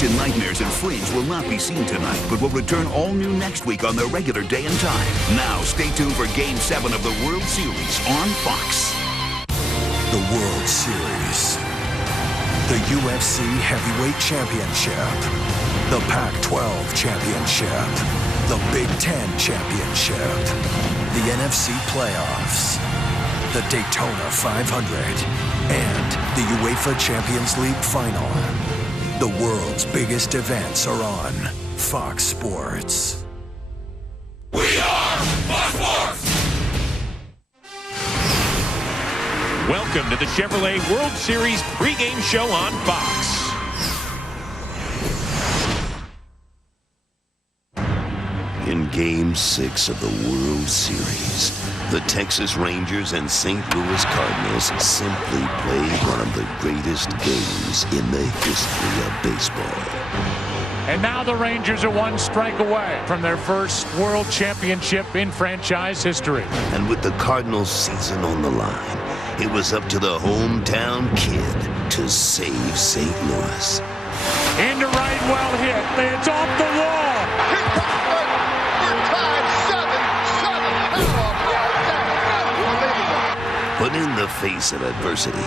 Action Nightmares and Fringe will not be seen tonight, but will return all new next week on their regular day and time. Now, stay tuned for Game 7 of the World Series on Fox. The World Series. The UFC Heavyweight Championship. The Pac-12 Championship. The Big Ten Championship. The NFC Playoffs. The Daytona 500. And the UEFA Champions League Final. The world's biggest events are on Fox Sports. We are Fox Sports! Welcome to the Chevrolet World Series pregame show on Fox. In Game 6 of the World Series, the Texas Rangers and St. Louis Cardinals simply played one of the greatest games in the history of baseball. And now the Rangers are one strike away from their first World Championship in franchise history. And with the Cardinals' season on the line, it was up to the hometown kid to save St. Louis. Into right, well hit. It's off the wall. But in the face of adversity,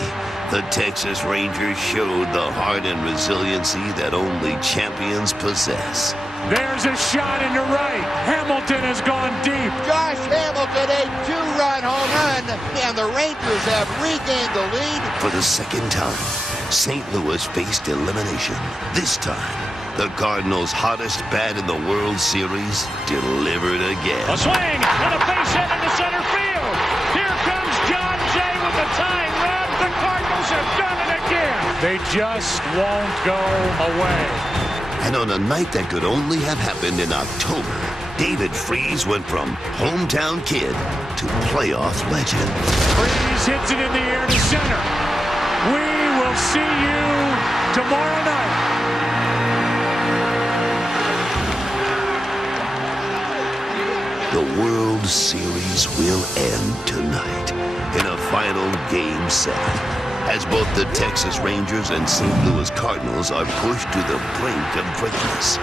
the Texas Rangers showed the heart and resiliency that only champions possess. There's a shot into right. Hamilton has gone deep. Josh Hamilton, a two-run home run, and the Rangers have regained the lead. For the second time, St. Louis faced elimination. This time, the Cardinals' hottest bat in the World Series delivered again. A swing and a base hit into center field. Here comes John Jay with the tying run. The Cardinals have done it again. They just won't go away. And on a night that could only have happened in October, David Freese went from hometown kid to playoff legend. Freese hits it in the air to center. We will see you tomorrow night. The World Series will end tonight in a final Game 7, as both the Texas Rangers and St. Louis Cardinals are pushed to the brink of greatness.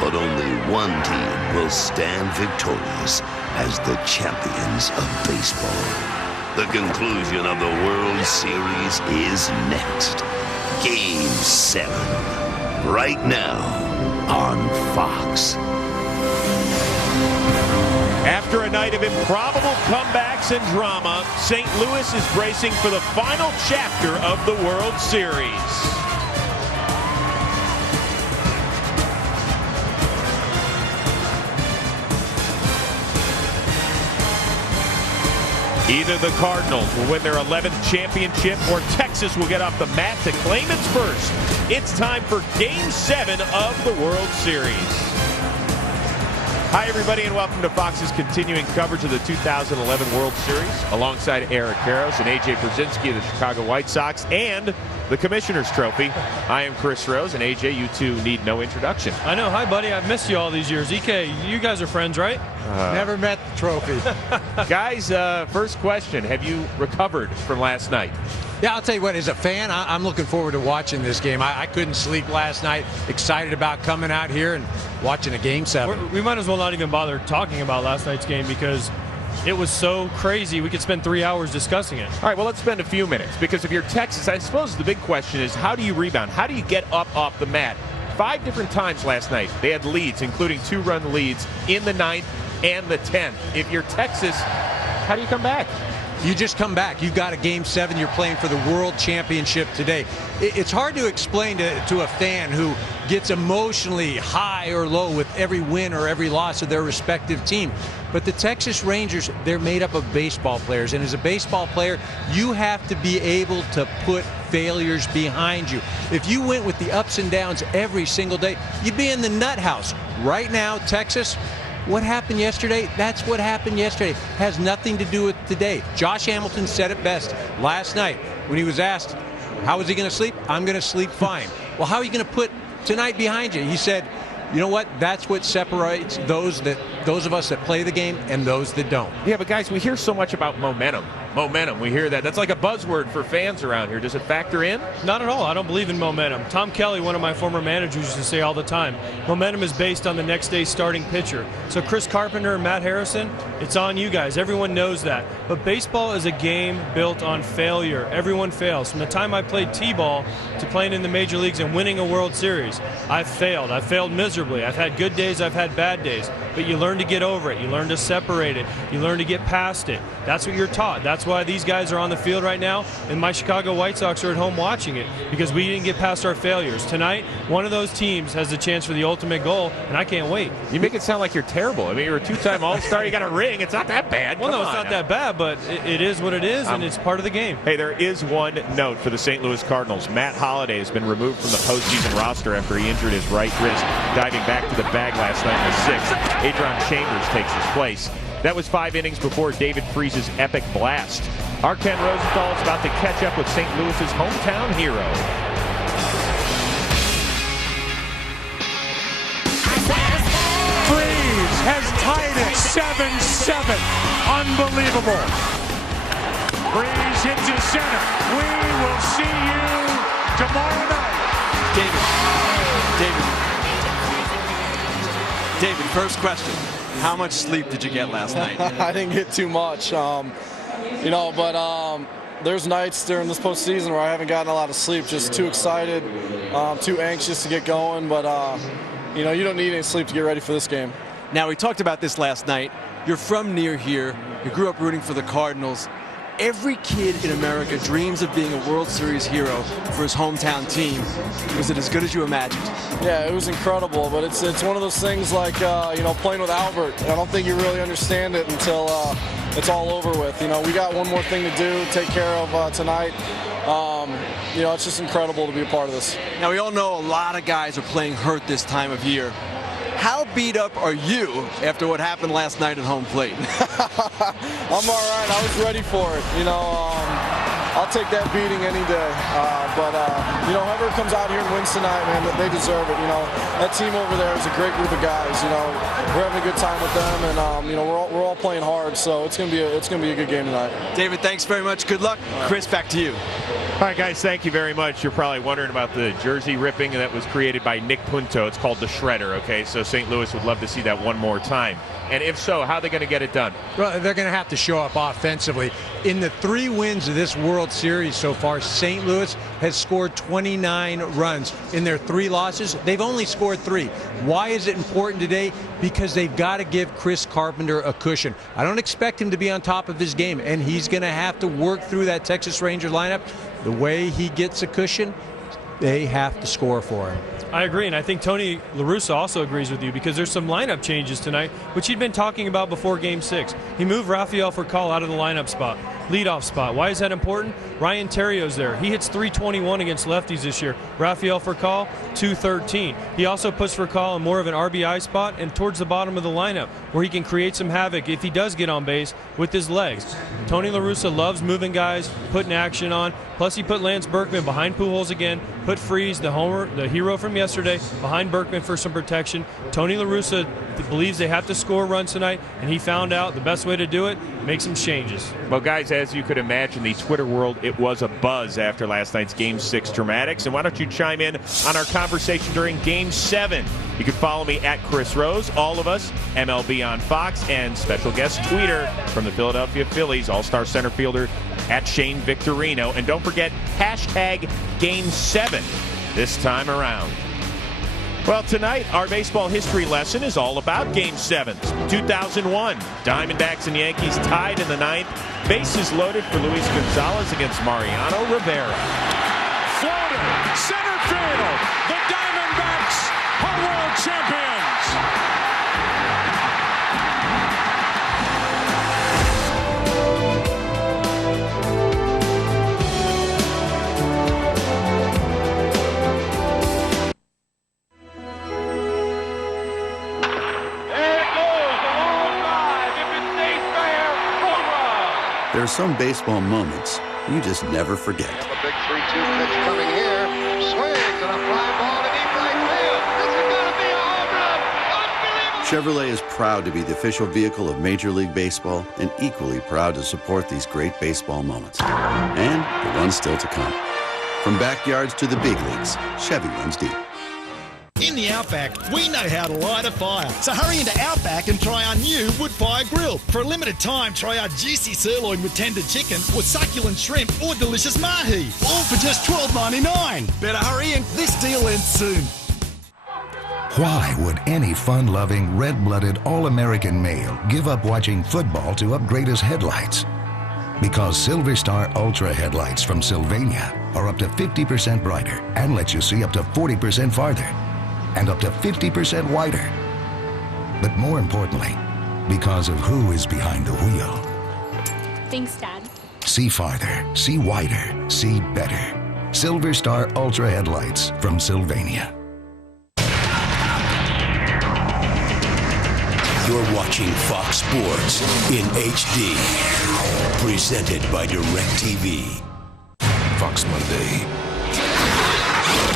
But only one team will stand victorious as the champions of baseball. The conclusion of the World Series is next. Game 7. Right now on Fox. After a night of improbable comebacks and drama, St. Louis is bracing for the final chapter of the World Series. Either the Cardinals will win their 11th championship or Texas will get off the mat to claim its first. It's time for Game 7 of the World Series. Hi, everybody, and welcome to Fox's continuing coverage of the 2011 World Series alongside Eric Karros and A.J. Brzezinski of the Chicago White Sox and the Commissioner's Trophy. I am Chris Rose, and A.J., you two need no introduction. I know. Hi, buddy. I've missed you all these years. EK, you guys are friends, right? Never met the trophy. Guys, first question. Have you recovered from last night? Yeah, I'll tell you what, as a fan, I'm looking forward to watching this game. I couldn't sleep last night. Excited about coming out here and watching a Game 7. We might as well not even bother talking about last night's game because it was so crazy. We could spend 3 hours discussing it. All right, well, let's spend a few minutes because if you're Texas, I suppose the big question is how do you rebound? How do you get up off the mat? 5 different times last night they had leads, including 2-run leads in the 9th and the 10th. If you're Texas, how do you come back? You just come back. You've got a Game 7. You're playing for the World Championship today. It's hard to explain to a fan who gets emotionally high or low with every win or every loss of their respective team. But the Texas Rangers, they're made up of baseball players. And as a baseball player, you have to be able to put failures behind you. If you went with the ups and downs every single day, you'd be in the nut house. Right now, Texas, what happened yesterday, that's what happened yesterday. Has nothing to do with today. Josh Hamilton said it best last night when he was asked, how is he going to sleep? I'm going to sleep fine. Well, how are you going to put tonight behind you? He said, you know what? That's what separates those that those of us that play the game and those that don't. Yeah, but guys, we hear so much about momentum. Momentum, we hear that. That's like a buzzword for fans around here. Does it factor in? Not at all. I don't believe in momentum. Tom Kelly, one of my former managers, used to say all the time, momentum is based on the next day's starting pitcher. So Chris Carpenter and Matt Harrison, it's on you guys. Everyone knows that. But baseball is a game built on failure. Everyone fails. From the time I played T-ball to playing in the major leagues and winning a World Series, I've failed. I've failed miserably. I've had good days. I've had bad days. But you learn to get over it. You learn to separate it. You learn to get past it. That's what you're taught. That's why these guys are on the field right now, and my Chicago White Sox are at home watching it, because we didn't get past our failures. Tonight, one of those teams has the chance for the ultimate goal, and I can't wait. You make it sound like you're terrible. I mean, you're a two-time All-Star. You got a ring. It's not that bad. Well, no, it's not that bad, but it is what it is, and it's part of the game. Hey, there is one note for the St. Louis Cardinals. Matt Holliday has been removed from the postseason roster after he injured his right wrist, diving back to the bag last night in the 6th. Adron Chambers takes his place. That was 5 innings before David Freese's epic blast. Our Ken Rosenthal is about to catch up with St. Louis's hometown hero. Freese has tied it 7-7. Unbelievable. Freese hits his center. We will see you tomorrow night. David, first question. How much sleep did you get last night? I didn't get too much, but there's nights during this postseason where I haven't gotten a lot of sleep, just too excited, too anxious to get going, but you don't need any sleep to get ready for this game. Now, we talked about this last night. You're from near here. You grew up rooting for the Cardinals. Every kid in America dreams of being a World Series hero for his hometown team. Was it as good as you imagined? Yeah, it was incredible, but it's one of those things like, playing with Albert. I don't think you really understand it until it's all over with. We got one more thing to do, take care of tonight. It's just incredible to be a part of this. Now, we all know a lot of guys are playing hurt this time of year. How beat up are you after what happened last night at home plate? I'm all right. I was ready for it. I'll take that beating any day. But whoever comes out here and wins tonight, man, they deserve it. That team over there is a great group of guys. We're having a good time with them, and we're all playing hard. So it's gonna be a good game tonight. David, thanks very much. Good luck. Chris, back to you. All right, guys, thank you very much. You're probably wondering about the jersey ripping that was created by Nick Punto. It's called the Shredder, okay? So St. Louis would love to see that one more time. And if so, how are they going to get it done? Well, they're going to have to show up offensively. In the 3 wins of this World Series so far, St. Louis has scored 29 runs. In their 3 losses, they've only scored 3. Why is it important today? Because they've got to give Chris Carpenter a cushion. I don't expect him to be on top of his game, and he's going to have to work through that Texas Rangers lineup. The way he gets a cushion, they have to score for him. I agree, and I think Tony La Russa also agrees with you, because there's some lineup changes tonight, which he'd been talking about before Game 6. He moved Rafael Furcal out of the lineup spot, leadoff spot. Why is that important? Ryan Terrio's there. He hits .321 against lefties this year. Rafael Furcal, .213. He also puts Furcal in more of an RBI spot and towards the bottom of the lineup, where he can create some havoc if he does get on base with his legs. Tony La Russa loves moving guys, putting action on. Plus, he put Lance Berkman behind Pujols again, put Freese, the hero from yesterday, behind Berkman for some protection. Tony La Russa believes they have to score runs tonight, and he found out the best way to do it, make some changes. Well, guys, as you could imagine, the Twitter world, it was a buzz after last night's Game 6 dramatics. And why don't you chime in on our conversation during Game 7? You can follow me at Chris Rose, all of us, MLB on Fox, and special guest tweeter from the Philadelphia Phillies, all-star center fielder at Shane Victorino. And don't forget, hashtag Game 7 this time around. Well, tonight, our baseball history lesson is all about Game 7. 2001, Diamondbacks and Yankees tied in the 9th. Bases loaded for Luis Gonzalez against Mariano Rivera. Floater, center field. The Diamondbacks are world champions. There are some baseball moments you just never forget. A big 3-2 pitch coming here. Swings and a fly ball to deep right field. This is going to be a home run. Unbelievable. Chevrolet is proud to be the official vehicle of Major League Baseball and equally proud to support these great baseball moments. And the ones still to come. From backyards to the big leagues, Chevy runs deep. In the Outback, we know how to light a fire. So hurry into Outback and try our new wood fire grill. For a limited time, try our juicy sirloin with tender chicken or succulent shrimp or delicious mahi. All for just $12.99. Better hurry in. This deal ends soon. Why would any fun-loving, red-blooded, all-American male give up watching football to upgrade his headlights? Because Silver Star Ultra headlights from Sylvania are up to 50% brighter and let you see up to 40% farther and up to 50% wider. But more importantly, because of who is behind the wheel. Thanks, Dad. See farther, see wider, see better. Silver Star Ultra headlights from Sylvania. You're watching Fox Sports in HD. Presented by DirecTV. Fox Monday.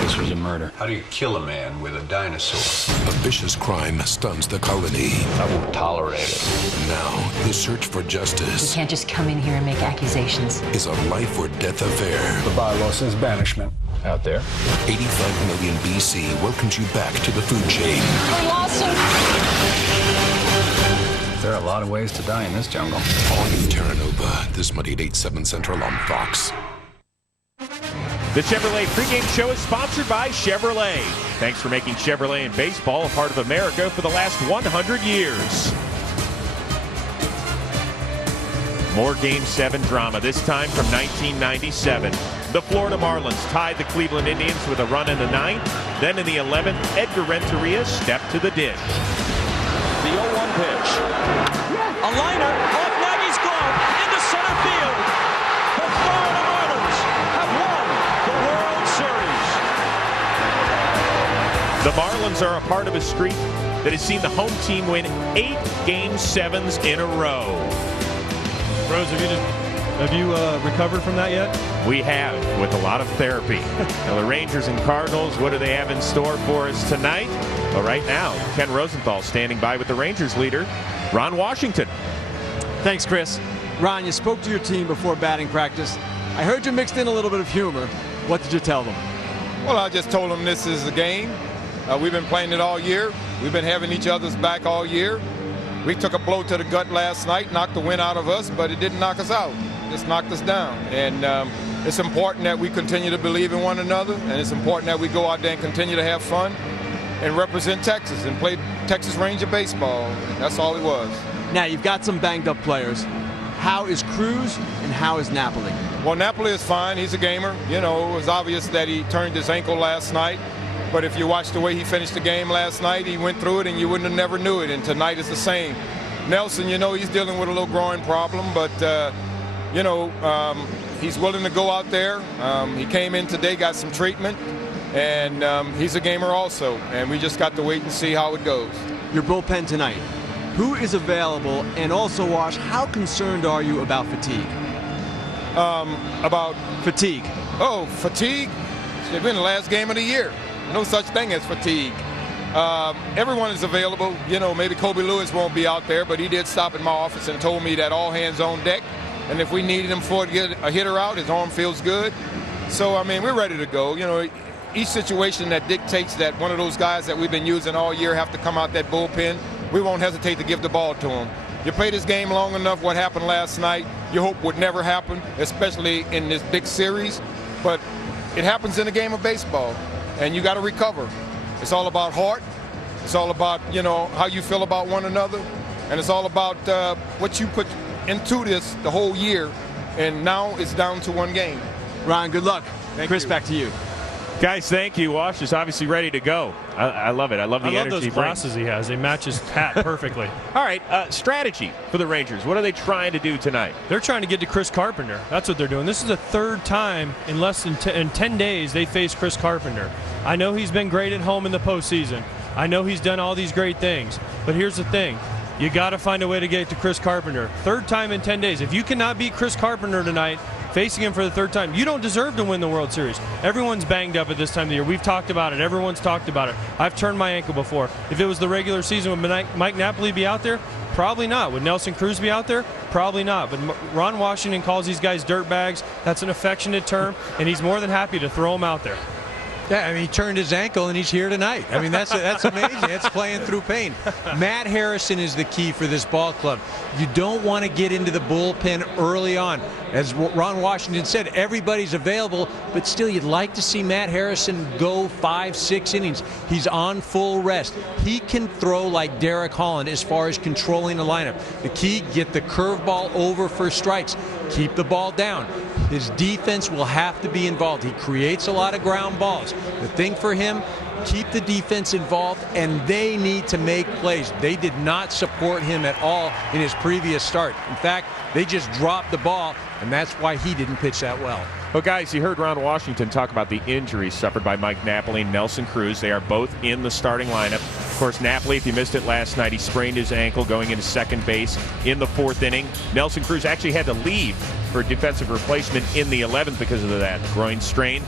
This was a murder. How do you kill a man with a dinosaur? A vicious crime stuns the colony. I won't tolerate it. Now, the search for justice You can't just come in here and make accusations. is a life or death affair. The bylaw says banishment. Out there. 85 million BC welcomes you back to the food chain. A lawsuit! There are a lot of ways to die in this jungle. All new Terra Nova, this Monday at 8, 7 Central on Fox. The Chevrolet pregame show is sponsored by Chevrolet. Thanks for making Chevrolet and baseball a part of America for the last 100 years. More Game 7 drama, this time from 1997. The Florida Marlins tied the Cleveland Indians with a run in the 9th. Then in the 11th, Edgar Renteria stepped to the dish. The 0-1 pitch. A liner off Nagy's glove into center field. The Florida Marlins have won the World Series. The Marlins are a part of a streak that has seen the home team win 8 Game 7s in a row. Rose, have you recovered from that yet? We have, with a lot of therapy. Now the Rangers and Cardinals, what do they have in store for us tonight? Well, right now, Ken Rosenthal standing by with the Rangers leader, Ron Washington. Thanks, Chris. Ron, you spoke to your team before batting practice. I heard you mixed in a little bit of humor. What did you tell them? Well, I just told them this is a game. We've been playing it all year. We've been having each other's back all year. We took a blow to the gut last night, knocked the win out of us, but it didn't knock us out. It just knocked us down. And it's important that we continue to believe in one another, and it's important that we go out there and continue to have fun and represent Texas and play Texas Ranger baseball. That's all it was. Now, you've got some banged-up players. How is Cruz and how is Napoli? Well, Napoli is fine. He's a gamer. You know, it was obvious that he turned his ankle last night. But if you watch the way he finished the game last night, he went through it and you wouldn't have never knew it. And tonight is the same. Nelson, you know, he's dealing with a little groin problem, but, you know, he's willing to go out there. He came in today, got some treatment, and he's a gamer also. And we just got to wait and see how it goes. Your bullpen tonight. Who is available? And also, Wash, how concerned are you about fatigue? About fatigue. Oh, fatigue? It's been the last game of the year. No such thing as fatigue. Everyone is available. You know, maybe Kobe Lewis won't be out there, but he did stop at my office and told me that all hands on deck. And if we needed him for to get a hitter out, his arm feels good. So, I mean, we're ready to go. You know, each situation that dictates that one of those guys that we've been using all year have to come out that bullpen, we won't hesitate to give the ball to him. You play this game long enough, what happened last night, you hope would never happen, especially in this big series. But it happens in a game of baseball, and you got to recover. It's all about heart. It's all about, you know, how you feel about one another. And it's all about what you put into this the whole year. And now it's down to one game. Ron, good luck. Chris, back to you. Guys, thank you. Wash is obviously ready to go. I love it. I love the energy. I love those glasses he has. They match his hat perfectly. All right, strategy for the Rangers. What are they trying to do tonight? They're trying to get to Chris Carpenter. That's what they're doing. This is the third time in less than 10 days they face Chris Carpenter. I know he's been great at home in the postseason. I know he's done all these great things. But here's the thing. You got to find a way to get to Chris Carpenter. Third time in 10 days. If you cannot beat Chris Carpenter tonight, facing him for the third time. You don't deserve to win the World Series. Everyone's banged up at this time of the year. We've talked about it. Everyone's talked about it. I've turned my ankle before. If it was the regular season, would Mike Napoli be out there? Probably not. Would Nelson Cruz be out there? Probably not. But Ron Washington calls these guys dirtbags. That's an affectionate term, and he's more than happy to throw them out there. Yeah, I mean, he turned his ankle and he's here tonight. I mean, that's amazing. That's playing through pain. Matt Harrison is the key for this ball club. You don't want to get into the bullpen early on. As Ron Washington said, everybody's available, but still you'd like to see Matt Harrison go 5-6 innings. He's on full rest. He can throw like Derek Holland as far as controlling the lineup. The key, get the curveball over for strikes. Keep the ball down. His defense will have to be involved. He creates a lot of ground balls. The thing for him, keep the defense involved, and they need to make plays. They did not support him at all in his previous start. In fact, they just dropped the ball, and that's why he didn't pitch that well. Well, guys, you heard Ron Washington talk about the injuries suffered by Mike Napoli and Nelson Cruz. They are both in the starting lineup. Of course, Napoli, if you missed it last night, he sprained his ankle going into second base in the 4th inning. Nelson Cruz actually had to leave for a defensive replacement in the 11th because of that groin strain.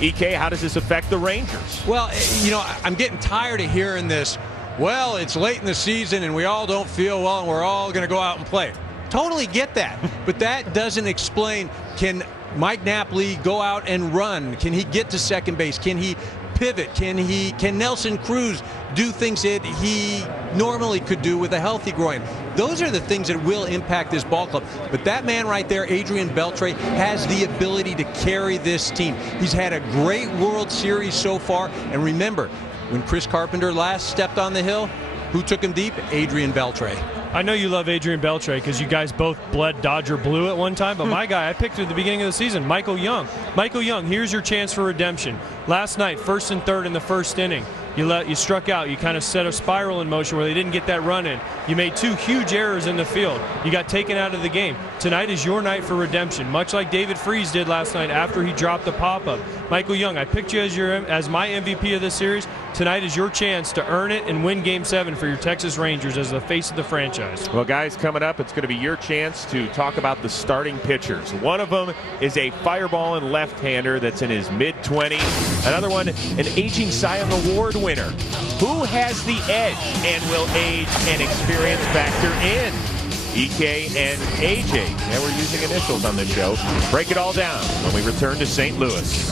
EK, how does this affect the Rangers? Well, you know, I'm getting tired of hearing this. Well, it's late in the season and we all don't feel well and we're all going to go out and play. Totally get that. But that doesn't explain, can Mike Napoli go out and run? Can he get to second base? Can he pivot? Can Nelson Cruz do things that he normally could do with a healthy groin? Those are the things that will impact this ball club. But that man right there, Adrian Beltre, has the ability to carry this team. He's had a great World Series so far. And remember, when Chris Carpenter last stepped on the hill, who took him deep? Adrian Beltre. I know you love Adrian Beltre because you guys both bled Dodger blue at one time, but my guy, I picked at the beginning of the season, Michael Young. Michael Young, here's your chance for redemption. Last night, 1st and 3rd in the 1st inning. You struck out. You kind of set a spiral in motion where they didn't get that run in. You made 2 huge errors in the field. You got taken out of the game. Tonight is your night for redemption, much like David Freese did last night after he dropped the pop-up. Michael Young, I picked you as my MVP of this series. Tonight is your chance to earn it and win Game 7 for your Texas Rangers as the face of the franchise. Well, guys, coming up, it's going to be your chance to talk about the starting pitchers. One of them is a fireballing left-hander that's in his mid-20s. Another one, an aging Cy Young Award winner. Who has the edge, and will age and experience factor in? EK and AJ. Yeah, we're using initials on this show. Break it all down when we return to St. Louis.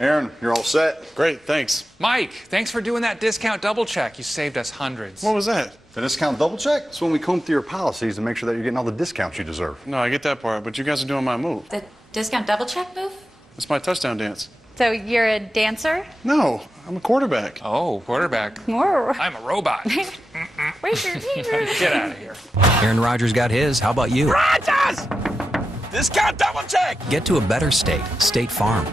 Aaron, you're all set. Great, thanks. Mike, thanks for doing that discount double check. You saved us hundreds. What was that? The discount double check? It's when we comb through your policies and make sure that you're getting all the discounts you deserve. No, I get that part, but you guys are doing my move. The discount double check move? It's my touchdown dance. So you're a dancer? No, I'm a quarterback. Oh, quarterback. I'm a robot. Get out of here. Aaron Rodgers got his. How about you? Rodgers! Discount double check! Get to a better state. State Farm.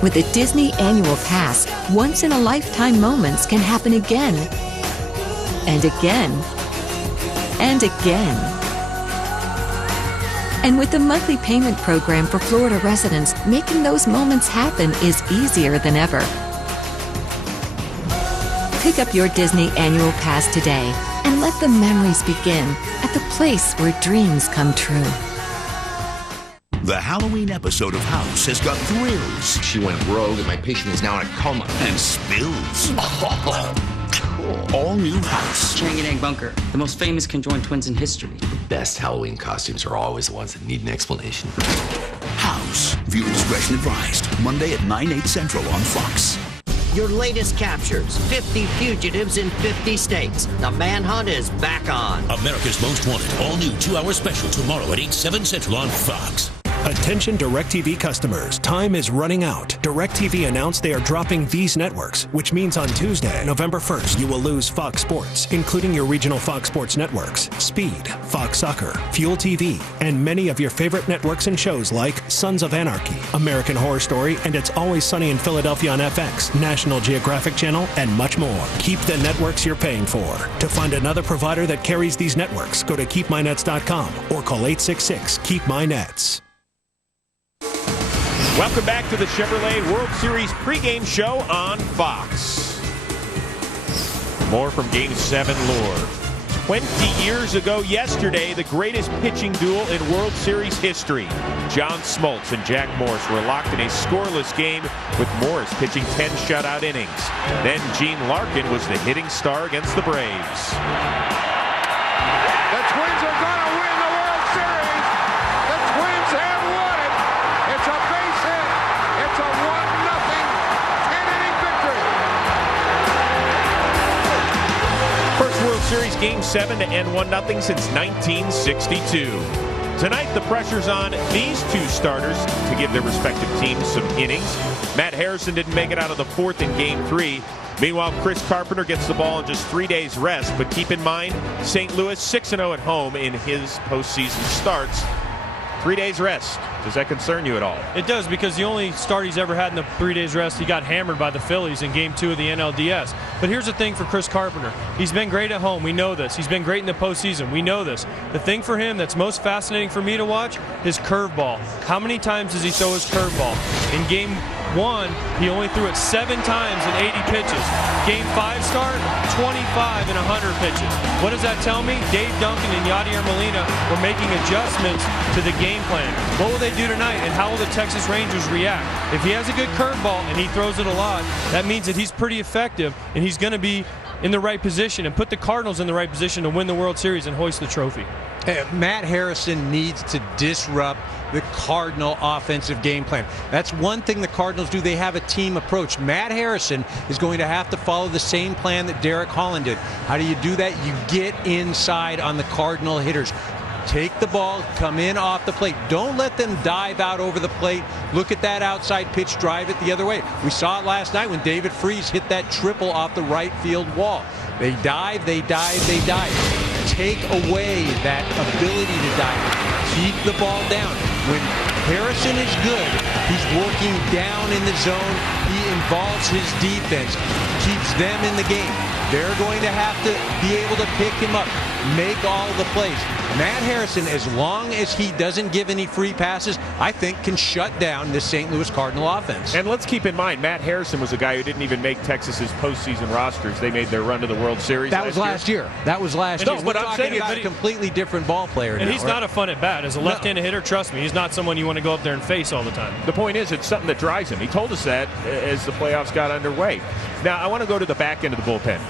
With a Disney Annual Pass, once-in-a-lifetime moments can happen again, and again, and again. And with the monthly payment program for Florida residents, making those moments happen is easier than ever. Pick up your Disney Annual Pass today and let the memories begin at the place where dreams come true. The Halloween episode of House has got thrills. She went rogue and my patient is now in a coma. And spills. All new House. Chang Egg Bunker, the most famous conjoined twins in history. The best Halloween costumes are always the ones that need an explanation. House. Viewer discretion advised. Monday at 9/8 Central on Fox. Your latest captures, 50 fugitives in 50 states. The manhunt is back on. America's Most Wanted, all new 2-hour special tomorrow at 8/7 Central on Fox. Attention DirecTV customers, time is running out. DirecTV announced they are dropping these networks, which means on Tuesday, November 1st, you will lose Fox Sports, including your regional Fox Sports networks, Speed, Fox Soccer, Fuel TV, and many of your favorite networks and shows like Sons of Anarchy, American Horror Story, and It's Always Sunny in Philadelphia on FX, National Geographic Channel, and much more. Keep the networks you're paying for. To find another provider that carries these networks, go to keepmynets.com or call 866-KEEP-MY-NETS. Welcome back to the Chevrolet World Series pregame show on Fox. More from Game 7 lore. 20 years ago yesterday, the greatest pitching duel in World Series history. John Smoltz and Jack Morse were locked in a scoreless game with Morse pitching 10 shutout innings. Then Gene Larkin was the hitting star against the Braves. The Twins are going to win the World Series. The Twins have won it. It's a base hit. It's a 1-0 10-inning victory. First World Series Game 7 to end 1-0 since 1962. Tonight, the pressure's on these two starters to give their respective teams some innings. Matt Harrison didn't make it out of the fourth in Game 3. Meanwhile, Chris Carpenter gets the ball in just 3 days rest. But keep in mind, St. Louis 6-0 at home in his postseason starts. 3 days rest. Does that concern you at all? It does, because the only start he's ever had in the 3 days rest, he got hammered by the Phillies in Game 2 of the NLDS. But here's the thing for Chris Carpenter. He's been great at home. We know this. He's been great in the postseason. We know this. The thing for him that's most fascinating for me to watch is curveball. How many times does he throw his curveball? In Game 1, he only threw it 7 times in 80 pitches. Game 5 start, 25 in 100 pitches. What does that tell me? Dave Duncan and Yadier Molina were making adjustments to the game plan. What will they do tonight, and how will the Texas Rangers react? If he has a good curveball and he throws it a lot, that means that he's pretty effective, and he's going to be in the right position and put the Cardinals in the right position to win the World Series and hoist the trophy. Matt Harrison needs to disrupt the Cardinal offensive game plan. That's one thing the Cardinals do. They have a team approach. Matt Harrison is going to have to follow the same plan that Derek Holland did. How do you do that? You get inside on the Cardinal hitters. Take the ball, come in off the plate. Don't let them dive out over the plate. Look at that outside pitch, drive it the other way. We saw it last night when David Freese hit that triple off the right field wall. They dive, they dive, they dive. Take away that ability to dive. Keep the ball down. When Harrison is good, he's working down in the zone. He involves his defense, keeps them in the game. They're going to have to be able to pick him up, make all the plays. Matt Harrison, as long as he doesn't give any free passes, I think can shut down this St. Louis Cardinal offense. And let's keep in mind, Matt Harrison was a guy who didn't even make Texas's postseason rosters. They made their run to the World Series. That was last year. That was last year. But I'm saying about a completely different ball player. And now, he's right? not a fun at bat. As a left-handed hitter, trust me, he's not someone you want to go up there and face all the time. The point is, it's something that drives him. He told us that as the playoffs got underway. Now, I want to go to the back end of the bullpen.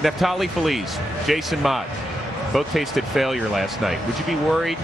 Neftali Feliz, Jason Mott, both tasted failure last night. Would you be worried?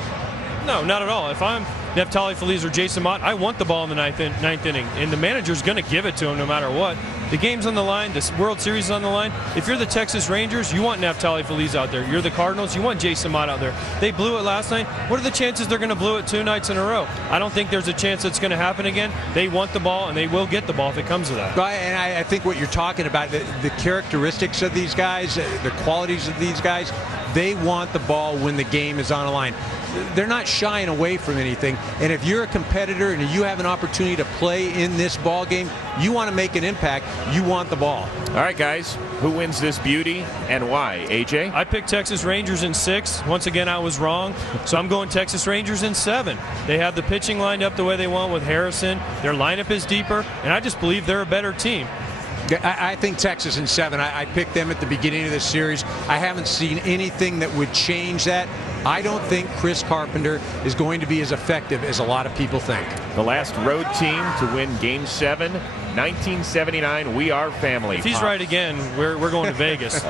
No, not at all. If I'm Neftali Feliz or Jason Mott, I want the ball in the ninth inning, and the manager's going to give it to him no matter what. The game's on the line. The World Series is on the line. If you're the Texas Rangers, you want Neftali Feliz out there. You're the Cardinals, you want Jason Mott out there. They blew it last night. What are the chances they're going to blow it 2 nights in a row? I don't think there's a chance it's going to happen again. They want the ball, and they will get the ball if it comes to that. And I think what you're talking about, the characteristics of these guys, the qualities of these guys, they want the ball when the game is on the line. They're not shying away from anything. And if you're a competitor and you have an opportunity to play in this ball game, you want to make an impact, you want the ball. All right, guys, who wins this beauty and why? AJ? I picked Texas Rangers in 6. Once again, I was wrong. So I'm going Texas Rangers in 7. They have the pitching lined up the way they want with Harrison. Their lineup is deeper, and I just believe they're a better team. I think Texas in 7. I picked them at the beginning of this series. I haven't seen anything that would change that. I don't think Chris Carpenter is going to be as effective as a lot of people think. The last road team to win Game 7, 1979. We are family. If he's right again, we're going to Vegas.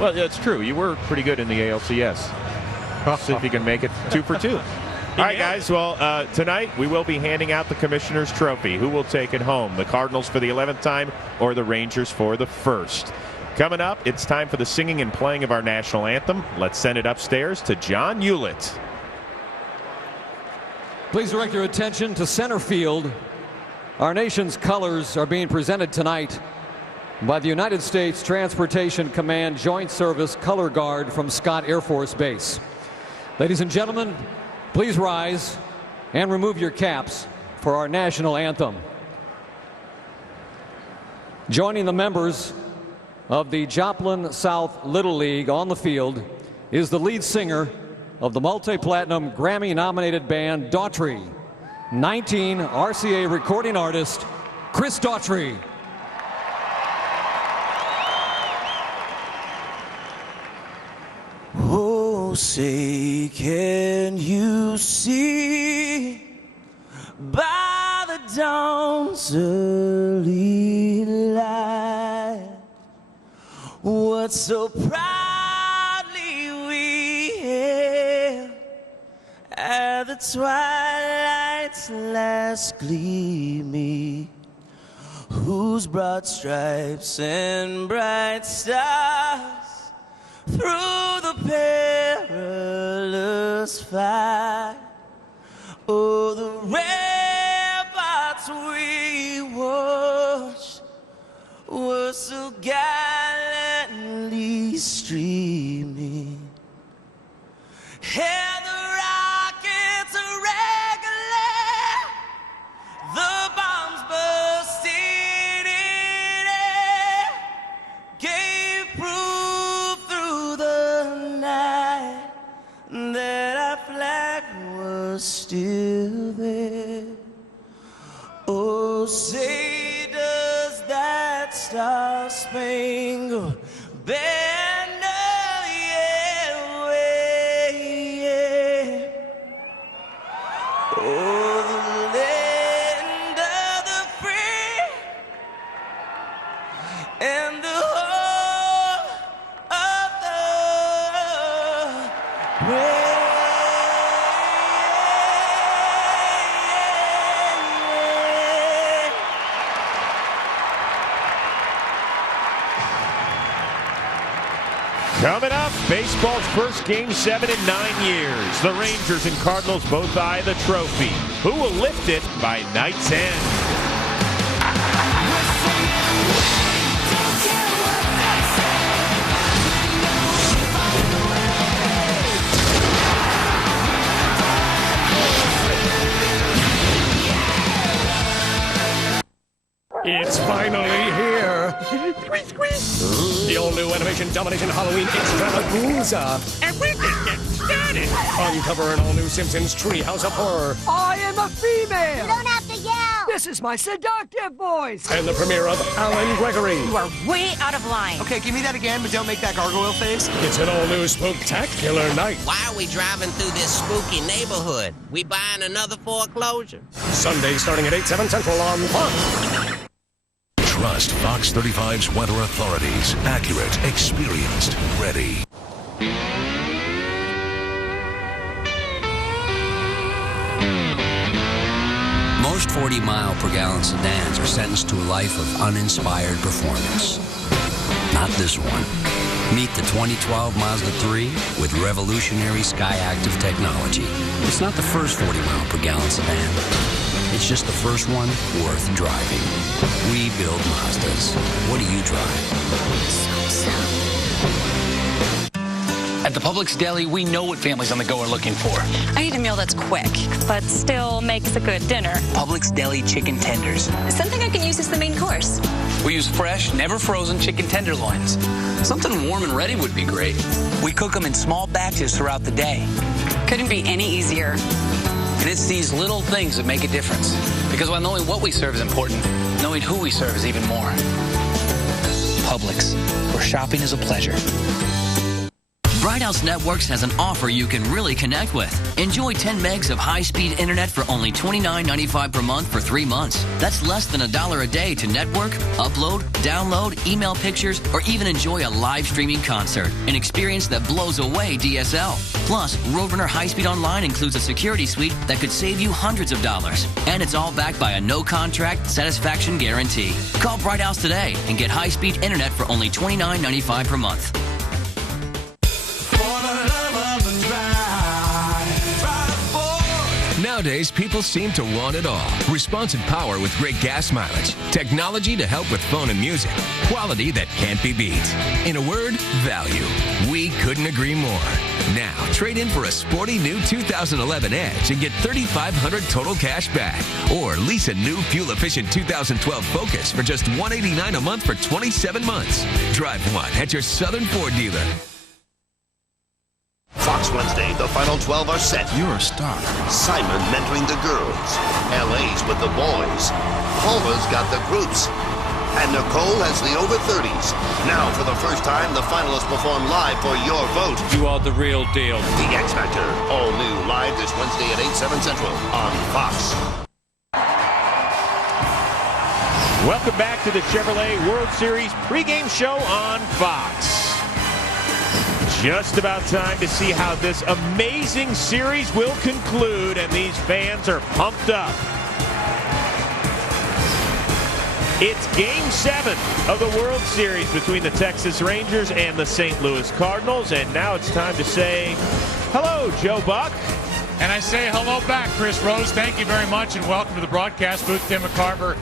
Well, that's true. You were pretty good in the ALCS. See if you can make it 2 for 2. All right, guys. Well, tonight we will be handing out the Commissioner's Trophy. Who will take it home? The Cardinals for the 11th time or the Rangers for the 1st? Coming up, it's time for the singing and playing of our national anthem. Let's send it upstairs to John Hewlett. Please direct your attention to center field. Our nation's colors are being presented tonight by the United States Transportation Command Joint Service Color Guard from Scott Air Force Base. Ladies and gentlemen, please rise and remove your caps for our national anthem. Joining the members of the Joplin South Little League on the field is the lead singer of the multi-platinum Grammy-nominated band Daughtry, 19 RCA recording artist Chris Daughtry. Oh, say, can you see by the dawn's early light what so proudly we hailed at the twilight's last gleaming, whose broad stripes and bright stars through the perilous fight, oh, the ramparts we watched were so gallantly streaming, and the rockets regular, the bombs bursting in air, gave proof through the night that our flag was still there. Oh, say does that star-spangled banner yet wave? Oh, the land of the free and the home of the brave. Coming up, baseball's first Game 7 in 9 years. The Rangers and Cardinals both eye the trophy. Who will lift it by night's end? It's finally here. The all-new animation domination Halloween extravaganza. And we can get started. Uncover an all-new Simpsons Treehouse of Horror. I am a female. You don't have to yell. This is my seductive voice. And the premiere of Alan Gregory. You are way out of line. Okay, give me that again, but don't make that gargoyle face. It's an all-new spooktacular night. Why are we driving through this spooky neighborhood? We buying another foreclosure? Sunday starting at 8, 7 Central on Fox. Trust Fox 35's weather authorities. Accurate, experienced, ready. Most 40-mile-per-gallon sedans are sentenced to a life of uninspired performance. Not this one. Meet the 2012 Mazda 3 with revolutionary Skyactiv technology. It's not the first 40-mile-per-gallon sedan. It's just the first one worth driving. We build Mazdas. What do you drive? At the Publix Deli, we know what families on the go are looking for. I need a meal that's quick, but still makes a good dinner. Publix Deli chicken tenders. Something I can use as the main course. We use fresh, never frozen chicken tenderloins. Something warm and ready would be great. We cook them in small batches throughout the day. Couldn't be any easier. And it's these little things that make a difference. Because while knowing what we serve is important, knowing who we serve is even more. Publix, where shopping is a pleasure. Bright House Networks has an offer you can really connect with. Enjoy 10 megs of high-speed internet for only $29.95 per month for 3 months. That's less than $1 a day to network, upload, download, email pictures, or even enjoy a live streaming concert. An experience that blows away DSL. Plus, Roadrunner High-Speed Online includes a security suite that could save you hundreds of dollars. And it's all backed by a no-contract satisfaction guarantee. Call Bright House today and get high-speed internet for only $29.95 per month. Nowadays, people seem to want it all. Responsive power with great gas mileage. Technology to help with phone and music. Quality that can't be beat. In a word, value. We couldn't agree more. Now, trade in for a sporty new 2011 Edge and get $3,500 total cash back. Or lease a new fuel-efficient 2012 Focus for just $189 a month for 27 months. Drive one at your Southern Ford dealer. Fox Wednesday, the final 12 are set. You're a star. Simon mentoring the girls. LA's with the boys. Paula's got the groups. and Nicole has the over 30s. Now, for the first time, the finalists perform live for your vote. You are the real deal. The X Factor, all new, live this Wednesday at 8, 7 Central on Fox. Welcome back to the Chevrolet World Series pregame show on Fox. Just about time to see how this amazing series will conclude, and these fans are pumped up. It's Game 7 of the World Series between the Texas Rangers and the St. Louis Cardinals, and now it's time to say hello, Joe Buck. And I say hello back, Chris Rose. Thank you very much, and welcome to the broadcast booth. Tim McCarver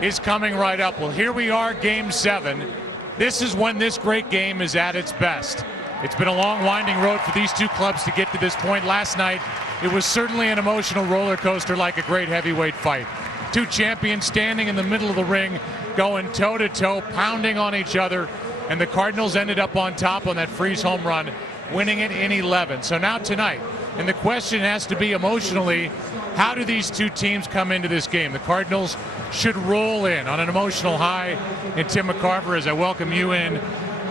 is coming right up. Well, here we are, Game 7. This is when this great game is at its best. It's been a long, winding road for these two clubs to get to this point. Last night, it was certainly an emotional roller coaster like a great heavyweight fight. Two champions standing in the middle of the ring, going toe-to-toe, pounding on each other, and the Cardinals ended up on top on that Freese home run, winning it in 11. So now tonight, and the question has to be emotionally, how do these two teams come into this game? The Cardinals should roll in on an emotional high. And Tim McCarver, as I welcome you in,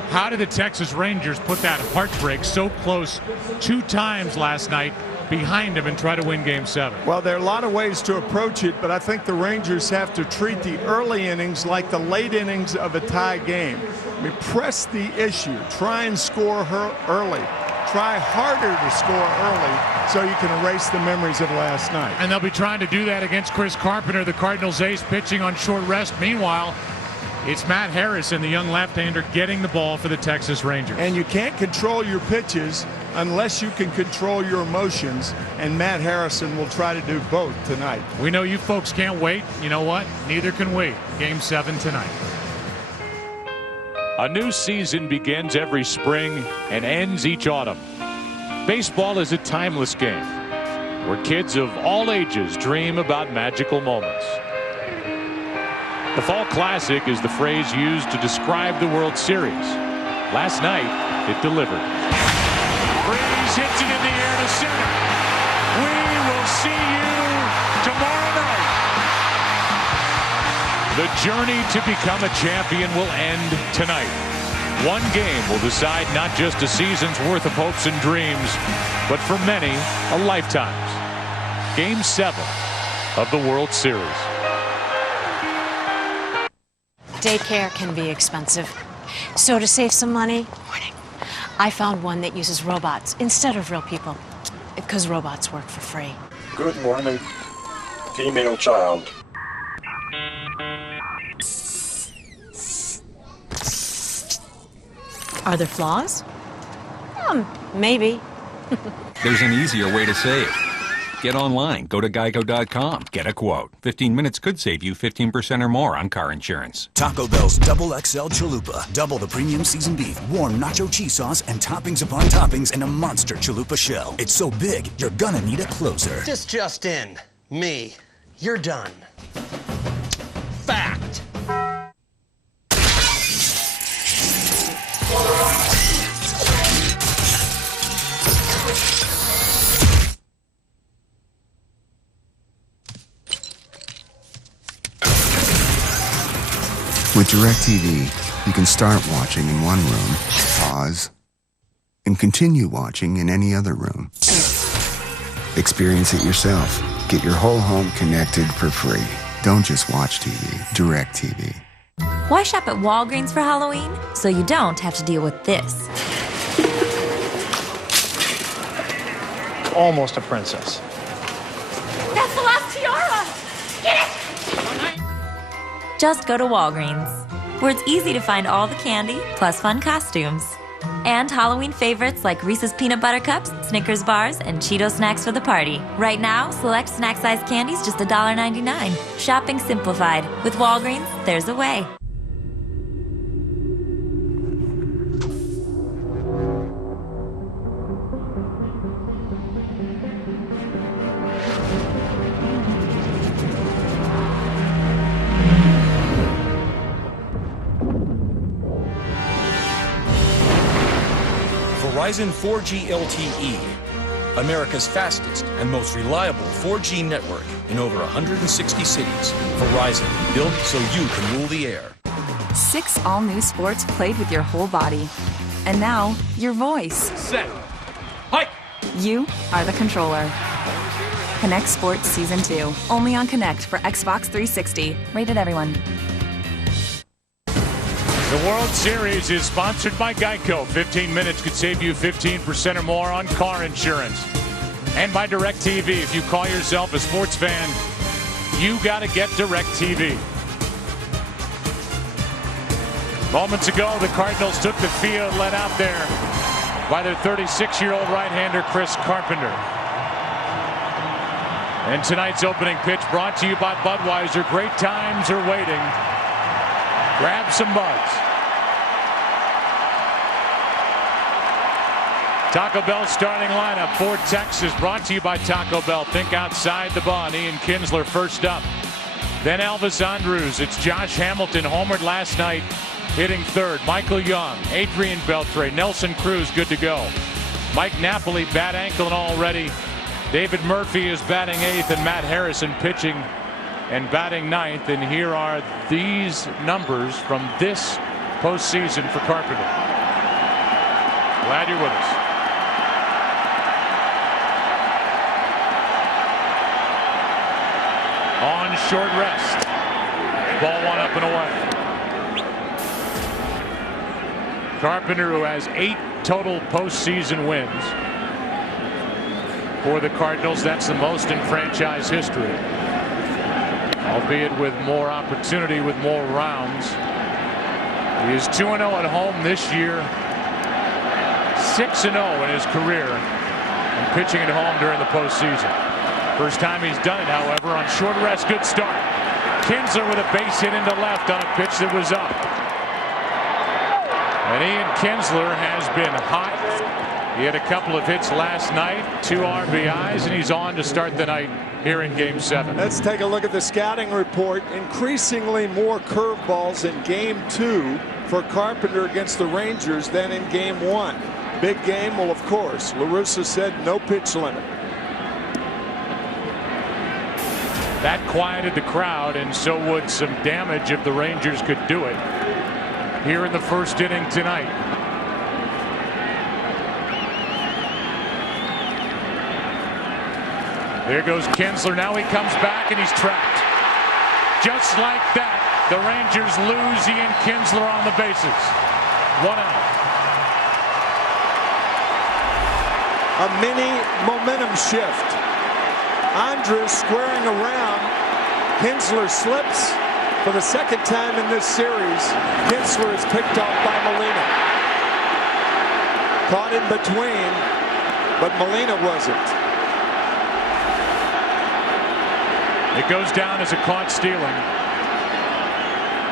how did the Texas Rangers put that heartbreak so close 2 times last night behind them and try to win Game 7? Well, there are a lot of ways to approach it, but I think the Rangers have to treat the early innings like the late innings of a tie game. I mean, press the issue. Try and score early. Try harder to score early so you can erase the memories of last night. And they'll be trying to do that against Chris Carpenter, the Cardinals ace, pitching on short rest. Meanwhile, it's Matt Harrison, the young left-hander, getting the ball for the Texas Rangers. And you can't control your pitches unless you can control your emotions, and Matt Harrison will try to do both tonight. We know you folks can't wait. You know what? Neither can we. Game 7 tonight. A new season begins every spring and ends each autumn. Baseball is a timeless game where kids of all ages dream about magical moments. The Fall Classic is the phrase used to describe the World Series. Last night, it delivered. Freese hits it in the air to center. We will see you tomorrow night. The journey to become a champion will end tonight. One game will decide not just a season's worth of hopes and dreams, but for many, a lifetime's. Game 7 of the World Series. Daycare can be expensive. So to save some money, I found one that uses robots instead of real people, because robots work for free. Good morning, female child. Are there flaws? Maybe. There's an easier way to save. Get online. Go to geico.com. Get a quote. 15 minutes could save you 15% or more on car insurance. Taco Bell's Double XL Chalupa. Double the premium seasoned beef, warm nacho cheese sauce, and toppings upon toppings in a monster chalupa shell. It's so big, you're gonna need a closer. This just in. Me. You're done. Fact. With DirecTV, you can start watching in one room, pause, and continue watching in any other room. Experience it yourself. Get your whole home connected for free. Don't just watch TV. DirecTV. Why shop at Walgreens for Halloween? So you don't have to deal with this. Almost a princess. That's the last tiara! Get it! Just go to Walgreens, where it's easy to find all the candy, plus fun costumes. And Halloween favorites like Reese's Peanut Butter Cups, Snickers bars, and Cheeto snacks for the party. Right now, select snack-sized candies just $1.99. Shopping simplified. With Walgreens, there's a way. Verizon 4G LTE, America's fastest and most reliable 4G network in over 160 cities. Verizon, built so you can rule the air. 6 all-new sports played with your whole body. And now, your voice. Set. Hike. You are the controller. Connect Sports Season 2. Only on Connect for Xbox 360. Rated everyone. The World Series is sponsored by Geico. 15 minutes could save you 15% or more on car insurance. And by DirecTV. If you call yourself a sports fan, you got to get DirecTV. Moments ago, the Cardinals took the field, led out there by their 36-year-old right-hander, Chris Carpenter. And tonight's opening pitch brought to you by Budweiser. Great times are waiting. Grab some buds. Taco Bell starting lineup for Texas, brought to you by Taco Bell. Think outside the bun. Ian Kinsler first up. Then Elvis Andrus. It's Josh Hamilton, homered last night, hitting third. Michael Young, Adrian Beltre, Nelson Cruz good to go. Mike Napoli, bad ankle and already. David Murphy is batting 8th, and Matt Harrison pitching and batting 9th. And here are these numbers from this postseason for Carpenter. Glad you're with us. On short rest. Ball 1 up and away. Carpenter, who has 8 total postseason wins for the Cardinals. That's the most in franchise history, albeit with more opportunity, with more rounds. He is 2-0 at home this year, 6-0 in his career, and pitching at home during the postseason. First time he's done it, however, on short rest. Good start. Kinsler with a base hit into left on a pitch that was up. And Ian Kinsler has been hot. He had a couple of hits last night, 2 RBIs, and he's on to start the night here in Game 7. Let's take a look at the scouting report. Increasingly more curveballs in Game 2 for Carpenter against the Rangers than in Game 1. Big game? Well, of course. La Russa said no pitch limit. That quieted the crowd, and so would some damage if the Rangers could do it here in the first inning tonight. There goes Kinsler. Now he comes back and he's trapped. Just like that, the Rangers lose Ian Kinsler on the bases. 1 out. A mini momentum shift. Andrus squaring around. Kinsler slips for the second time in this series. Kinsler is picked off by Molina. Caught in between, but Molina wasn't. It goes down as a caught stealing.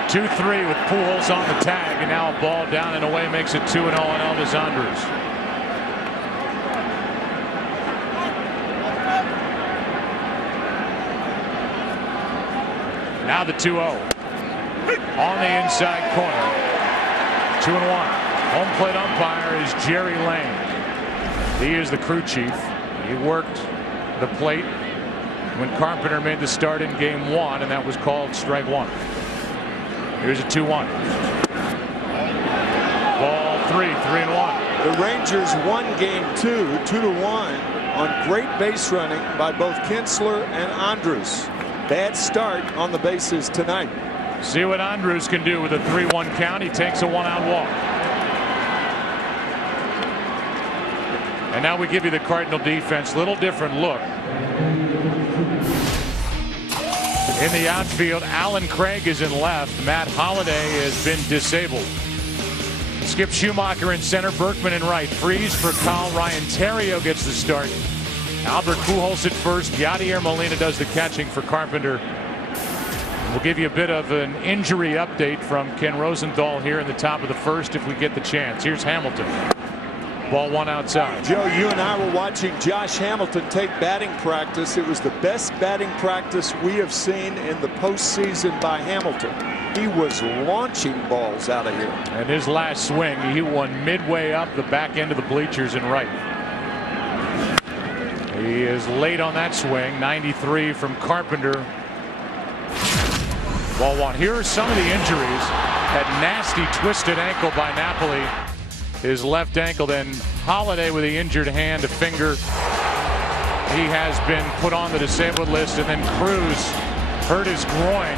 2-3 with Pujols on the tag, and now a ball down and away makes it 2-0 on Elvis Andrus. Now the 2-0 on the inside corner. 2-1. Home plate umpire is Jerry Lane. He is the crew chief. He worked the plate when Carpenter made the start in Game 1, and that was called strike 1. Here's a 2-1. Ball 3, 3-1. The Rangers won Game 2, 2-1 on great base running by both Kinsler and Andrus. Bad start on the bases tonight. See what Andrus can do with a 3-1 count. He takes a 1-out walk. And now we give you the Cardinal defense. Little different look. In the outfield, Alan Craig is in left. Matt Holliday has been disabled. Skip Schumacher in center, Berkman in right. Freese for Kyle. Ryan Terrio gets the start. Albert Pujols at first. Yadier Molina does the catching for Carpenter. We'll give you a bit of an injury update from Ken Rosenthal here in the top of the first if we get the chance. Here's Hamilton. Ball 1 outside. Joe, you and I were watching Josh Hamilton take batting practice. It was the best batting practice we have seen in the postseason by Hamilton. He was launching balls out of here. And his last swing, he won midway up the back end of the bleachers in right. He is late on that swing. 93 from Carpenter. Ball one. Here are some of the injuries. That nasty twisted ankle by Napoli. His left ankle. Then Holiday with the injured hand, a finger. He has been put on the disabled list. And then Cruz hurt his groin.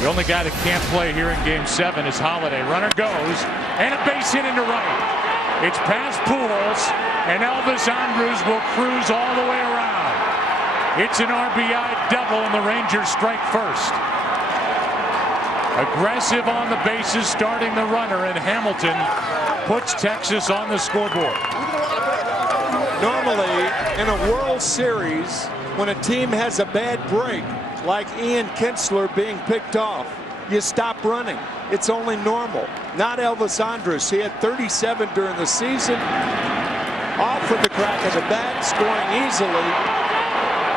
The only guy that can't play here in Game 7 is Holiday. Runner goes, and a base hit into right. It's past Pujols, and Elvis Andrus will cruise all the way around. It's an RBI double, and the Rangers strike first. Aggressive on the bases, starting the runner, and Hamilton puts Texas on the scoreboard. Normally, in a World Series, when a team has a bad break, like Ian Kinsler being picked off, you stop running. It's only normal. Not Elvis Andrus. He had 37 during the season. Off with the crack of the bat, scoring easily.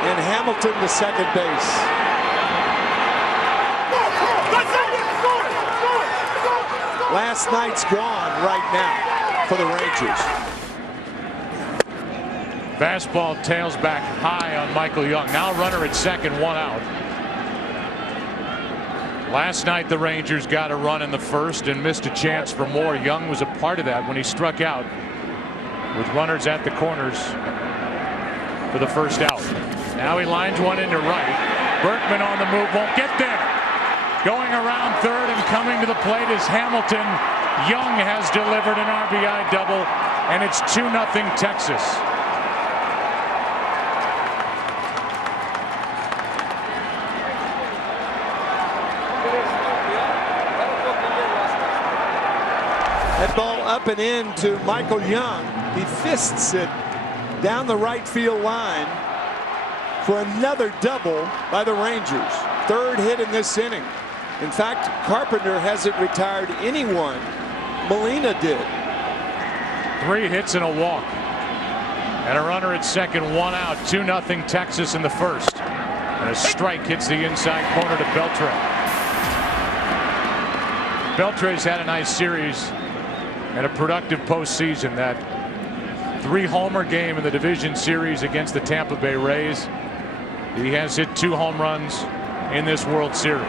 And Hamilton to second base. Last night's gone right now for the Rangers. Fastball tails back high on Michael Young. Now runner at second, one out. Last night the Rangers got a run in the first and missed a chance for more. Young was a part of that when he struck out with runners at the corners for the first out. Now he lines one into right. Berkman on the move, won't get there. Going around third and coming to the plate is Hamilton. Young has delivered an RBI double, and it's 2-0 Texas. That ball up and in to Michael Young. He fists it down the right field line for another double by the Rangers. Third hit in this inning. In fact, Carpenter hasn't retired anyone. Molina did. 3 hits and a walk. And a runner at second, one out. 2-0 Texas in the first. And a strike hits the inside corner to Beltre. Beltre's had a nice series and a productive postseason. That 3-homer game in the division series against the Tampa Bay Rays. He has hit 2 home runs in this World Series,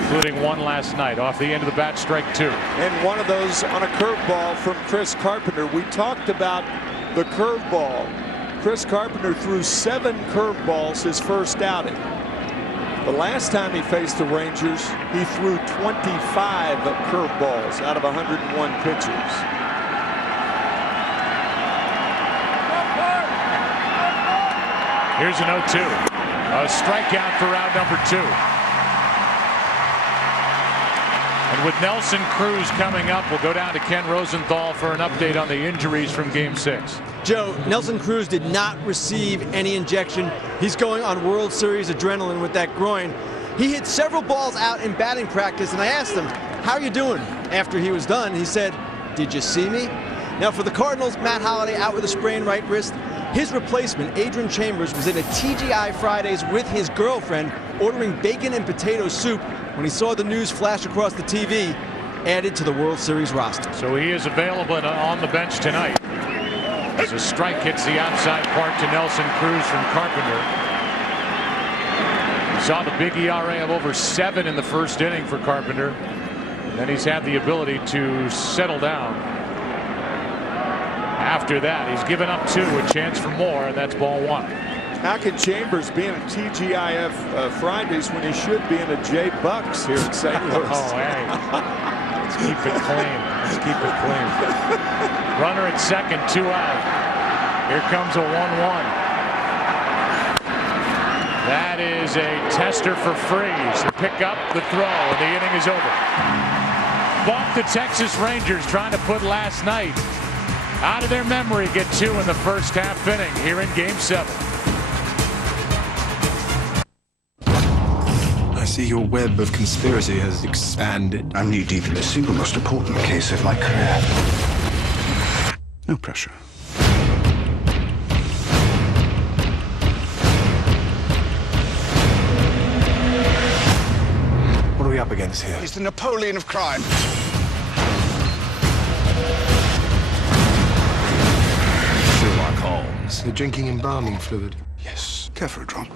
including one last night off the end of the bat, strike 2. And one of those on a curveball from Chris Carpenter. We talked about the curveball. Chris Carpenter threw 7 curveballs his first outing. The last time he faced the Rangers, he threw 25 curveballs out of 101 pitches. Here's an 0-2. A strikeout for round number 2. And with Nelson Cruz coming up, we'll go down to Ken Rosenthal for an update on the injuries from Game 6. Joe, Nelson Cruz did not receive any injection. He's going on World Series adrenaline with that groin. He hit several balls out in batting practice, and I asked him, how are you doing? After he was done, he said, did you see me? Now for the Cardinals, Matt Holliday out with a sprained right wrist. His replacement, Adrian Chambers, was in a TGI Fridays with his girlfriend, ordering bacon and potato soup when he saw the news flash across the TV, added to the World Series roster. So he is available on the bench tonight. As a strike hits the outside part to Nelson Cruz from Carpenter. We saw the big ERA of over 7 in the first inning for Carpenter. And then he's had the ability to settle down. After that, he's given up 2, a chance for more, and that's ball 1. How can Chambers be in a TGIF Fridays when he should be in a J Bucks here in St. Louis? Oh, hey. Let's keep it clean. Let's keep it clean. Runner at second, 2 out. Here comes a 1-1. That is a tester for Freese to pick up the throw, and the inning is over. But the Texas Rangers trying to put last night out of their memory, get 2 in the first half inning here in Game 7. I see your web of conspiracy has expanded. I'm knee deep in the single most important case of my career. No pressure. What are we up against here? He's the Napoleon of crime. Sherlock Holmes. You're drinking embalming fluid? Yes. Care for a drop?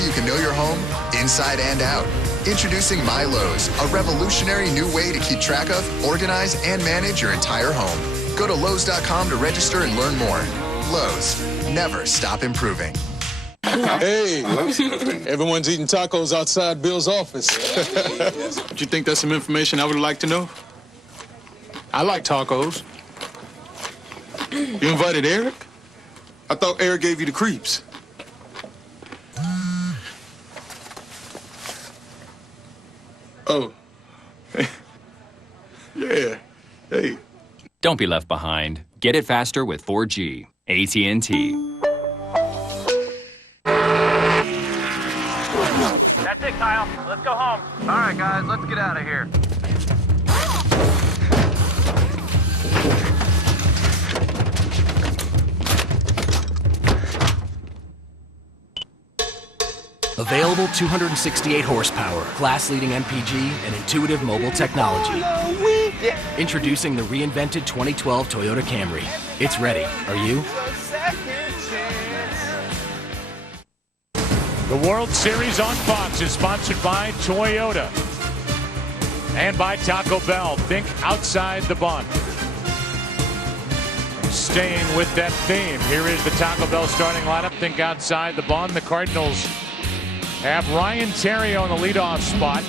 you can know your home inside and out. Introducing My Lowe's, a revolutionary new way to keep track of, organize, and manage your entire home. Go to Lowe's.com to register and learn more. Lowe's, never stop improving. Hey, everyone's eating tacos outside Bill's office. Do you think that's some information I would like to know? I like tacos. You invited Eric? I thought Eric gave you the creeps. Oh. Yeah. Hey. Don't be left behind. Get it faster with 4G. AT&T. That's it, Kyle. Let's go home. All right, guys, let's get out of here. Available 268 horsepower, class-leading MPG, and intuitive mobile technology. Introducing the reinvented 2012 Toyota Camry. It's ready. Are you? The World Series on Fox is sponsored by Toyota and by Taco Bell. Think outside the bun. Staying with that theme, here is the Taco Bell starting lineup. Think outside the bun. The Cardinals have Ryan Theriot in the leadoff spot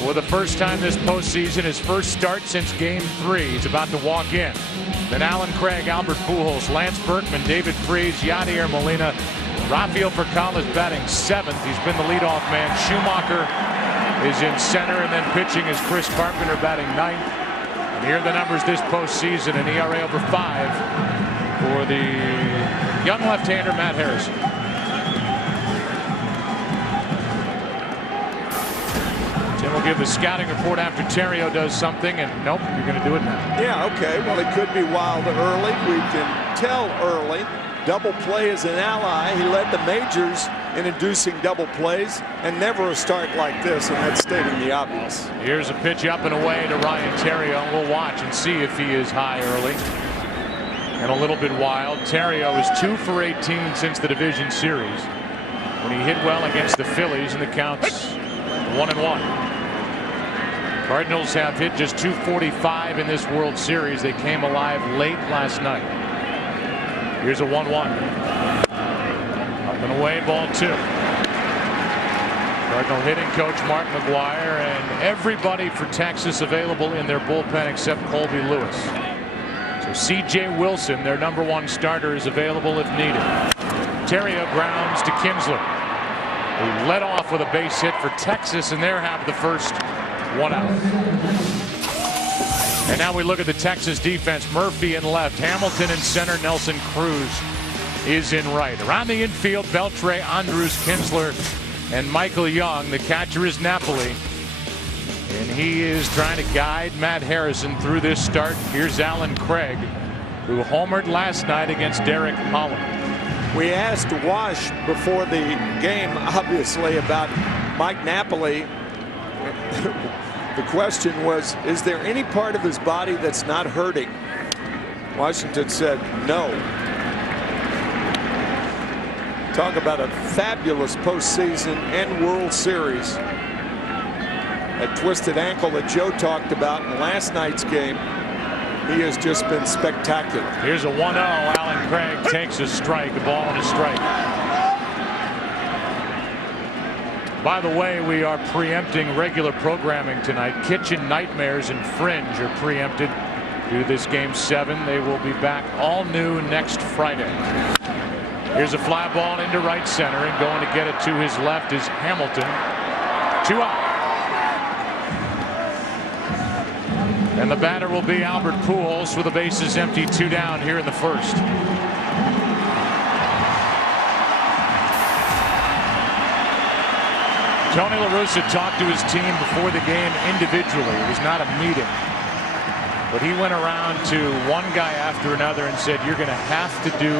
for the first time this postseason. His first start since Game 3. He's about to walk in. Then Alan Craig, Albert Pujols, Lance Berkman, David Freese, Yadier Molina. Rafael Furcal is batting 7th. He's been the leadoff man. Schumacher is in center, and then pitching is Chris Carpenter batting 9th. And here are the numbers this postseason: an ERA over 5 for the young left-hander Matt Harrison. Tim will give the scouting report after Theriot does something, and nope, you're going to do it now. Yeah, okay. Well, it could be wild early. We can tell early. Double play is an ally. He led the majors in inducing double plays, and never a start like this, and that's stating the obvious. Here's a pitch up and away to Ryan Theriot. We'll watch and see if he is high early. And a little bit wild. Theriot is 2 for 18 since the division series, when he hit well against the Phillies, and the count's 1-1. Cardinals have hit just .245 in this World Series. They came alive late last night. Here's a 1-1. Up and away, ball 2. Cardinal hitting coach Mark McGuire and everybody for Texas available in their bullpen except Colby Lewis. So C.J. Wilson, their #1 starter, is available if needed. Theriot grounds to Kinsler, who led off with a base hit for Texas, and there have the first 1 out. And now we look at the Texas defense. Murphy in left, Hamilton in center, Nelson Cruz is in right. Around the infield, Beltre, Andrews, Kinsler, and Michael Young. The catcher is Napoli, and he is trying to guide Matt Harrison through this start. Here's Alan Craig, who homered last night against Derek Holland. We asked Wash before the game, obviously, about Mike Napoli. The question was, is there any part of his body that's not hurting? Washington said no. Talk about a fabulous postseason and World Series. That twisted ankle that Joe talked about in last night's game, he has just been spectacular. Here's a 1-0. Alan Craig takes a strike, a ball and a strike. By the way, we are preempting regular programming tonight. Kitchen Nightmares and Fringe are preempted due to this Game 7. They will be back all new next Friday. Here's a fly ball into right center, and going to get it to his left is Hamilton. 2 out. And the batter will be Albert Pujols with the bases empty, 2 down here in the first. Tony La Russa talked to his team before the game individually. It was not a meeting, but he went around to one guy after another and said, you're going to have to do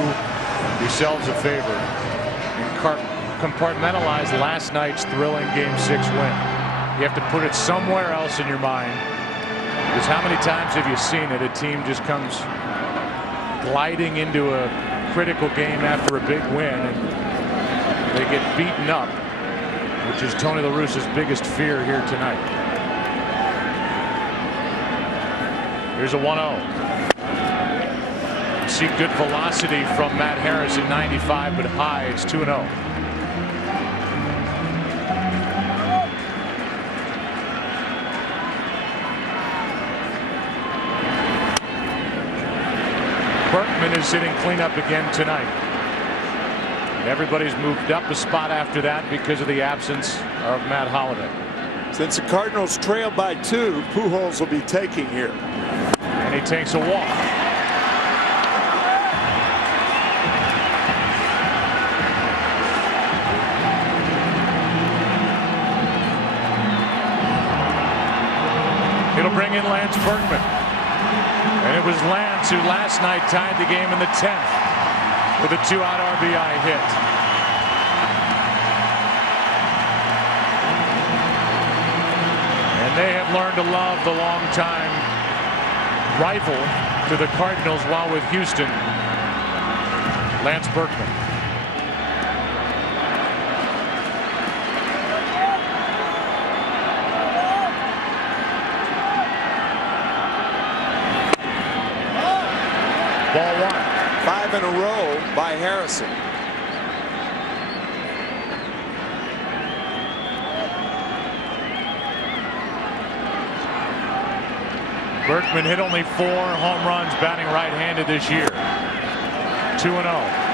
yourselves a favor and compartmentalize last night's thrilling Game 6 win. You have to put it somewhere else in your mind, because how many times have you seen it? A team just comes gliding into a critical game after a big win, and they get beaten up. which is Tony La Russa's biggest fear here tonight. Here's a 1-0. See good velocity from Matt Harrison, 95, but high. It's 2-0. Berkman is sitting cleanup again tonight. And everybody's moved up a spot after that because of the absence of Matt Holliday. Since the Cardinals trail by 2, Pujols will be taking here. And he takes a walk. It'll bring in Lance Berkman. And it was Lance who last night tied the game in the 10th with a 2-out RBI hit. And they have learned to love the longtime rival to the Cardinals while with Houston, Lance Berkman. Ball 1. 5 in a row by Harrison. Berkman hit only 4 home runs batting right-handed this year. 2-0.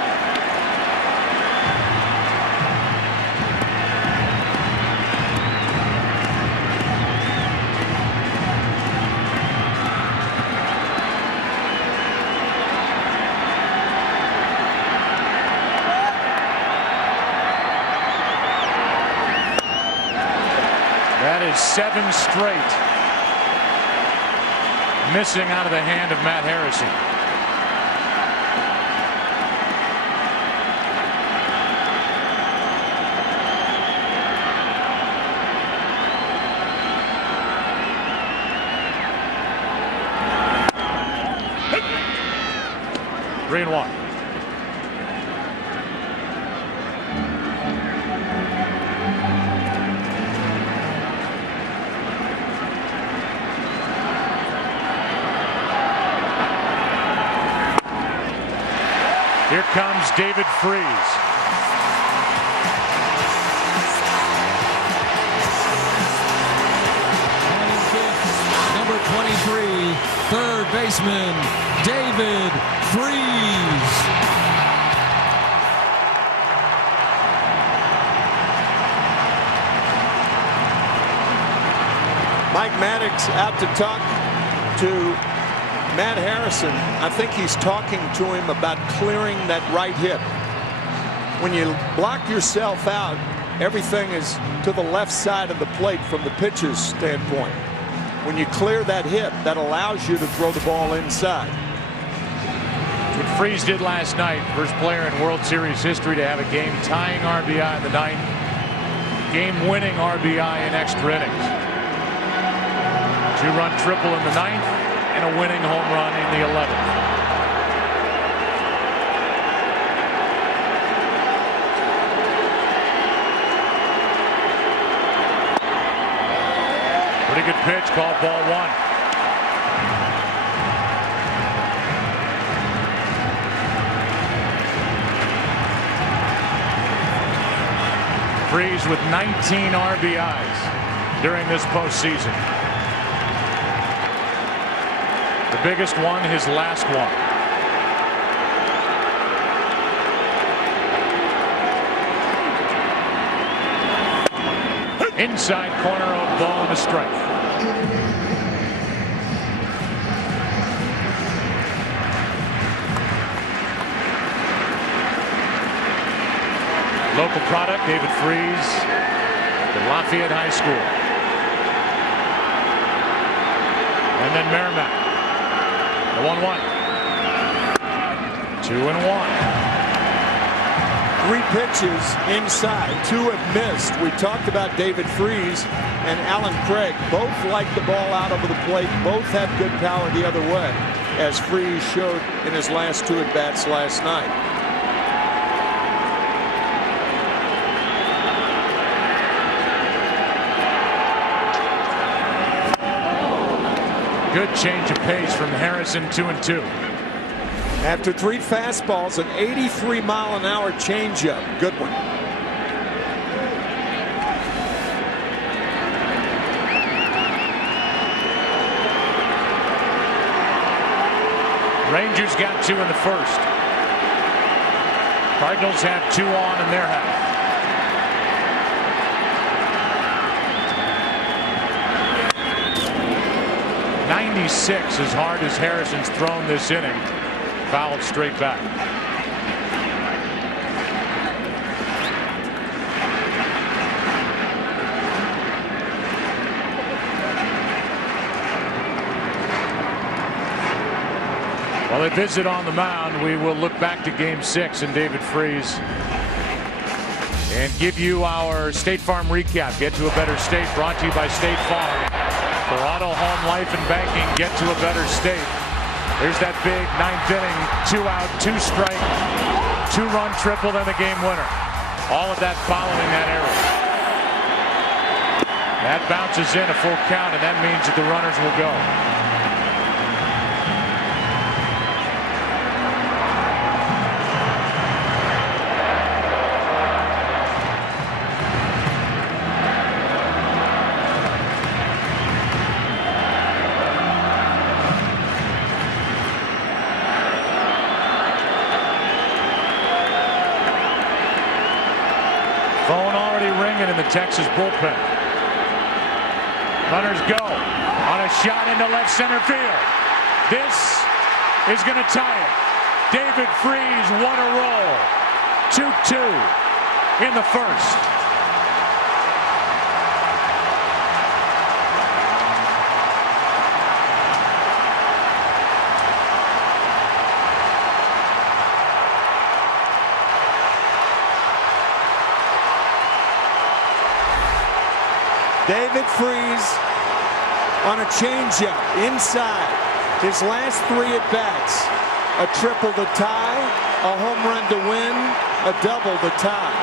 That is 7 straight missing out of the hand of Matt Harrison. Three and 1. Here comes David Freese. Number 23, third baseman, David Freese. Mike Maddox out to talk to Matt Harrison. I think he's talking to him about clearing that right hip. When you block yourself out, everything is to the left side of the plate from the pitcher's standpoint. When you clear that hip, that allows you to throw the ball inside. What Freese did last night, first player in World Series history to have a game-tying RBI in the 9th, game-winning RBI in extra innings. 2-run triple in the 9th. And a winning home run in the 11th. Pretty good pitch, called ball 1. Freese with 19 RBIs during this postseason. The biggest one, his last one. Inside corner of ball and a strike. Local product, David Freese, at Lafayette High School. And then Merrimack. The 1-1. 2-1. 3 pitches inside. 2 have missed. We talked about David Freese and Alan Craig. Both like the ball out over the plate. Both have good power the other way, as Freese showed in his last 2 at-bats last night. Good change of pace from Harrison, 2-2. After 3 fastballs, an 83-mile-an-hour changeup. Good one. Rangers got 2 in the first. Cardinals have 2 on in their half. .96 as hard as Harrison's thrown this inning. Fouled straight back. While they visit on the mound, we will look back to Game 6 and David Freese and give you our State Farm recap. Get to a better state, brought to you by State Farm. For auto, home, life, and banking, get to a better state. There's that big 9th inning, 2-out, 2-strike, 2-run triple, then the game winner. All of that following that error. That bounces in a full count, and that means that the runners will go. In the Texas bullpen. Runners go on a shot into left center field. This is going to tie it. David Freese won a roll. 2-2 in the first. David Freese on a changeup inside. His last 3 at-bats. A triple to tie, a home run to win, a double to tie.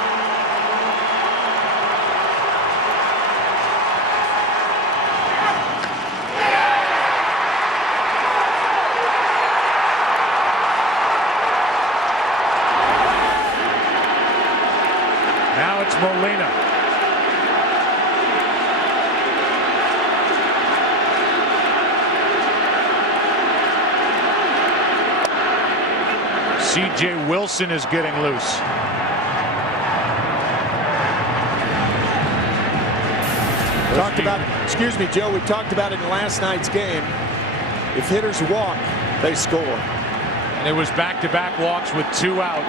Now it's Molina. C.J. Wilson is getting loose. Talked about it. Excuse me, Joe. We talked about it in last night's game. If hitters walk, they score. And it was back-to-back walks with 2 out.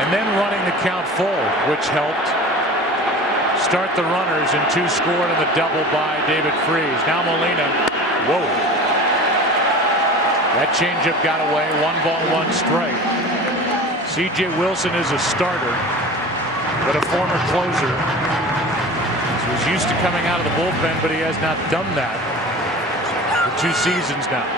And then running the count full, which helped start the runners, and 2 scored on the double by David Freese. Now Molina. Whoa. That changeup got away. 1 ball, 1 strike. C.J. Wilson is a starter, but a former closer. He was used to coming out of the bullpen, but he has not done that for 2 seasons now.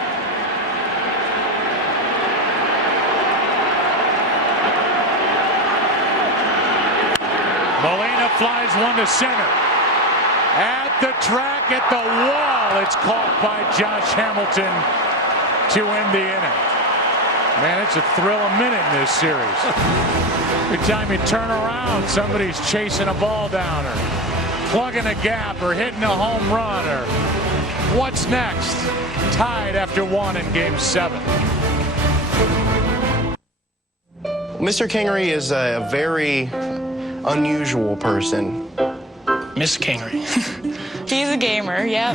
Molina flies 1 to center. At the track, at the wall. It's caught by Josh Hamilton to end the inning. Man, it's a thrill a minute in this series. Every time you turn around, somebody's chasing a ball down or plugging a gap or hitting a home run or what's next? Tied after 1 in Game 7. Mr. Kingery is a very unusual person. Miss Kingery. He's a gamer, yeah.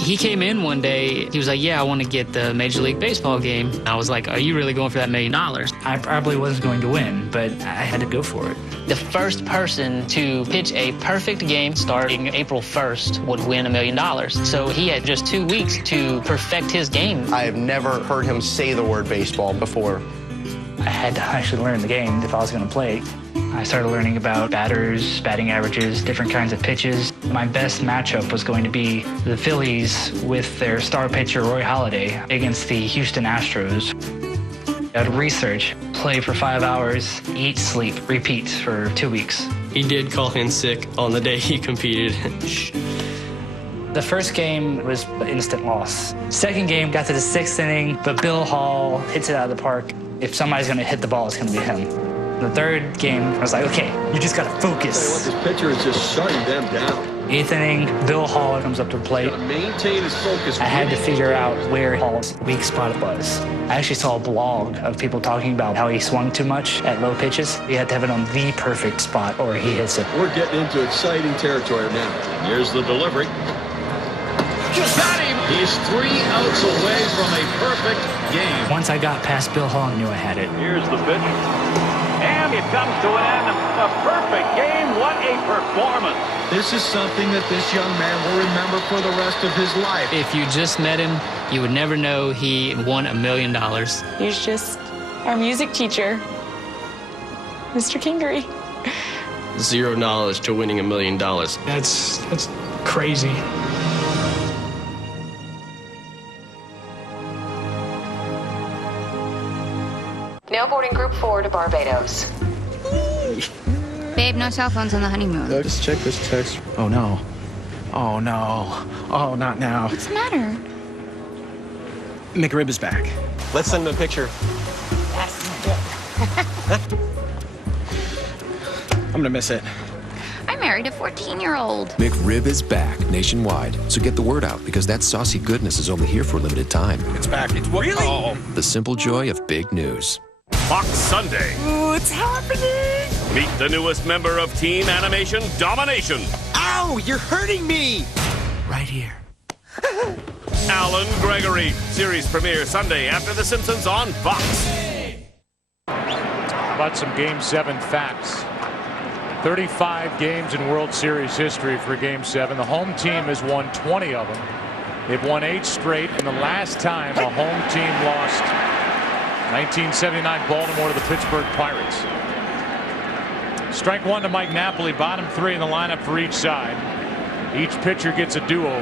He came in one day, he was like, yeah, I want to get the Major League Baseball game. I was like, are you really going for that $1 million? I probably wasn't going to win, but I had to go for it. The first person to pitch a perfect game starting April 1st would win $1 million. So he had just 2 weeks to perfect his game. I have never heard him say the word baseball before. I had to actually learn the game if I was going to play. I started learning about batters, batting averages, different kinds of pitches. My best matchup was going to be the Phillies with their star pitcher Roy Halladay against the Houston Astros. I'd research, play for 5 hours, eat, sleep, repeat for 2 weeks. He did call in sick on the day he competed. The first game was an instant loss. Second game, got to the 6th inning, but Bill Hall hits it out of the park. If somebody's going to hit the ball, it's going to be him. The third game, I was like, okay, you just got to focus. This pitcher is just shutting them down. 8th inning, Bill Hall comes up to the plate. Maintain his focus. I had to figure out where Hall's weak spot was. I actually saw a blog of people talking about how he swung too much at low pitches. He had to have it on the perfect spot or he hits it. We're getting into exciting territory now. Here's the delivery. Just got him! He's 3 outs away from a perfect game. Once I got past Bill Hall, I knew I had it. Here's the pitch. And it comes to an end. A perfect game. What a performance. This is something that this young man will remember for the rest of his life. If you just met him, you would never know he won $1 million. He's just our music teacher, Mr. Kingery. Zero knowledge to winning $1 million. That's crazy. Now boarding Group 4 to Barbados. Babe, no cell phones on the honeymoon. Just check this text. Oh, no. Oh, no. Oh, not now. What's the matter? McRib is back. Let's send him a picture. I'm going to miss it. I married a 14-year-old. McRib is back nationwide, so get the word out because that saucy goodness is only here for a limited time. It's back. It's what? Really? Oh. The simple joy of big news. Fox Sunday. What's happening? Meet the newest member of Team Animation Domination. Ow, you're hurting me. Right here. Alan Gregory. Series premiere Sunday after The Simpsons on Fox. About some Game 7 facts. 35 games in World Series history for Game 7. The home team has won 20 of them. They've won 8 straight, and the last time a home team lost, 1979 Baltimore to the Pittsburgh Pirates. Strike 1 to Mike Napoli, bottom 3 in the lineup for each side. Each pitcher gets a do-over.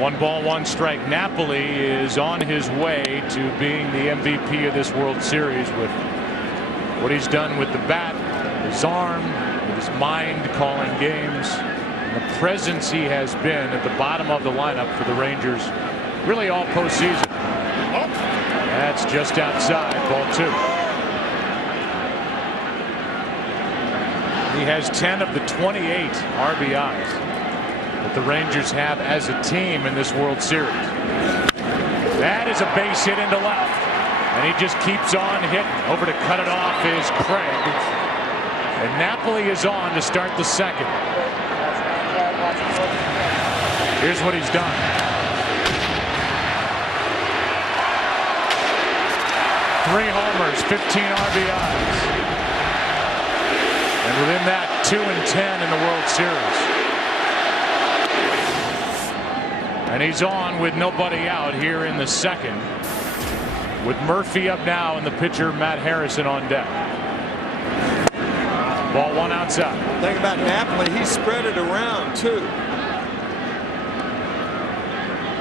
1 ball, 1 strike. Napoli is on his way to being the MVP of this World Series with what he's done with the bat, his arm, with his mind calling games, and the presence he has been at the bottom of the lineup for the Rangers really all postseason. That's just outside, ball 2. He has 10 of the 28 RBIs that the Rangers have as a team in this World Series. That is a base hit into left. And he just keeps on hitting. Over to cut it off is Craig. And Napoli is on to start the second. Here's what he's done. Three homers, 15 RBIs. And within that, 2-10 in the World Series. And he's on with nobody out here in the second, with Murphy up now and the pitcher Matt Harrison on deck. Ball 1 outside. Think about Napoli, he spread it around too.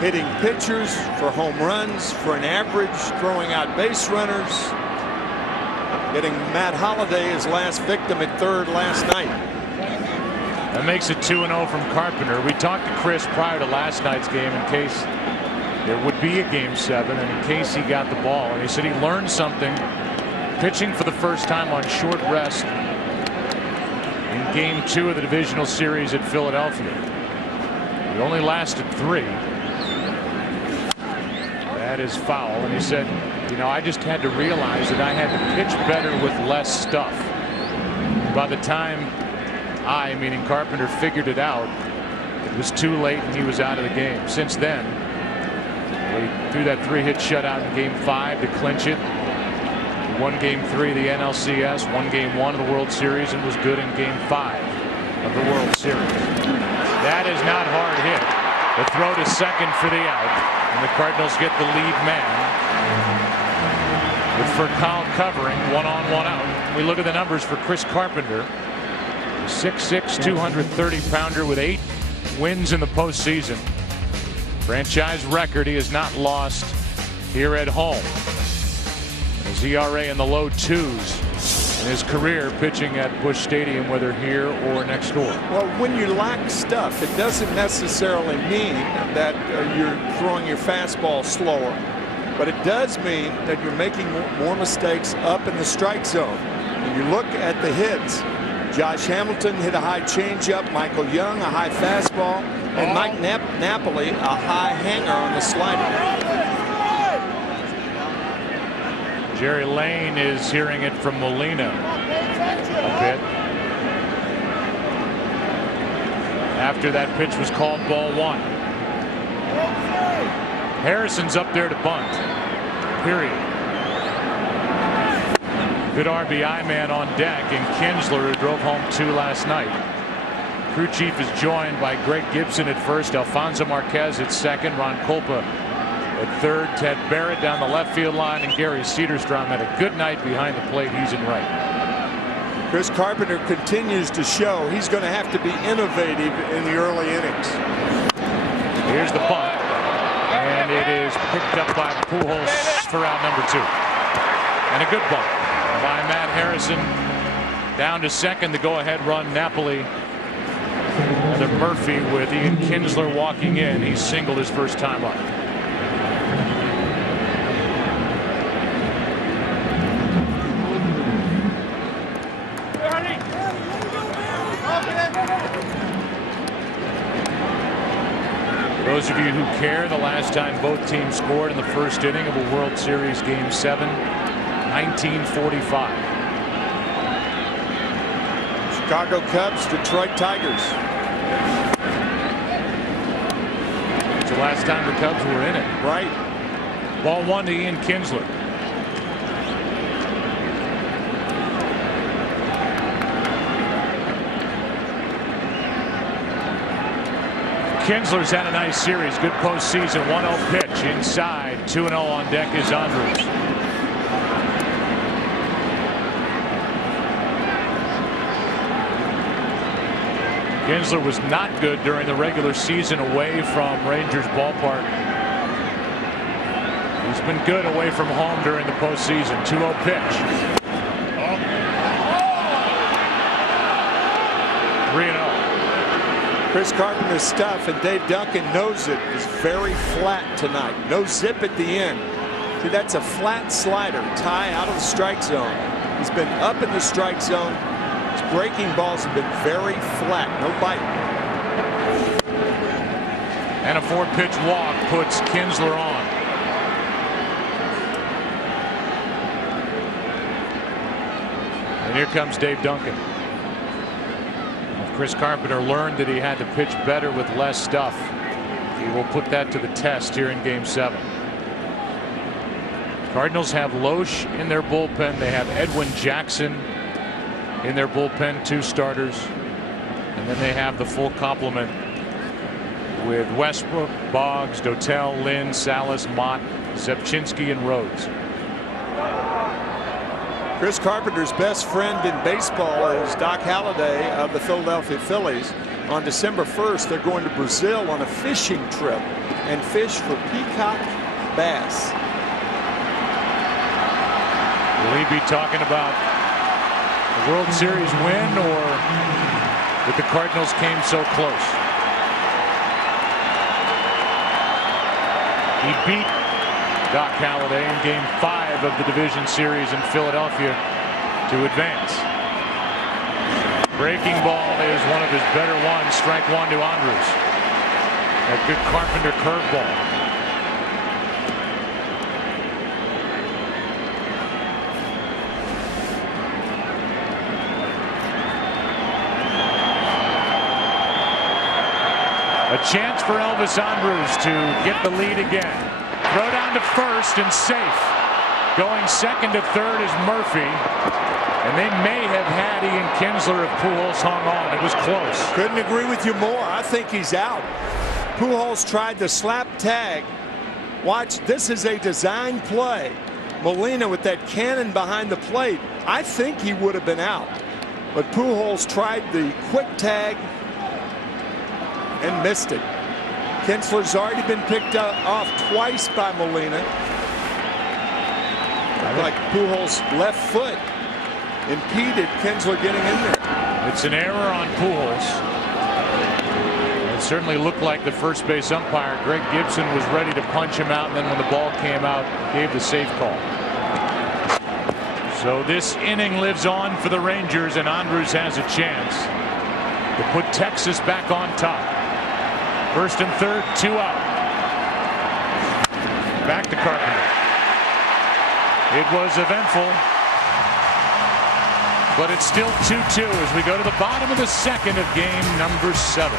Hitting pitchers for home runs, for an average, throwing out base runners. Getting Matt Holliday his last victim at third last night. That makes it 2-0 from Carpenter. We talked to Chris prior to last night's game in case there would be a Game 7 and in case he got the ball, and he said he learned something pitching for the first time on short rest in Game 2 of the divisional series at Philadelphia. He only lasted 3. That is foul, and he said, you know, I just had to realize that I had to pitch better with less stuff. By the time I, meaning Carpenter, figured it out, it was too late and he was out of the game. Since then, he threw that 3-hit shutout in Game 5 to clinch it. He won Game 3 of the NLCS, won Game 1 of the World Series, and was good in Game 5 of the World Series. That is not hard hit. The throw to second for the out, and the Cardinals get the lead man with Furcal covering, 1 on, 1 out. We look at the numbers for Chris Carpenter, 6'6", 230-pounder with 8 wins in the postseason. Franchise record, he has not lost here at home. His ERA in the low 2s. in his career pitching at Busch Stadium, whether here or next door. Well, when you lack stuff, it doesn't necessarily mean that you're throwing your fastball slower, but it does mean that you're making more mistakes up in the strike zone. When you look at the hits, Josh Hamilton hit a high changeup, Michael Young a high fastball, and Mike Napoli a high hanger on the slider. Jerry Lane is hearing it from Molina a bit. After that pitch was called ball 1. Harrison's up there to bunt. Period. Good RBI man on deck, and Kinsler, who drove home 2 last night. Crew chief is joined by Greg Gibson at first, Alfonso Marquez at second, Ron Kolpa at third, Ted Barrett down the left field line, and Gary Cedarstrom had a good night behind the plate. He's in right. Chris Carpenter continues to show he's going to have to be innovative in the early innings. Here's the bunt, and it is picked up by Pujols for out number 2. And a good bunt by Matt Harrison. Down to second, the go-ahead run. Napoli. Another Murphy with Ian Kinsler walking in. He singled his first time up. Those of you who care, the last time both teams scored in the first inning of a World Series Game 7, 1945. Chicago Cubs, Detroit Tigers. It's the last time the Cubs were in it. Right. Ball 1 to Ian Kinsler. Kinsler's had a nice series. Good postseason. 1-0 pitch inside. 2-0 on deck is Andrews. Kinsler was not good during the regular season away from Rangers ballpark. He's been good away from home during the postseason. 2-0 pitch. 3-0. Chris Carpenter's stuff, and Dave Duncan knows it, is very flat tonight. No zip at the end. See, that's a flat slider. Tie out of the strike zone. He's been up in the strike zone. His breaking balls have been very flat. No bite. And a 4-pitch walk puts Kinsler on. And here comes Dave Duncan. Chris Carpenter learned that he had to pitch better with less stuff. He will put that to the test here in Game 7. Cardinals have Loesch in their bullpen. They have Edwin Jackson in their bullpen, 2 starters. And then they have the full complement with Westbrook, Boggs, Dotel, Lynn, Salas, Mott, Zepchinski, and Rhodes. Chris Carpenter's best friend in baseball is Doc Halladay of the Philadelphia Phillies. On December 1st, they're going to Brazil on a fishing trip and fish for peacock bass. Will he be talking about the World Series win, or that the Cardinals came so close? He beat Doc Halladay in Game 5 of the division series in Philadelphia to advance. Breaking ball is one of his better ones. Strike 1 to Andrews. A good Carpenter curveball. A chance for Elvis Andrews to get the lead again. Throw down to first and safe. Going second to third is Murphy. And they may have had Ian Kinsler if Pujols hung on. It was close. Couldn't agree with you more. I think he's out. Pujols tried the slap tag. Watch, this is a design play. Molina with that cannon behind the plate. I think he would have been out. But Pujols tried the quick tag and missed it. Kinsler's already been picked off twice by Molina. Like Pujols' left foot impeded Kinsler getting in there. It's an error on Pujols. It certainly looked like the first base umpire, Greg Gibson, was ready to punch him out, and then when the ball came out, gave the safe call. So this inning lives on for the Rangers, and Andrus has a chance to put Texas back on top. First and third, 2 out. Back to Carpenter. It was eventful, but it's still 2-2 as we go to the bottom of the second of game number 7.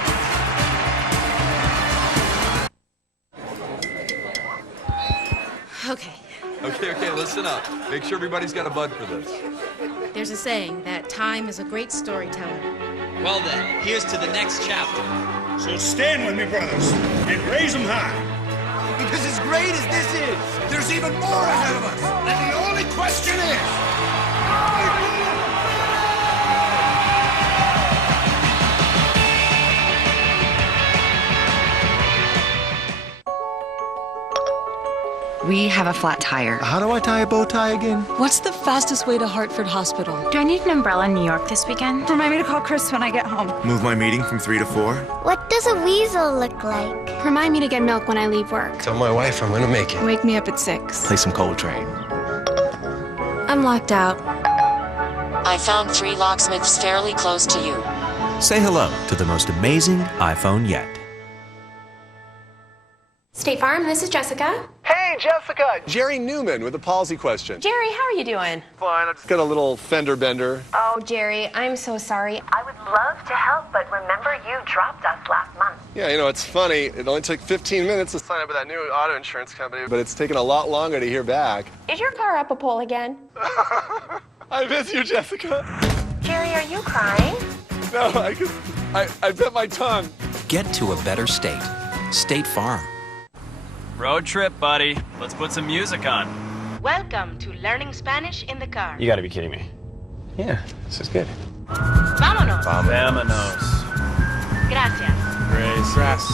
Okay, listen up. Make sure everybody's got a bud for this. There's a saying that time is a great storyteller. Well then, here's to the next chapter. So stand with me, brothers, and raise them high. Because as great as this is, there's even more ahead of us. And the only question is... We have a flat tire. How do I tie a bow tie again? What's the fastest way to Hartford Hospital? Do I need an umbrella in New York this weekend? Remind me to call Chris when I get home. Move my meeting from 3 to 4. What does a weasel look like? Remind me to get milk when I leave work. Tell my wife I'm gonna make it. Wake me up at 6. Play some Coltrane. I'm locked out. I found 3 locksmiths fairly close to you. Say hello to the most amazing iPhone yet. State Farm, this is Jessica. Hey, Jessica! Jerry Newman with a policy question. Jerry, how are you doing? Fine, I just got a little fender bender. Oh, Jerry, I'm so sorry. I would love to help, but remember you dropped us last month. Yeah, you know, it's funny. It only took 15 minutes to sign up with that new auto insurance company, but it's taken a lot longer to hear back. Is your car up a pole again? I miss you, Jessica. Jerry, are you crying? No, I bit my tongue. Get to a better state. State Farm. Road trip, buddy. Let's put some music on. Welcome to Learning Spanish in the Car. You gotta be kidding me. Yeah, this is good. Vámonos. Vámonos. Gracias. Gracias.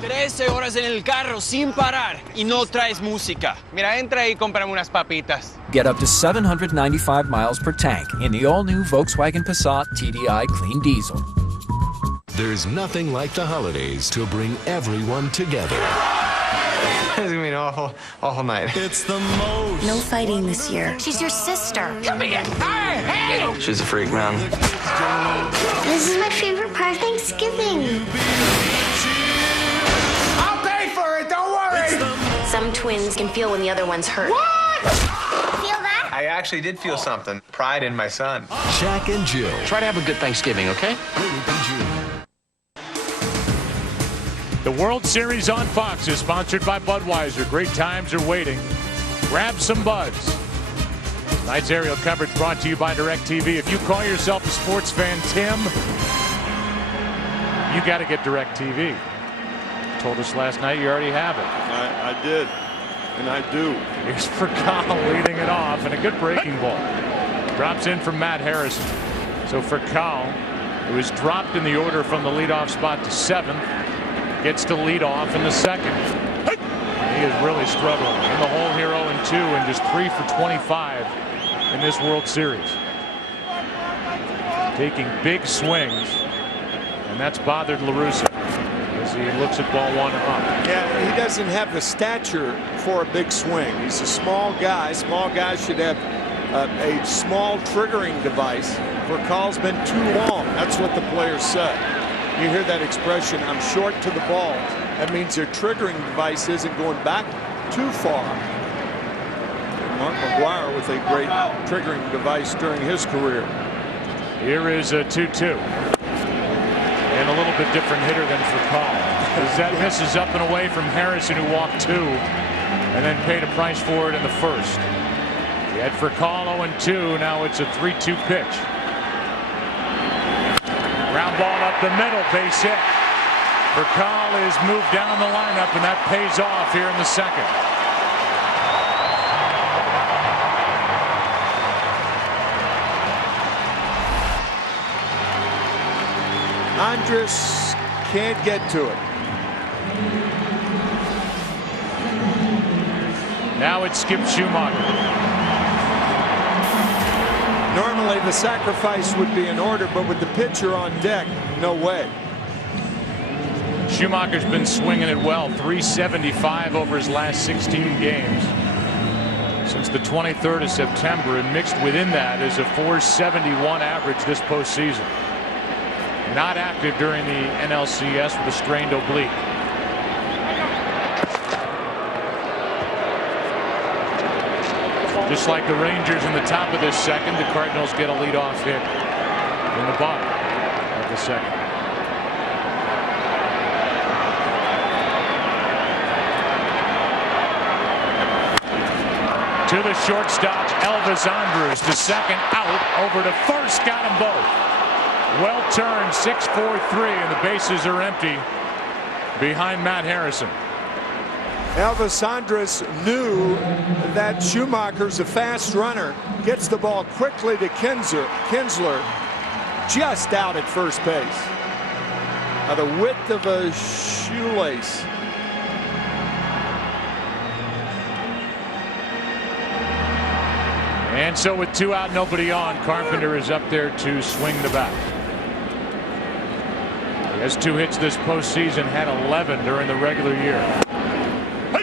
13 horas en el carro sin parar y no traes música. Mira, entra y cómprame unas papitas. Get up to 795 miles per tank in the all-new Volkswagen Passat TDI Clean Diesel. There's nothing like the holidays to bring everyone together. It's gonna be an awful night. It's the most. No fighting this year. She's your sister. Come here. Hey! She's a freak, man. This is my favorite part of Thanksgiving. I'll pay for it, don't worry. Some twins can feel when the other one's hurt. What? Feel that? I actually did feel something. Pride in my son. Jack and Jill. Try to have a good Thanksgiving, okay? The World Series on Fox is sponsored by Budweiser. Great times are waiting. Grab some buds. Tonight's aerial coverage brought to you by DirecTV. If you call yourself a sports fan, Tim, you got to get DirecTV. Told us last night you already have it. I did, and I do. Here's Furcal leading it off, and a good breaking ball. Drops in from Matt Harrison. So Furcal, who is dropped in the order from the leadoff spot to 7th, gets to lead off in the second. He is really struggling. In the hole here 0-2 and just 3 for 25 in this World Series. Taking big swings, and that's bothered LaRussa as he looks at ball 1 up. Yeah, he doesn't have the stature for a big swing. He's a small guy. Small guys should have a small triggering device. Furcal's been too long. That's what the players said. You hear that expression, I'm short to the ball. That means their triggering device isn't going back too far. Mark McGwire with a great triggering device during his career. Here is a 2-2. And a little bit different hitter than Furcal. As that misses up and away from Harrison, who walked 2 and then paid a price for it in the first. He had Furcal 0-2. Now it's a 3-2 pitch. Ground ball up the middle, base hit. Furcal is moved down the lineup, and that pays off here in the second. Andrus can't get to it. Now it's Skip Schumacher. Normally the sacrifice would be in order, but with the pitcher on deck, no way. Schumacher's been swinging it well, 375 over his last 16 games since the 23rd of September, and mixed within that is a 471 average this postseason. Not active during the NLCS with a strained oblique. Just like the Rangers in the top of this second, the Cardinals get a leadoff hit in the bottom of the second. To the shortstop, Elvis Andrus to second, out, over to first, got them both. Well turned, 6-4-3, and the bases are empty behind Matt Harrison. Elvis Andrus knew that Schumacher's a fast runner, gets the ball quickly to Kinsler, just out at first base. By the width of a shoelace. And so with 2 out, nobody on, Carpenter is up there to swing the bat. He has 2 hits this postseason, had 11 during the regular year.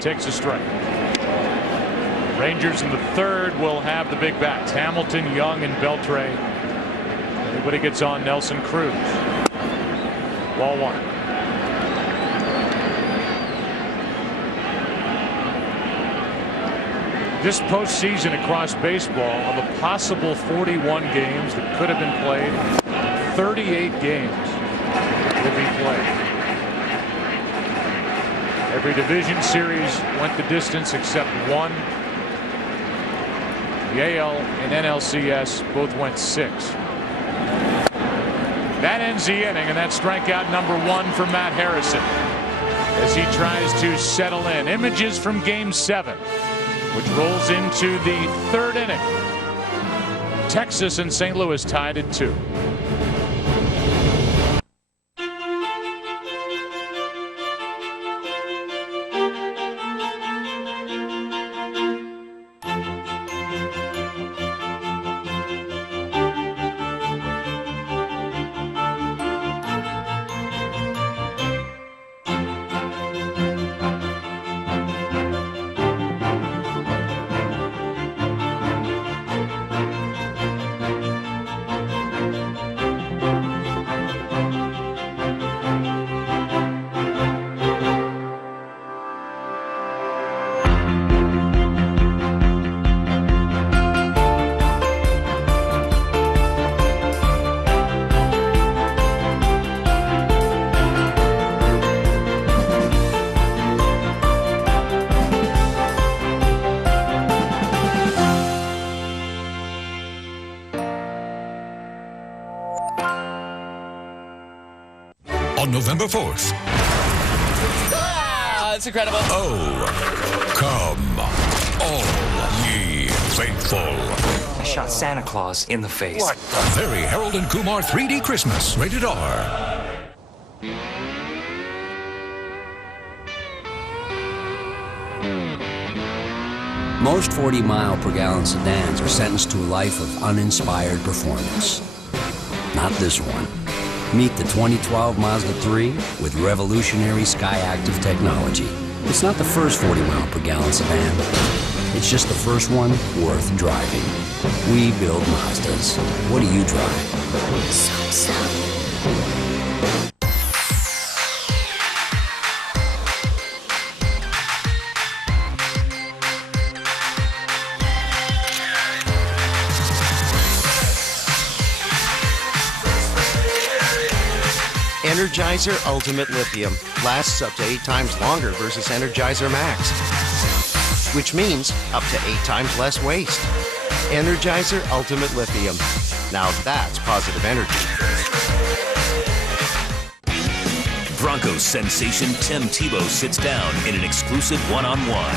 Takes a strike. Rangers in the third will have the big bats. Hamilton, Young, and Beltre. Everybody gets on Nelson Cruz. Ball 1. This postseason across baseball, of a possible 41 games that could have been played, 38 games will be played. Every division series went the distance except one. The AL and NLCS both went 6. That ends the inning, and that's strikeout number 1 for Matt Harrison as he tries to settle in. Images from Game 7, which rolls into the 3rd inning. Texas and St. Louis tied at 2. On November 4th. It's incredible. Oh, come, all ye faithful. I shot Santa Claus in the face. What the? Very Harold and Kumar 3D Christmas. Rated R. Most 40-mile-per-gallon sedans are sentenced to a life of uninspired performance. Not this one. Meet the 2012 Mazda 3 with revolutionary Skyactiv technology. It's not the first 40-mile-per-gallon sedan. It's just the first one worth driving. We build Mazdas. What do you drive? So. Energizer Ultimate Lithium lasts up to 8 times longer versus Energizer Max, which means up to 8 times less waste. Energizer Ultimate Lithium. Now that's positive energy. Broncos sensation Tim Tebow sits down in an exclusive one-on-one.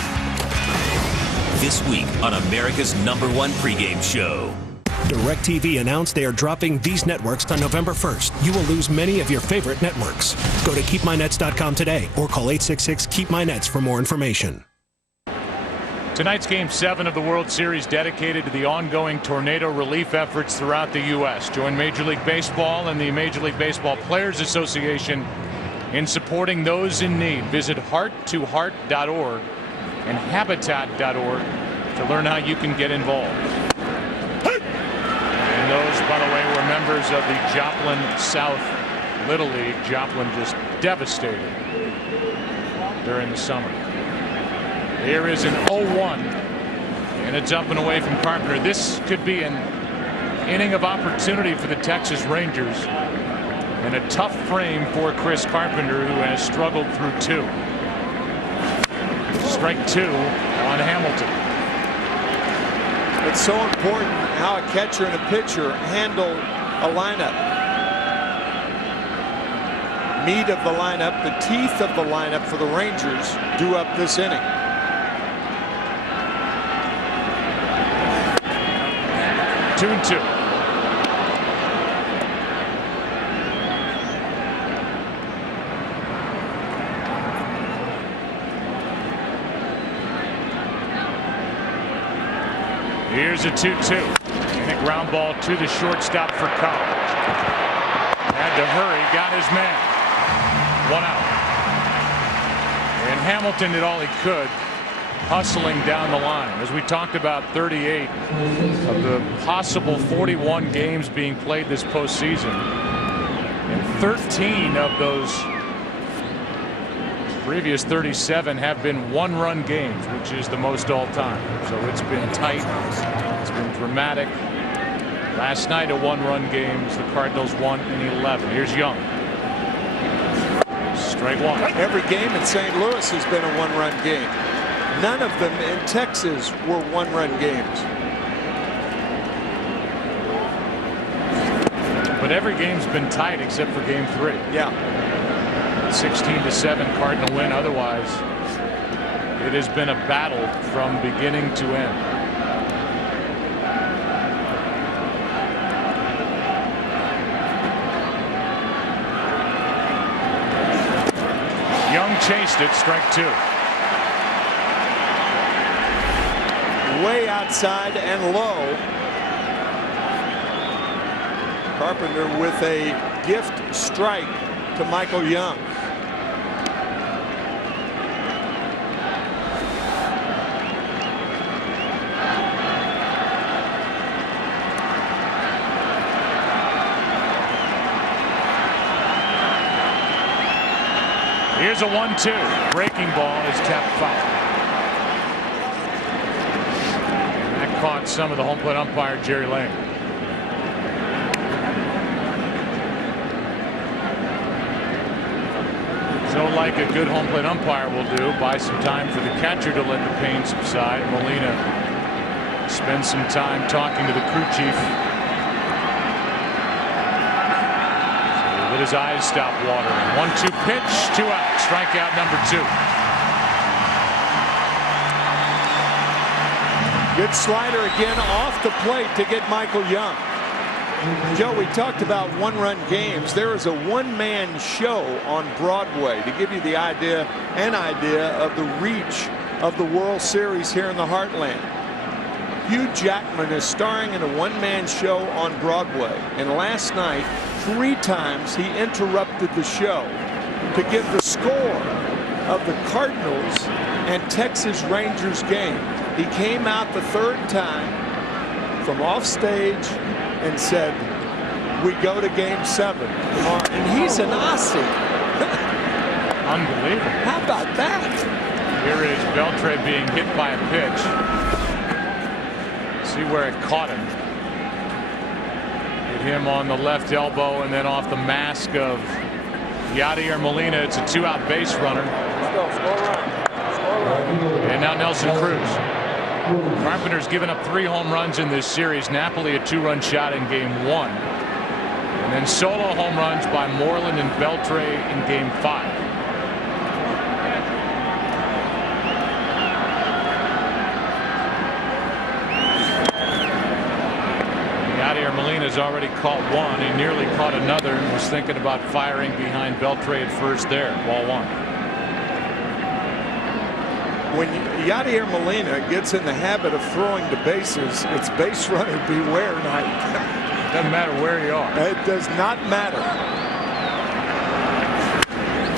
This week on America's #1 pregame show. DirecTV announced they are dropping these networks on November 1st. You will lose many of your favorite networks. Go to keepmynets.com today or call 866-KEEP-MY-NETS for more information. Tonight's Game 7 of the World Series dedicated to the ongoing tornado relief efforts throughout the U.S. Join Major League Baseball and the Major League Baseball Players Association in supporting those in need. Visit hearttoheart.org and habitat.org to learn how you can get involved. And those, by the way, were members of the Joplin South Little League. Joplin just devastated during the summer. Here is an 0-1, and it's up and away from Carpenter. This could be an inning of opportunity for the Texas Rangers, and a tough frame for Chris Carpenter, who has struggled through 2. Strike 2 on Hamilton. It's so important how a catcher and a pitcher handle a lineup. Meat of the lineup, the teeth of the lineup for the Rangers due up this inning. 2-2. Here's a 2-2. And a ground ball to the shortstop for College. Had to hurry, got his man. 1 out. And Hamilton did all he could, hustling down the line. As we talked about, 38 of the possible 41 games being played this postseason, and 13 of those previous 37 have been one-run games, which is the most all-time. So it's been tight, it's been dramatic. Last night a one-run game as the Cardinals won in 11. Here's Young. Strike 1. Every game in St. Louis has been a one-run game. None of them in Texas were one-run games. But every game's been tight except for Game 3. Yeah. 16-7 Cardinal win. Otherwise, it has been a battle from beginning to end. Young chased it. Strike 2. Way outside and low. Carpenter with a gift strike to Michael Young. Here's a 1-2. Breaking ball is tapped foul. Caught some of the home plate umpire Jerry Lane. So like a good home plate umpire will do, buy some time for the catcher to let the pain subside. Molina spends some time talking to the crew chief. So let his eyes stop watering. 1-2 pitch, 2 out. Strikeout number 2. Good slider again off the plate to get Michael Young. Joe, we talked about one-run games. There is a one-man show on Broadway to give you the idea of the reach of the World Series here in the Heartland. Hugh Jackman is starring in a one-man show on Broadway, and last night 3 times he interrupted the show to give the score of the Cardinals and Texas Rangers game. He came out the 3rd time from off stage and said, "We go to Game 7 tomorrow." And he's an Aussie. Unbelievable. How about that? Here is Beltre being hit by a pitch. See where it caught him. Hit him on the left elbow and then off the mask of Yadier Molina. It's a 2-out base runner. And now Nelson Cruz. Carpenter's given up 3 home runs in this series. Napoli a 2-run shot in Game 1. And then solo home runs by Moreland and Beltre in Game 5. Yadier Molina's already caught 1. He nearly caught another and was thinking about firing behind Beltre at first there. Ball 1. when Yadier Molina gets in the habit of throwing the bases, it's base runner beware night. Doesn't matter where you are. It does not matter.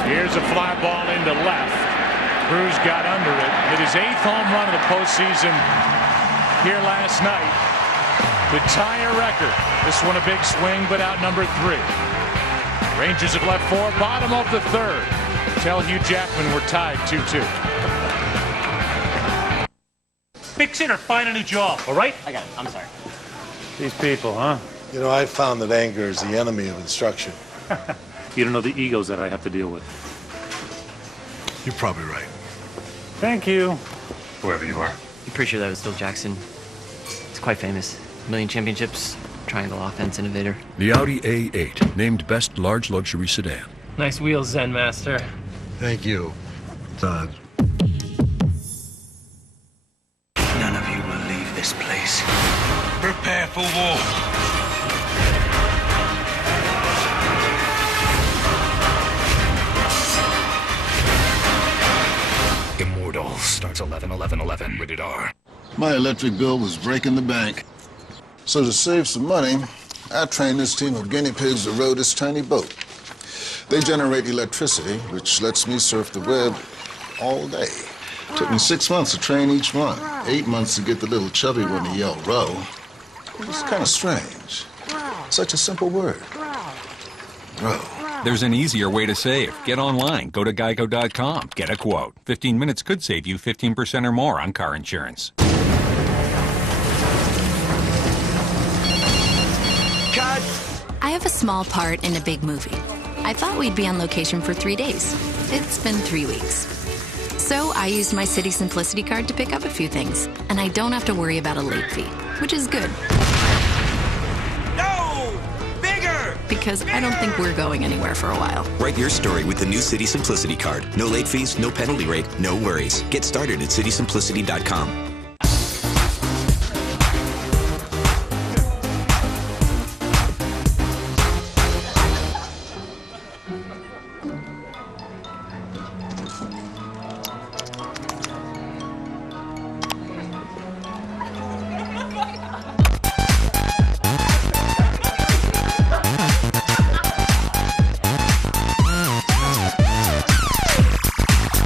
Here's a fly ball into left. Cruz got under it. Hit his 8th home run of the postseason here last night to tie a record. This one a big swing, but out number 3. Rangers have left 4, bottom of the 3rd. Tell Hugh Jackman we're tied 2-2. Fix it or find a new job, all right? I got it. I'm sorry. These people, huh? You know, I found that anger is the enemy of instruction. You don't know the egos that I have to deal with. You're probably right. Thank you. Whoever you are. I'm pretty sure that was still Jackson. It's quite famous. 1 million championships, triangle offense innovator. The Audi A8, named best large luxury sedan. Nice wheels, Zen Master. Thank you, Todd. None of you will leave this place. Prepare for war. Immortal starts 11/11/11. Rated R. My electric bill was breaking the bank. So to save some money, I trained this team of guinea pigs to row this tiny boat. They generate electricity, which lets me surf the web all day. Took me 6 months to train each one. 8 months to get the little chubby one to yell row. It was kind of strange. Such a simple word. Row. There's an easier way to save. Get online. Go to geico.com. Get a quote. 15 minutes could save you 15% or more on car insurance. Cut! I have a small part in a big movie. I thought we'd be on location for 3 days. It's been 3 weeks. So I used my City Simplicity card to pick up a few things, and I don't have to worry about a late fee, which is good. No! Bigger! Because I don't think we're going anywhere for a while. Write your story with the new City Simplicity card. No late fees, no penalty rate, no worries. Get started at citysimplicity.com.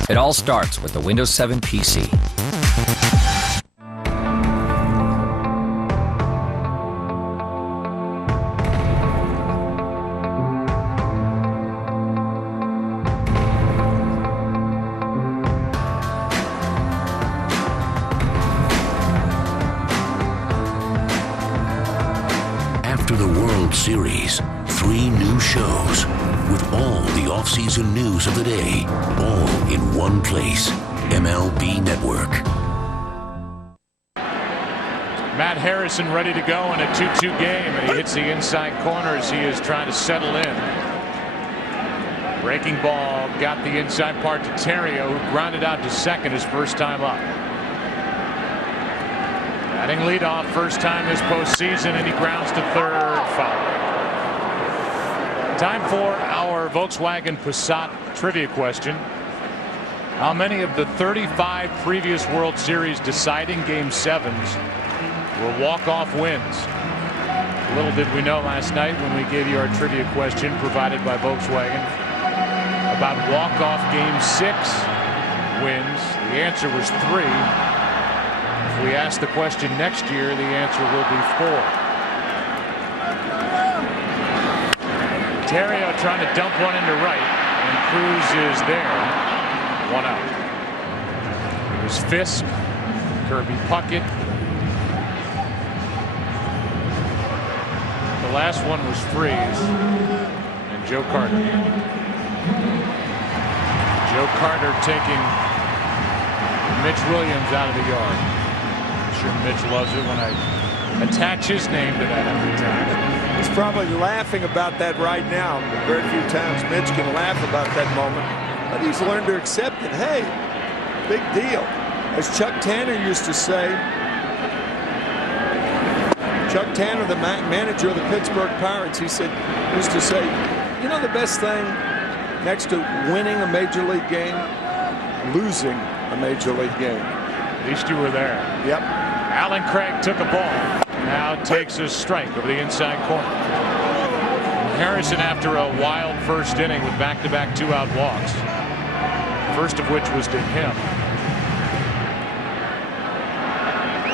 It all starts with the Windows 7 PC. After the World Series, 3 new shows with all the off-season news of the day, all in one place. MLB Network. Matt Harrison ready to go in a 2-2 game, and he hits the inside corners. He is trying to settle in. Breaking ball got the inside part to Terrio, who grounded out to second his first time up. Batting leadoff first time this postseason, and he grounds to third, foul. Time for our Volkswagen Passat trivia question. How many of the 35 previous World Series deciding Game 7s were walk-off wins? Little did we know last night when we gave you our trivia question provided by Volkswagen about walk-off Game 6 wins. The answer was 3. If we ask the question next year, the answer will be 4. Terrio trying to dump one into right, and Cruz is there. 1 out. It was Fisk, Kirby Puckett. The last one was Freese and Joe Carter. Joe Carter taking Mitch Williams out of the yard. I'm sure Mitch loves it when I attach his name to that every time. He's probably laughing about that right now. Very few times Mitch can laugh about that moment, but he's learned to accept it. Hey, big deal. As Chuck Tanner used to say, Chuck Tanner, the manager of the Pittsburgh Pirates, used to say, you know the best thing next to winning a major league game? Losing a major league game. At least you were there. Yep. Alan Craig took a ball. Now takes a strike over the inside corner. Harrison, after a wild first inning with back-to-back two-out walks, first of which was to him,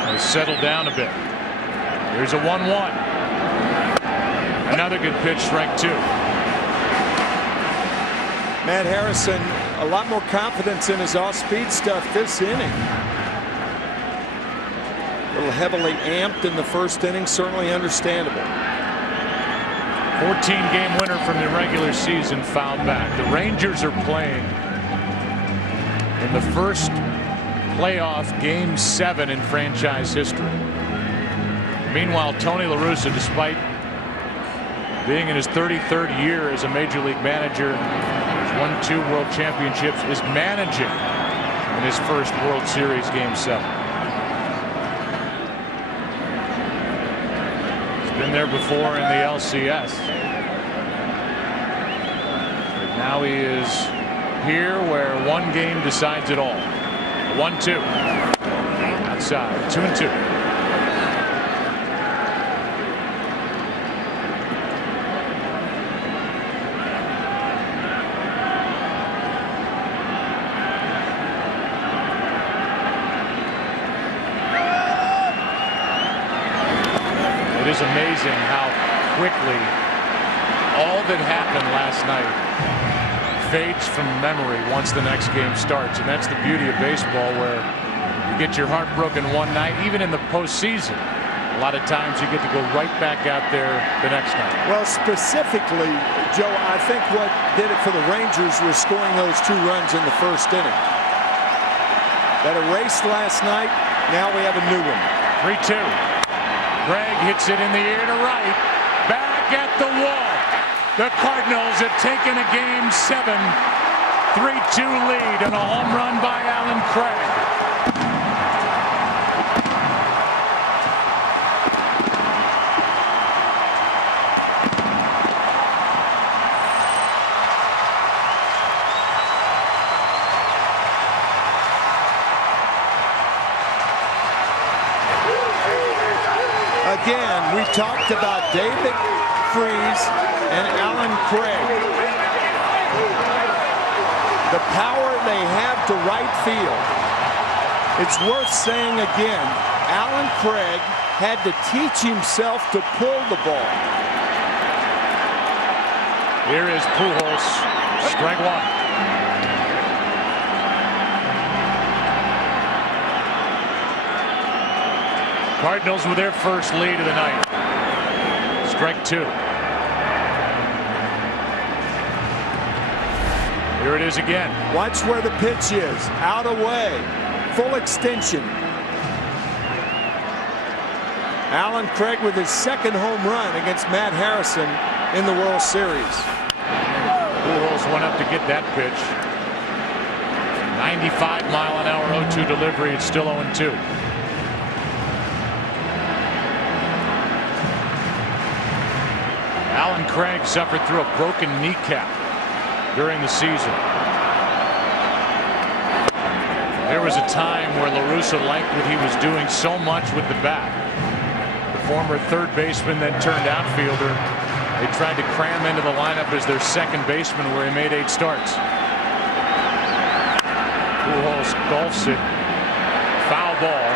has settled down a bit. Here's a 1-1. Another good pitch, strike two. Matt Harrison, a lot more confidence in his off-speed stuff this inning. A little heavily amped in the first inning, certainly understandable. 14-game winner from the regular season fouled back. The Rangers are playing in the first playoff Game 7 in franchise history. Meanwhile, Tony La Russa, despite being in his 33rd year as a major league manager, has won 2 world championships, is managing in his first World Series Game 7. Been there before in the LCS. But now he is here where one game decides it all. 1-2. Outside. 2-2. It is amazing how quickly all that happened last night fades from memory once the next game starts. And that's the beauty of baseball, where you get your heart broken one night, even in the postseason. A lot of times you get to go right back out there the next night. Well, specifically, Joe, I think what did it for the Rangers was scoring those 2 runs in the first inning. That erased last night. Now we have a new one. 3-2. Craig hits it in the air to right. Back at the wall. The Cardinals have taken a Game 7 3-2 lead and a home run by Alan Craig. Again, we talked about David Freese and Alan Craig. The power they have to right field. It's worth saying again, Alan Craig had to teach himself to pull the ball. Here is Pujols, strike one. Cardinals with their first lead of the night. Strike two. Here it is again. Watch where the pitch is. Out away. Full extension. Alan Craig with his second home run against Matt Harrison in the World Series. Pujols went up to get that pitch. 95-mile-an-hour 0-2 delivery. It's still 0-2. Alan Craig suffered through a broken kneecap during the season. There was a time where La Russa liked what he was doing so much with the bat. The former third baseman that turned outfielder, they tried to cram into the lineup as their second baseman, where he made 8 starts. Pujols golfs it. Foul ball.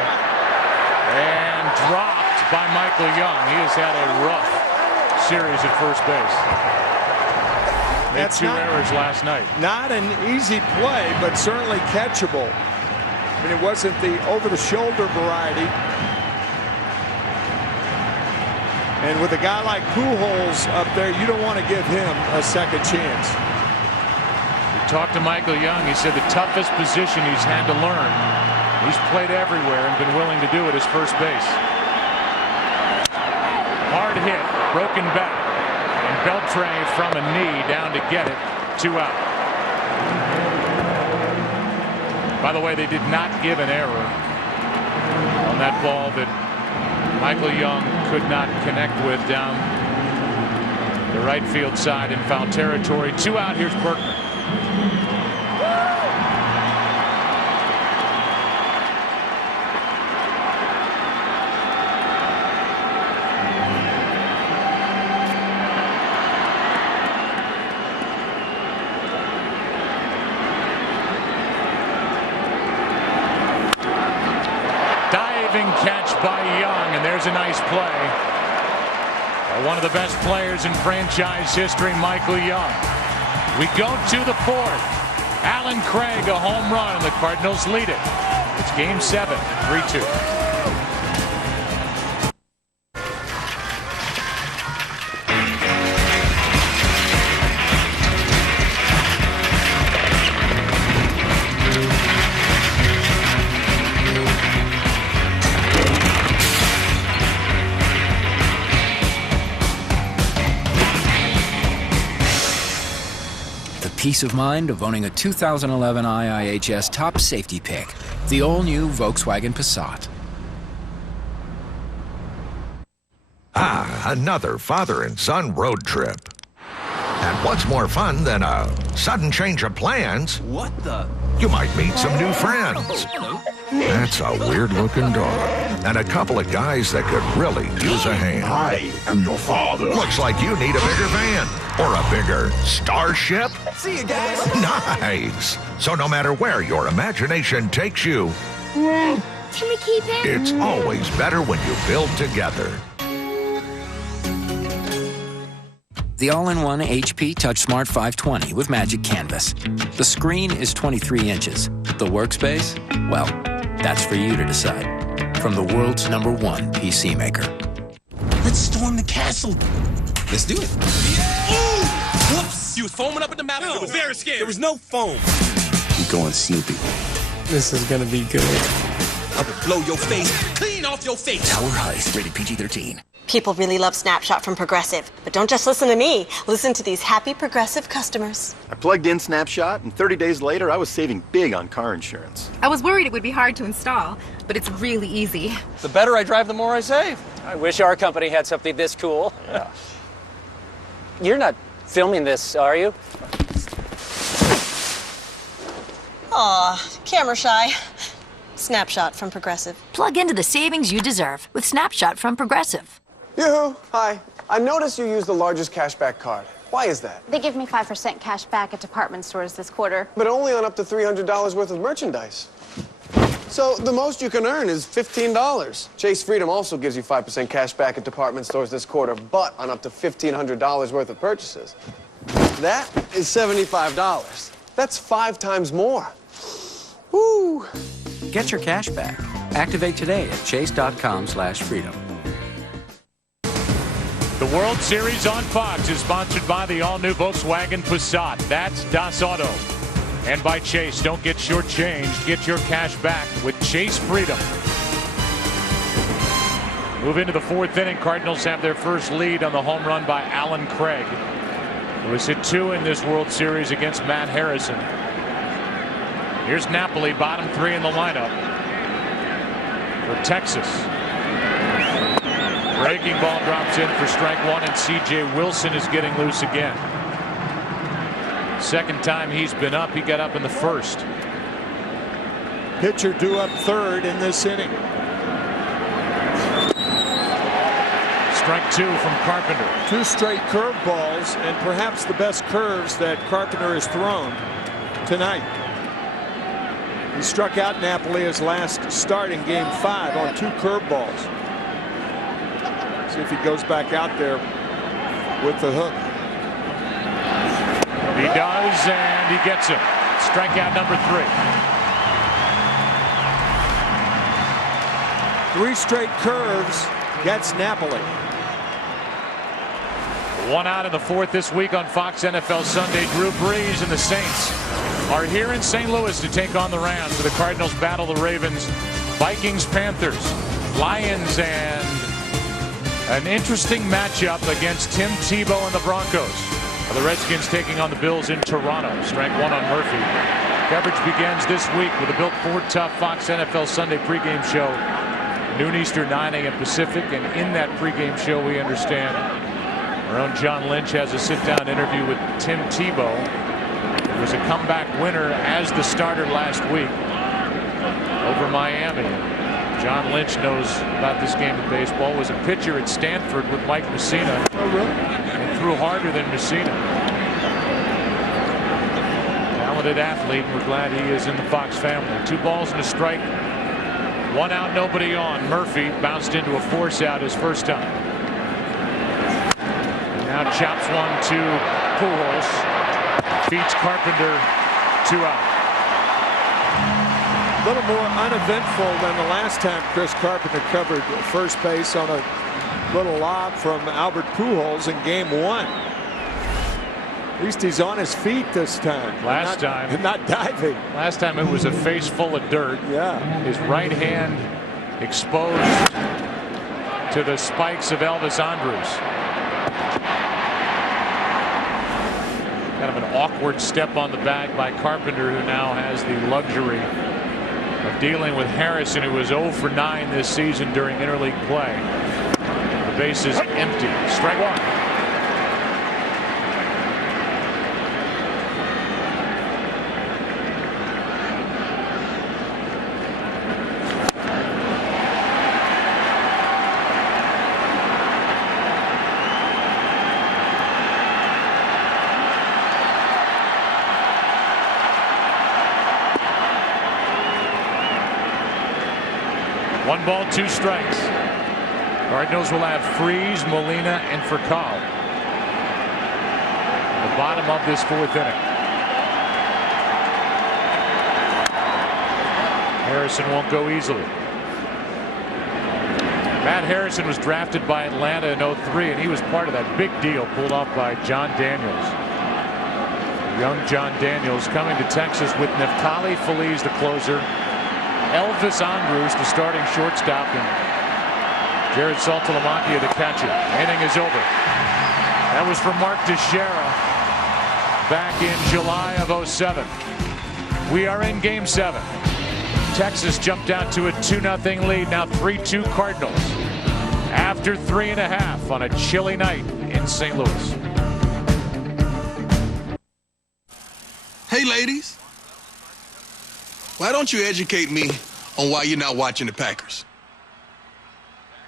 And dropped by Michael Young. He has had a rough series at first base. Made 2 errors last night. Not an easy play, but certainly catchable. I mean, it wasn't the over-the-shoulder variety. And with a guy like Pujols up there, you don't want to give him a second chance. We talked to Michael Young. He said the toughest position he's had to learn. He's played everywhere and been willing to do it as first base. Hard hit, broken back, and Beltre from a knee down to get it. 2 out. By the way, they did not give an error on that ball that Michael Young could not connect with down the right field side in foul territory. 2 out. Here's Berkman. by Young, and there's a nice play. One of the best players in franchise history, Michael Young. We go to the fourth. Alan Craig, a home run, and the Cardinals lead it. It's Game 7, 3-2. Peace of mind of owning a 2011 IIHS top safety pick, the all-new Volkswagen Passat. Ah, another father and son road trip. And what's more fun than a sudden change of plans? What the? You might meet some new friends. That's a weird-looking dog. And a couple of guys that could really use a hand. I am your father. Looks like you need a bigger van. Or a bigger starship. See you guys. Nice. So no matter where your imagination takes you, Can we keep him? it's always better when you build together. The all-in-one HP TouchSmart 520 with Magic Canvas. The screen is 23 inches. The workspace? Well, that's for you to decide. From the world's #1 PC maker. Let's storm the castle. Let's do it. Ooh! Whoops! You was foaming up at the mouth. It was very scary. There was no foam. We're going Snoopy. This is gonna be good. I will blow your face clean off your face. Tower Heist, rated PG-13. People really love Snapshot from Progressive. But don't just listen to me. Listen to these happy Progressive customers. I plugged in Snapshot, and 30 days later, I was saving big on car insurance. I was worried it would be hard to install, but it's really easy. The better I drive, the more I save. I wish our company had something this cool. Yeah. You're not filming this, are you? Aw, camera shy. Snapshot from Progressive. Plug into the savings you deserve with Snapshot from Progressive. Yoo-hoo! Hi. I noticed you use the largest cashback card. Why is that? They give me 5% cash back at department stores this quarter. But only on up to $300 worth of merchandise. So the most you can earn is $15. Chase Freedom also gives you 5% cash back at department stores this quarter, but on up to $1,500 worth of purchases. That is $75. That's 5 times more. Woo! Get your cash back. Activate today at chase.com/freedom. The World Series on Fox is sponsored by the all-new Volkswagen Passat. That's Das Auto. And by Chase. Don't get shortchanged. Get your cash back with Chase Freedom. Move into the fourth inning. Cardinals have their first lead on the home run by Alan Craig, who has hit 2 in this World Series against Matt Harrison. Here's Napoli, bottom 3 in the lineup for Texas. Breaking ball drops in for strike 1, and C.J. Wilson is getting loose again. Second time he's been up. He got up in the first. Pitcher due up third in this inning. Strike 2 from Carpenter. 2 straight curveballs, and perhaps the best curves that Carpenter has thrown tonight. He struck out Napoli his last start in Game 5 on 2 curveballs. See if he goes back out there with the hook. He does, and he gets him. Strikeout number 3. 3 straight curves gets Napoli. 1 out in the fourth this week on Fox NFL Sunday. Drew Brees and the Saints are here in St. Louis to take on the Rams. The Cardinals battle the Ravens, Vikings, Panthers, Lions, and an interesting matchup against Tim Tebow and the Broncos. The Redskins taking on the Bills in Toronto. Strike 1 on Murphy. Coverage begins this week with a Built Ford Tough Fox NFL Sunday pregame show. Noon Eastern, 9 a.m. Pacific. And in that pregame show, we understand our own John Lynch has a sit-down interview with Tim Tebow, who was a comeback winner as the starter last week over Miami. John Lynch knows about this game of baseball. Was a pitcher at Stanford with Mike Messina. Oh, really? And threw harder than Messina. Talented athlete. We're glad he is in the Fox family. 2 balls and a strike. 1 out, nobody on. Murphy bounced into a force out his first time. Now chops one to Pujols. Feeds Carpenter. 2 out. A little more uneventful than the last time Chris Carpenter covered first base on a little lob from Albert Pujols in game 1. At least he's on his feet this time. Not diving. Last time it was a face full of dirt. Yeah. His right hand exposed to the spikes of Elvis Andrus. Kind of an awkward step on the bag by Carpenter, who now has the luxury of dealing with Harrison, who was 0 for 9 this season during interleague play. The base is empty. Strike 1. One ball, 2 strikes. Cardinals will have Freese, Molina, and Furcal. The bottom of this 4th inning. Harrison won't go easily. Matt Harrison was drafted by Atlanta in 03, and he was part of that big deal pulled off by John Daniels. Young John Daniels coming to Texas with Neftali Feliz, the closer, Elvis Andrus, the starting shortstop, and Jared Saltalamacchia, the catcher. Inning is over. That was for Mark Teixeira back in July of 07. We are in game 7. Texas jumped out to a 2-0 lead. Now 3-2 Cardinals after 3.5 on a chilly night in St. Louis. Hey, ladies. Why don't you educate me on why you're not watching the Packers?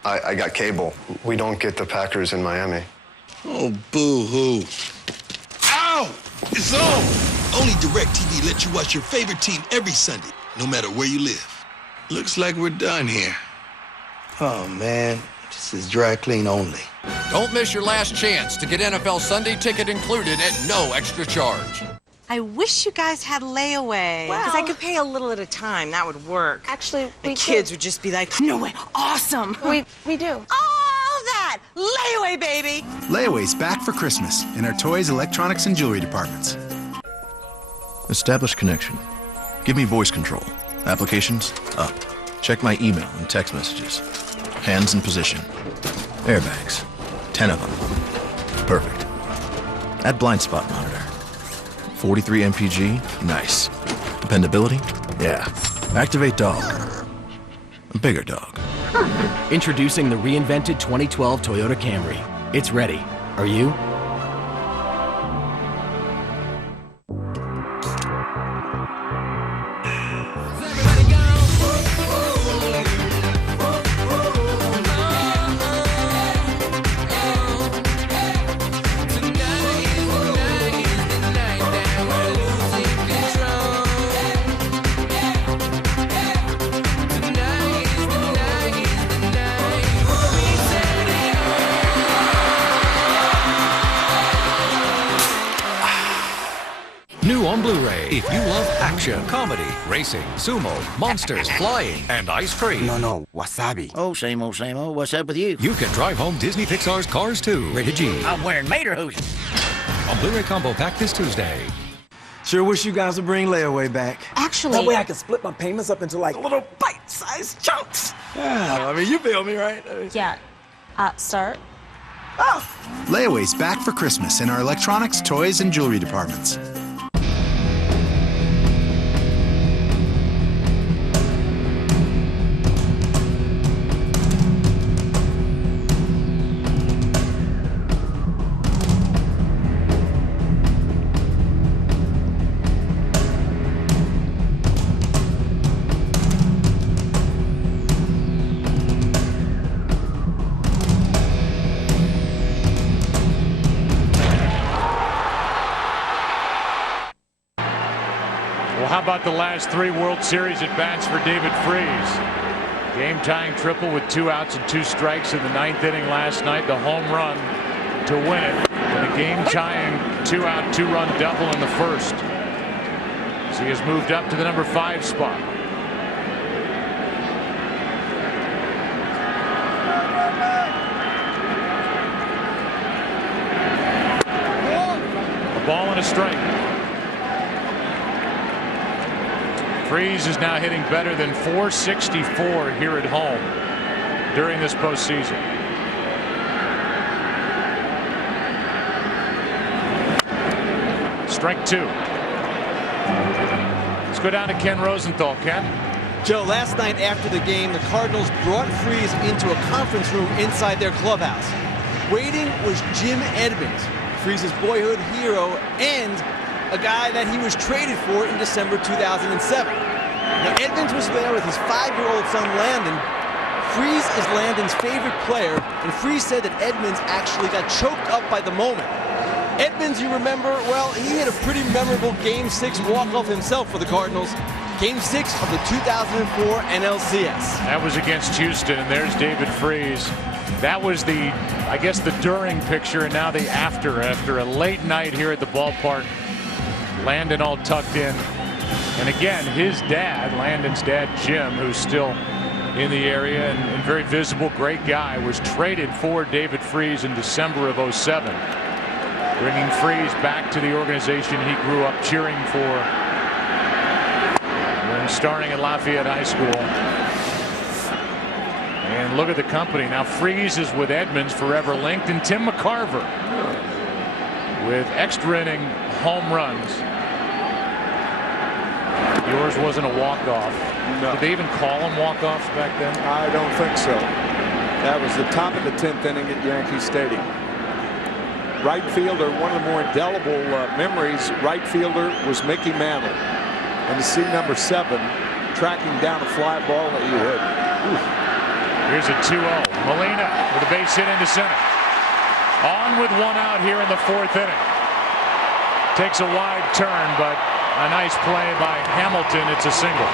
I got cable. We don't get the Packers in Miami. Oh, boo-hoo. Ow! It's on! Only DirecTV lets you watch your favorite team every Sunday, no matter where you live. Looks like we're done here. Oh, man. This is dry clean only. Don't miss your last chance to get NFL Sunday ticket included at no extra charge. I wish you guys had layaway. Because I could pay a little at a time. That would work. Actually, the kids would just be like, no way, awesome. We do. All that! Layaway, baby! Layaway's back for Christmas in our toys, electronics, and jewelry departments. Establish connection. Give me voice control. Applications, up. Check my email and text messages. Hands in position. Airbags. 10 of them. Perfect. Add blind spot monitor. 43 MPG, nice. Dependability, yeah. Activate dog. A bigger dog. Introducing the reinvented 2012 Toyota Camry. It's ready. Are you? On Blu-ray. If you love action, comedy, racing, sumo, monsters, flying, and ice cream. No, wasabi. Oh, same old, same old. What's up with you? You can drive home Disney Pixar's Cars 2, rated G. I'm wearing Materhoods. On Blu-ray combo pack this Tuesday. Sure wish you guys would bring layaway back. Actually, that way I can split my payments up into like little bite-sized chunks. Yeah, I mean, you feel me, right? Yeah. Start. Oh. Layaway's back for Christmas in our electronics, toys, and jewelry departments. How about the last 3 World Series at-bats for David Freese? Game-tying triple with 2 outs and 2 strikes in the 9th inning last night. The home run to win it. And a game-tying 2-out, 2-run double in the first. So he has moved up to the number 5 spot. A ball and a strike. Freese is now hitting better than .464 here at home during this postseason. Strike 2. Let's go down to Ken Rosenthal. Ken? Joe, last night after the game, the Cardinals brought Freese into a conference room inside their clubhouse. Waiting was Jim Edmonds, Freese's boyhood hero and a guy that he was traded for in December 2007. Now, Edmonds was there with his 5-year-old son, Landon. Freese is Landon's favorite player, and Freese said that Edmonds actually got choked up by the moment. Edmonds, you remember, well, he had a pretty memorable Game 6 walk-off himself for the Cardinals. Game 6 of the 2004 NLCS. That was against Houston, and there's David Freese. That was the, I guess, the during picture, and now the after a late night here at the ballpark. Landon all tucked in. And again, his dad, Landon's dad, Jim, who's still in the area and very visible, great guy, was traded for David Freese in December of '07. Bringing Freese back to the organization he grew up cheering for when starting at Lafayette High School. And look at the company. Now Freese is with Edmonds, forever linked, and Tim McCarver with extra inning home runs. Yours wasn't a walk-off. No. Did they even call them walk-offs back then? I don't think so. That was the top of the 10th inning at Yankee Stadium. Right fielder, one of the more indelible memories, right fielder was Mickey Mantle. And to see number 7 tracking down a fly ball that you hit. Here's a 2-0. Molina with a base hit into center. On with 1 out here in the 4th inning. Takes a wide turn, but a nice play by Hamilton. It's a single.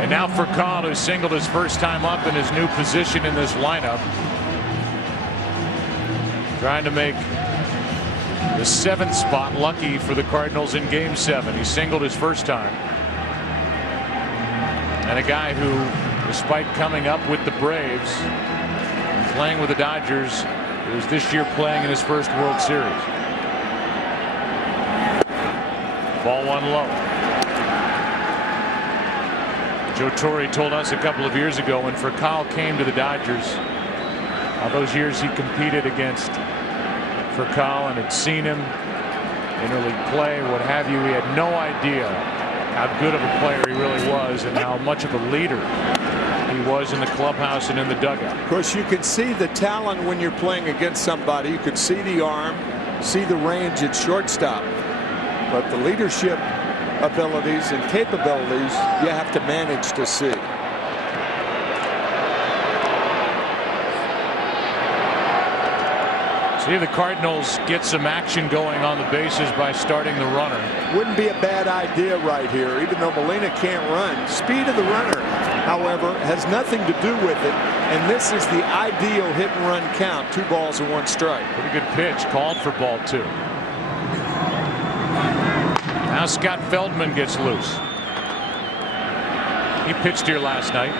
And now for Call, who singled his first time up in his new position in this lineup. Trying to make the 7th spot lucky for the Cardinals in Game 7. He singled his first time. And a guy who, despite coming up with the Braves and playing with the Dodgers, is this year playing in his first World Series. Ball 1 low. Joe Torre told us a couple of years ago when Furcal came to the Dodgers, all those years he competed against Furcal and had seen him interleague play, what have you. He had no idea how good of a player he really was and how much of a leader he was in the clubhouse and in the dugout. Of course, you can see the talent when you're playing against somebody. You can see the arm, see the range at shortstop. But the leadership abilities and capabilities you have to manage to see. See if the Cardinals get some action going on the bases by starting the runner. Wouldn't be a bad idea right here, even though Molina can't run. Speed of the runner, however, has nothing to do with it, and this is the ideal hit and run count. 2 balls and 1 strike. Pretty good pitch, called for ball 2. Now Scott Feldman gets loose. He pitched here last night.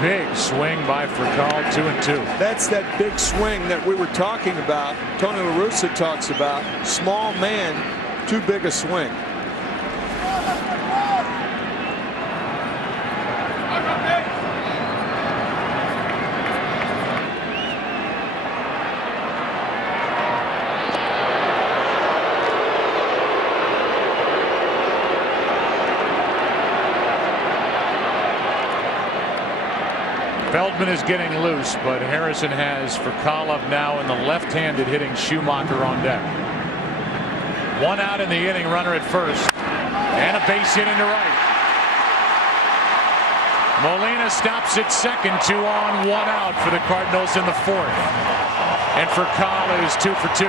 Big swing by Furcal, 2-2. That's that big swing that we were talking about. Tony La Russa talks about. Small man, too big a swing. Feldman is getting loose, but Harrison has Furcal now in the left-handed hitting Schumacher on deck. 1 out in the inning, runner at first, and a base hit into right. Molina stops at second, 2 on, 1 out for the Cardinals in the 4th. And for Kyle is 2 for 2.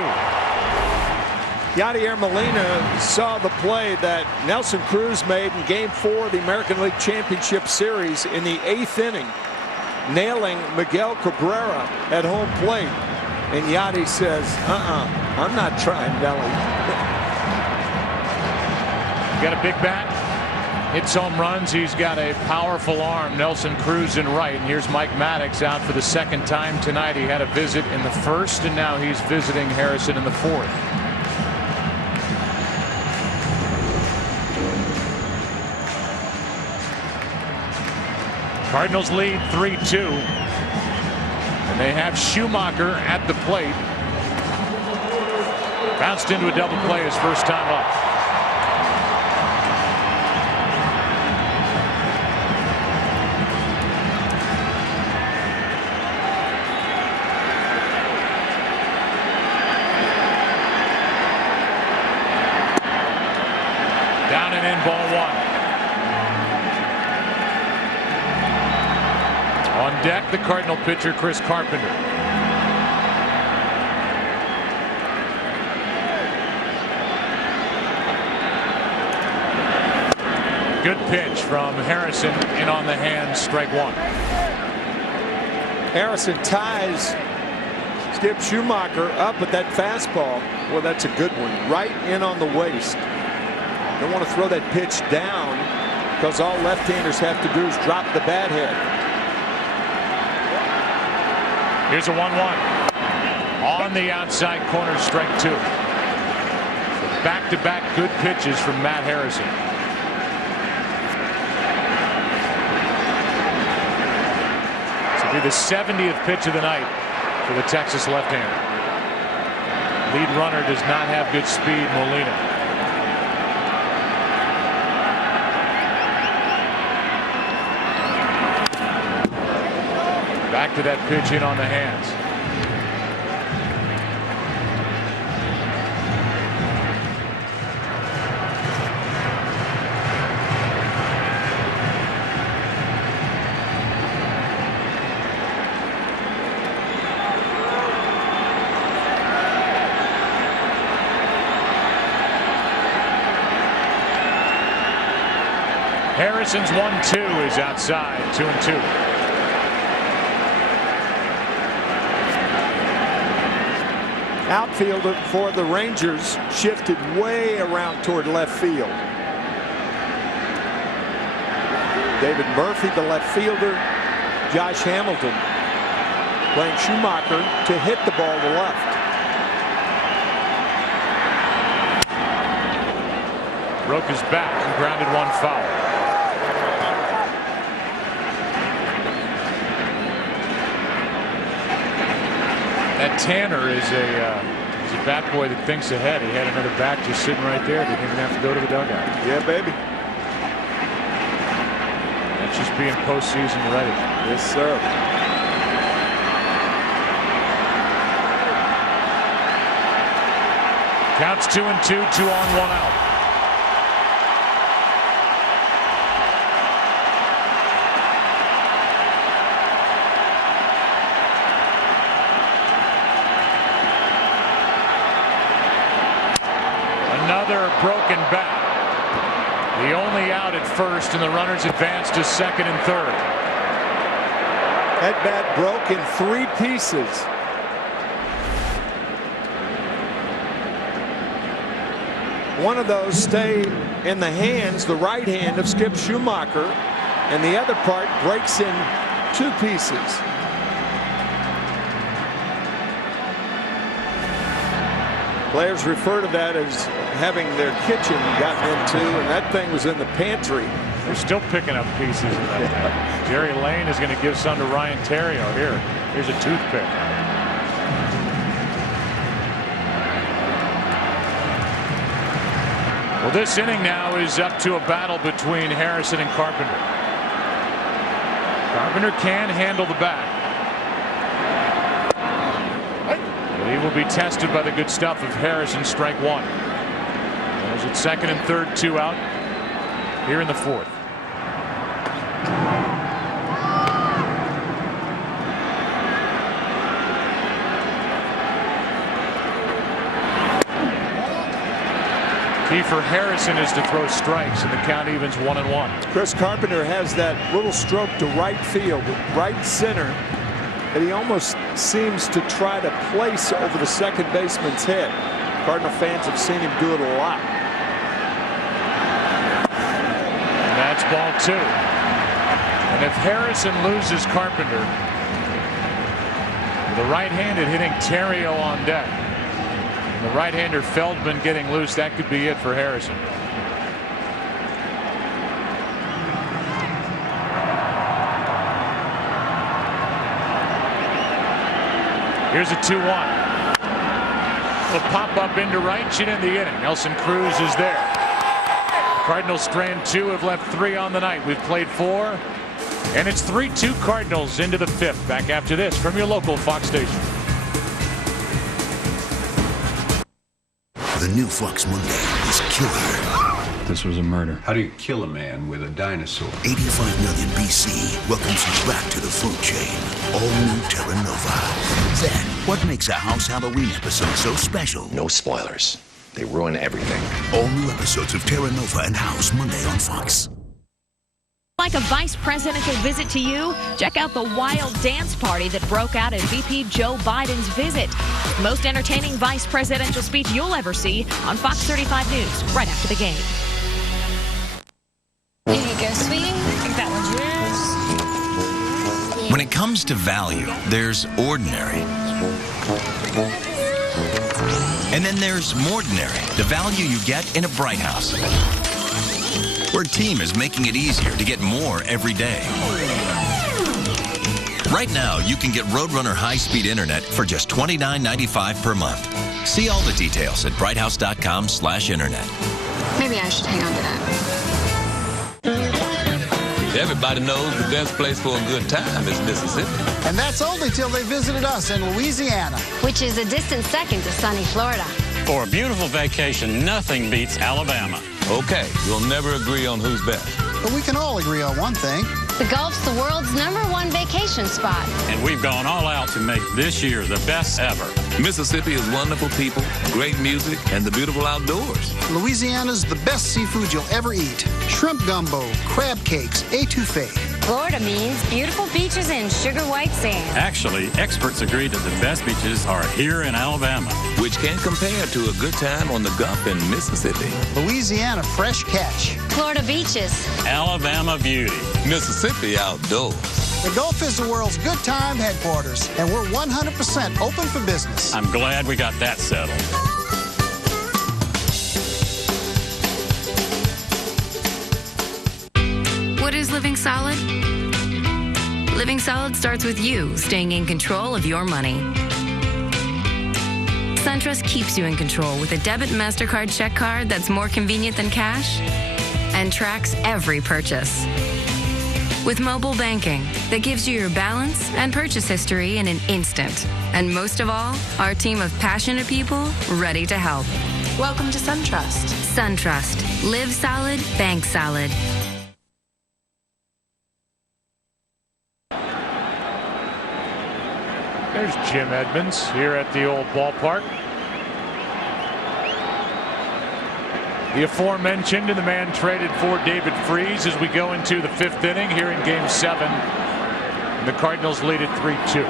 Yadier Molina saw the play that Nelson Cruz made in Game 4 of the American League Championship Series in the 8th inning, nailing Miguel Cabrera at home plate. And Yadi says, I'm not trying, Nelly. Got a big bat, hits home runs. He's got a powerful arm. Nelson Cruz in right. And here's Mike Maddox out for the 2nd time tonight. He had a visit in the 1st, and now he's visiting Harrison in the 4th. Cardinals lead 3-2. And they have Schumacher at the plate. Bounced into a double play his first time up. Down and in, ball 1. On deck, the Cardinal pitcher, Chris Carpenter. Good pitch from Harrison, in on the hand, strike 1. Harrison ties Skip Schumacher up with that fastball. Well, that's a good one. Right in on the waist. Don't want to throw that pitch down because all left-handers have to do is drop the bat head. Here's a 1-1. On the outside corner, strike 2. Back-to-back good pitches from Matt Harrison. This will be the 70th pitch of the night for the Texas left-hander. Lead runner does not have good speed, Molina. Back to that pitch in on the hands. Harrison's 1-2 is outside, 2-2. Outfielder for the Rangers shifted way around toward left field. David Murphy, the left fielder. Josh Hamilton playing Schumacher to hit the ball to left. Broke his back and grounded 1 foul. That Tanner is a bat boy that thinks ahead. He had another bat just sitting right there. Didn't even have to go to the dugout. Yeah, baby. That's just being postseason ready. Yes, sir. Counts 2-2, 2 on, 1 out. Another broken bat. The only out at first, and the runners advance to second and third. That bat broke in 3 pieces. One of those stay in the hands, the right hand of Skip Schumacher, and the other part breaks in 2 pieces. Players refer to that as having their kitchen gotten into, and that thing was in the pantry. They're still picking up pieces of that thing. Jerry Lane is going to give some to Ryan Theriot. Here's a toothpick. Well, this inning now is up to a battle between Harrison and Carpenter. Carpenter can handle the bat. But he will be tested by the good stuff of Harrison, strike 1. There's at second and third, 2 out here in the 4th. Key for Harrison is to throw strikes, and the count evens 1-1. Chris Carpenter has that little stroke to right field, right center, that he almost seems to try to place over the second baseman's head. Cardinal fans have seen him do it a lot. And that's ball 2. And if Harrison loses Carpenter, the right-handed hitting Terrio on deck, the right-hander Feldman getting loose, that could be it for Harrison. Here's a 2-1. A pop-up into right, should end the inning. Nelson Cruz is there. Cardinals strand 2, have left 3 on the night. We've played 4, and it's 3-2 Cardinals into the 5th. Back after this from your local Fox station. The new Fox Monday is Killer. This was a murder. How do you kill a man with a dinosaur? 85 million BC welcomes you back to the food chain. All new Terra Nova. Then, what makes a House Halloween episode so special? No spoilers. They ruin everything. All new episodes of Terra Nova and House Monday on Fox. Like a vice presidential visit to you? Check out the wild dance party that broke out at VP Joe Biden's visit. Most entertaining vice presidential speech you'll ever see on Fox 35 News right after the game. Here you go, sweetie. I think that one's yours. When it comes to value, there's ordinary. And then there's Mordinary, the value you get in a Bright House, where Team is making it easier to get more every day. Right now, you can get Roadrunner high-speed internet for just $29.95 per month. See all the details at brighthouse.com/internet. Maybe I should hang on to that. Everybody knows the best place for a good time is Mississippi. And that's only till they visited us in Louisiana, which is a distant second to sunny Florida. For a beautiful vacation, nothing beats Alabama. Okay, we'll never agree on who's best. But we can all agree on one thing. The Gulf's the world's #1 vacation spot. And we've gone all out to make this year the best ever. Mississippi is wonderful people, great music, and the beautiful outdoors. Louisiana's the best seafood you'll ever eat. Shrimp gumbo, crab cakes, etouffee. Florida means beautiful beaches and sugar white sand. Actually, experts agree that the best beaches are here in Alabama, which can compare to a good time on the Gulf in Mississippi. Louisiana fresh catch. Florida beaches. Alabama beauty. Mississippi outdoors. The Gulf is the world's good time headquarters, and we're 100% open for business. I'm glad we got that settled. What is Living Solid? Living Solid starts with you staying in control of your money. SunTrust keeps you in control with a debit and MasterCard check card that's more convenient than cash and tracks every purchase. With mobile banking that gives you your balance and purchase history in an instant. And most of all, our team of passionate people ready to help. Welcome to SunTrust. SunTrust. Live solid, bank solid. There's Jim Edmonds here at the old ballpark. The aforementioned and the man traded for David Freese as we go into the 5th inning here in Game 7. And the Cardinals lead it 3-2.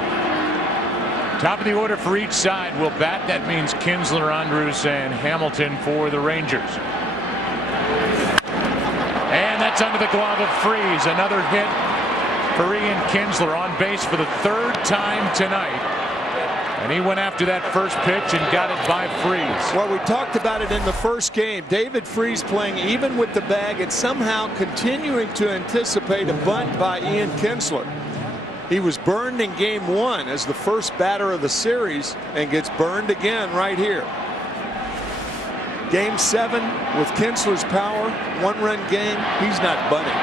Top of the order for each side will bat. That means Kinsler, Andrus, and Hamilton for the Rangers. And that's under the glove of Freese. Another hit for Ian Kinsler on base for the 3rd time tonight. And he went after that first pitch and got it by Freese. Well, we talked about it in the first game. David Freese playing even with the bag and somehow continuing to anticipate a bunt by Ian Kinsler. He was burned in Game 1 as the first batter of the series and gets burned again right here. Game 7 with Kinsler's power, 1-run game, he's not bunting.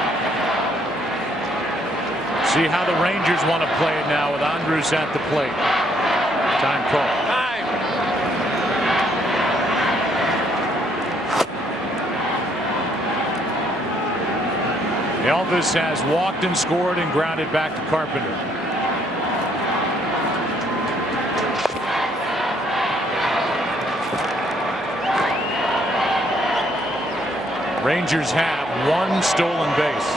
See how the Rangers want to play it now with Andrus at the plate. Time call. Elvis has walked and scored and grounded back to Carpenter. Rangers have one stolen base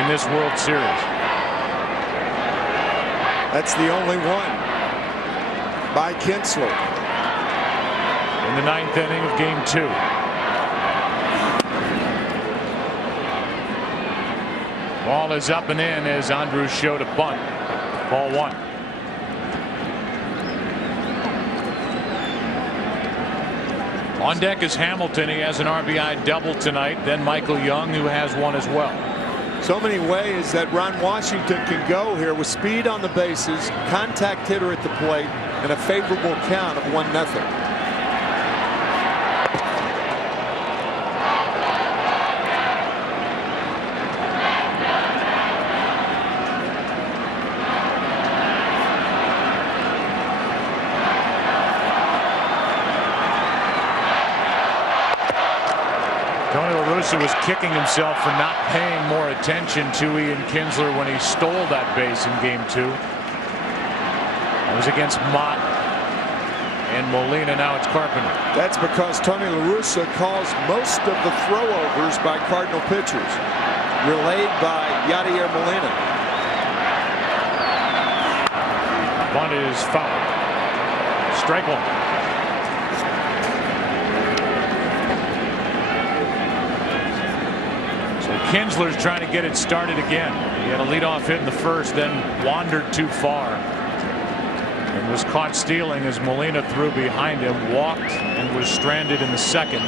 in this World Series. That's the only one by Kinsler. In the 9th inning of Game 2. Ball is up and in as Andrews showed a bunt. Ball 1. On deck is Hamilton. He has an RBI double tonight. Then Michael Young, who has one as well. So many ways that Ron Washington can go here with speed on the bases, contact hitter at the plate, and a favorable count of 1-0. Was kicking himself for not paying more attention to Ian Kinsler when he stole that base in Game 2. That was against Mott and Molina. Now it's Carpenter. That's because Tony La Russa calls most of the throwovers by Cardinal pitchers, relayed by Yadier Molina. Bunt is foul. Strike 1. Kinsler's trying to get it started again. He had a leadoff hit in the first, then wandered too far and was caught stealing as Molina threw behind him, walked and was stranded in the second.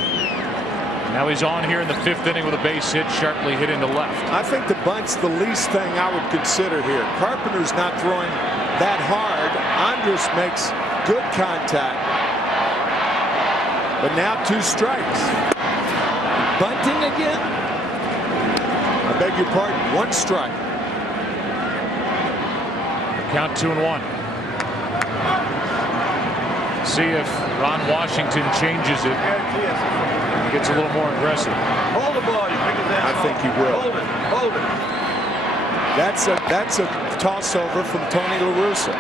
Now he's on here in the 5th inning with a base hit, sharply hit into left. I think the bunt's the least thing I would consider here. Carpenter's not throwing that hard. Andrus makes good contact, but now 2 strikes. Bunting again? I beg your pardon, 1 strike. Count 2-1. See if Ron Washington changes it. He gets a little more aggressive. Hold the ball. I think he will. Hold it. Hold it. That's a toss over from Tony La Russa.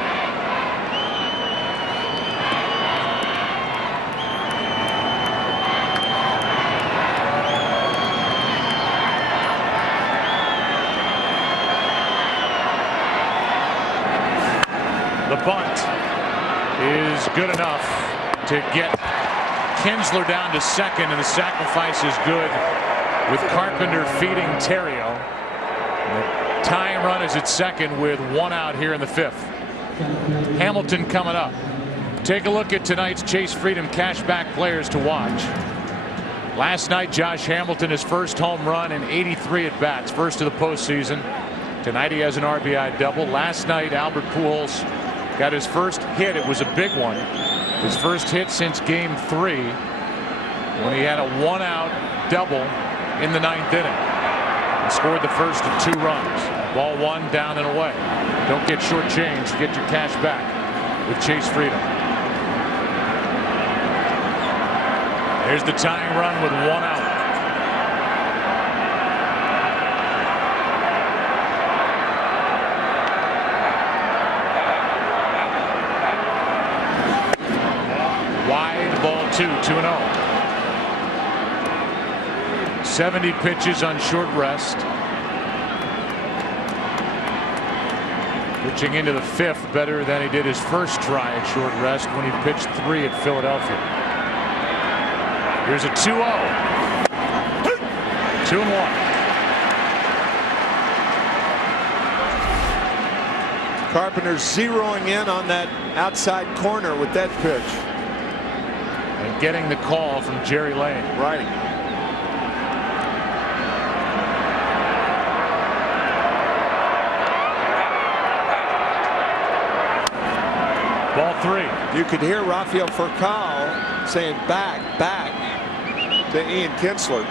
The bunt is good enough to get Kinsler down to second, and the sacrifice is good with Carpenter feeding Terrio. The tying run is at second with 1 out here in the 5th. Hamilton coming up. Take a look at tonight's Chase Freedom Cashback players to watch. Last night, Josh Hamilton, his first home run in 83 at bats, first of the postseason. Tonight he has an RBI double. Last night, Albert Pujols got his first hit. It was a big one. His first hit since Game 3 when he had a 1-out double in the 9th inning. And scored the first of 2 runs. Ball 1 down and away. Don't get shortchanged. Get your cash back with Chase Freedom. There's the tying run with 1 out. Ball 2-0. 70 pitches on short rest. Pitching into the 5th better than he did his first try at short rest when he pitched 3 at Philadelphia. Here's a 2-0. 2-1. Carpenter's zeroing in on that outside corner with that pitch. And getting the call from Jerry Lane. Right. Ball 3. You could hear Rafael Furcal saying back, back to Ian Kinsler.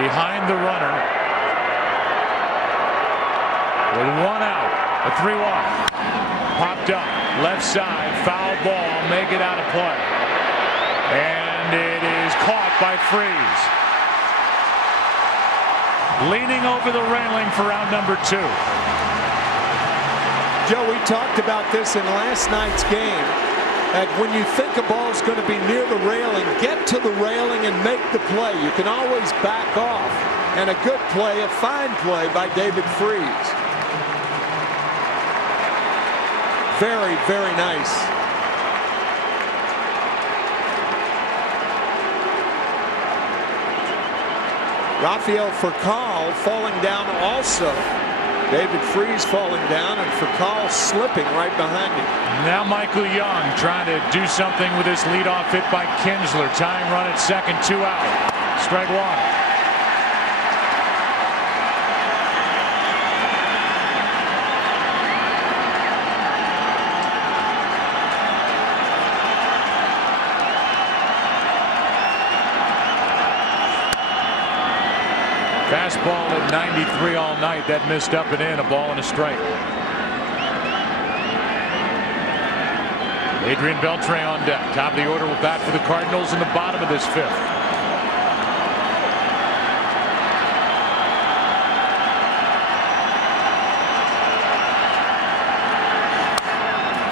Behind the runner. With 1 out, a 3-1. Popped up, left side, foul ball, make it out of play. And it is caught by Freese. Leaning over the railing for out number 2. Joe, we talked about this in last night's game, that when you think a ball is going to be near the railing, get to the railing and make the play. You can always back off. And a good play, a fine play by David Freese. Very, very nice. Rafael Furcal falling down also. David Freese falling down and Furcal slipping right behind him. Now Michael Young trying to do something with this leadoff hit by Kinsler. Tying run at second, 2 out. Strike one. Fastball at 93 all night. That missed up and in. A ball and a strike. Adrian Beltre on deck. Top of the order will bat for the Cardinals in the bottom of this fifth.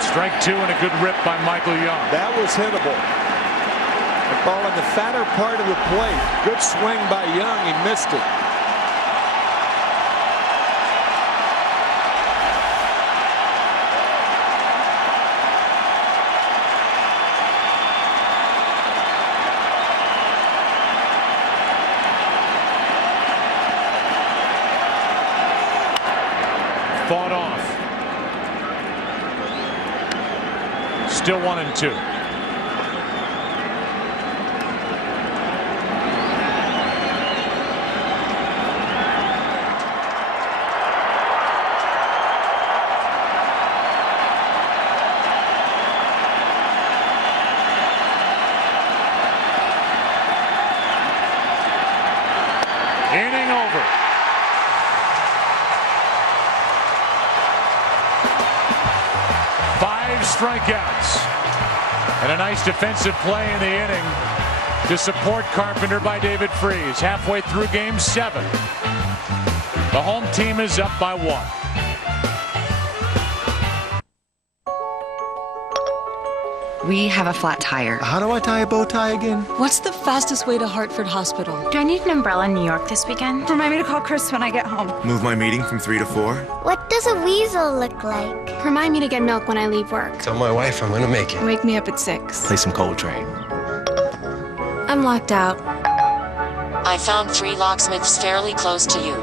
Strike two and a good rip by Michael Young. That was hittable. The ball in the fatter part of the plate. Good swing by Young. He missed it. Fought off. Still 1-2. Inning over. Strikeouts and a nice defensive play in the inning to support Carpenter by David Freese. Halfway through game 7, the home team is up by 1. We have a flat tire. How do I tie a bow tie again? What's the fastest way to Hartford Hospital? Do I need an umbrella in New York this weekend? Remind me to call Chris when I get home. Move my meeting from 3 to 4. What does a weasel look like? Remind me to get milk when I leave work. Tell my wife I'm gonna make it. Wake me up at 6. Play some Coltrane. I'm locked out. I found 3 locksmiths fairly close to you.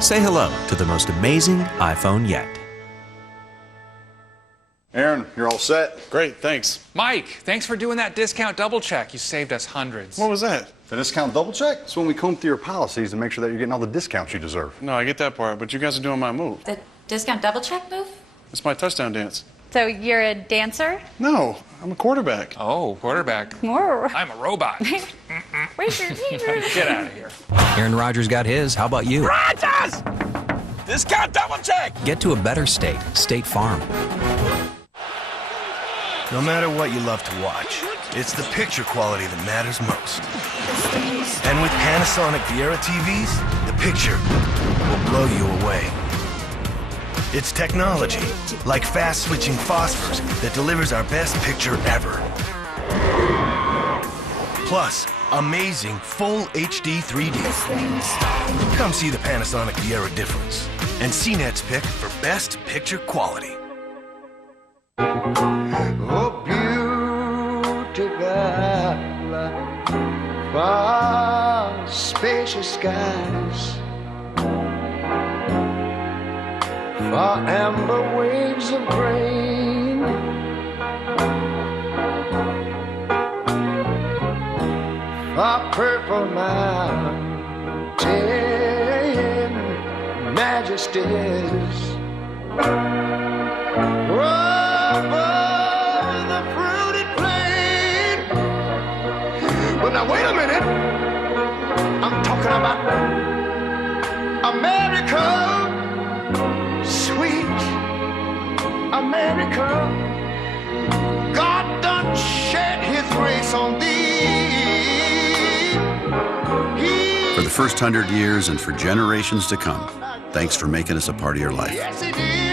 Say hello to the most amazing iPhone yet. Aaron, you're all set. Great, thanks. Mike, thanks for doing that discount double check. You saved us hundreds. What was that? The discount double check? It's when we comb through your policies and make sure that you're getting all the discounts you deserve. No, I get that part, but you guys are doing my move. The discount double check move? It's my touchdown dance. So you're a dancer? No, I'm a quarterback. Oh, quarterback. I'm a robot. Get out of here. Aaron Rodgers got his. How about you? Rodgers! Discount double check! Get to a better state. State Farm. No matter what you love to watch, it's the picture quality that matters most. And with Panasonic Viera TVs, the picture will blow you away. It's technology, like fast-switching phosphors, that delivers our best picture ever. Plus, amazing full HD 3D. Come see the Panasonic Viera difference. And CNET's pick for best picture quality. Oh, beautiful, far spacious skies, far amber waves of grain, far purple mountain majesties. Above the fruited plain. But now wait a minute. I'm talking about America, sweet America. God done shed his grace on thee. For the first 100 years and for generations to come, thanks for making us a part of your life. Yes, he did.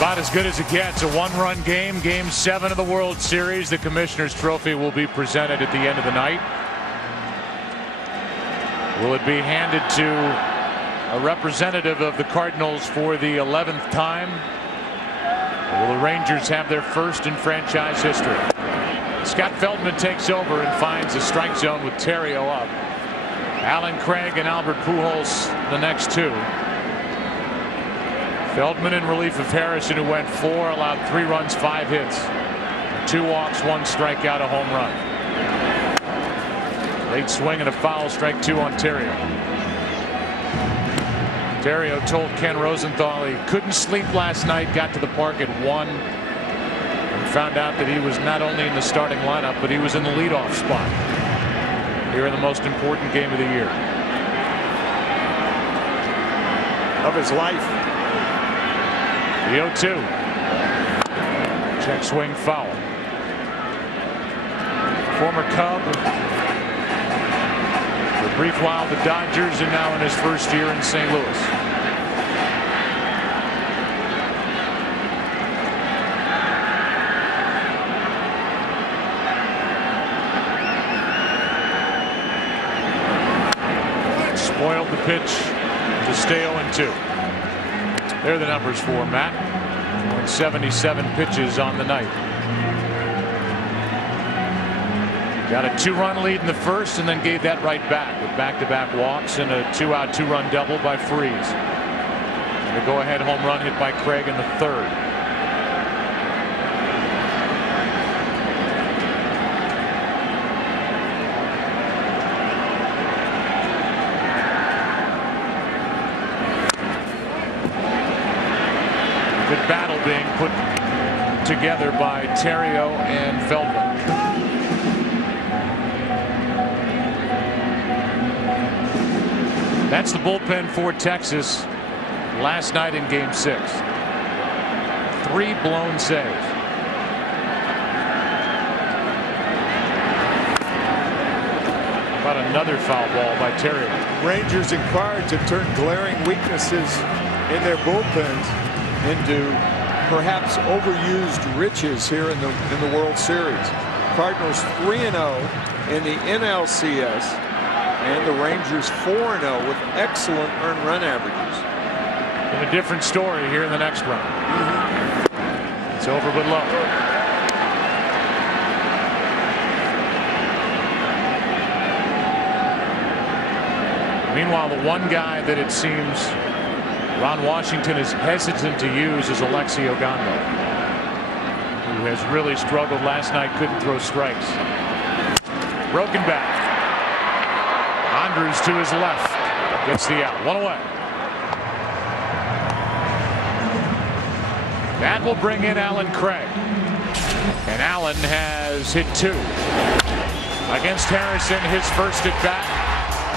About as good as it gets. A one-run game, Game 7 of the World Series. The Commissioner's Trophy will be presented at the end of the night. Will it be handed to a representative of the Cardinals for the 11th time? Or will the Rangers have their first in franchise history? Scott Feldman takes over and finds the strike zone with Theriot up. Alan Craig and Albert Pujols the next two. Feldman in relief of Harrison, who went 4, allowed 3 runs, 5 hits, 2 walks, 1 strikeout, a home run. Late swing and a foul, strike 2 on Theriot. Theriot told Ken Rosenthal he couldn't sleep last night, got to the park at 1, and found out that he was not only in the starting lineup, but he was in the leadoff spot here in the most important game of the year. Of his life. The 0-2. Check swing foul. Former Cub. For a brief while the Dodgers, and now in his first year in St. Louis. Spoiled the pitch to stay 0-2. There are the numbers for Matt. 77 pitches on the night. Got a 2-run lead in the first and then gave that right back with back-to-back walks and a 2-out 2-run double by Freese. And a go-ahead home run hit by Craig in the third. Good battle being put together by Theriot and Feldman. That's the bullpen for Texas last night in Game 6. 3 blown saves. About another foul ball by Theriot. Rangers and Cards have turned glaring weaknesses in their bullpens into perhaps overused riches here in the World Series. Cardinals 3-0 in the NLCS, and the Rangers 4-0 with excellent earned run averages. And a different story here in the next round. It's over but low. Meanwhile, the one guy that it seems Ron Washington is hesitant to use is Alexi Ogando, who has really struggled last night, couldn't throw strikes. Broken back. Andrews to his left. Gets the out. 1 away. That will bring in Alan Craig. And Allen has hit 2. Against Harrison, his first at bat.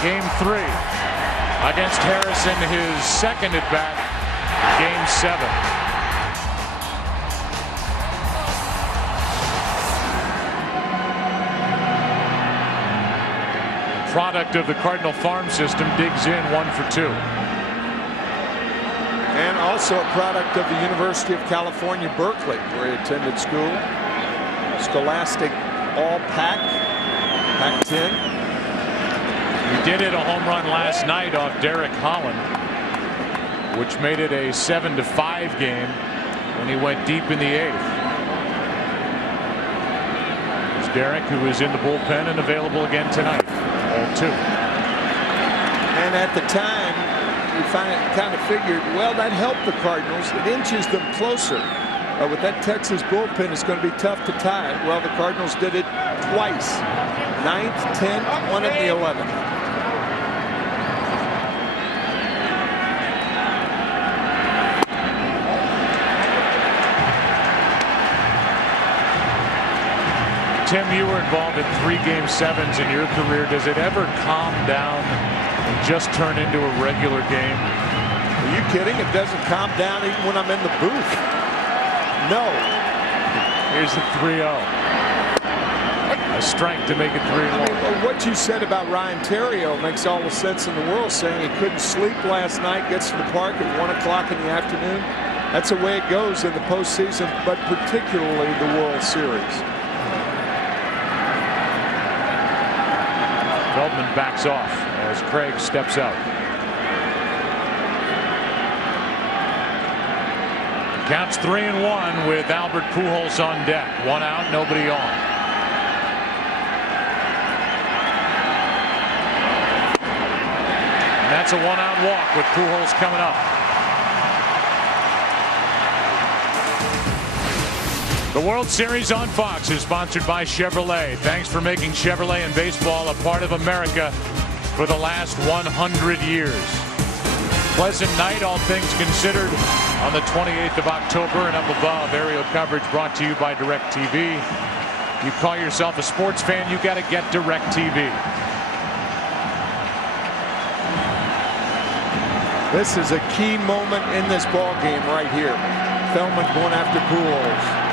Game 3. Against Harrison, his second at bat, Game 7. Product of the Cardinal farm system digs in 1 for 2. And also a product of the University of California, Berkeley, where he attended school. Scholastic All-Pac, Pac-10. He did hit a home run last night off Derek Holland, which made it a 7-5 game when he went deep in the 8th. It's Derek, who is in the bullpen and available again tonight. 0-2. And at the time, you kind of figured, well, that helped the Cardinals. It inches them closer. With that Texas bullpen, it's going to be tough to tie it. Well, the Cardinals did it twice. 9th, 10th, 1 at the 11th. Tim, you were involved in 3 Game 7s in your career. Does it ever calm down and just turn into a regular game? Are you kidding? It doesn't calm down even when I'm in the booth. No. Here's the 3-0. A strike to make it 3-1. What you said about Ryan Theriot makes all the sense in the world, saying he couldn't sleep last night, gets to the park at 1 o'clock in the afternoon. That's the way it goes in the postseason, but particularly the World Series. Feldman backs off as Craig steps out. Counts 3-1 with Albert Pujols on deck. 1 out, nobody on. And that's a 1-out walk with Pujols coming up. The World Series on Fox is sponsored by Chevrolet. Thanks for making Chevrolet and baseball a part of America for the last 100 years. Pleasant night, all things considered, on the 28th of October and up above. Aerial coverage brought to you by DirecTV. You call yourself a sports fan, you got to get DirecTV. This is a key moment in this ball game right here. Feldman going after Pujols.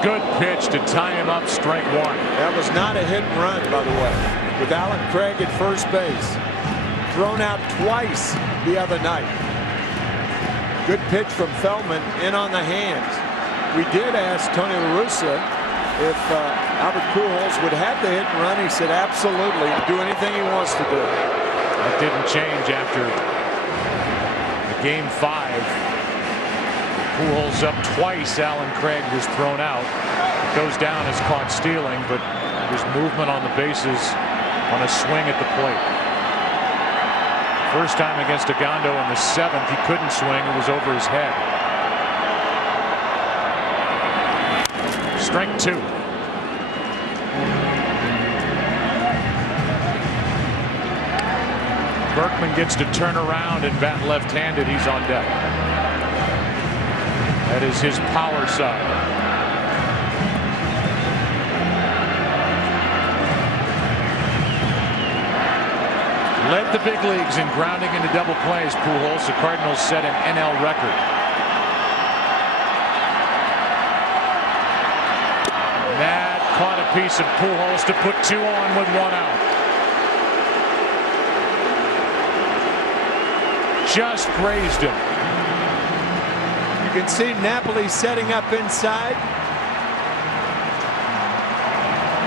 Good pitch to tie him up, strike one. That was not a hit and run, by the way, with Alan Craig at first base. Thrown out twice the other night. Good pitch from Feldman in on the hands. We did ask Tony La Russa if Albert Pujols would have the hit and run. He said absolutely, do anything he wants to do. That didn't change after the Game 5. Pujols up twice. Alan Craig was thrown out. Goes down as caught stealing, but there's movement on the bases on a swing at the plate. First time against Agondo in the 7th, he couldn't swing. It was over his head. Strike 2. Berkman gets to turn around and bat left-handed. He's on deck. That is his power side. Led the big leagues in grounding into double plays. Pujols, the Cardinals set an NL record. That caught a piece of Pujols to put 2 on with 1 out. Just grazed him. You can see Napoli setting up inside.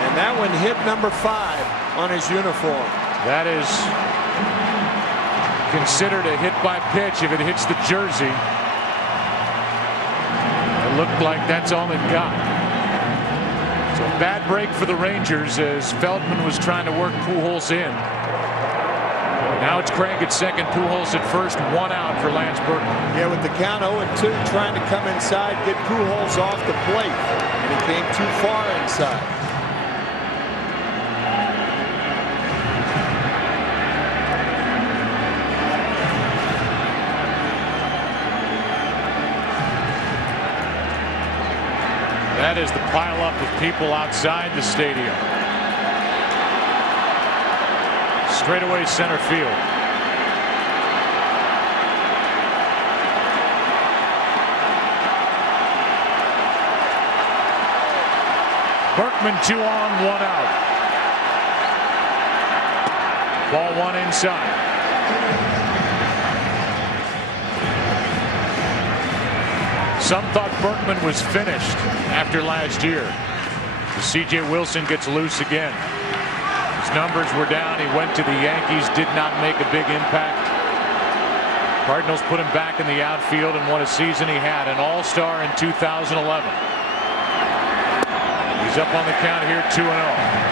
And that one hit number 5 on his uniform. That is considered a hit by pitch if it hits the jersey. It looked like that's all it got. So a bad break for the Rangers as Feldman was trying to work Pujols in. Now it's Craig at second, Pujols at first, 1 out for Lance Berkman. Yeah, with the count 0-2, trying to come inside, get Pujols off the plate, and he came too far inside. That is the pileup of people outside the stadium. Straightaway center field. Berkman 2 on, 1 out. Ball 1 inside. Some thought Berkman was finished after last year. C.J. Wilson gets loose again. His numbers were down. He went to the Yankees, did not make a big impact. Cardinals put him back in the outfield, and what a season he had. An all-star in 2011. He's up on the count here, 2-0.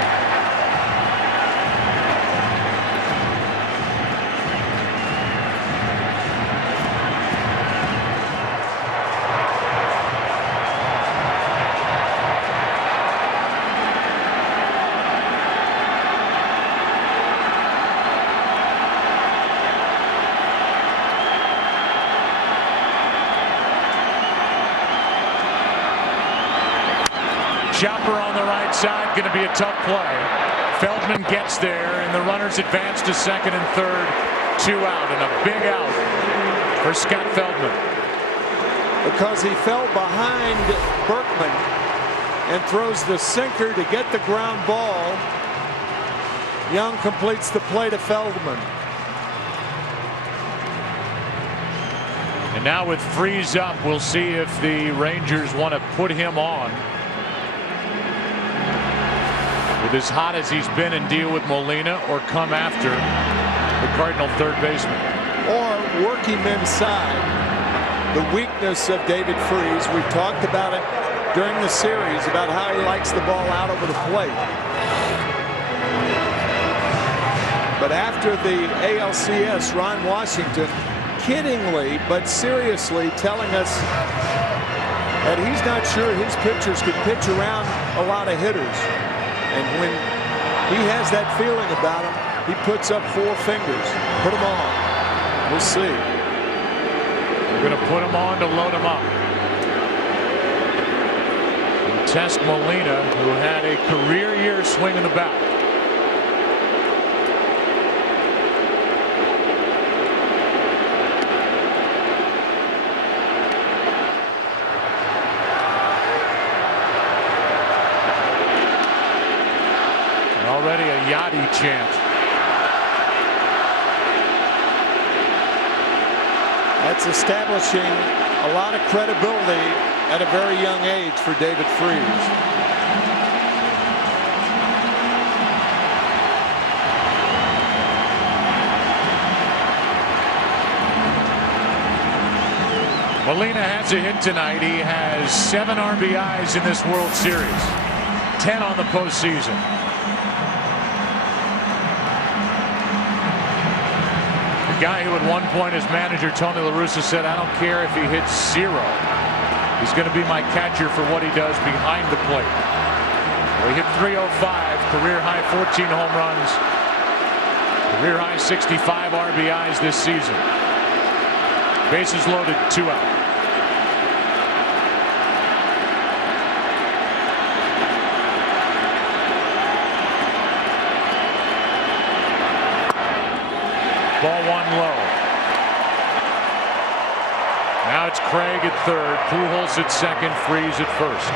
Chopper on the right side, going to be a tough play. Feldman gets there, and the runners advance to second and third. 2 out, and a big out for Scott Feldman. Because he fell behind Berkman, and throws the sinker to get the ground ball. Young completes the play to Feldman. And now with Freese up, we'll see if the Rangers want to put him on with as hot as he's been and deal with Molina, or come after the Cardinal third baseman. Or work him inside. The weakness of David Freese. We've talked about it during the series about how he likes the ball out over the plate. But after the ALCS, Ron Washington kiddingly but seriously telling us that he's not sure his pitchers can pitch around a lot of hitters. And when he has that feeling about him, he puts up 4 fingers. Put him on. We'll see. We're going to put him on to load him up. And test Molina, who had a career year swinging the bat. Already a Yachty chant. That's establishing a lot of credibility at a very young age for David Freese. Molina has a hit tonight. He has 7 RBIs in this World Series, 10 on the postseason. Guy who at one point as manager Tony La Russa said, I don't care if he hits 0. He's going to be my catcher for what he does behind the plate. Well, he hit .305, career high 14 home runs, career high 65 RBIs this season. Bases loaded, 2 out. Ball 1 low. Now it's Craig at third, Pujols at second, Freese at first.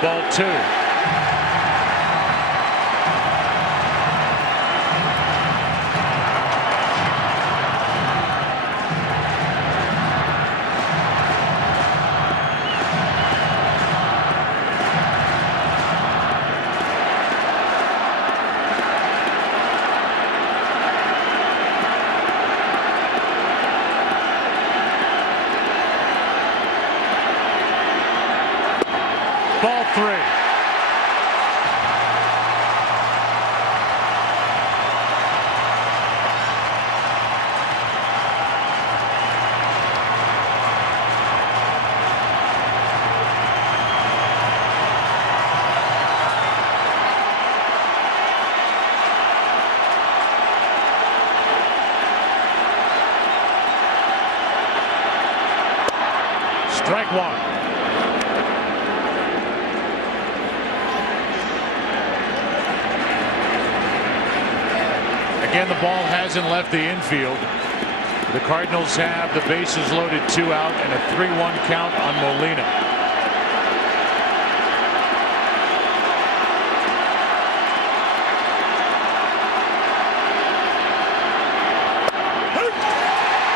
Ball 2. Ball 3. Strike 1. Again, the ball hasn't left the infield. The Cardinals have the bases loaded, 2 out, and a 3-1 count on Molina.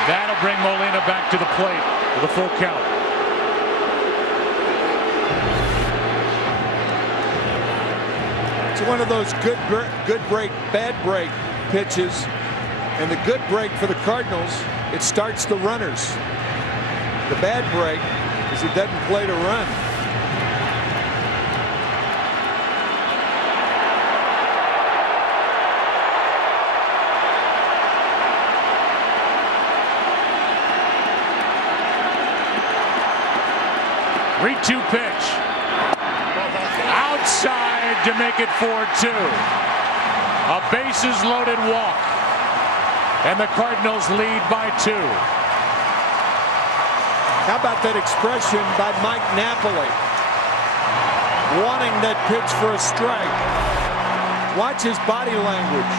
That'll bring Molina back to the plate with a full count. It's one of those good break, bad break pitches, and the good break for the Cardinals, it starts the runners. The bad break is it doesn't play to run. Three-two pitch. Outside to make it 4-2. A bases loaded walk. And the Cardinals lead by 2. How about that expression by Mike Napoli? Wanting that pitch for a strike. Watch his body language.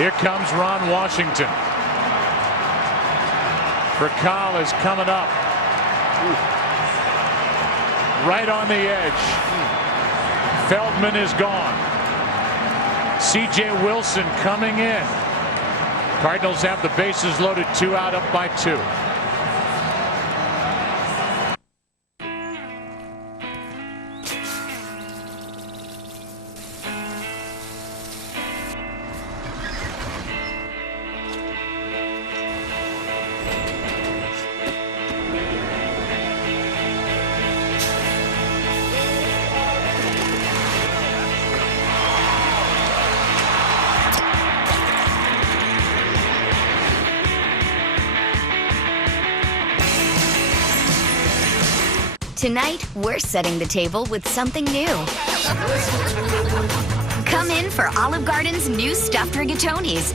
Here comes Ron Washington. Prakal is coming up. Right on the edge. Feldman is gone. C.J. Wilson coming in. Cardinals have the bases loaded, 2 out, up by 2. Tonight, we're setting the table with something new. Come in for Olive Garden's new stuffed rigatonis.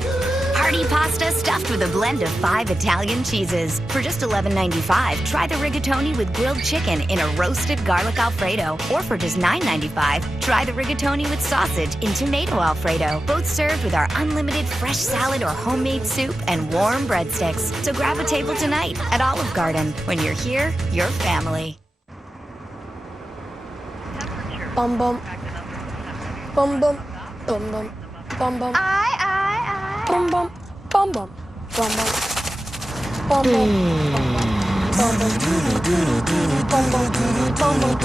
Hearty pasta stuffed with a blend of 5 Italian cheeses. For just $11.95, try the rigatoni with grilled chicken in a roasted garlic Alfredo. Or for just $9.95, try the rigatoni with sausage in tomato Alfredo. Both served with our unlimited fresh salad or homemade soup and warm breadsticks. So grab a table tonight at Olive Garden. When you're here, you're family. Bum bum. Bum bum. Bum bum. Bum bum. I. Bum bum. Bum bum. Bum bum. Bum bum. Bum bum. Bum bum.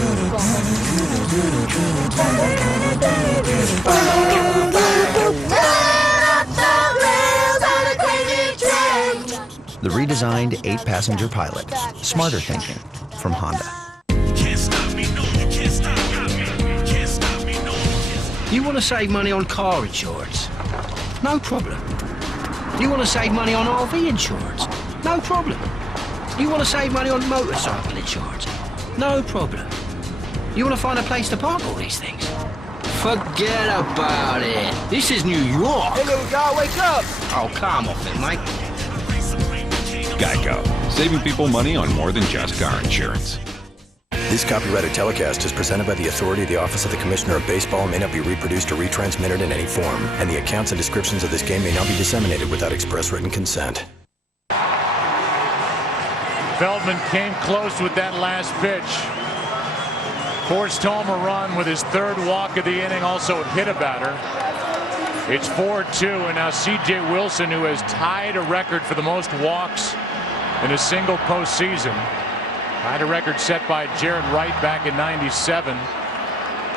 The redesigned 8-passenger Pilot. Smarter thinking from Honda. You want to save money on car insurance? No problem. You want to save money on RV insurance? No problem. You want to save money on motorcycle insurance? No problem. You want to find a place to park all these things? Forget about it. This is New York. Hey, little guy, wake up! Oh, come off it, Mike. Geico. Saving people money on more than just car insurance. This copyrighted telecast is presented by the authority of the Office of the Commissioner of Baseball and may not be reproduced or retransmitted in any form. And the accounts and descriptions of this game may not be disseminated without express written consent. Feldman came close with that last pitch. Forced home a run with his 3rd walk of the inning. Also hit a batter. It's 4-2, and now C.J. Wilson, who has tied a record for the most walks in a single postseason. Tied a record set by Jared Wright back in '97.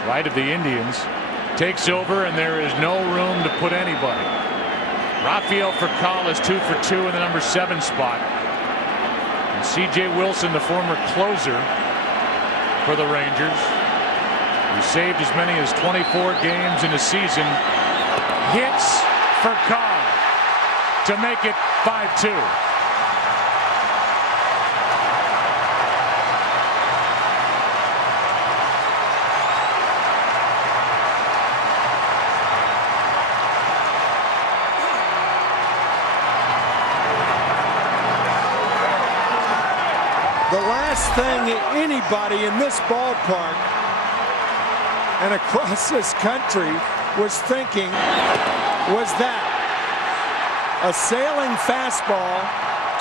Wright of the Indians takes over, and there is no room to put anybody. Rafael Furcal is 2 for 2 in the number 7 spot. And C.J. Wilson, the former closer for the Rangers, who saved as many as 24 games in a season, hits Furcal to make it 5-2. The last thing anybody in this ballpark and across this country was thinking was that a sailing fastball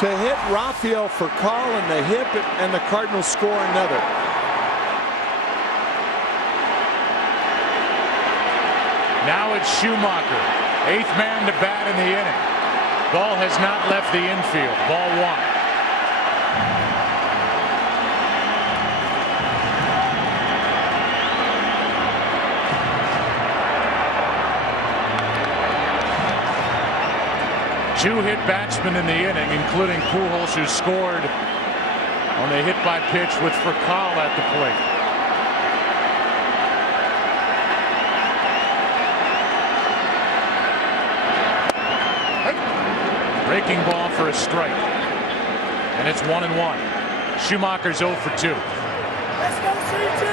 to hit Rafael Furcal in the hip, and the Cardinals score another. Now it's Schumacher, 8th man to bat in the inning. Ball has not left the infield. Ball 1. Two hit batsmen in the inning, including Pujols, who scored on the hit by pitch with Furcal at the plate. Breaking ball for a strike, and it's 1-1. Schumacher's 0 for 2. Let's go, CJ!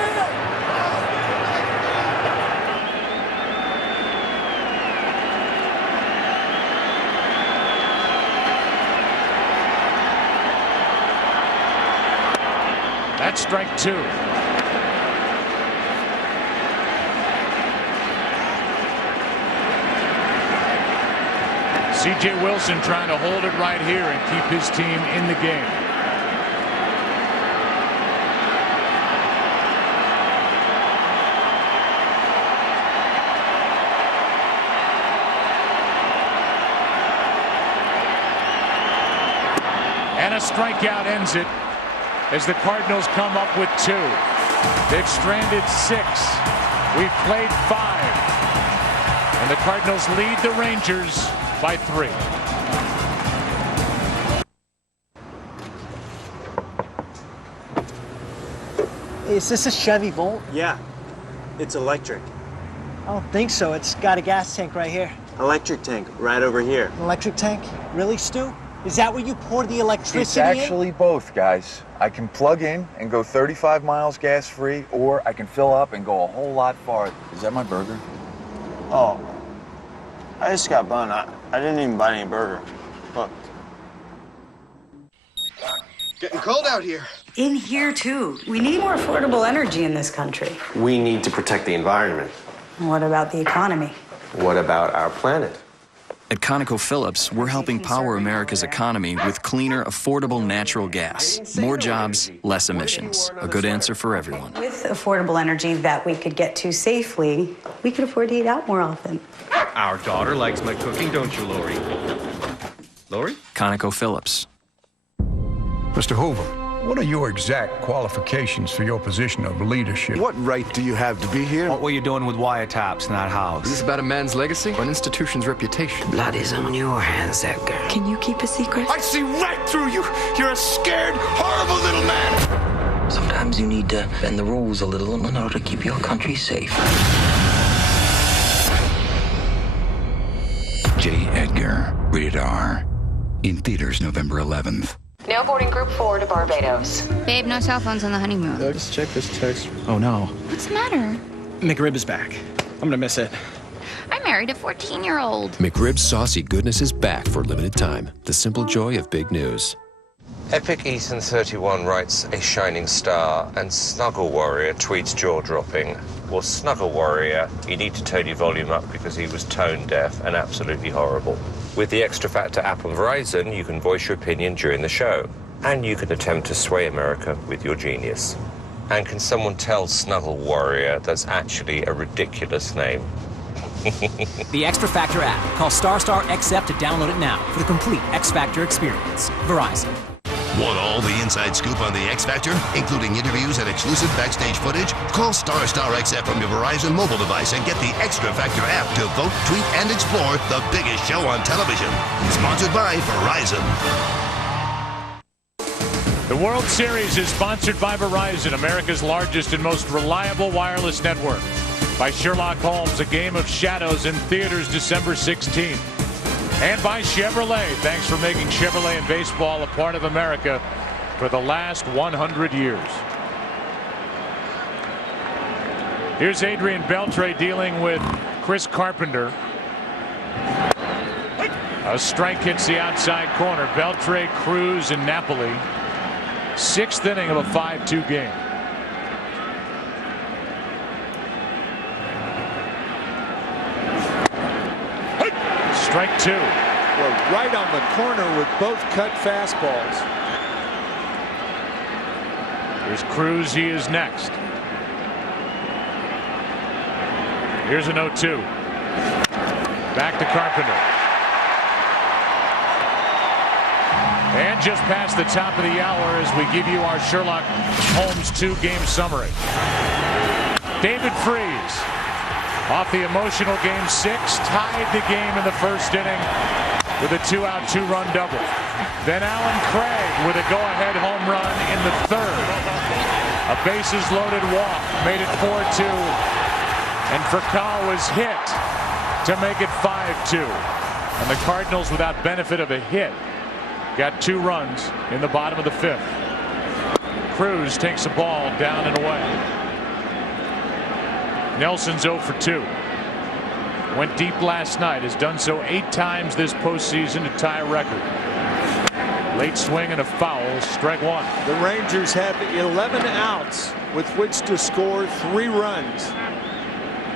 That's strike 2. C.J. Wilson trying to hold it right here and keep his team in the game. And a strikeout ends it as the Cardinals come up with 2. They've stranded 6. We've played 5. And the Cardinals lead the Rangers by 3. Is this a Chevy Volt? Yeah, it's electric. I don't think so. It's got a gas tank right here. Electric tank right over here. An electric tank? Really, Stu? Is that where you pour the electricity It's actually both, guys. I can plug in and go 35 miles gas-free, or I can fill up and go a whole lot farther. Is that my burger? Oh, I just got bun. I didn't even buy any burger. Look. Getting cold out here. In here, too. We need more affordable energy in this country. We need to protect the environment. What about the economy? What about our planet? At ConocoPhillips, we're helping power America's economy with cleaner, affordable natural gas. More jobs, less emissions. A good answer for everyone. With affordable energy that we could get to safely, we could afford to eat out more often. Our daughter likes my cooking, don't you, Lori? Lori? ConocoPhillips. Mr. Hoover, what are your exact qualifications for your position of leadership? What right do you have to be here? What were you doing with wiretaps, not house? Is this about a man's legacy or an institution's reputation? Blood is on your hands, Edgar. Can you keep a secret? I see right through you. You're a scared, horrible little man. Sometimes you need to bend the rules a little in order to keep your country safe. J. Edgar, rated R. In theaters November 11th. Now boarding group 4 to Barbados. Babe, no cell phones on the honeymoon. Just check this text. Oh, no. What's the matter? McRib is back. I'm gonna miss it. I married a 14-year-old. McRib's saucy goodness is back for a limited time. The simple joy of big news. Epic Ethan 31 writes a shining star, and Snuggle Warrior tweets jaw-dropping. Well, Snuggle Warrior, you need to turn your volume up because he was tone deaf and absolutely horrible. With the Extra Factor app on Verizon, you can voice your opinion during the show, and you can attempt to sway America with your genius. And can someone tell Snuggle Warrior that's actually a ridiculous name? The Extra Factor app. Call **XF to download it now for the complete X Factor experience. Verizon. Want all the inside scoop on the X Factor, including interviews and exclusive backstage footage? Call *XF from your Verizon mobile device and get the Extra Factor app to vote, tweet, and explore the biggest show on television. Sponsored by Verizon. The World Series is sponsored by Verizon, America's largest and most reliable wireless network. By Sherlock Holmes, A Game of Shadows in theaters December 16th. And by Chevrolet. Thanks for making Chevrolet and baseball a part of America for the last 100 years. Here's Adrian Beltre dealing with Chris Carpenter. A strike hits the outside corner. Beltre, Cruz, and Napoli. 6th inning of a 5-2 game. Strike 2. We're right on the corner with both cut fastballs. Here's Cruz. He is next. Here's an 0-2. Back to Carpenter. And just past the top of the hour as we give you our Sherlock Holmes 2-game summary. David Freese, off the emotional game 6, tied the game in the first inning with a 2-out, 2-run double. Then Alan Craig with a go-ahead home run in the 3rd. A bases-loaded walk made it 4-2, and Furcal was hit to make it 5-2. And the Cardinals, without benefit of a hit, got 2 runs in the bottom of the 5th. Cruz takes the ball down and away. Nelson's 0 for 2. Went deep last night. Has done so 8 times this postseason to tie a record. Late swing and a foul, strike one. The Rangers have 11 outs with which to score 3 runs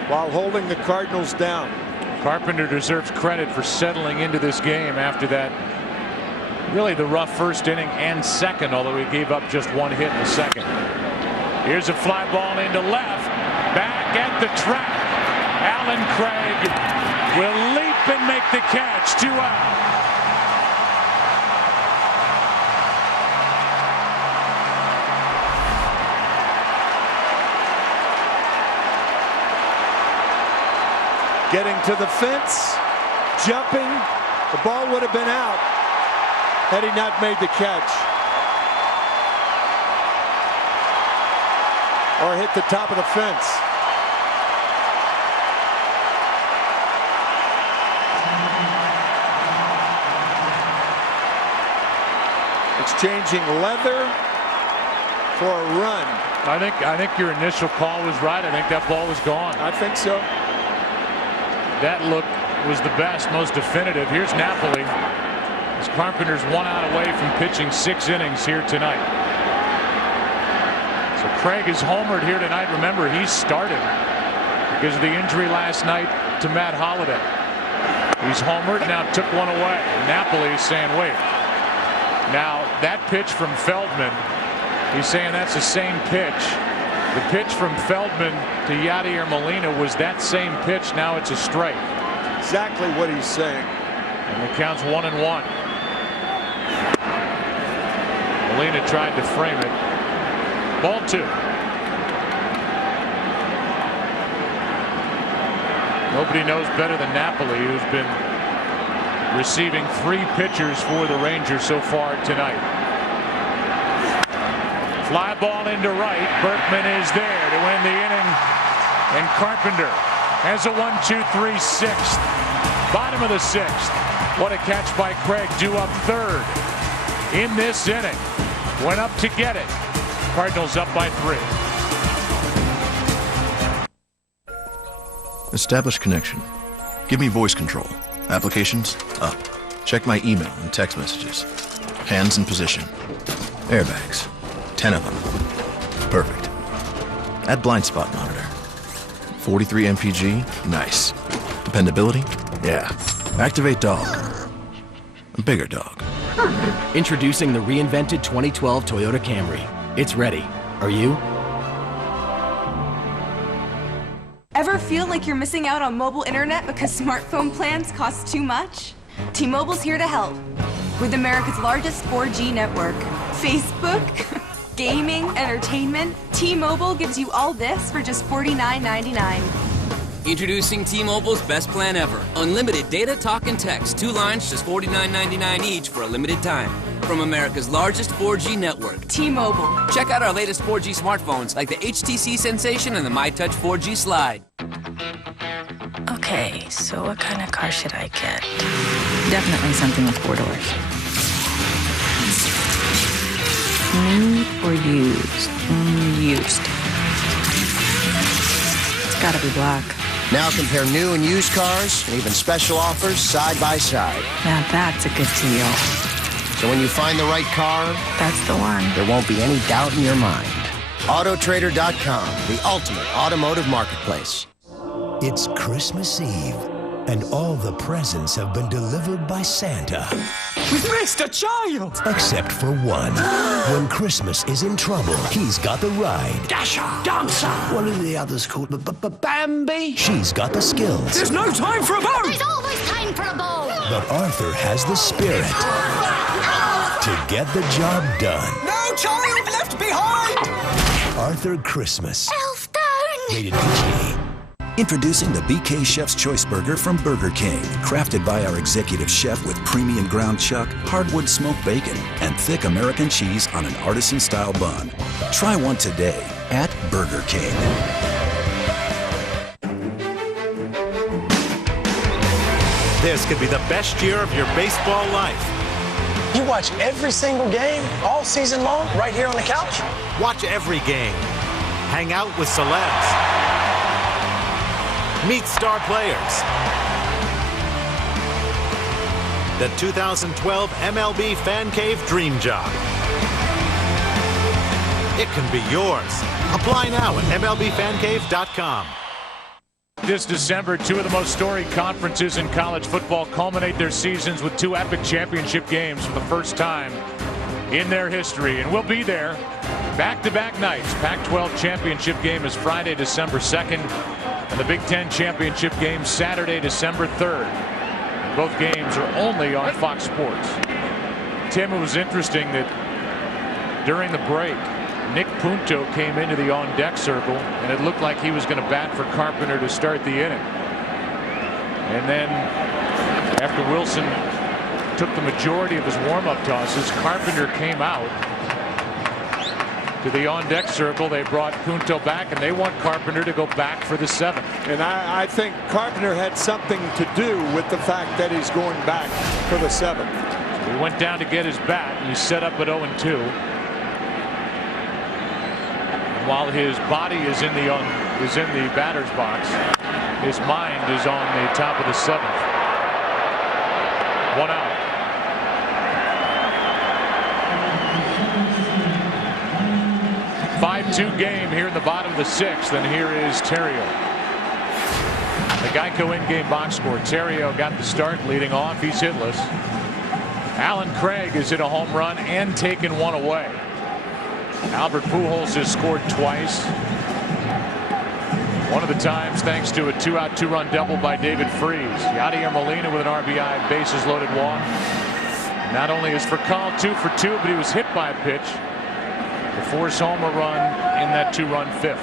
while holding the Cardinals down. Carpenter deserves credit for settling into this game after that really the rough first inning and second, although he gave up just 1 hit in the second. Here's a fly ball into left. Back at the track. Alan Craig will leap and make the catch. 2 out. Getting to the fence, jumping. The ball would have been out had he not made the catch. Or hit the top of the fence. Exchanging leather for a run. I think your initial call was right. I think that ball was gone. I think so. That look was the best, most definitive. Here's Napoli. As Carpenter's 1 out away from pitching 6 innings here tonight. So Craig is homered here tonight. Remember, he started because of the injury last night to Matt Holliday. He's homered, now took 1 away. Napoli is saying, wait. Now, that pitch from Feldman, he's saying that's the same pitch. The pitch from Feldman to Yadier Molina was that same pitch. Now it's a strike. Exactly what he's saying. And the count's 1-1. Molina tried to frame it. Ball 2. Nobody knows better than Napoli, who's been receiving 3 pitchers for the Rangers so far tonight. Fly ball into right. Berkman is there to win the inning. And Carpenter has a 1-2-3 6th. Bottom of the 6th. What a catch by Craig. Due up 3rd in this inning. Went up to get it. Cardinals up by 3. Establish connection. Give me voice control. Applications up. Check my email and text messages. Hands in position. Airbags. 10 of them. Perfect. Add blind spot monitor. 43 MPG. Nice. Dependability? Yeah. Activate dog. A bigger dog. Introducing the reinvented 2012 Toyota Camry. It's ready. Are you? Ever feel like you're missing out on mobile internet because smartphone plans cost too much? T-Mobile's here to help. With America's largest 4G network. Facebook, gaming, entertainment, T-Mobile gives you all this for just $49.99. Introducing T-Mobile's best plan ever. Unlimited data, talk, and text. 2 lines, just $49.99 each for a limited time. From America's largest 4G network. T-Mobile. Check out our latest 4G smartphones like the HTC Sensation and the MyTouch 4G Slide. Okay, so what kind of car should I get? Definitely something with 4 doors. New or used? Used. It's gotta be black. Now compare new and used cars and even special offers side by side. Now that's a good deal. So when you find the right car, that's the one. There won't be any doubt in your mind. Autotrader.com, the ultimate automotive marketplace. It's Christmas Eve, and all the presents have been delivered by Santa. We've missed a child! Except for one. When Christmas is in trouble, he's got the ride. Dasher! Dancer! What are the others called? Bambi? She's got the skills. There's no time for a boat! There's always time for a boat! But Arthur has the spirit to get the job done. No child left behind! Arthur Christmas. Elf down! Rated PG. Introducing the BK Chef's Choice Burger from Burger King. Crafted by our executive chef with premium ground chuck, hardwood smoked bacon, and thick American cheese on an artisan-style bun. Try one today at Burger King. This could be the best year of your baseball life. You watch every single game all season long right here on the couch? Watch every game. Hang out with celebs. Meet star players. the 2012 MLB Fan Cave Dream Job. It can be yours. Apply now at MLBFanCave.com. This December, two of the most storied conferences in college football culminate their seasons with two epic championship games for the first time in their history. And we'll be there back-to-back nights. Pac-12 championship game is Friday, December 2nd, and the Big Ten championship game Saturday, December 3rd. And both games are only on Fox Sports. Tim, it was interesting that during the break, Nick Punto came into the on-deck circle, and it looked like he was going to bat for Carpenter to start the inning. And then, after Wilson took the majority of his warm-up tosses, Carpenter came out to the on-deck circle. They brought Punto back, and they want Carpenter to go back for the 7th. And I think Carpenter had something to do with the fact that he's going back for the 7th. So he went down to get his bat, and he set up at 0-2. While his body is in the batter's box, his mind is on the top of the 7th. 1 out. Five-2 game here in the bottom of the 6th, and here is Terrio. The Geico in-game box score. Terrio got the start, leading off. He's hitless. Alan Craig has hit a home run and taken one away. Albert Pujols has scored twice. One of the times thanks to a 2-out 2-run double by David Freese. Yadier Molina with an RBI, bases loaded walk. Not only is Furcal 2 for 2, but he was hit by a pitch to force home a run in that 2-run 5th.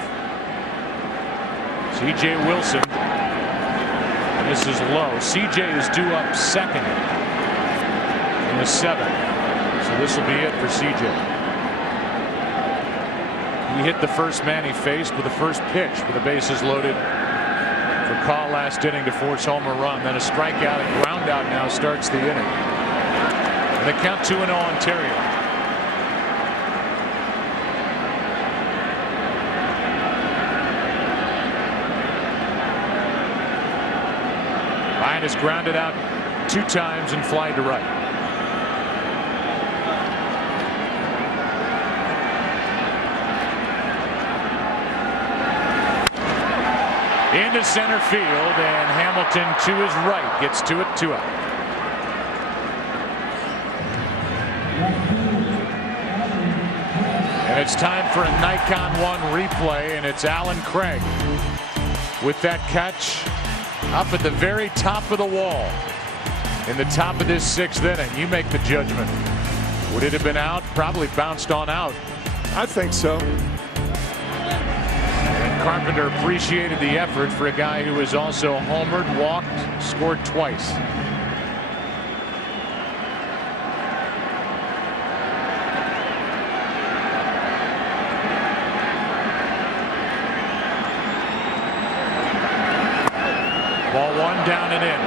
C.J. Wilson, and this is low. C.J. is due up 2nd in the 7th, so this will be it for C.J. He hit the first man he faced with the first pitch with the bases loaded for call last inning to force home a run. Then a strikeout and ground out now starts the inning. And they count 2-0 Ontario. Ryan has grounded out 2 times and fly to right. Into center field, and Hamilton to his right gets to it, 2 out. And it's time for a Nikon 1 replay, and it's Alan Craig with that catch up at the very top of the wall in the top of this 6th inning. You make the judgment. Would it have been out? Probably bounced on out. I think so. Carpenter appreciated the effort for a guy who has also homered, walked, scored twice. Ball 1 down and in.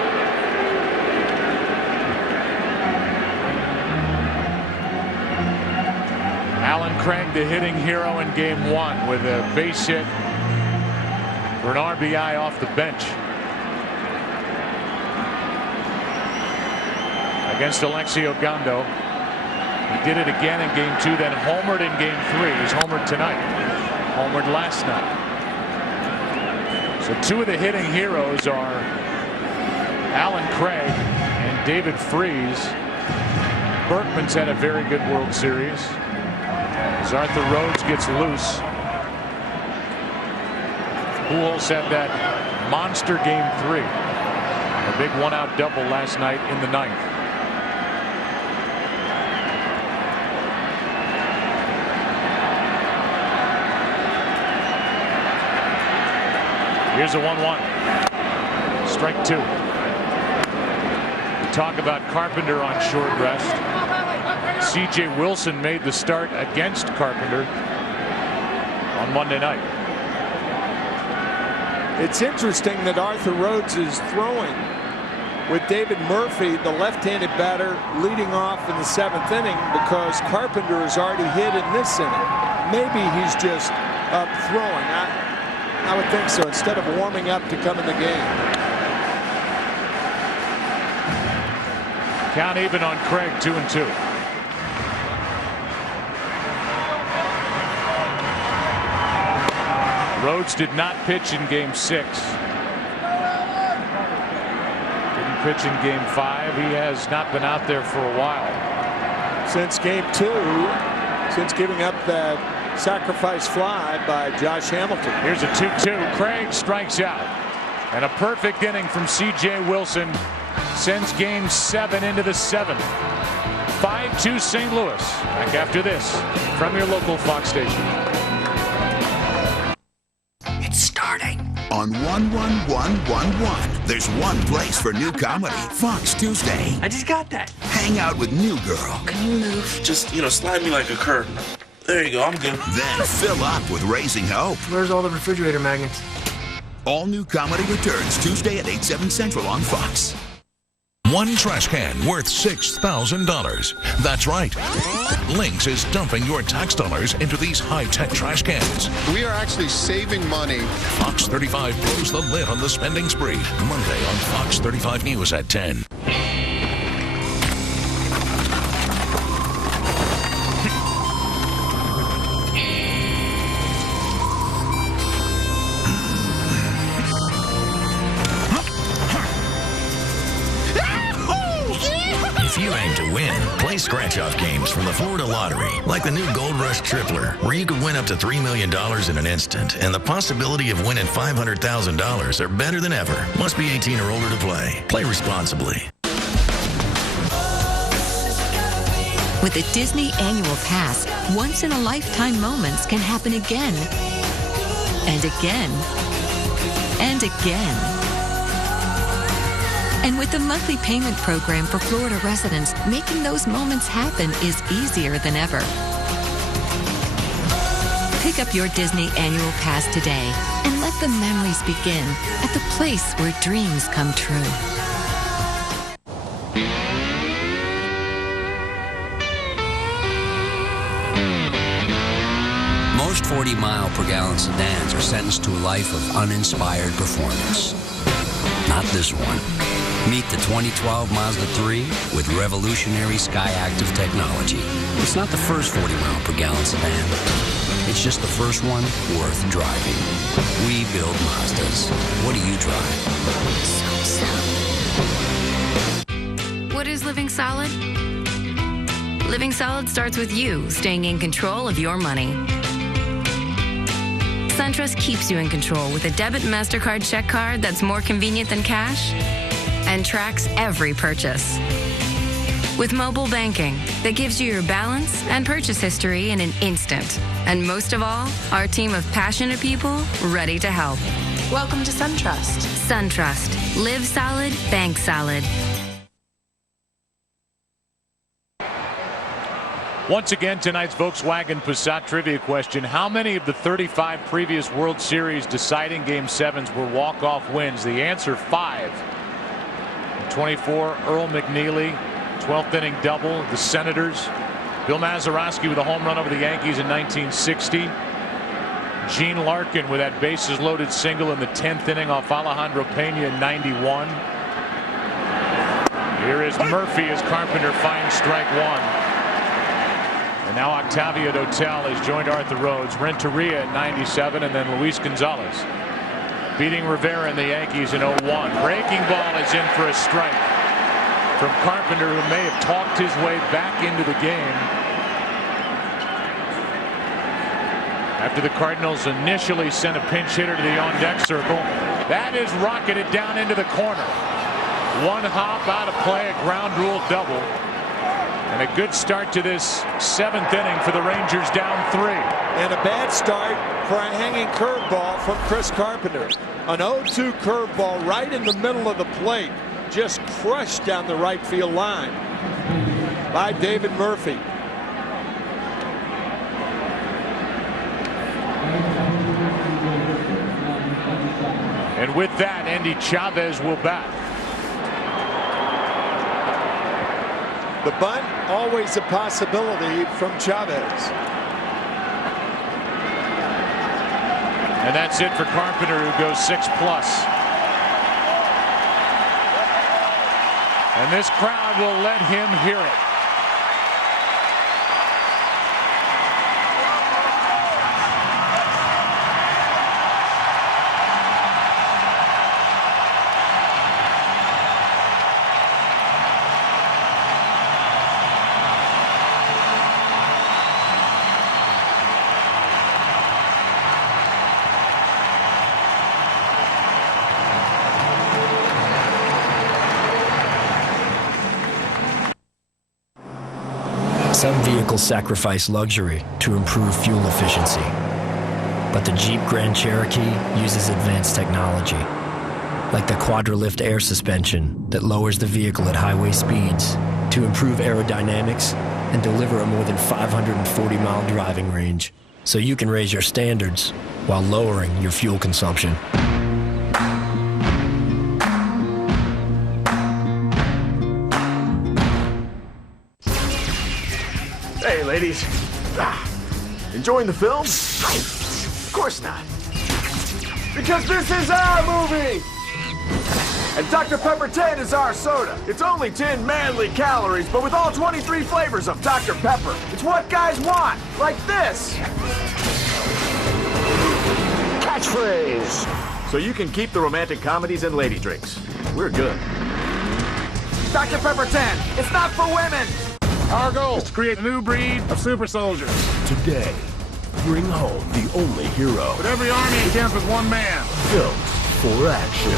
Alan Craig, the hitting hero in game 1 with a base hit for an RBI off the bench against Alexio Gondo. He did it again in game 2, then homered in game 3. He's homered tonight, homered last night. So 2 of the hitting heroes are Alan Craig and David Freese. Berkman's had a very good World Series as Arthur Rhodes gets loose. Pujols had that monster game 3. A big 1-out double last night in the 9th. Here's a 1-1. Strike 2. We talk about Carpenter on short rest. C.J. Wilson made the start against Carpenter on Monday night. It's interesting that Arthur Rhodes is throwing with David Murphy, the left-handed batter, leading off in the 7th inning because Carpenter has already hit in this inning. Maybe he's just up throwing. I would think so, instead of warming up to come in the game. Count even on Craig, 2-2. Rhodes did not pitch in Game 6. Didn't pitch in Game 5. He has not been out there for a while. Since Game 2, since giving up that sacrifice fly by Josh Hamilton. Here's a 2-2. Craig strikes out. And a perfect inning from C.J. Wilson sends Game 7 into the 7th. 5-2 St. Louis. Back after this from your local Fox station. It's starting. On 11111, there's one place for new comedy. Fox Tuesday. I just got that. Hang out with New Girl. Can you move? Just, slide me like a curtain. There you go, I'm good. Then fill up with Raising Hope. Where's all the refrigerator magnets? All new comedy returns Tuesday at 8/7 Central on Fox. One trash can worth $6,000. That's right. Lynx is dumping your tax dollars into these high-tech trash cans. We are actually saving money. Fox 35 blows the lid on the spending spree. Monday on Fox 35 News at 10. If you aim to win, play scratch-off games from the Florida Lottery, like the new Gold Rush Tripler, where you could win up to $3 million in an instant, and the possibility of winning $500,000 are better than ever. Must be 18 or older to play. Play responsibly. With a Disney Annual Pass, once-in-a-lifetime moments can happen again, and again, and again. And with the monthly payment program for Florida residents, making those moments happen is easier than ever. Pick up your Disney Annual Pass today and let the memories begin at the place where dreams come true. Most 40-mile-per-gallon sedans are sentenced to a life of uninspired performance. Not this one. Meet the 2012 Mazda 3 with revolutionary Skyactiv technology. It's not the first 40-mile-per-gallon sedan. It's just the first one worth driving. We build Mazdas. What do you drive? What is living solid? Living solid starts with you staying in control of your money. SunTrust keeps you in control with a debit and MasterCard check card that's more convenient than cash and tracks every purchase. With mobile banking that gives you your balance and purchase history in an instant. And most of all, our team of passionate people ready to help. Welcome to SunTrust. SunTrust. Live solid, bank solid. Once again, tonight's Volkswagen Passat trivia question. How many of the 35 previous World Series deciding Game 7s were walk-off wins? The answer, 5. 24, Earl McNeely, 12th inning double, the Senators. Bill Mazeroski with a home run over the Yankees in 1960. Gene Larkin with that bases loaded single in the 10th inning off Alejandro Pena in 91. Here is Murphy as Carpenter finds strike one. And now Octavio Dotel has joined Arthur Rhodes, Renteria in 97, and then Luis Gonzalez beating Rivera and the Yankees in 01. Breaking ball is in for a strike from Carpenter, who may have talked his way back into the game after the Cardinals initially sent a pinch hitter to the on-deck circle. That is rocketed down into the corner. One hop out of play, a ground rule double. And a good start to this 7th inning for the Rangers, down 3. And a bad start for a hanging curveball from Chris Carpenter. An 0-2 curveball right in the middle of the plate, just crushed down the right field line by David Murphy. And with that, Andy Chavez will bat. The bunt, always a possibility from Chavez. And that's it for Carpenter, who goes 6+. And this crowd will let him hear it. Some vehicles sacrifice luxury to improve fuel efficiency. But the Jeep Grand Cherokee uses advanced technology, like the Quadralift air suspension that lowers the vehicle at highway speeds to improve aerodynamics and deliver a more than 540-mile driving range, so you can raise your standards while lowering your fuel consumption. Hey, ladies. Enjoying the film? Of course not. Because this is our movie! And Dr. Pepper 10 is our soda. It's only 10 manly calories, but with all 23 flavors of Dr. Pepper. It's what guys want, like this. Catchphrase. So you can keep the romantic comedies and lady drinks. We're good. Dr. Pepper 10, it's not for women! Our goal is to create a new breed of super soldiers. Today, bring home the only hero. But every army begins with one man. Built for action.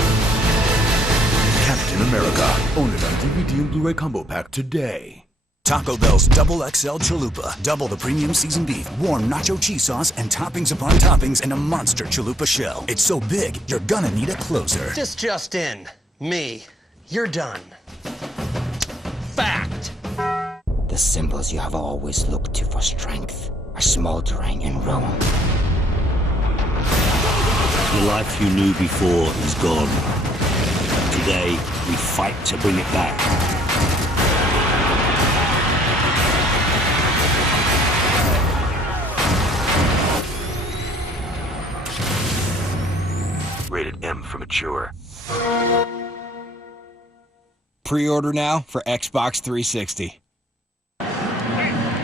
Captain America. Own it on DVD and Blu-ray combo pack today. Taco Bell's Double XL Chalupa. Double the premium seasoned beef, warm nacho cheese sauce, and toppings upon toppings in a monster chalupa shell. It's so big, you're gonna need a closer. This just in. Me. You're done. Fact. The symbols you have always looked to for strength are smoldering in ruin. The life you knew before is gone. Today, we fight to bring it back. Rated M for mature. Pre-order now for Xbox 360.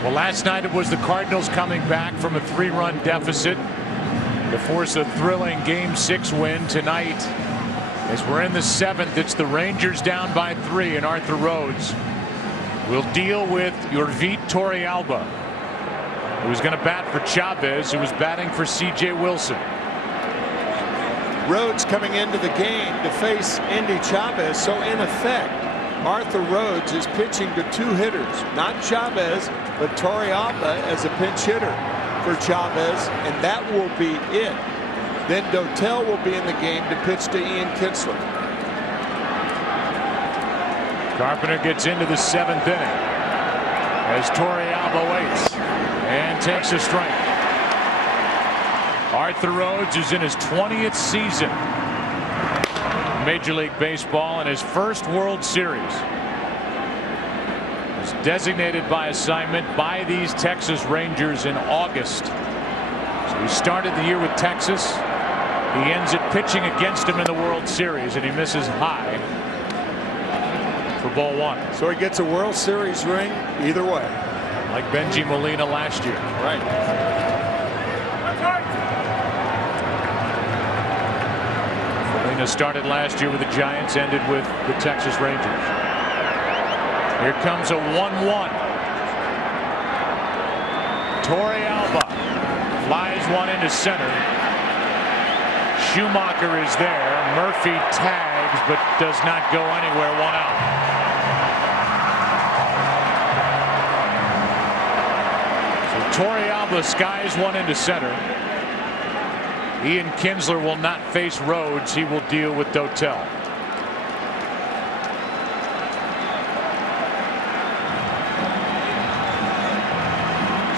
Well, last night it was the Cardinals coming back from a 3-run deficit to force a thrilling Game 6 win tonight. As we're in the 7th, it's the Rangers down by 3, and Arthur Rhodes will deal with Yorvit Torrealba, who's going to bat for Chavez, who was batting for C.J. Wilson. Rhodes coming into the game to face Andy Chavez, so in effect, Arthur Rhodes is pitching to 2 hitters, not Chavez, but Torrealba as a pinch hitter for Chavez, and that will be it. Then Dotel will be in the game to pitch to Ian Kinsler. Carpenter gets into the 7th inning as Torrealba waits and takes a strike. Arthur Rhodes is in his 20th season in Major League Baseball and his first World Series. Was designated by assignment by these Texas Rangers in August. So he started the year with Texas. He ends it pitching against him in the World Series, and he misses high for ball 1. So he gets a World Series ring either way. Like Benji Molina last year. Right. Molina started last year with the Giants, ended with the Texas Rangers. Here comes a 1-1. Torrealba flies one into center. Schumacher is there. Murphy tags but does not go anywhere. 1 out. So Torrealba skies one into center. Ian Kinsler will not face Rhodes. He will deal with Dotel.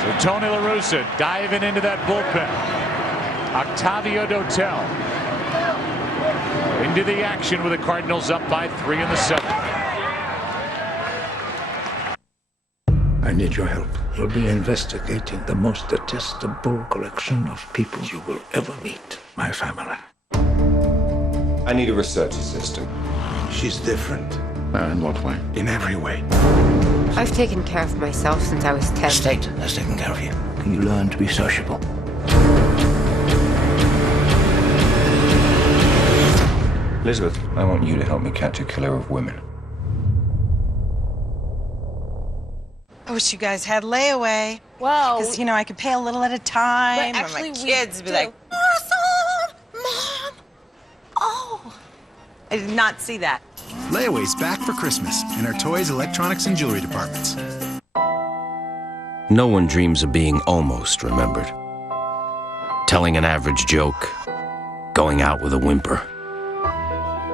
So Tony La Russa diving into that bullpen. Octavio Dotel into the action with the Cardinals up by 3 in the 7th. I need your help. You'll be investigating the most detestable collection of people you will ever meet. My family. I need a research assistant. She's different. In what way? In every way. I've taken care of myself since I was 10. The state has taken care of you. You learn to be sociable. Elizabeth, I want you to help me catch a killer of women. I wish you guys had layaway. Well, because, you know, I could pay a little at a time. But actually, my kids would be like, awesome, Mom. Oh. I did not see that. Layaway's back for Christmas in our toys, electronics, and jewelry departments. No one dreams of being almost remembered. Telling an average joke, going out with a whimper.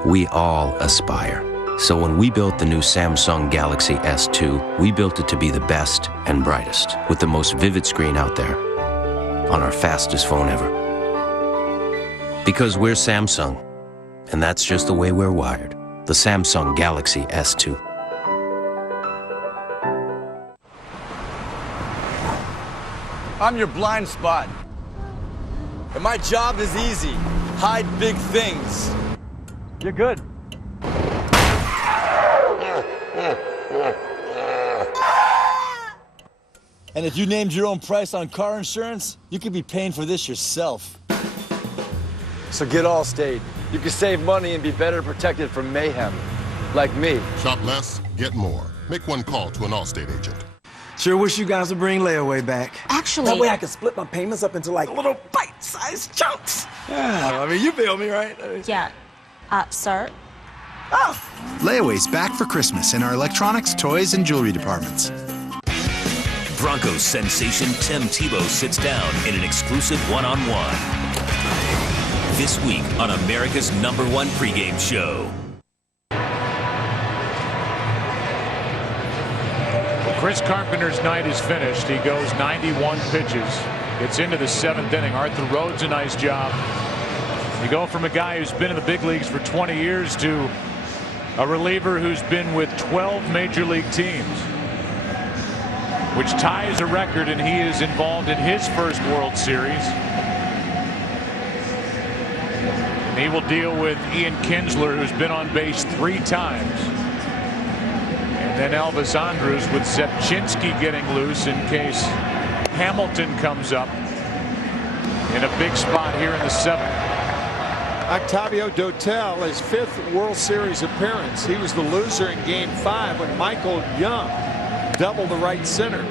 We all aspire. So when we built the new Samsung Galaxy S2, we built it to be the best and brightest, with the most vivid screen out there, on our fastest phone ever. Because we're Samsung, and that's just the way we're wired. The Samsung Galaxy S2. I'm your blind spot. And my job is easy. Hide big things. You're good. And if you named your own price on car insurance, you could be paying for this yourself. So get Allstate. You can save money and be better protected from mayhem. Like me. Shop less, get more. Make one call to an Allstate agent. Sure wish you guys would bring layaway back. Actually, that way I can split my payments up into like little bite-sized chunks. Yeah, I mean, you feel me, right? Yeah. Sir? Oh. Layaway's back for Christmas in our electronics, toys, and jewelry departments. Broncos sensation Tim Tebow sits down in an exclusive one-on-one. This week on America's #1 pregame show. Chris Carpenter's night is finished. He goes 91 pitches. Gets into the 7th inning. Arthur Rhodes a nice job. You go from a guy who's been in the big leagues for 20 years to a reliever who's been with 12 major league teams, which ties a record, and he is involved in his first World Series. And he will deal with Ian Kinsler, who's been on base 3 times. And then Elvis Andrus with Sepchinski getting loose in case Hamilton comes up in a big spot here in the 7th. Octavio Dotel, his 5th World Series appearance. He was the loser in Game 5 when Michael Young doubled the right center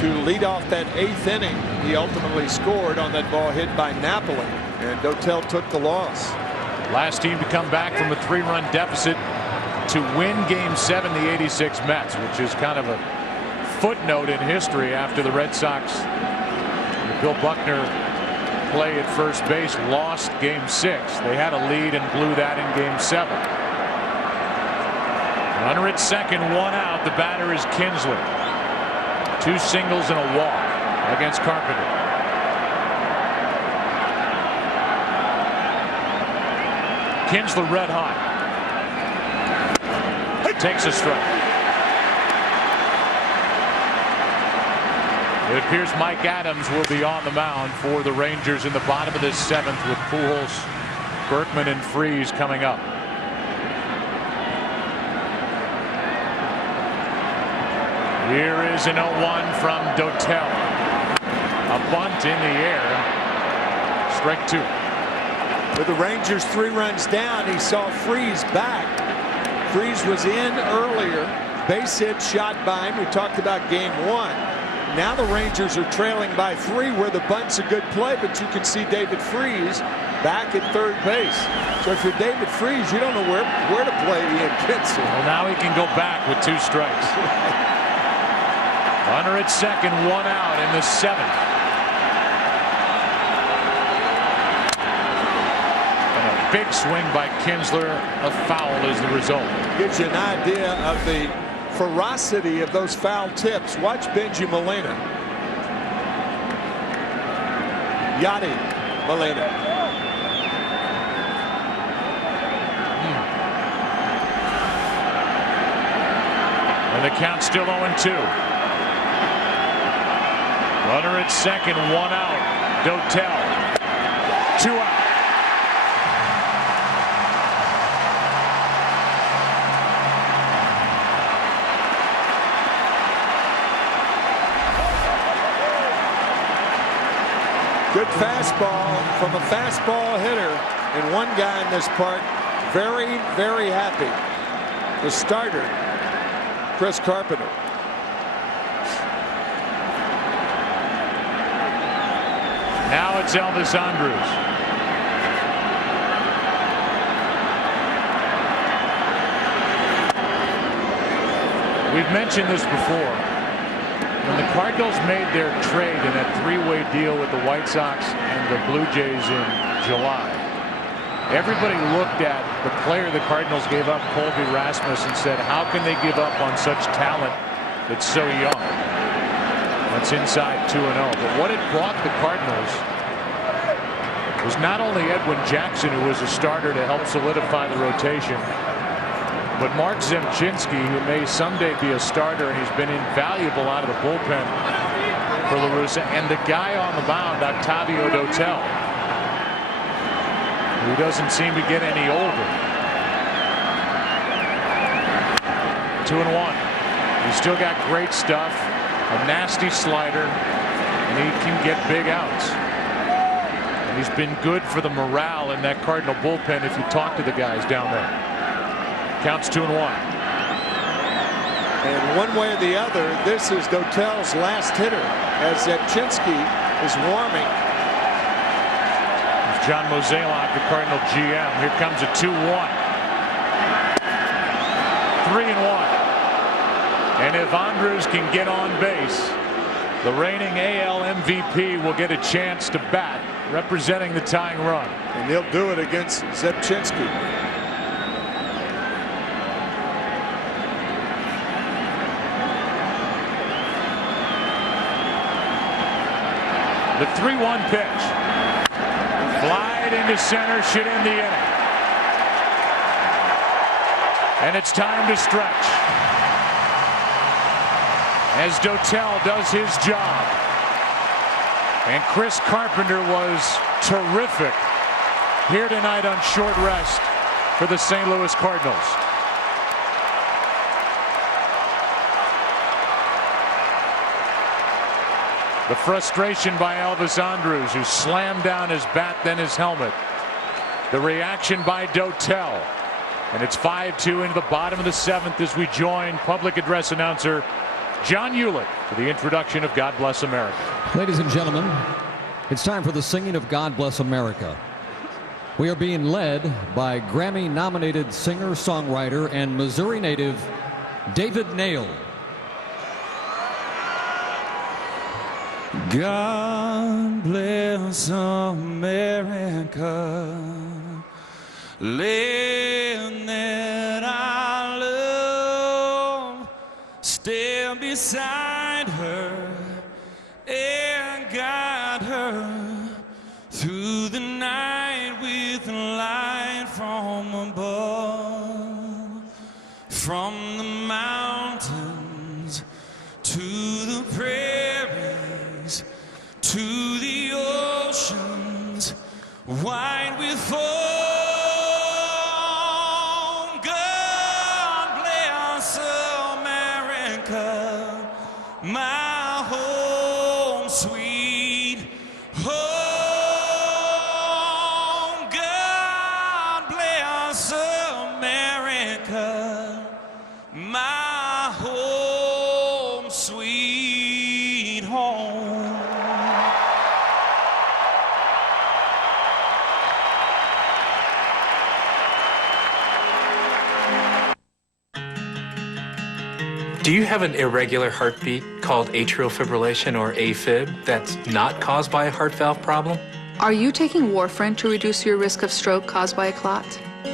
to lead off that 8th inning. He ultimately scored on that ball hit by Napoli, and Dotel took the loss. Last team to come back from a 3-run deficit to win Game 7, the '86 Mets, which is kind of a footnote in history after the Red Sox, Bill Buckner play at first base, lost Game 6. They had a lead and blew that in Game 7. Runner at second, 1 out. The batter is Kinsler. 2 singles and a walk against Carpenter. Kinsler red hot. Takes a strike. It appears Mike Adams will be on the mound for the Rangers in the bottom of this 7th, with Pujols, Berkman, and Freese coming up. Here is an 0-1 from Dotel. A bunt in the air. Strike 2. With the Rangers 3 runs down, he saw Freese back. Freese was in earlier. Base hit shot by him. We talked about Game 1. Now the Rangers are trailing by 3, where the bunt's a good play, but you can see David Freese back at third base. So if you're David Freese, you don't know where to play Ian Kinsler. Well, now he can go back with 2 strikes. Runner at second, 1 out in the 7th. And a big swing by Kinsler. A foul is the result. Gives you an idea of the ferocity of those foul tips. Watch Benji Molina. Yadi Molina. And the count's still 0-2. Runner at second, 1 out. Dotel. 2 out. Good fastball from a fastball hitter. And one guy in this part very, very happy. The starter, Chris Carpenter. Now it's Elvis Andrus. We've mentioned this before. When the Cardinals made their trade in that three-way deal with the White Sox and the Blue Jays in July, everybody looked at the player the Cardinals gave up, Colby Rasmus, and said, how can they give up on such talent that's so young? That's inside 2-0. But what it brought the Cardinals was not only Edwin Jackson, who was a starter to help solidify the rotation, but Mark Zemchinski, who may someday be a starter, and he's been invaluable out of the bullpen for La Russa, and the guy on the mound, Octavio Dotel, who doesn't seem to get any older. 2-1. He's still got great stuff, a nasty slider, and he can get big outs. And he's been good for the morale in that Cardinal bullpen if you talk to the guys down there. Counts 2-1. And one way or the other, this is Dotel's last hitter as Zemchinski is warming. It's John Mozeliak, the Cardinal GM. Here comes a 2-1. 3-1. And if Andrus can get on base, the reigning AL MVP will get a chance to bat, representing the tying run. And he'll do it against Zemchinski. The 3-1 pitch. Flied into center, should end the inning. And it's time to stretch as Dotel does his job. And Chris Carpenter was terrific here tonight on short rest for the St. Louis Cardinals. The frustration by Elvis Andrus, who slammed down his bat, then his helmet. The reaction by Dotel. And it's 5-2 into the bottom of the 7th as we join public address announcer John Hewlett for the introduction of God Bless America. Ladies and gentlemen, it's time for the singing of God Bless America. We are being led by Grammy-nominated singer-songwriter and Missouri native David Nail. God bless America, land that I love, stand beside her and guide her through the night with light from above, from the mountains to the prairies, to the oceans wide with foam. God bless America, my home sweet home. God bless America, my home sweet home. Do you have an irregular heartbeat called atrial fibrillation or AFib that's not caused by a heart valve problem? Are you taking warfarin to reduce your risk of stroke caused by a clot?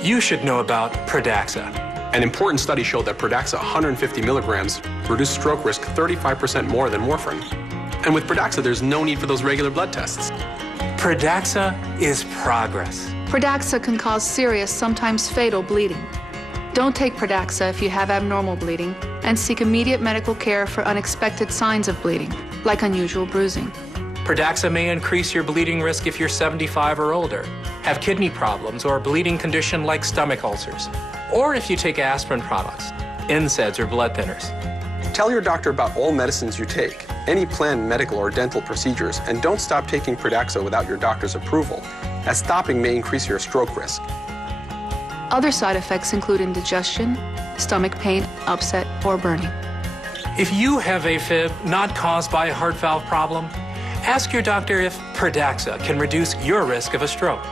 You should know about Pradaxa. An important study showed that Pradaxa 150 milligrams reduced stroke risk 35% more than warfarin. And with Pradaxa, there's no need for those regular blood tests. Pradaxa is progress. Pradaxa can cause serious, sometimes fatal bleeding. Don't take Pradaxa if you have abnormal bleeding, and seek immediate medical care for unexpected signs of bleeding, like unusual bruising. Pradaxa may increase your bleeding risk if you're 75 or older, have kidney problems, or a bleeding condition like stomach ulcers, or if you take aspirin products, NSAIDs, or blood thinners. Tell your doctor about all medicines you take any planned medical or dental procedures, and don't stop taking Pradaxa without your doctor's approval, as stopping may increase your stroke risk. Other side effects include indigestion, stomach pain, upset, or burning. If you have AFib not caused by a heart valve problem, ask your doctor if Pradaxa can reduce your risk of a stroke.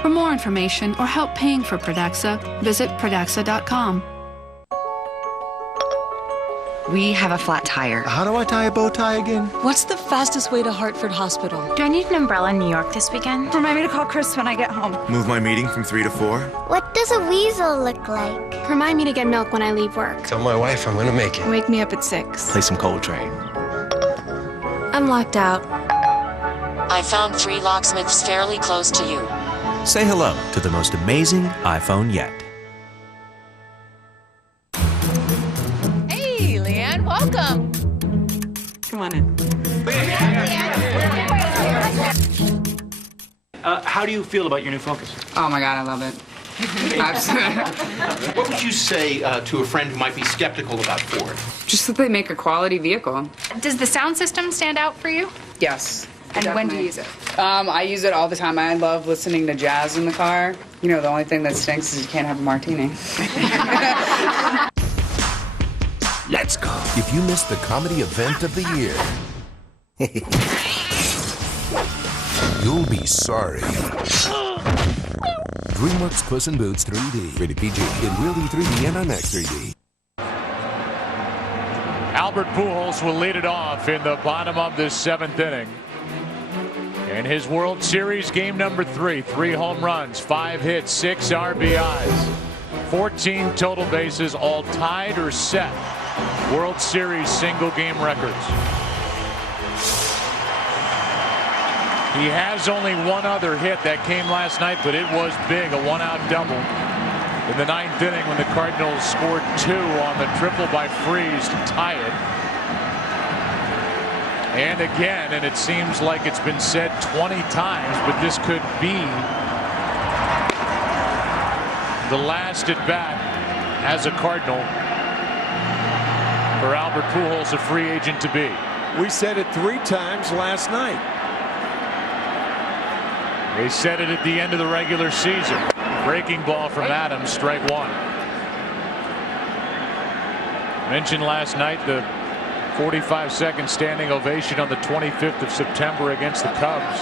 For more information or help paying for Pradaxa, visit Pradaxa.com. We have a flat tire. How do I tie a bow tie again? What's the fastest way to Hartford Hospital? Do I need an umbrella in New York this weekend? Remind me to call Chris when I get home. Move my meeting from 3 to 4. What does a weasel look like? Remind me to get milk when I leave work. Tell my wife I'm gonna make it. Wake me up at 6. Play some Coltrane. I'm locked out. I found 3 locksmiths fairly close to you. Say hello to the most amazing iPhone yet. Hey, Leanne, welcome. Come on in. How do you feel about your new Focus? Oh my God, I love it. What would you say to a friend who might be skeptical about Ford? Just that they make a quality vehicle. Does the sound system stand out for you? Yes. And when do you use it? I use it all the time. I love listening to jazz in the car. You know, the only thing that stinks is you can't have a martini. Let's go. If you missed the comedy event of the year, you'll be sorry. DreamWorks Puss in Boots 3D. Rated PG. In Real 3D and IMAX 3D. Albert Pujols will lead it off in the bottom of this 7th inning. In his World Series game number 3, 3 home runs, 5 hits, 6 RBIs, 14 total bases, all tied or set World Series single game records. He has only one other hit that came last night, but it was big, a 1-out double in the 9th inning when the Cardinals scored 2 on the triple by Freese to tie it. And again, and it seems like it's been said 20 times, but this could be the last at bat as a Cardinal for Albert Pujols, a free agent to be. We said it 3 times last night. They said it at the end of the regular season. Breaking ball from Adams, strike 1. Mentioned last night the 45-second standing ovation on the 25th of September against the Cubs.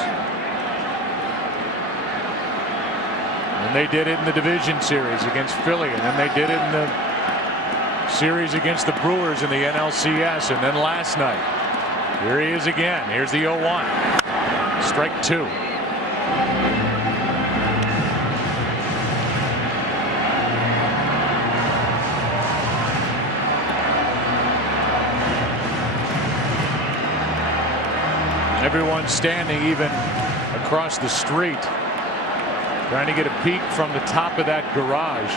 And they did it in the division series against Philly, and then they did it in the series against the Brewers in the NLCS, and then last night. Here he is again. Here's the 0-1. Strike 2. Everyone standing even across the street, trying to get a peek from the top of that garage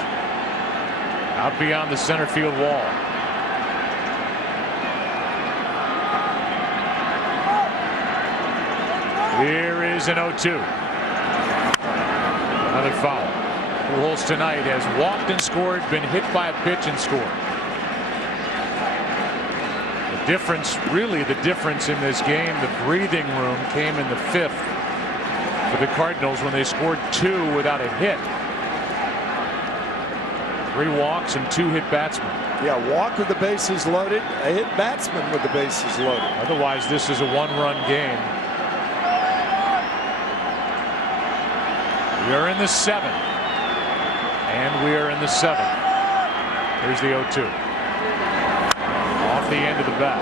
out beyond the center field wall. Here is an 0-2. Another foul. Pujols tonight has walked and scored, been hit by a pitch and scored. Difference, really the difference in this game, the breathing room came in the 5th for the Cardinals when they scored 2 without a hit. 3 walks and 2 hit batsmen. Yeah, walk with the bases loaded, a hit batsman with the bases loaded. Otherwise, this is a 1-run game. We are in the 7th, and we are in the 7th. Here's the 0-2. Off the end of the bat.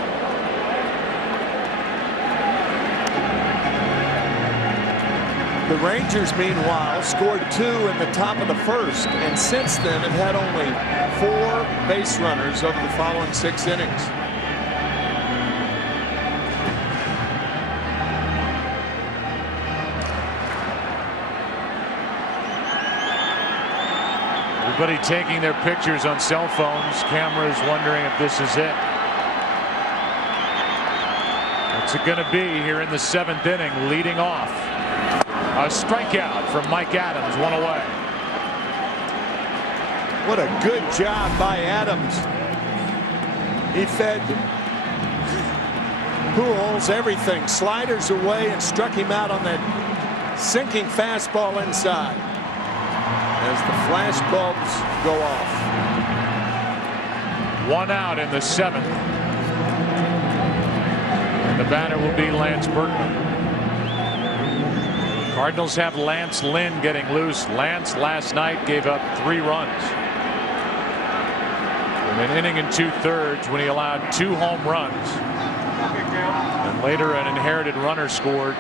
The Rangers, meanwhile, scored 2 in the top of the 1st, and since then have had only 4 base runners over the following 6 innings. Everybody taking their pictures on cell phones, cameras wondering if this is it. What's it going to be here in the 7th inning, leading off? A strikeout from Mike Adams, 1 away. What a good job by Adams. He fed Pujols everything. Sliders away and struck him out on that sinking fastball inside as the flash bulbs go off. 1 out in the 7th. And the batter will be Lance Berkman. Cardinals have Lance Lynn getting loose. Lance last night gave up 3 runs. In an inning and 2/3 when he allowed 2 home runs. And later an inherited runner scored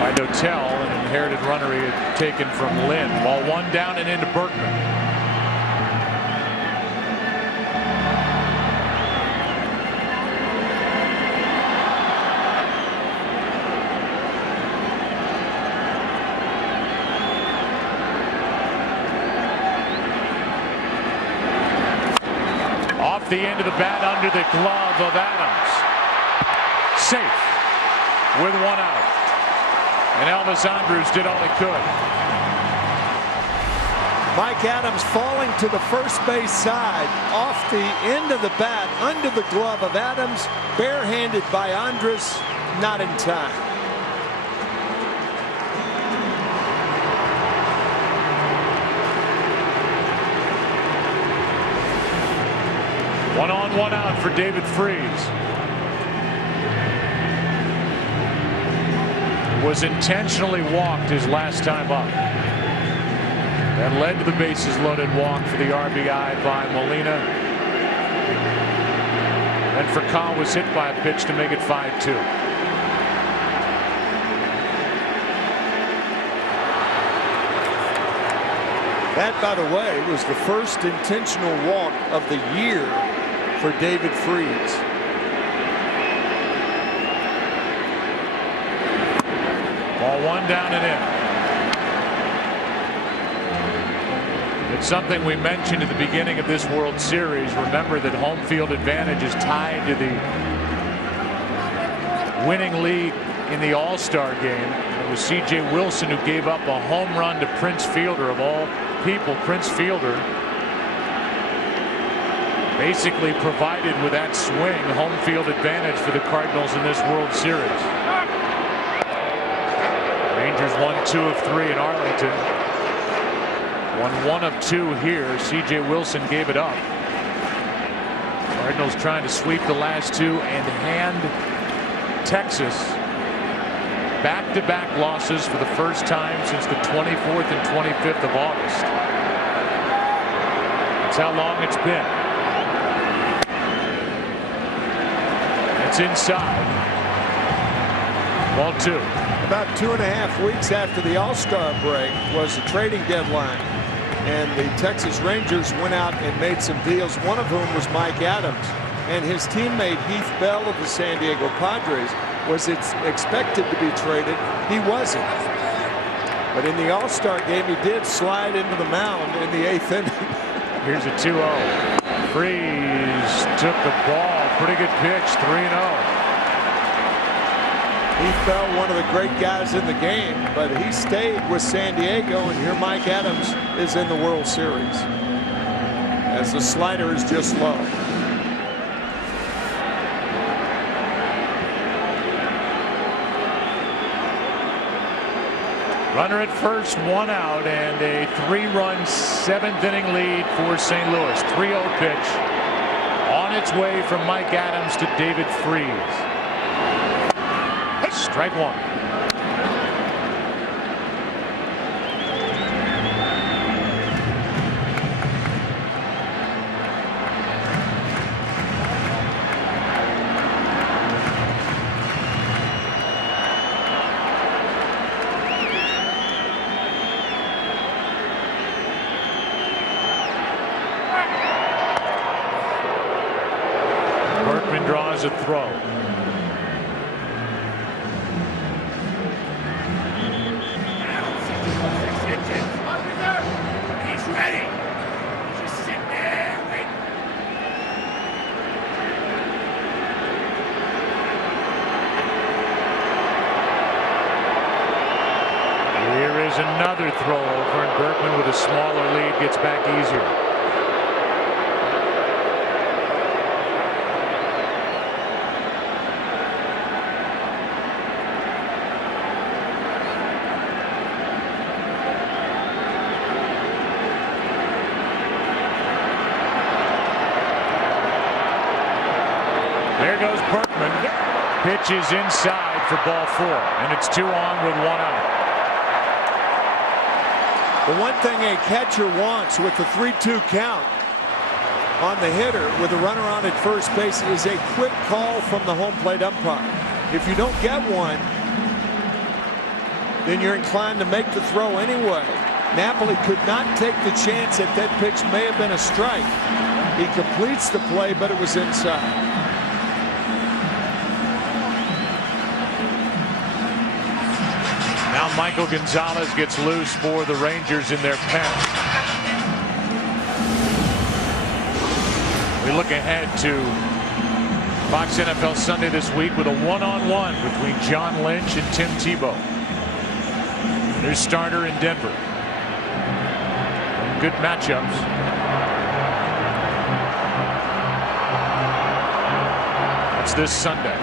by Dotel, an inherited runner he had taken from Lynn. Ball 1 down and into Berkman. The end of the bat under the glove of Adams. Safe with 1 out. And Elvis Andrus did all he could. Mike Adams falling to the first base side off the end of the bat under the glove of Adams. Barehanded by Andrus, not in time. One on, 1 out for David Freese. Was intentionally walked his last time up. That led to the bases loaded walk for the RBI by Molina. And Furcal was hit by a pitch to make it 5-2. That, by the way, was the first intentional walk of the year for David Freese. Ball 1 down and in. It's something we mentioned at the beginning of this World Series. Remember that home field advantage is tied to the winning league in the All-Star game. It was C.J. Wilson who gave up a home run to Prince Fielder. Of all people, Prince Fielder basically provided with that swing home field advantage for the Cardinals in this World Series. Rangers won 2 of 3 in Arlington. Won 1 of 2 here. C.J. Wilson gave it up. Cardinals trying to sweep the last 2 and hand Texas back-to-back losses for the first time since the 24th and 25th of August. That's how long it's been. It's inside. Ball 2. About 2.5 weeks after the All-Star break was the trading deadline, and the Texas Rangers went out and made some deals, one of whom was Mike Adams, and his teammate Heath Bell of the San Diego Padres was expected to be traded. He wasn't. But in the All-Star game, he did slide into the mound in the 8th inning. Here's a 2-0. Freese took the ball. Pretty good pitch. 3-0. Heath Bell, one of the great guys in the game, but he stayed with San Diego, and here Mike Adams is in the World Series as the slider is just low. Runner at first, 1 out, and a 3-run 7th inning lead for St. Louis. 3-0 pitch on its way from Mike Adams to David Freese. Strike 1. Berkman draws a throw. Another throw over, and Berkman with a smaller lead gets back easier. There goes Berkman. Pitch is inside for ball 4, and it's 2 on with 1 out. The one thing a catcher wants with the 3-2 count on the hitter with a runner on at first base is a quick call from the home plate umpire. If you don't get one, then you're inclined to make the throw anyway. Napoli could not take the chance that that pitch may have been a strike. He completes the play, but it was inside. Now Michael Gonzalez gets loose for the Rangers in their pen. We look ahead to Fox NFL Sunday this week with a one-on-one between John Lynch and Tim Tebow. New starter in Denver. Good matchups. That's this Sunday.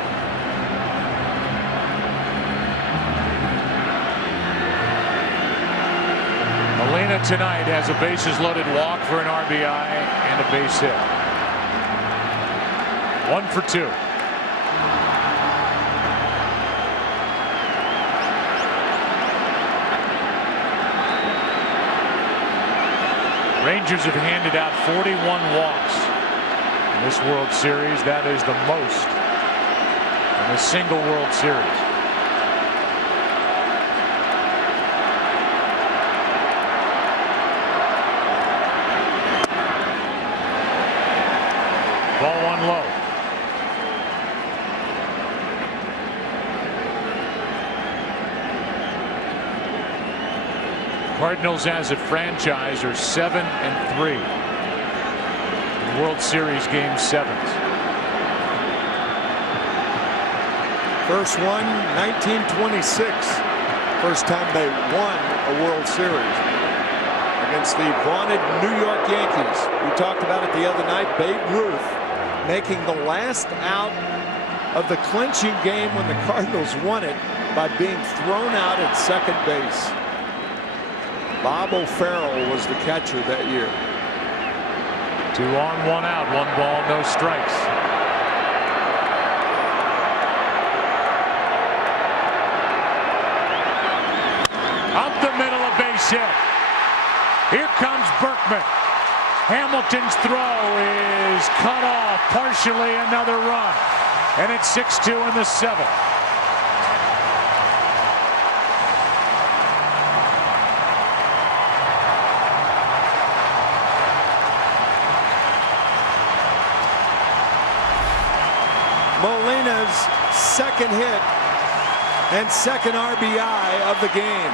Molina tonight has a bases loaded walk for an RBI and a base hit. 1 for 2. Rangers have handed out 41 walks in this World Series. That is the most in a single World Series. Ball 1 low. Cardinals as a franchise are 7-3 in World Series Game 7s. First one, 1926. First time they won a World Series against the vaunted New York Yankees. We talked about it the other night. Babe Ruth making the last out of the clinching game when the Cardinals won it by being thrown out at second base. Bob O'Farrell was the catcher that year. 2 on, 1 out, 1 ball, no strikes. Up the middle, a base hit. Here comes Berkman. Hamilton's throw is cut off, partially another run, and it's 6-2 in the 7th. Molina's second hit and second RBI of the game.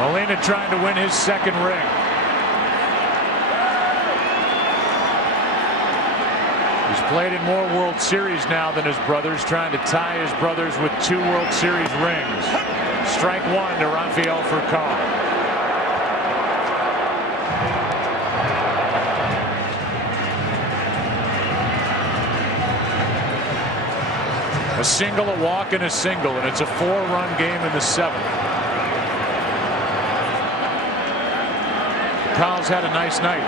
Molina trying to win his second ring. He's played in more World Series now than his brothers, trying to tie his brothers with 2 World Series rings. Strike 1 to Rafael Furcal. A single, a walk, and a single, and it's a 4-run game in the 7th. Kyle's had a nice night.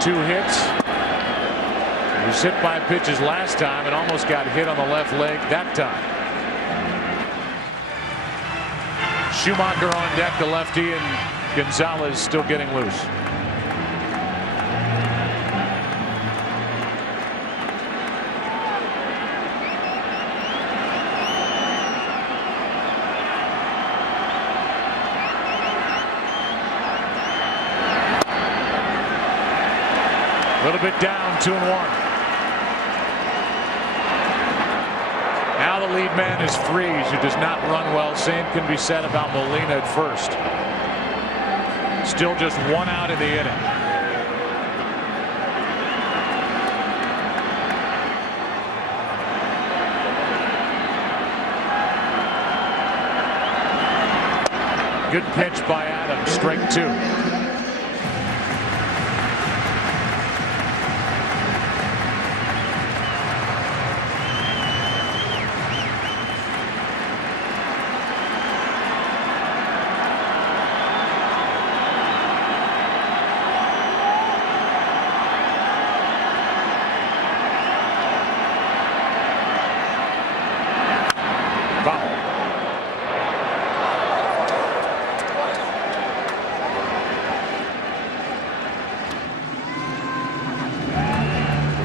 2 hits. He was hit by pitches last time and almost got hit on the left leg that time. Schumacher on deck, the lefty, and Gonzalez still getting loose. A little bit down, 2-1. Now the lead man is Freese, who does not run well. Same can be said about Molina at first. Still just 1 out in the inning. Good pitch by Adams, strike 2.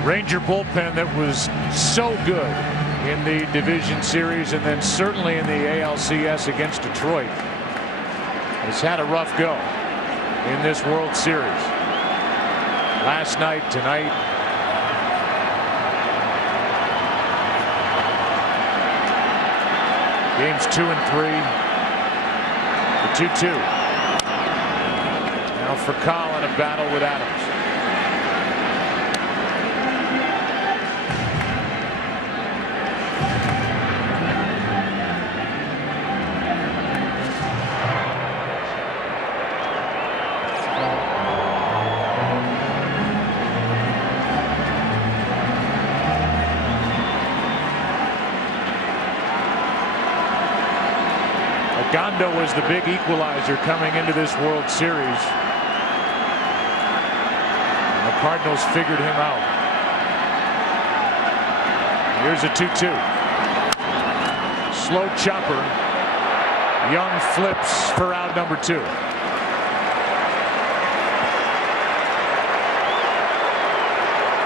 Ranger bullpen that was so good in the division series and then certainly in the ALCS against Detroit has had a rough go in this World Series. Last night, tonight. Games 2 and 3. The 2-2. Now for Colin, a battle with Adams. Gondo was the big equalizer coming into this World Series. And the Cardinals figured him out. Here's a 2-2. Slow chopper. Young flips for out number 2.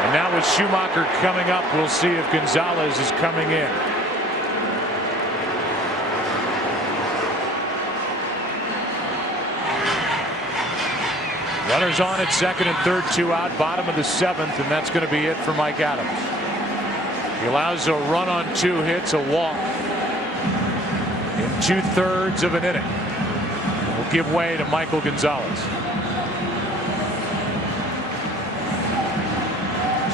And now with Schumacher coming up, we'll see if Gonzalez is coming in. Runners on at second and third, 2 out, bottom of the 7th, and that's going to be it for Mike Adams. He allows a run on 2 hits, a walk in 2/3 of an inning. Will give way to Michael Gonzalez.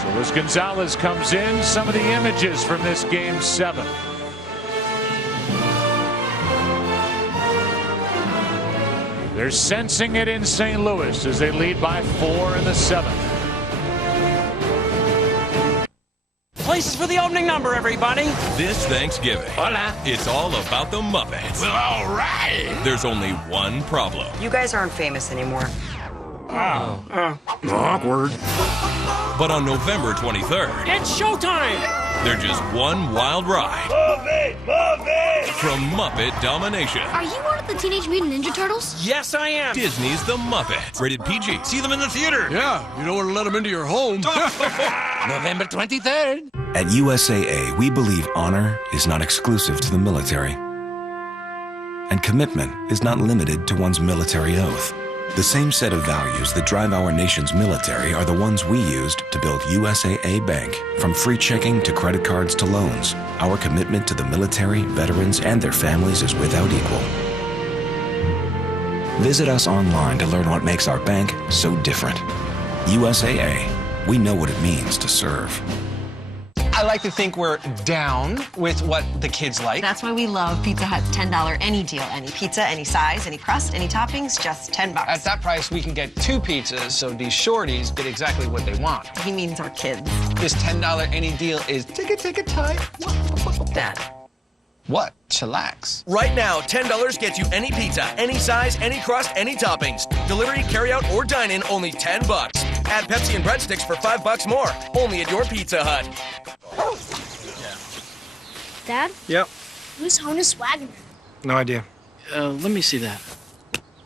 So as Gonzalez comes in, some of the images from this Game 7. They're sensing it in St. Louis as they lead by 4 in the 7th. Places for the opening number, everybody. This Thanksgiving, Hola. It's all about the Muppets. Well, all right. There's only one problem. You guys aren't famous anymore. Awkward. But on November 23rd, It's showtime. they're just one wild ride from Muppet Domination. Are you one of the Teenage Mutant Ninja Turtles? Yes, I am. Disney's The Muppets. Rated PG. See them in the theater. Yeah, you don't want to let them into your home. November 23rd. At USAA, we believe honor is not exclusive to the military. And commitment is not limited to one's military oath. The same set of values that drive our nation's military are the ones we used to build USAA Bank. From free checking to credit cards to loans, our commitment to the military, veterans, and their families is without equal. Visit us online to learn what makes our bank so different. USAA, we know what it means to serve. I like to think we're down with what the kids like. That's why we love Pizza Hut's $10 any deal. Any pizza, any size, any crust, any toppings, just $10. At that price, we can get 2 pizzas, so these shorties get exactly what they want. He means our kids. This $10 any deal is ticket tight. Dad. What? Chillax. Right now, $10 gets you any pizza, any size, any crust, any toppings. Delivery, carryout, or dine-in, only $10. Add Pepsi and breadsticks for $5 more. Only at your Pizza Hut. Dad? Yep. Who's Honus Wagner? No idea. Let me see that.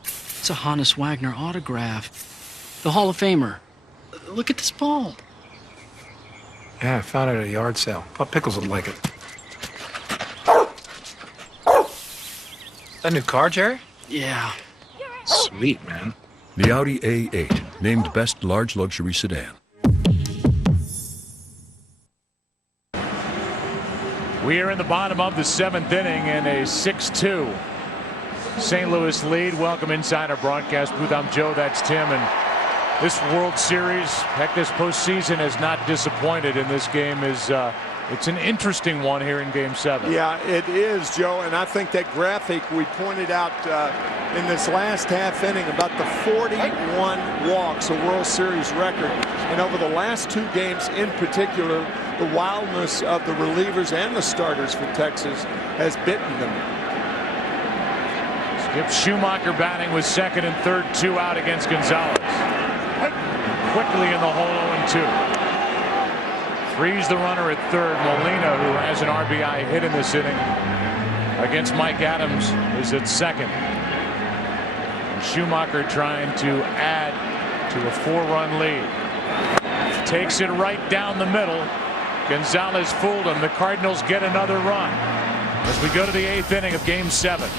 It's a Honus Wagner autograph. The Hall of Famer. Look at this ball. Yeah, I found it at a yard sale. Thought Pickles would like it. That new car, Jerry? Yeah. Sweet, man. The Audi A8, named Best Large Luxury Sedan. We are in the bottom of the 7th inning in a 6-2 St. Louis lead. Welcome inside our broadcast booth. I'm Joe, that's Tim, and this World Series, heck, this postseason has not disappointed, and this game is It's an interesting one here in Game 7. Yeah, it is, Joe, and I think that graphic we pointed out in this last half inning about the 41 walks, a World Series record, and over the last 2 games in particular, the wildness of the relievers and the starters for Texas has bitten them. Skip Schumacher batting with second and third, 2 out against Gonzalez. Quickly in the hole, 0-2. Freeze the runner at third. Molina, who has an RBI hit in this inning against Mike Adams, is at second. And Schumacher trying to add to a 4-run lead. Takes it right down the middle. Gonzalez fooled him. The Cardinals get another run as we go to the 8th inning of Game 7.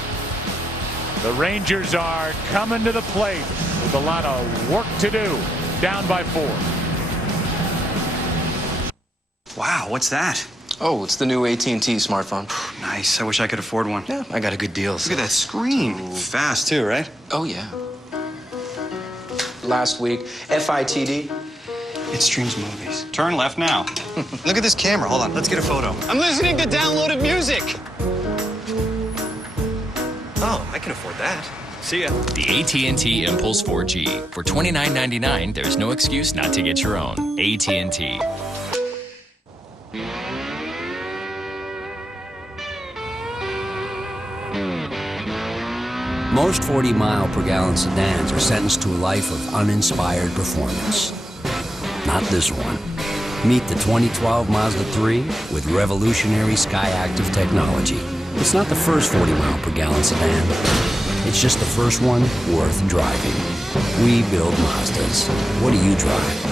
The Rangers are coming to the plate with a lot of work to do. Down by 4. Wow, what's that? Oh, it's the new AT&T smartphone. Nice. I wish I could afford one. Yeah, I got a good deal. Look at that screen. Fast, too, right? Oh, yeah. Last week, FITD. It streams movies. Turn left now. Look at this camera. Hold on. Let's get a photo. I'm listening to downloaded music. Oh, I can afford that. See ya. The AT&T Impulse 4G. For $29.99, there's no excuse not to get your own. AT&T. Most 40-mile-per-gallon sedans are sentenced to a life of uninspired performance. Not this one. Meet the 2012 Mazda 3 with revolutionary Skyactiv technology. It's not the first 40-mile-per-gallon sedan. It's just the first one worth driving. We build Mazdas. What do you drive?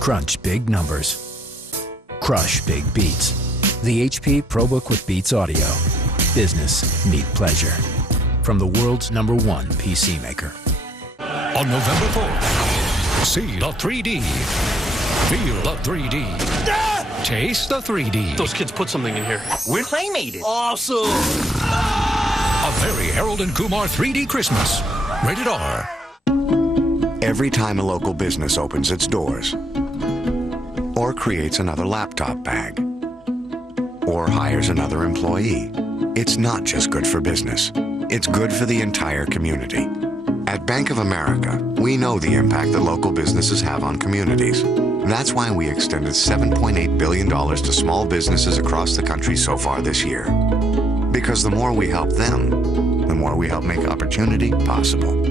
Crunch big numbers. Crush big beats. The HP ProBook with Beats Audio. Business meet pleasure. From the world's #1 PC maker. On November 4th, see the 3D. Feel the 3D. Taste the 3D. Those kids put something in here. We're Playmated. Awesome. A very Harold and Kumar 3D Christmas. Rated R. Every time a local business opens its doors, or creates another laptop bag, or hires another employee, it's not just good for business. It's good for the entire community. At Bank of America, we know the impact that local businesses have on communities. That's why we extended $7.8 billion to small businesses across the country so far this year. Because the more we help them, the more we help make opportunity possible.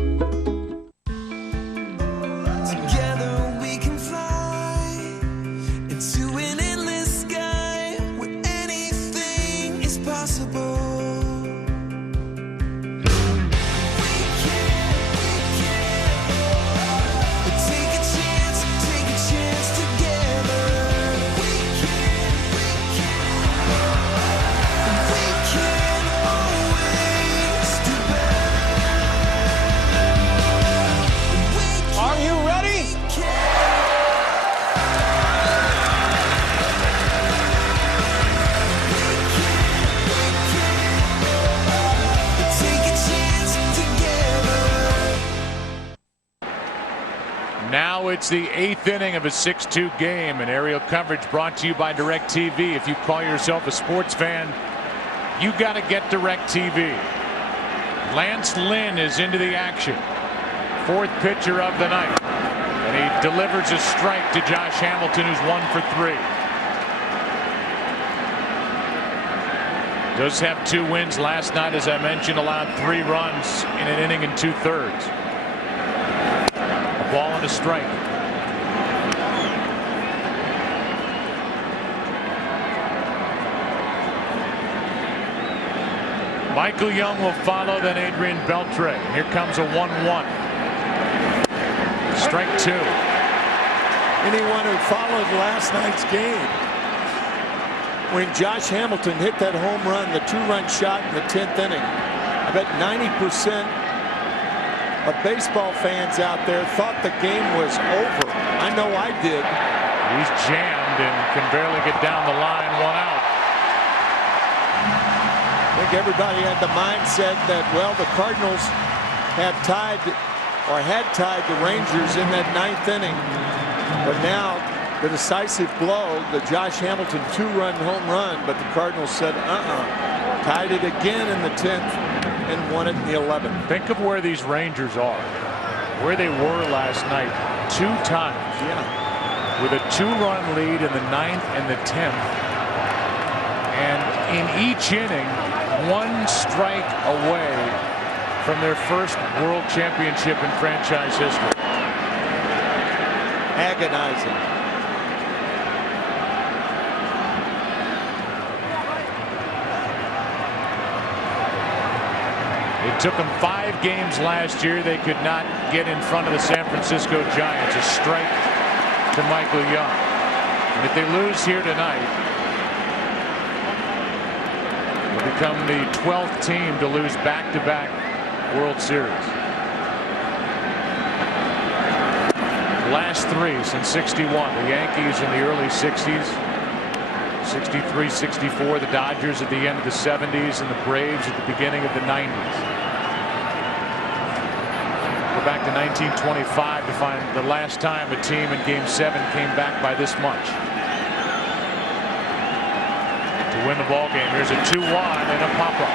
Now it's the 8th inning of a 6-2 game, and aerial coverage brought to you by DirecTV. If you call yourself a sports fan, you got to get DirecTV. Lance Lynn is into the action. 4th pitcher of the night, and he delivers a strike to Josh Hamilton, who's 1 for 3. Does have 2 wins last night, as I mentioned, allowed 3 runs in an inning and 2/3. Ball and a strike. Michael Young will follow, then Adrian Beltre. Here comes a 1-1. Strike 2. Anyone who followed last night's game, when Josh Hamilton hit that home run, the 2-run shot in the 10th inning, I bet 90% of baseball fans out there thought the game was over. I know I did. He's jammed and can barely get down the line. 1 out. I think everybody had the mindset that, well, the Cardinals have tied or had tied the Rangers in that 9th inning. But now the decisive blow, the Josh Hamilton 2-run home run, but the Cardinals said tied it again in the 10th and won it in the 11th. Think of where these Rangers are, where they were last night 2 times. Yeah. With a 2-run lead in the 9th and the 10th. And in each inning, 1 strike away from their first World Championship in franchise history. Agonizing. It took them 5 games last year. They could not get in front of the San Francisco Giants. A strike to Michael Young. And if they lose here tonight, they'll become the 12th team to lose back-to-back World Series. Last 3 since '61. The Yankees in the early '60s. 63, 64. The Dodgers at the end of the '70s, and the Braves at the beginning of the '90s. Go back to 1925 to find the last time a team in Game 7 came back by this much to win the ball game. Here's a 2-1 and a pop-up.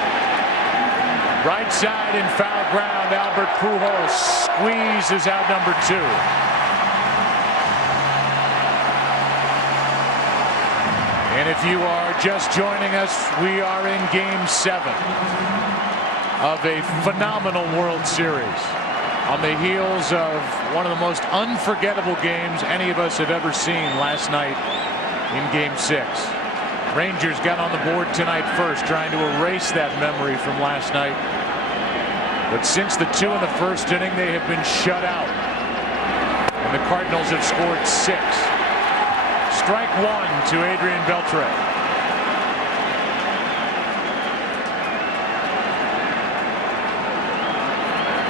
Right side in foul ground. Albert Pujols squeezes out number 2. And if you are just joining us, we are in Game 7 of a phenomenal World Series. On the heels of one of the most unforgettable games any of us have ever seen last night in Game 6. Rangers got on the board tonight first, trying to erase that memory from last night. But since the 2 in the first inning, they have been shut out. And the Cardinals have scored 6. Strike 1 to Adrian Beltre.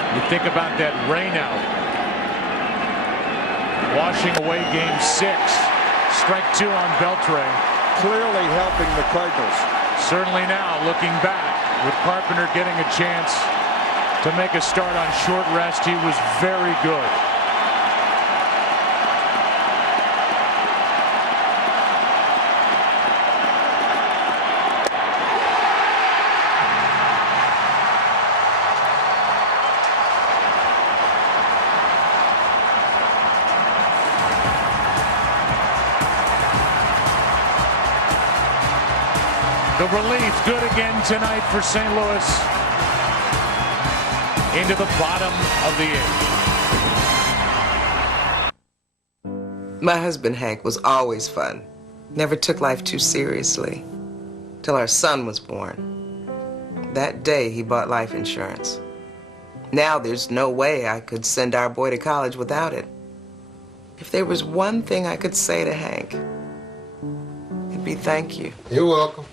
You think about that rainout, washing away Game 6. Strike 2 on Beltre. Clearly helping the Cardinals. Certainly now, looking back, with Carpenter getting a chance to make a start on short rest, he was very good. The relief good again tonight for St. Louis. Into the bottom of the 8th. My husband Hank was always fun. Never took life too seriously. Till our son was born. That day he bought life insurance. Now there's no way I could send our boy to college without it. If there was one thing I could say to Hank, it'd be thank you. You're welcome.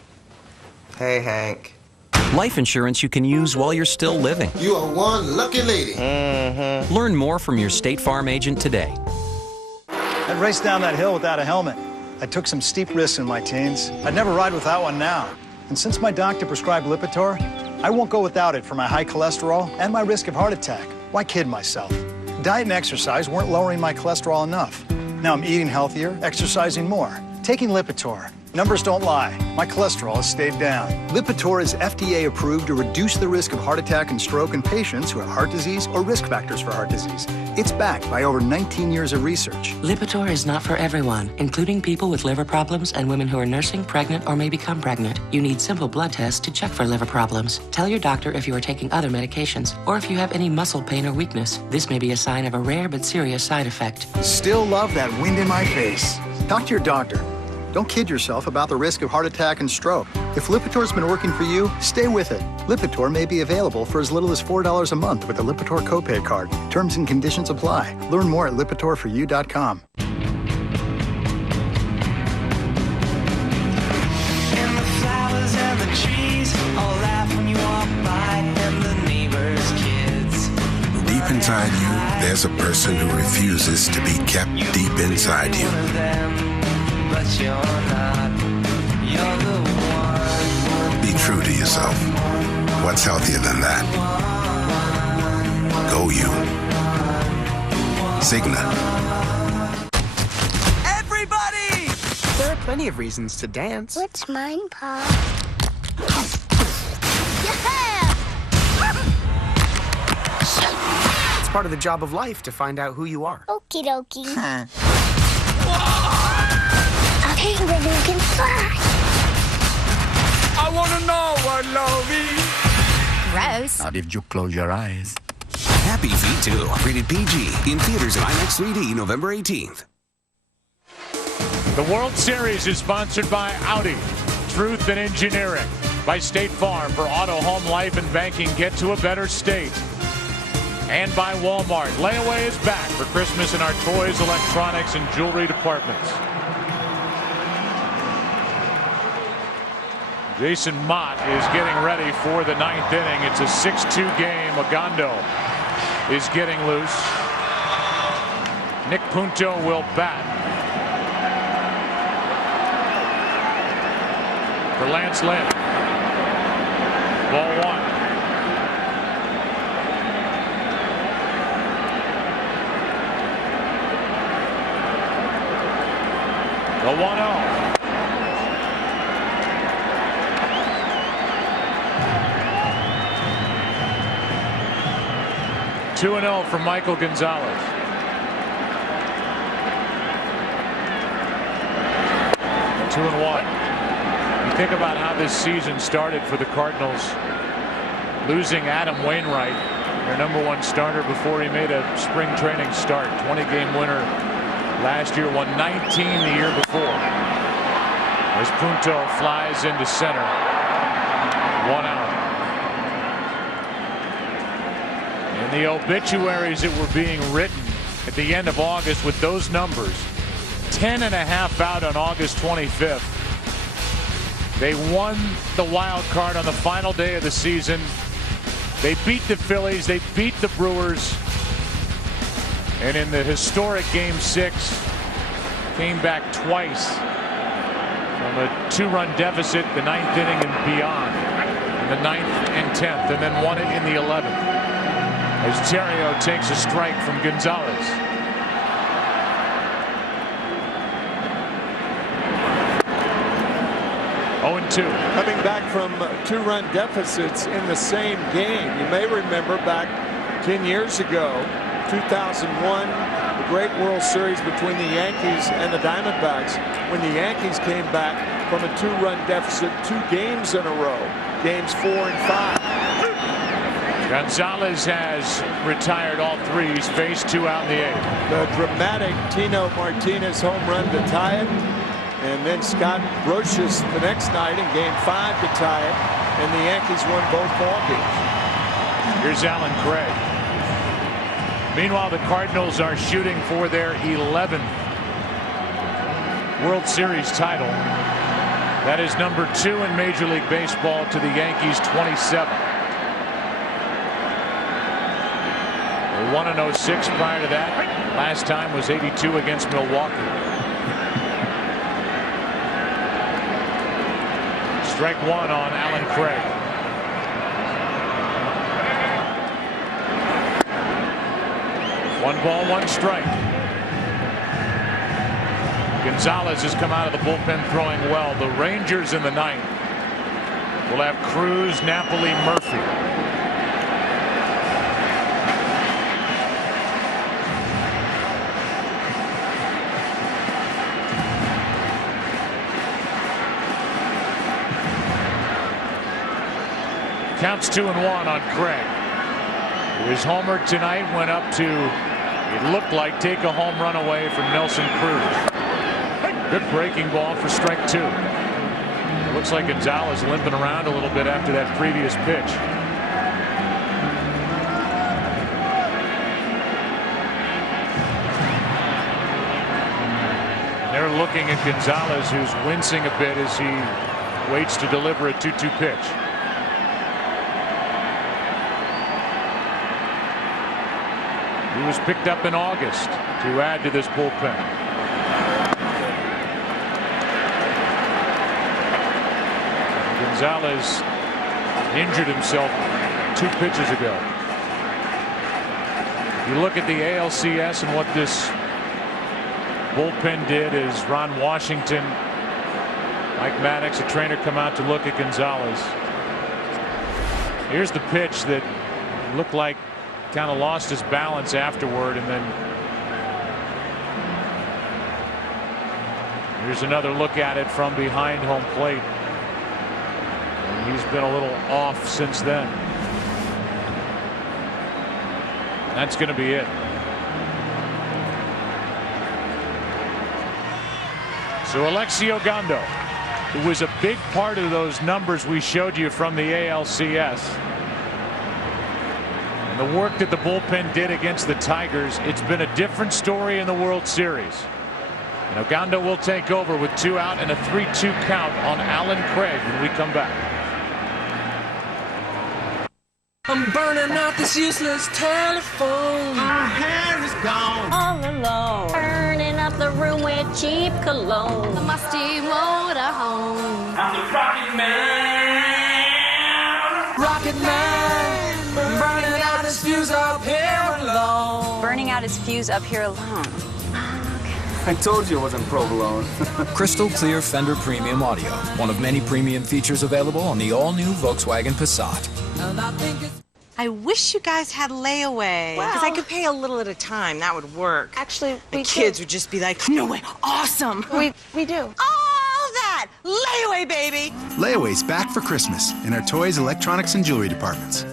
Hey, Hank. Life insurance you can use while you're still living. You are one lucky lady. Mm-hmm. Learn more from your State Farm agent today. I'd race down that hill without a helmet. I took some steep risks in my teens. I'd never ride without one now. And since my doctor prescribed Lipitor, I won't go without it for my high cholesterol and my risk of heart attack. Why kid myself? Diet and exercise weren't lowering my cholesterol enough. Now I'm eating healthier, exercising more, taking Lipitor. Numbers don't lie. My cholesterol has stayed down. Lipitor is FDA approved to reduce the risk of heart attack and stroke in patients who have heart disease or risk factors for heart disease. It's backed by over 19 years of research. Lipitor is not for everyone, including people with liver problems and women who are nursing, pregnant, or may become pregnant. You need simple blood tests to check for liver problems. Tell your doctor if you are taking other medications or if you have any muscle pain or weakness. This may be a sign of a rare but serious side effect. Still love that wind in my face. Talk to your doctor. Don't kid yourself about the risk of heart attack and stroke. If Lipitor's been working for you, stay with it. Lipitor may be available for as little as $4 a month with a Lipitor copay card. Terms and conditions apply. Learn more at LipitorForYou.com. And the flowers and the trees all laugh when you walk by, and the neighbors' kids. Deep inside you, there's a person who refuses to be kept deep inside you. But you're not. You're the one. Be true to yourself. What's healthier than that? Go you. Cigna. Everybody! There are plenty of reasons to dance. What's mine, Pa? It's part of the job of life to find out who you are. Okie dokie. I'll tell you when you can fly. I want to know what love is. Gross. Not if you close your eyes. Happy Feet 2, rated PG, in theaters and IMAX 3D November 18th. The World Series is sponsored by Audi, Truth in Engineering, by State Farm for auto, home, life, and banking. Get to a better state. And by Walmart. Layaway is back for Christmas in our toys, electronics, and jewelry departments. Jason Mott is getting ready for the 9th inning. It's a 6-2 game. Agondo is getting loose. Nick Punto will bat. For Lance Lynn. Ball 1. The 1-0. Two 2-0 from Michael Gonzalez. Two and 1. You think about how this season started for the Cardinals, losing Adam Wainwright, their #1 starter, before he made a spring training start. 20-game winner last year, won 19 the year before. As Punto flies into center, 1 out. And the obituaries that were being written at the end of August with those numbers, 10.5 out on August 25th. They won the wild card on the final day of the season. They beat the Phillies. They beat the Brewers. And in the historic Game 6, came back twice from a 2-run deficit, the 9th inning and beyond, in the 9th and 10th, and then won it in the 11th. As Terrio takes a strike from Gonzalez. Coming back from 2-run deficits in the same game. You may remember back 10 years ago, 2001, the great World Series between the Yankees and the Diamondbacks, when the Yankees came back from a 2-run deficit 2 games in a row, games 4 and 5. Gonzalez has retired all 3. He's faced 2 out in the 8th. The dramatic Tino Martinez home run to tie it. And then Scott Brocious the next night in Game 5 to tie it, and the Yankees won both ball games. Here's Alan Craig. Meanwhile, the Cardinals are shooting for their 11th World Series title. That is number 2 in Major League Baseball to the Yankees' 27. They won in 06 prior to that. Last time was 82 against Milwaukee. Strike 1 on Alan Craig. One ball, 1 strike. Gonzalez has come out of the bullpen throwing well. The Rangers in the 9th will have Cruz, Napoli, Murphy. Counts 2-1 on Craig. His homer tonight went up to, it looked like, take a home run away from Nelson Cruz. Good breaking ball for strike 2. It looks like Gonzalez limping around a little bit after that previous pitch. They're looking at Gonzalez, who's wincing a bit as he waits to deliver a 2-2 pitch. He was picked up in August to add to this bullpen. Gonzalez injured himself 2 pitches ago. You look at the ALCS and what this bullpen did is Ron Washington, Mike Maddox, a trainer, come out to look at Gonzalez. Here's the pitch that looked like kind of lost his balance afterward, and then here's another look at it from behind home plate. And he's been a little off since then. That's going to be it. So Alexio Gando, who was a big part of those numbers we showed you from the ALCS, and the work that the bullpen did against the Tigers, it's been a different story in the World Series. And Ogando will take over with 2 out and a 3-2 count on Alan Craig when we come back. I'm burning out this useless telephone. My hair is gone. All alone. Burning up the room with cheap cologne. The musty motorhome. I'm the Rocket Man. Rocket Man. Burning out his fuse up here alone. Burning out his fuse up here alone. I told you it wasn't provolone. Crystal Clear Fender Premium Audio. One of many premium features available on the all-new Volkswagen Passat. I wish you guys had layaway. Because I could pay a little at a time. That would work. Actually, the kids would just be like, no way, awesome. We do. All that! Layaway, baby! Layaway's back for Christmas in our toys, electronics, and jewelry departments.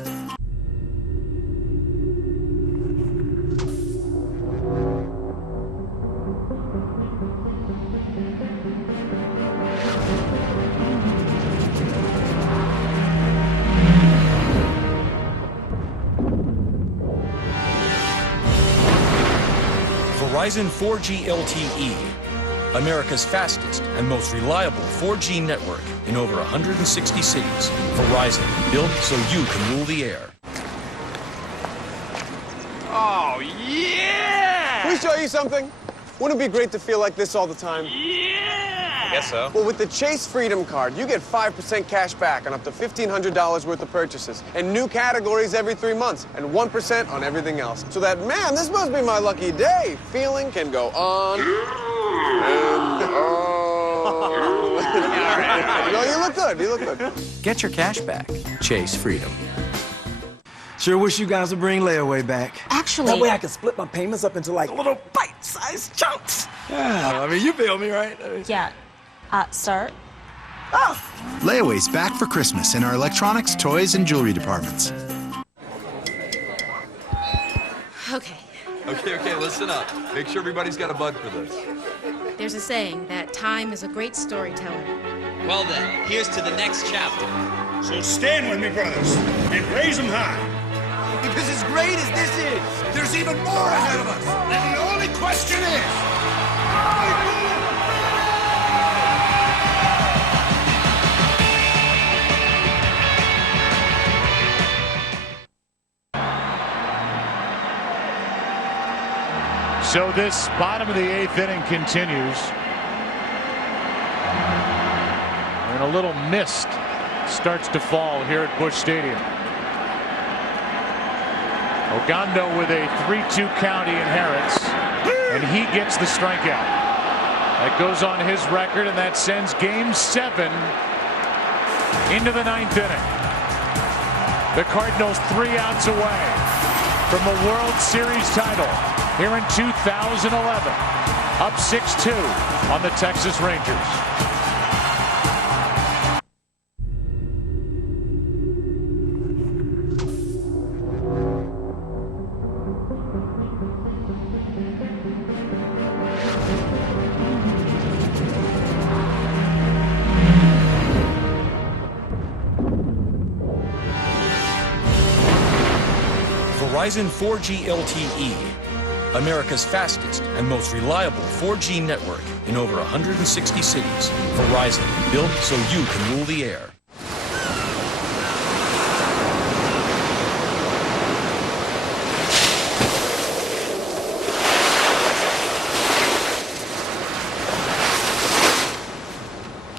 Verizon 4G LTE, America's fastest and most reliable 4G network in over 160 cities. Verizon, built so you can rule the air. Oh, yeah! Can we show you something? Wouldn't it be great to feel like this all the time? Yeah! I guess so. Well, with the Chase Freedom Card, you get 5% cash back on up to $1,500 worth of purchases, and new categories every 3 months, and 1% on everything else. So that, man, this must be my lucky day, feeling can go on and on. No, you look good. You look good. Get your cash back. Chase Freedom. Sure wish you guys would bring layaway back. Actually, that way I can split my payments up into like little bite-sized chunks. Yeah, I mean, you feel me, right? Yeah. Sir? Oh. Layaway's back for Christmas in our electronics, toys, and jewelry departments. Okay. Okay, listen up. Make sure everybody's got a bug for this. There's a saying that time is a great storyteller. Well then, here's to the next chapter. So stand with me, brothers, and raise them high. Because as great as this is, there's even more ahead of us. And the only question is, So this bottom of the 8th inning continues. And a little mist starts to fall here at Busch Stadium. Ogando with a 3-2 count he inherits, and he gets the strikeout. That goes on his record, and that sends Game 7 into the 9th inning. The Cardinals 3 outs away from the World Series title here in 2011, up 6-2 on the Texas Rangers. Verizon 4G LTE, America's fastest and most reliable 4G network in over 160 cities. Verizon, built so you can rule the air.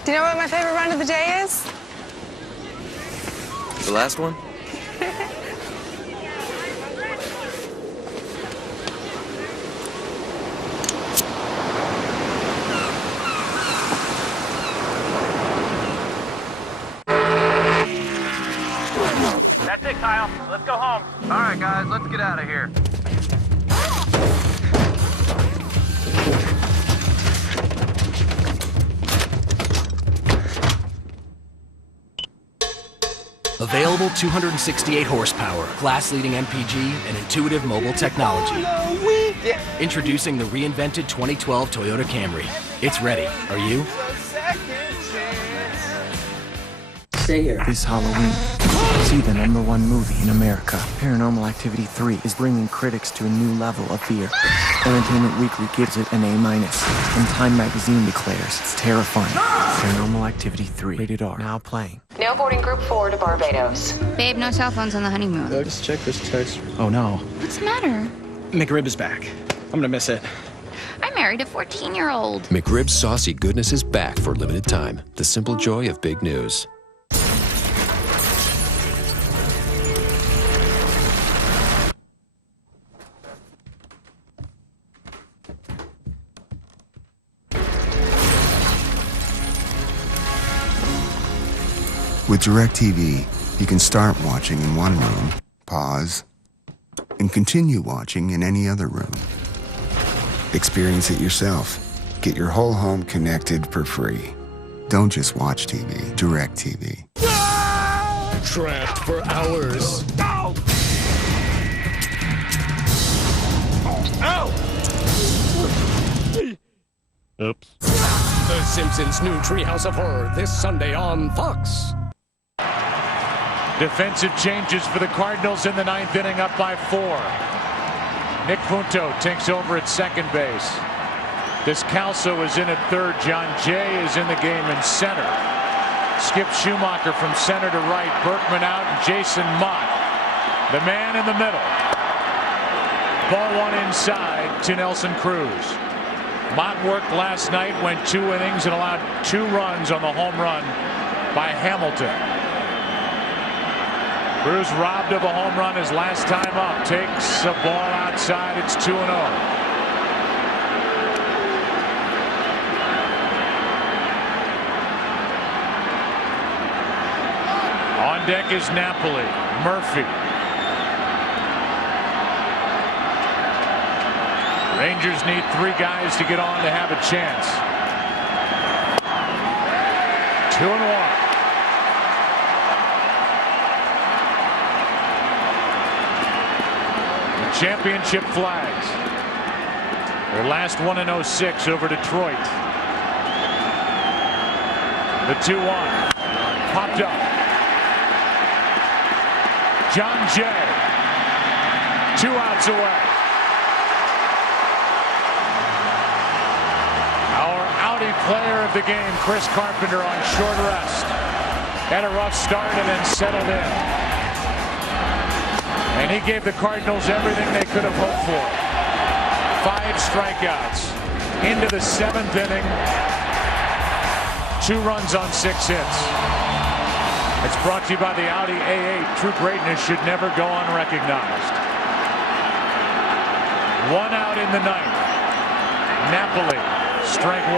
Do you know what my favorite run of the day is? The last one? now. Let's go home. All right, guys, let's get out of here. Available 268 horsepower, class-leading MPG, and intuitive mobile technology. Introducing the reinvented 2012 Toyota Camry. It's ready. Are you? Stay here. This Halloween, see the #1 movie in America. Paranormal Activity 3 is bringing critics to a new level of fear. Entertainment Weekly gives it an A-, and Time Magazine declares it's terrifying. Paranormal Activity 3, rated R, now playing. Now boarding Group 4 to Barbados. Babe, no cell phones on the honeymoon. Just check this text. Oh no. What's the matter? McRib is back. I'm gonna miss it. I married a 14-year-old. McRib's saucy goodness is back for a limited time. The simple joy of big news. With DirecTV, you can start watching in one room, pause, and continue watching in any other room. Experience it yourself. Get your whole home connected for free. Don't just watch TV, DirecTV. Trapped for hours. Ow! Ow! Oops. The Simpsons' new Treehouse of Horror this Sunday on Fox. Defensive changes for the Cardinals in the 9th inning, up by 4. Nick Punto takes over at second base. Descalso is in at third. John Jay is in the game in center. Skip Schumacher from center to right. Berkman out and Jason Mott, the man in the middle. Ball one inside to Nelson Cruz. Mott worked last night, went 2 innings and allowed 2 runs on the home run by Hamilton. Cruz robbed of a home run his last time up. Takes a ball outside. It's 2-0. On deck is Napoli. Murphy. Rangers need 3 guys to get on to have a chance. 2-1. Championship flags. Their last one in 06 over Detroit. The 2-1 popped up. John Jay, 2 outs away. Our outie player of the game, Chris Carpenter, on short rest. Had a rough start and then settled in. And he gave the Cardinals everything they could have hoped for. 5 strikeouts into the 7th inning. 2 runs on 6 hits. It's brought to you by the Audi A8. True greatness should never go unrecognized. 1 out in the 9th. Napoli, strike 1.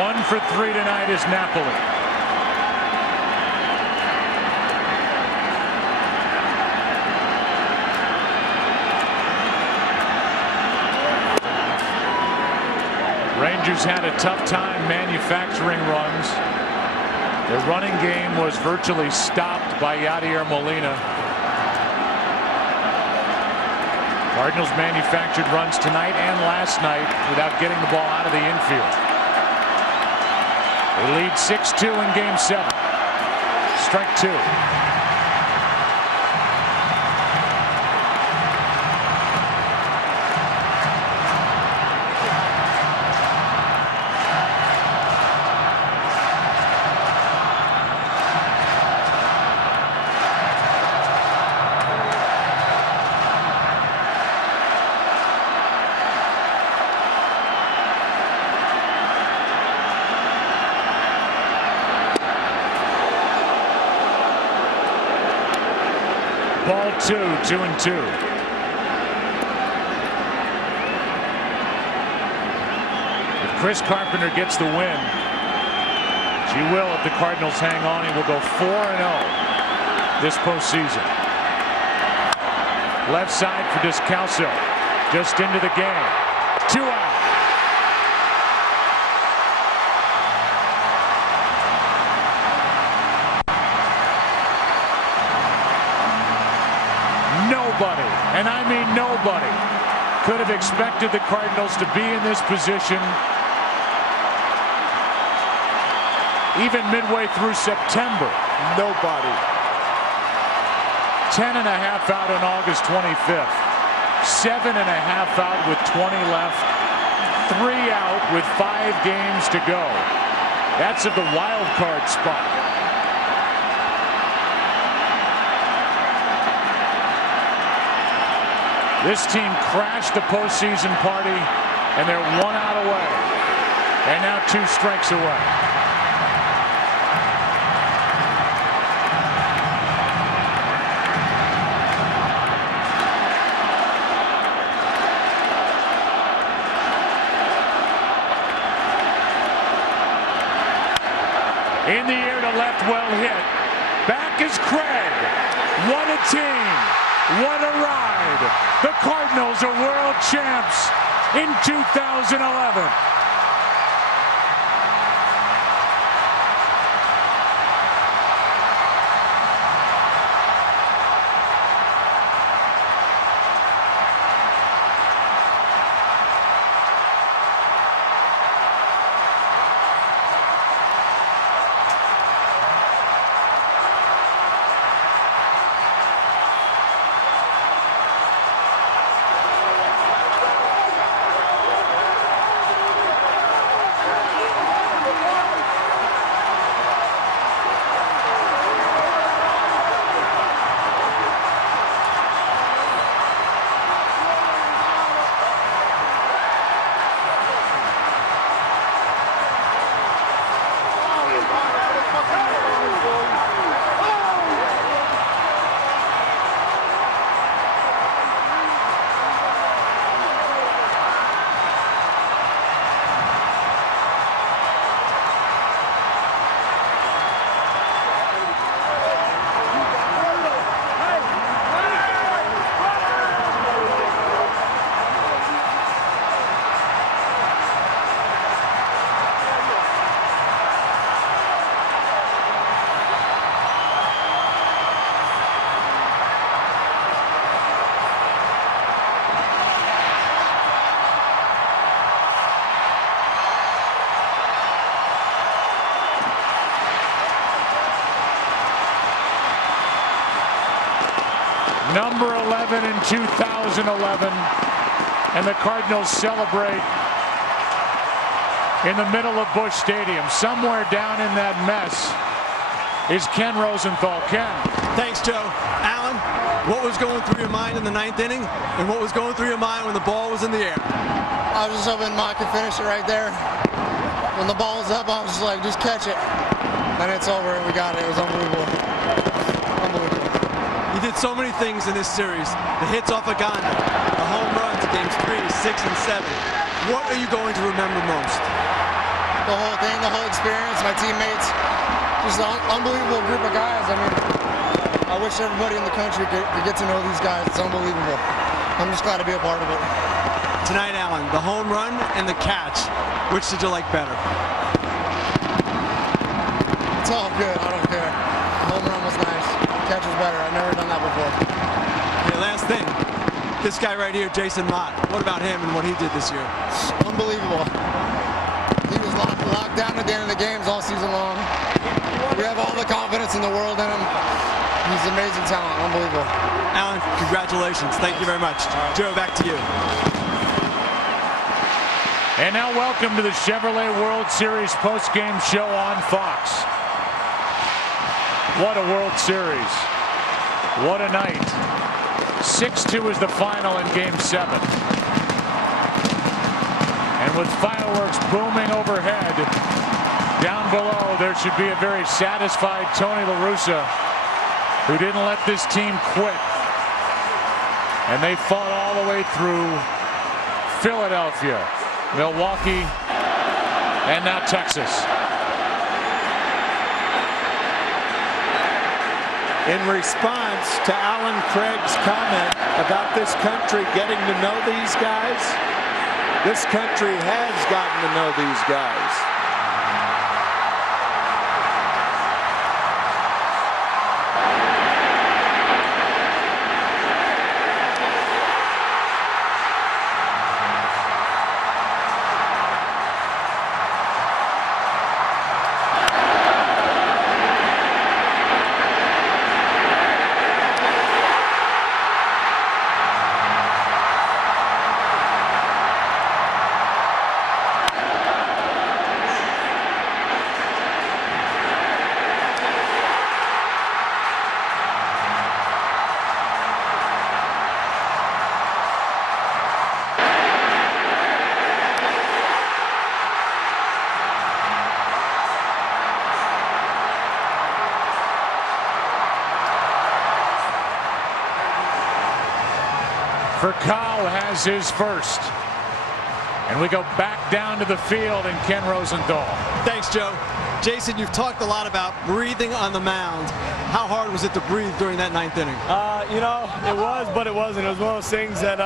One for 3 tonight is Napoli. Rangers had a tough time manufacturing runs. Their running game was virtually stopped by Yadier Molina. Cardinals manufactured runs tonight and last night without getting the ball out of the infield. They lead 6-2 in Game 7. Strike 2. Ball 2, 2-2. If Chris Carpenter gets the win, She will if the Cardinals hang on. He will go 4-0 this postseason. Left side for Descalso. Just into the game. 2 out. Nobody, and I mean nobody, could have expected the Cardinals to be in this position even midway through September. Nobody. 10.5 out on August 25th. 7.5 out with 20 left. 3 out with 5 games to go. That's at the wild card spot. This team crashed the postseason party, and they're 1 out away. And now 2 strikes away. In the air to left, well hit. Back is Craig. What a team. What a ride. The Cardinals are world champs in 2011. Number 11 in 2011, and the Cardinals celebrate in the middle of Busch Stadium. Somewhere down in that mess is Ken Rosenthal. Ken. Thanks, Joe. Alan, what was going through your mind in the 9th inning, and what was going through your mind when the ball was in the air? I was just hoping Mike could finish it right there. When the ball was up, I was just like, just catch it. Then it's over, and we got it. It was unbelievable. You did so many things in this series. The hits off of Gandhi, the home runs in games 3, 6, and 7. What are you going to remember most? The whole thing, the whole experience, my teammates. Just an unbelievable group of guys. I mean, I wish everybody in the country could get to know these guys. It's unbelievable. I'm just glad to be a part of it. Tonight, Alan, the home run and the catch. Which did you like better? It's all good. I don't care. The home run was nice. The catch was better. I've never done that before. Okay, last thing. This guy right here, Jason Mott. What about him and what he did this year? Unbelievable. He was locked down at the end of the games all season long. We have all the confidence in the world in him. He's an amazing talent. Unbelievable. Alan, congratulations. Thank you very much. Joe, back to you. And now welcome to the Chevrolet World Series post-game show on Fox. What a World Series. What a night. 6-2 is the final in Game 7. And with fireworks booming overhead, down below there should be a very satisfied Tony La Russa, who didn't let this team quit. And they fought all the way through Philadelphia, Milwaukee, and now Texas. in response to Alan Craig's comment about this country getting to know these guys. This country has gotten to know these guys. For Kyle has his first. And we go back down to the field and Ken Rosenthal. Thanks, Joe. Jason, you've talked a lot about breathing on the mound. How hard was it to breathe during that 9th inning? You know, it was, but it wasn't. It was one of those things that,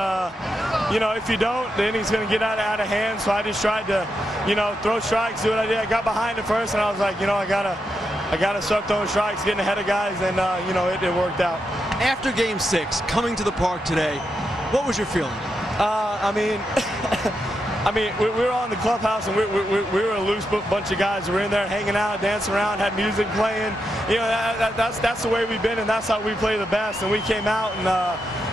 you know, if you don't, the inning's going to get out of hand. So I just tried to, you know, throw strikes, do what I did. I got behind it first, and I was like, you know, I gotta start throwing strikes, getting ahead of guys, and, you know, it worked out. After Game 6, coming to the park today, what was your feeling? I mean, we were all in the clubhouse, and we were a loose bunch of guys. We were in there hanging out, dancing around, had music playing. You know, that's the way we've been, and that's how we play the best. And we came out, and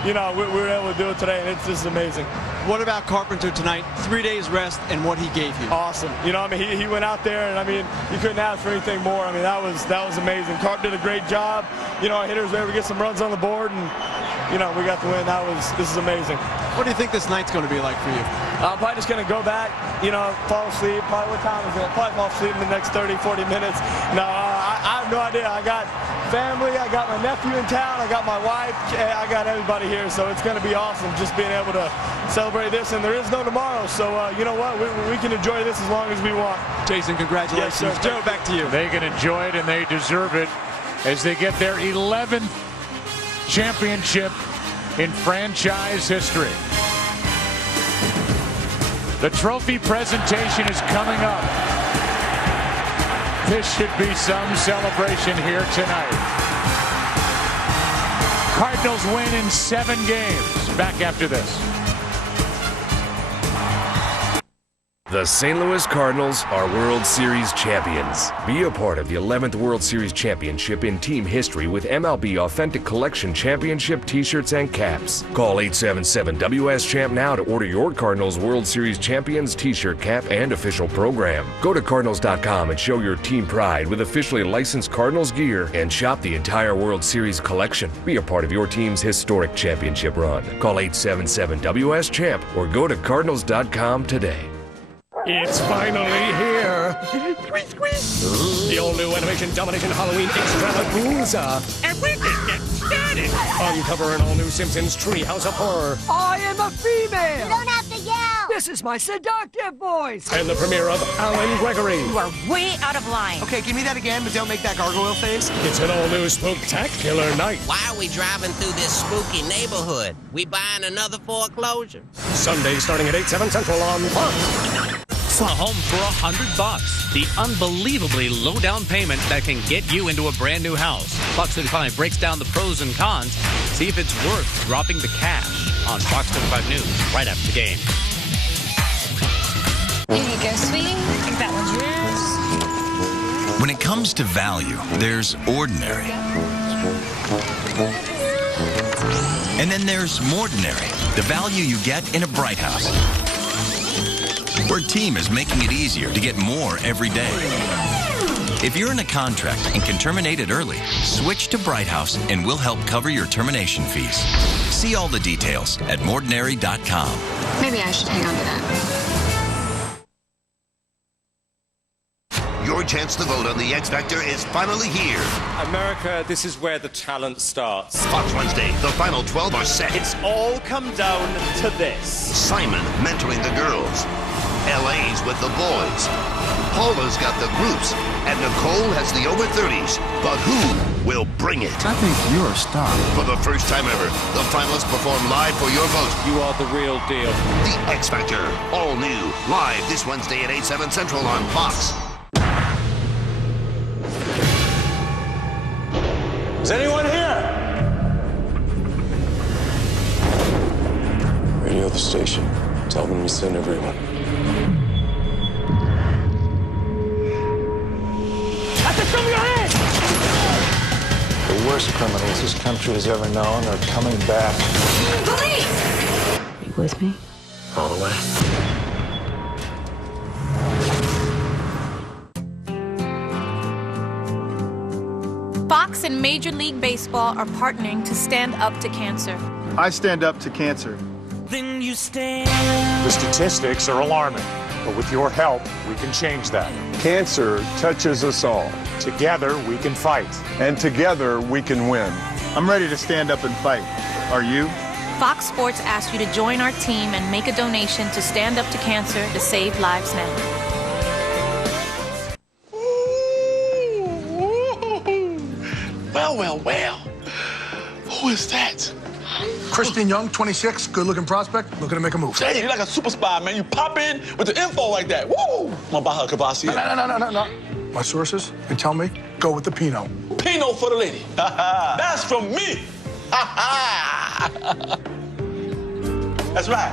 you know, we were able to do it today, and it's just amazing. What about Carpenter tonight? 3 days rest and what he gave you. Awesome. You know, I mean, he went out there, and I mean, you couldn't ask for anything more. I mean, that was amazing. Carp did a great job. You know, our hitters were able to get some runs on the board, and you know, we got the win. This is amazing. What do you think this night's going to be like for you? I'm probably just going to go back, you know, fall asleep. Probably what time is it? Probably fall asleep in the next 30, 40 minutes. No, I have no idea. I got family. I got my nephew in town. I got my wife. I got everybody here. So it's going to be awesome just being able to celebrate this. And there is no tomorrow. So, you know what? We can enjoy this as long as we want. Jason, congratulations. Yes, sir. Joe, back to you. They can enjoy it, and they deserve it as they get their 11th championship in franchise history. The trophy presentation is coming up. This should be some celebration here tonight. Cardinals win in 7 games. Back after this. The St. Louis Cardinals are World Series champions. Be a part of the 11th World Series championship in team history with MLB Authentic Collection Championship t-shirts and caps. Call 877-WS-CHAMP now to order your Cardinals World Series champions t-shirt, cap, and official program. Go to Cardinals.com and show your team pride with officially licensed Cardinals gear and shop the entire World Series collection. Be a part of your team's historic championship run. Call 877-WS-CHAMP or go to Cardinals.com today. It's finally here. The all-new animation domination Halloween extravaganza. And we can get started. Uncover an all-new Simpsons Treehouse of Horror. I am a female. You don't have to yell. This is my seductive voice. And the premiere of Alan Gregory. You are way out of line. Okay, give me that again, but don't make that gargoyle face. It's an all-new spooktacular night. Why are we driving through this spooky neighborhood? We buying another foreclosure. Sunday starting at 8/7 Central on Fox. A home for $100. The unbelievably low down payment that can get you into a brand new house. Fox 35 breaks down the pros and cons. See if it's worth dropping the cash on Fox 35 News right after the game. Here you go, sweetie. I think that one's yours. When it comes to value, there's ordinary. And then there's Mordinary, the value you get in a Bright House, where Team is making it easier to get more every day. If you're in a contract and can terminate it early, switch to Bright House and we'll help cover your termination fees. See all the details at Mordinary.com. Maybe I should hang on to that. Your chance to vote on the X Factor is finally here. America, this is where the talent starts. Fox Wednesday, the final 12 are set. It's all come down to this. Simon mentoring the girls. LA's with the boys. Paula's got the groups, and Nicole has the over 30s. But who will bring it? I think you're a star. For the first time ever, the finalists perform live for your vote. You are the real deal. The X Factor, all new, live this Wednesday at 8, 7 Central on Fox. Is anyone here? Radio the station. Tell them to send everyone. From your head! The worst criminals this country has ever known are coming back. Police! Are you with me? All the way. Fox and Major League Baseball are partnering to stand up to cancer. I stand up to cancer. Then you stand. The statistics are alarming, but with your help, we can change that. Cancer touches us all. Together, we can fight. And together, we can win. I'm ready to stand up and fight. Are you? Fox Sports asks you to join our team and make a donation to Stand Up to Cancer to save lives now. Well, well, well. Who is that? Christian Young, 26, good-looking prospect, looking to make a move. Hey, you're like a super spy, man. You pop in with the info like that. Woo! I'm gonna buy her Cavassier. No. My sources, they tell me, go with the Pinot. Pinot for the lady. That's from me. That's right.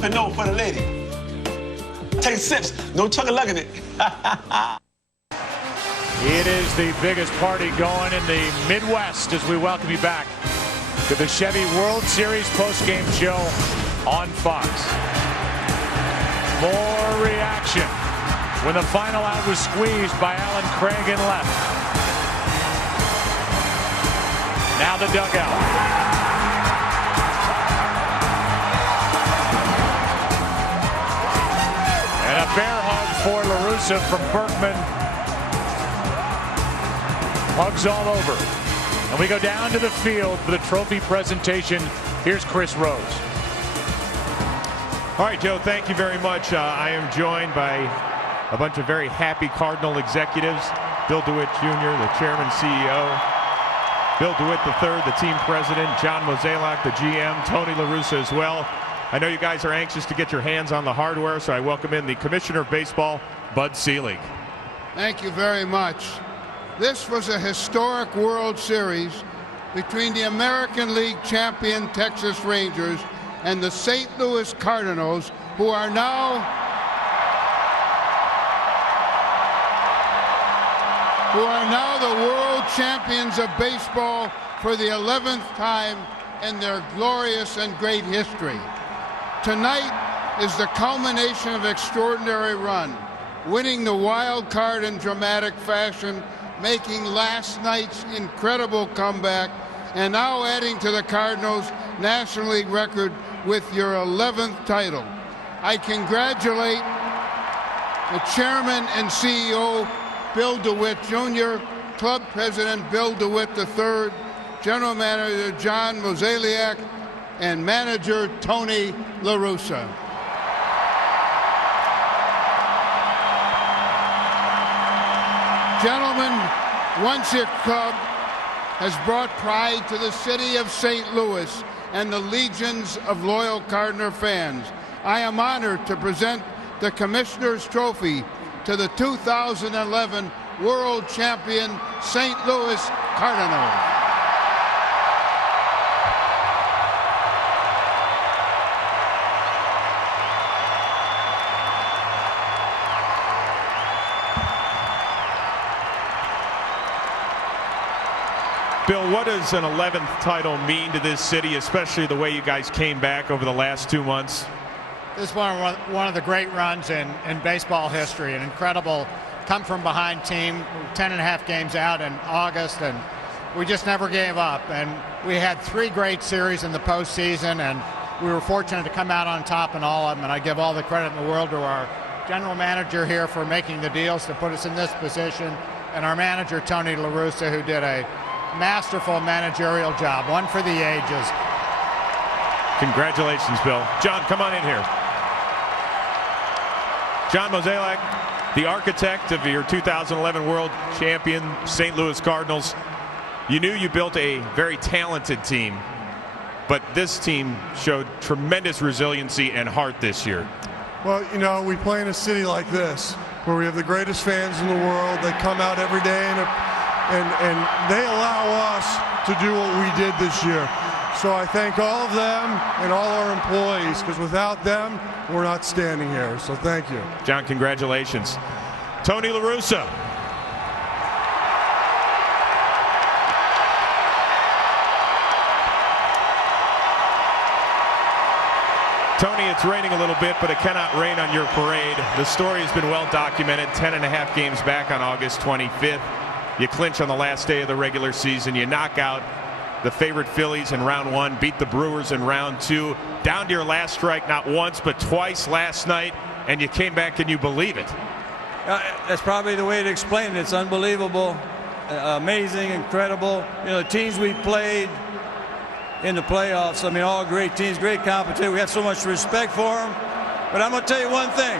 Pinot for the lady. Take sips. No chug-a-lugging it. It is the biggest party going in the Midwest as we welcome you back to the Chevy World Series postgame show on Fox. More reaction when the final out was squeezed by Alan Craig in left. Now the dugout. And a bear hug for La Russa from Berkman. Hugs all over. And we go down to the field for the trophy presentation. Here's Chris Rose. All right, Joe, thank you very much. I am joined by a bunch of very happy Cardinal executives. Bill DeWitt Jr., the chairman, CEO. Bill DeWitt III, the team president. John Mozeliak, the GM. Tony La Russa as well. I know you guys are anxious to get your hands on the hardware, so I welcome in the Commissioner of Baseball, Bud Selig. Thank you very much. This was a historic World Series between the American League champion Texas Rangers and the St. Louis Cardinals, who are now the world champions of baseball for the 11th time in their glorious and great history. Tonight is the culmination of an extraordinary run, winning the wild card in dramatic fashion, making last night's incredible comeback, and now adding to the Cardinals' National League record with your 11th title. I congratulate the Chairman and CEO, Bill DeWitt Jr., Club President Bill DeWitt III, General Manager John Mozeliak, and Manager Tony La Russa. Gentlemen, once your club has brought pride to the city of St. Louis and the legions of loyal Cardinal fans, I am honored to present the Commissioner's Trophy to the 2011 World Champion St. Louis Cardinals. Bill, what does an 11th title mean to this city, especially the way you guys came back over the last 2 months? This is one of the great runs in baseball history, an incredible come-from-behind team, 10.5 games out in August, and we just never gave up. And we had 3 great series in the postseason, and we were fortunate to come out on top in all of them, and I give all the credit in the world to our general manager here for making the deals to put us in this position, and our manager, Tony La Russa, who did a masterful managerial job, one for the ages. Congratulations, Bill. John, come on in here. John Mozeliak, the architect of your 2011 World Champion St. Louis Cardinals. You knew you built a very talented team, but this team showed tremendous resiliency and heart this year. Well, you know, we play in a city like this where we have the greatest fans in the world. They come out every day and they allow us to do what we did this year. So I thank all of them and all our employees, because without them, we're not standing here. So thank you. John, congratulations. Tony La Russa. Tony, it's raining a little bit, but it cannot rain on your parade. The story has been well documented. 10.5 games back on August 25th. You clinch on the last day of the regular season. You knock out the favorite Phillies in round one, beat the Brewers in round two, down to your last strike not once but twice last night, and you came back and you believe it. That's probably the way to explain it. It's unbelievable, amazing, incredible. You know, the teams we played in the playoffs, I mean, all great teams, great competition. We have so much respect for them. But I'm going to tell you one thing.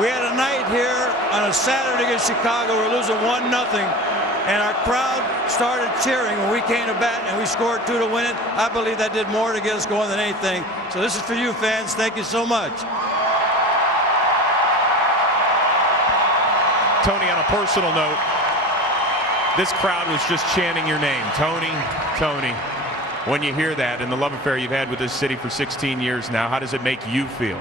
We had a night here on a Saturday against Chicago. We're losing 1-0, and our crowd started cheering when we came to bat, and we scored 2 to win it. I believe that did more to get us going than anything. So this is for you, fans. Thank you so much. Tony, on a personal note, this crowd was just chanting your name. Tony, Tony. When you hear that and the love affair you've had with this city for 16 years now, how does it make you feel?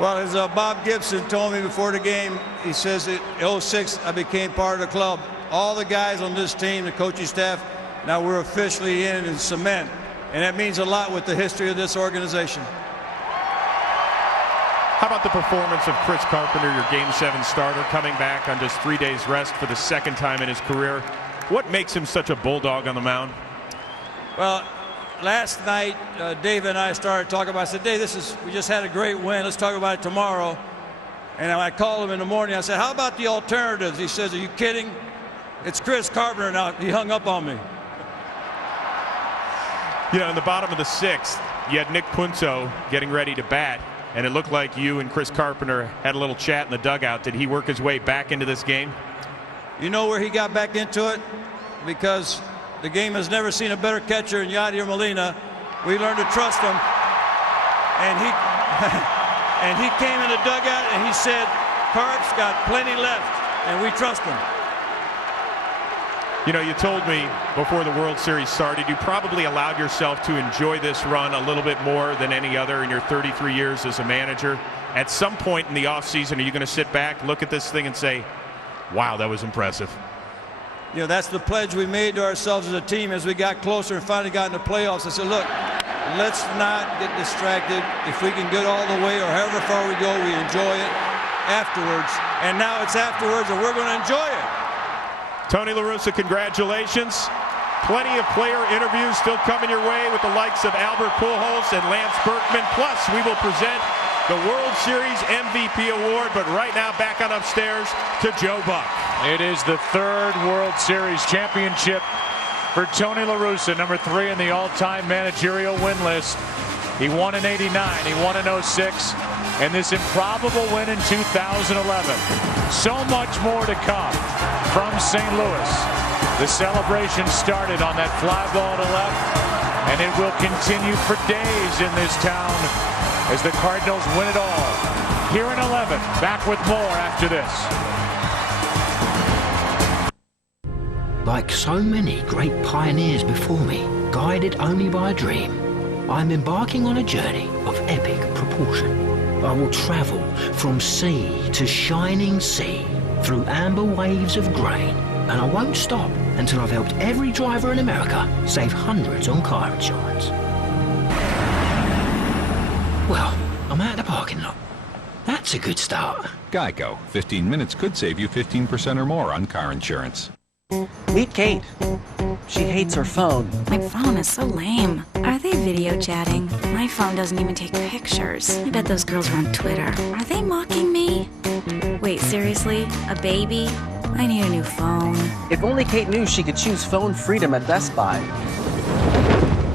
Well, as Bob Gibson told me before the game, he says in '06 I became part of the club. All the guys on this team, the coaching staff, now we're officially in cement. And that means a lot with the history of this organization. How about the performance of Chris Carpenter, your Game 7 starter, coming back on just 3 days rest for the second time in his career? What makes him such a bulldog on the mound? Well, last night, Dave and I started talking about it. I said, Dave, we just had a great win. Let's talk about it tomorrow. And I called him in the morning. I said, how about the alternatives? He says, are you kidding? It's Chris Carpenter now. He hung up on me. You know, in the bottom of the sixth, you had Nick Punto getting ready to bat, and it looked like you and Chris Carpenter had a little chat in the dugout. Did he work his way back into this game? You know where he got back into it? Because the game has never seen a better catcher in Yadier Molina. We learned to trust him. And he came in the dugout and he said, Carp's got plenty left, and we trust him. You know, you told me before the World Series started, you probably allowed yourself to enjoy this run a little bit more than any other in your 33 years as a manager. At some point in the offseason, are you going to sit back, look at this thing and say, wow, that was impressive? You know, that's the pledge we made to ourselves as a team as we got closer and finally got in the playoffs. I said, look, let's not get distracted. If we can get all the way or however far we go, we enjoy it afterwards. And now it's afterwards, and we're going to enjoy it. Tony La Russa, congratulations. Plenty of player interviews still coming your way with the likes of Albert Pujols and Lance Berkman. Plus, we will present the World Series MVP award, but right now back on upstairs to Joe Buck. It is the third World Series championship for Tony La Russa, number 3 in the all-time managerial win list. He won in '89, he won in '06, and this improbable win in 2011. So much more to come from St. Louis. The celebration started on that fly ball to left, and it will continue for days in this town as the Cardinals win it all. Here in 11, back with more after this. Like so many great pioneers before me, guided only by a dream, I'm embarking on a journey of epic proportion. I will travel from sea to shining sea, through amber waves of grain, and I won't stop until I've helped every driver in America save hundreds on car insurance. Well, I'm at the parking lot. That's a good start. Geico. 15 minutes could save you 15% or more on car insurance. Meet Kate. She hates her phone. My phone is so lame. Are they video chatting? My phone doesn't even take pictures. I bet those girls are on Twitter. Are they mocking me? Wait, seriously? A baby? I need a new phone. If only Kate knew she could choose phone freedom at Best Buy.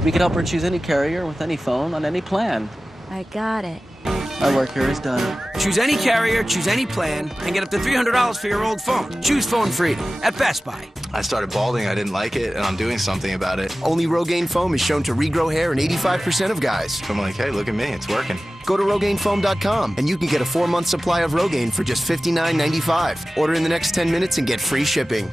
We could help her choose any carrier with any phone on any plan. I got it. My work here is done. Choose any carrier, choose any plan, and get up to $300 for your old phone. Choose Phone Freedom at Best Buy. I started balding, I didn't like it, and I'm doing something about it. Only Rogaine foam is shown to regrow hair in 85% of guys. I'm like, hey, look at me, it's working. Go to RogaineFoam.com and you can get a 4-month supply of Rogaine for just $59.95. Order in the next 10 minutes and get free shipping.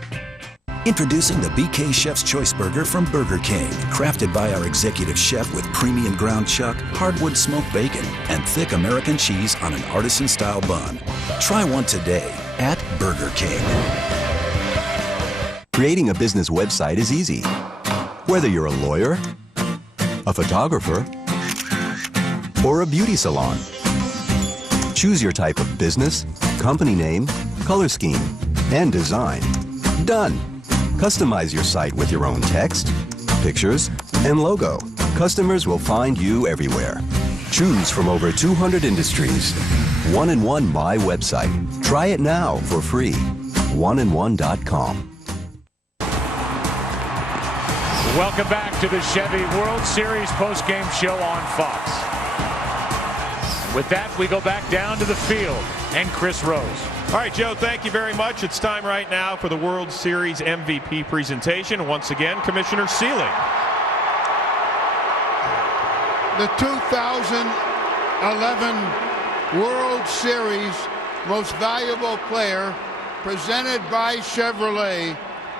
Introducing the BK Chef's Choice Burger from Burger King. Crafted by our executive chef with premium ground chuck, hardwood smoked bacon, and thick American cheese on an artisan-style bun. Try one today at Burger King. Creating a business website is easy. Whether you're a lawyer, a photographer, or a beauty salon. Choose your type of business, company name, color scheme, and design. Done. Customize your site with your own text, pictures, and logo. Customers will find you everywhere. Choose from over 200 industries. 1-in-1 My Website. Try it now for free. 1-in-1.com. Welcome back to the Chevy World Series postgame show on Fox. With that, we go back down to the field and Chris Rose. All right, Joe, thank you very much. It's time right now for the World Series MVP presentation. Once again, Commissioner Seelig. The 2011 World Series Most Valuable Player, presented by Chevrolet,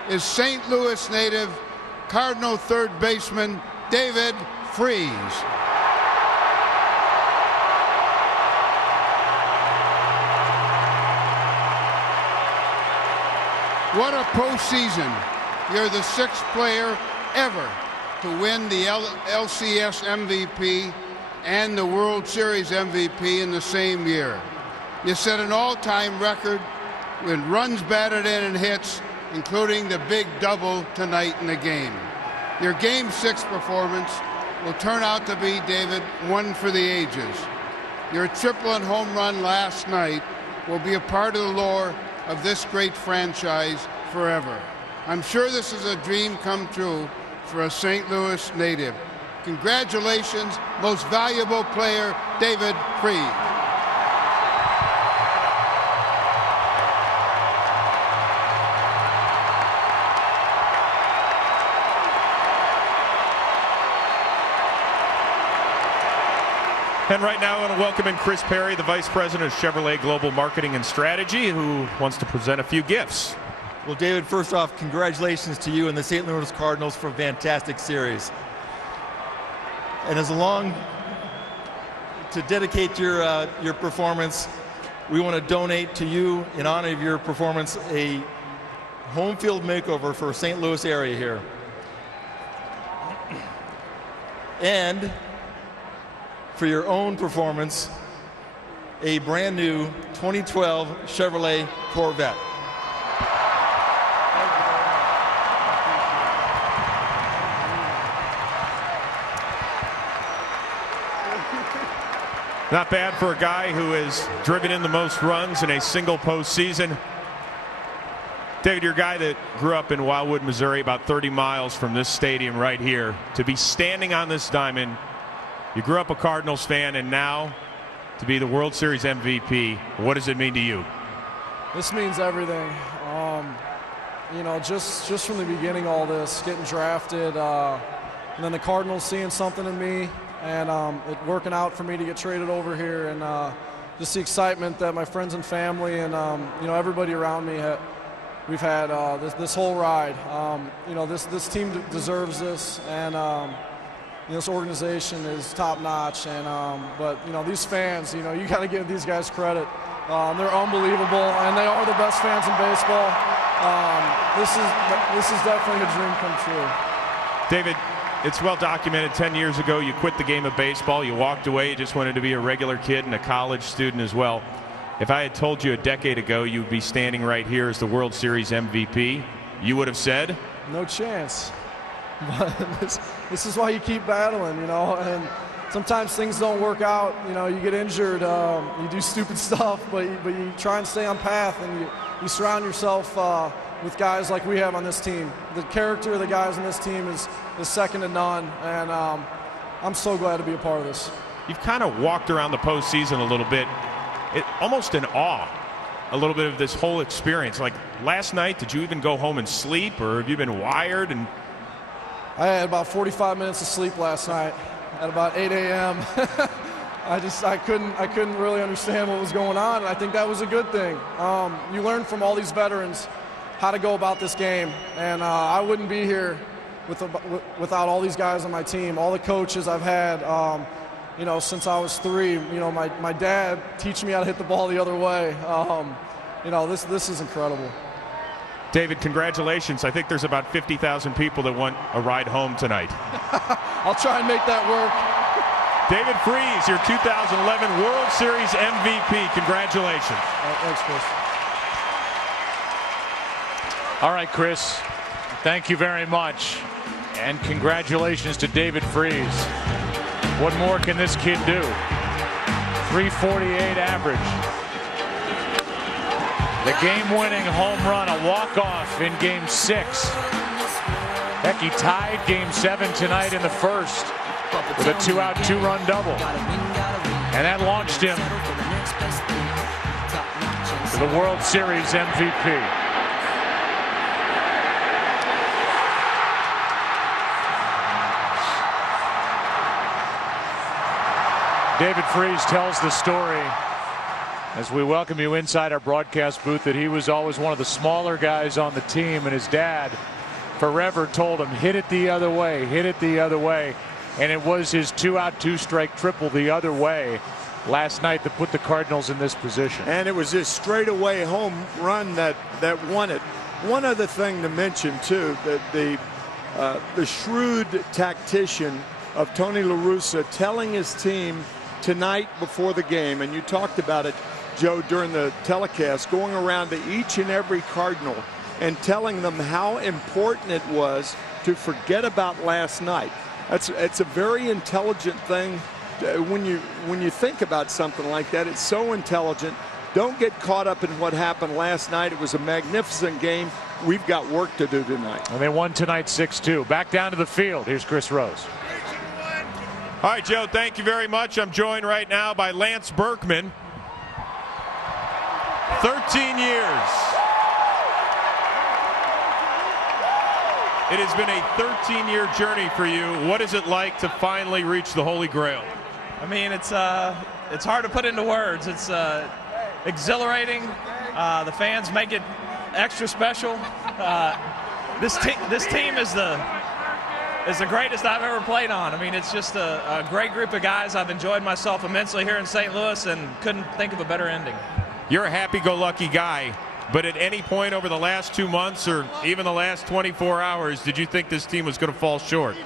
is St. Louis native Cardinal third baseman David Freese. What a postseason. You're the 6th player ever to win the LCS MVP and the World Series MVP in the same year. You set an all-time record with runs batted in and hits, including the big double tonight in the game. Your Game 6 performance will turn out to be, David, one for the ages. Your triple and home run last night will be a part of the lore of this great franchise forever. I'm sure this is a dream come true for a St. Louis native. Congratulations, most valuable player, David Freese. And right now, I want to welcome in Chris Perry, the Vice President of Chevrolet Global Marketing and Strategy, who wants to present a few gifts. Well, David, first off, congratulations to you and the St. Louis Cardinals for a fantastic series. And as long to dedicate your performance, we want to donate to you, in honor of your performance, a home field makeover for St. Louis area here. And for your own performance, a brand new 2012 Chevrolet Corvette. Not bad for a guy who has driven in the most runs in a single postseason. David, you're a guy that grew up in Wildwood, Missouri, about 30 miles from this stadium right here. To be standing on this diamond, you grew up a Cardinals fan, and now to be the World Series MVP, what does it mean to you? This means everything. You know, just from the beginning, all this, getting drafted, and then the Cardinals seeing something in me, and it working out for me to get traded over here, and just the excitement that my friends and family and you know, everybody around me we've had this whole ride. You know, this team deserves this, and you know, this organization is top notch, and but you know, these fans, you know, you got to give these guys credit. They're unbelievable, and they are the best fans in baseball. This is definitely a dream come true. David, it's well documented. 10 years ago, you quit the game of baseball. You walked away. You just wanted to be a regular kid and a college student as well. If I had told you a decade ago you'd be standing right here as the World Series MVP, you would have said? No chance. But this is why you keep battling, you know, and sometimes things don't work out. You know, you get injured, you do stupid stuff, but you try and stay on path, and you surround yourself with guys like we have on this team. The character of the guys on this team is second to none, and I'm so glad to be a part of this. you've kind of walked around the postseason a little bit, almost in awe, a little bit of this whole experience. Like last night, did you even go home and sleep, or have you been wired? And I had about 45 minutes of sleep last night at about 8 a.m. I couldn't really understand what was going on, and I think that was a good thing. You learn from all these veterans how to go about this game, and I wouldn't be here without all these guys on my team, all the coaches I've had, since I was 3. My dad teaching me how to hit the ball the other way. This is incredible. David, congratulations. I think there's about 50,000 people that want a ride home tonight. I'll try and make that work. David Freese, your 2011 World Series MVP. Congratulations. Thanks, Chris. All right, Chris, thank you very much. And congratulations to David Freese. What more can this kid do? 348 average. The game-winning home run, a walk-off in Game 6. Heck, he tied Game 7 tonight in the first with a 2-out, 2-run double. And that launched him to the World Series MVP. David Freese tells the story as we welcome you inside our broadcast booth that he was always one of the smaller guys on the team, and his dad forever told him, hit it the other way, hit it the other way. And it was his 2-out, 2-strike triple the other way last night that put the Cardinals in this position. And it was this straightaway home run that won it. One other thing to mention too, that the shrewd tactician of Tony La Russa telling his team tonight before the game, and you talked about it, Joe, during the telecast, going around to each and every Cardinal and telling them how important it was to forget about last night. It's a very intelligent thing. When you think about something like that, it's so intelligent. Don't get caught up in what happened last night. It was a magnificent game. We've got work to do tonight. And they won tonight 6-2. Back down to the field. Here's Chris Rose. All right, Joe, thank you very much. I'm joined right now by Lance Berkman. 13 years. It has been a 13-year journey for you. What is it like to finally reach the Holy Grail? I mean, it's hard to put into words. It's exhilarating. The fans make it extra special. This team is the greatest I've ever played on. I mean, it's just a great group of guys. I've enjoyed myself immensely here in St. Louis and couldn't think of a better ending. You're a happy-go-lucky guy, but at any point over the last 2 months or even the last 24 hours, did you think this team was going to fall short?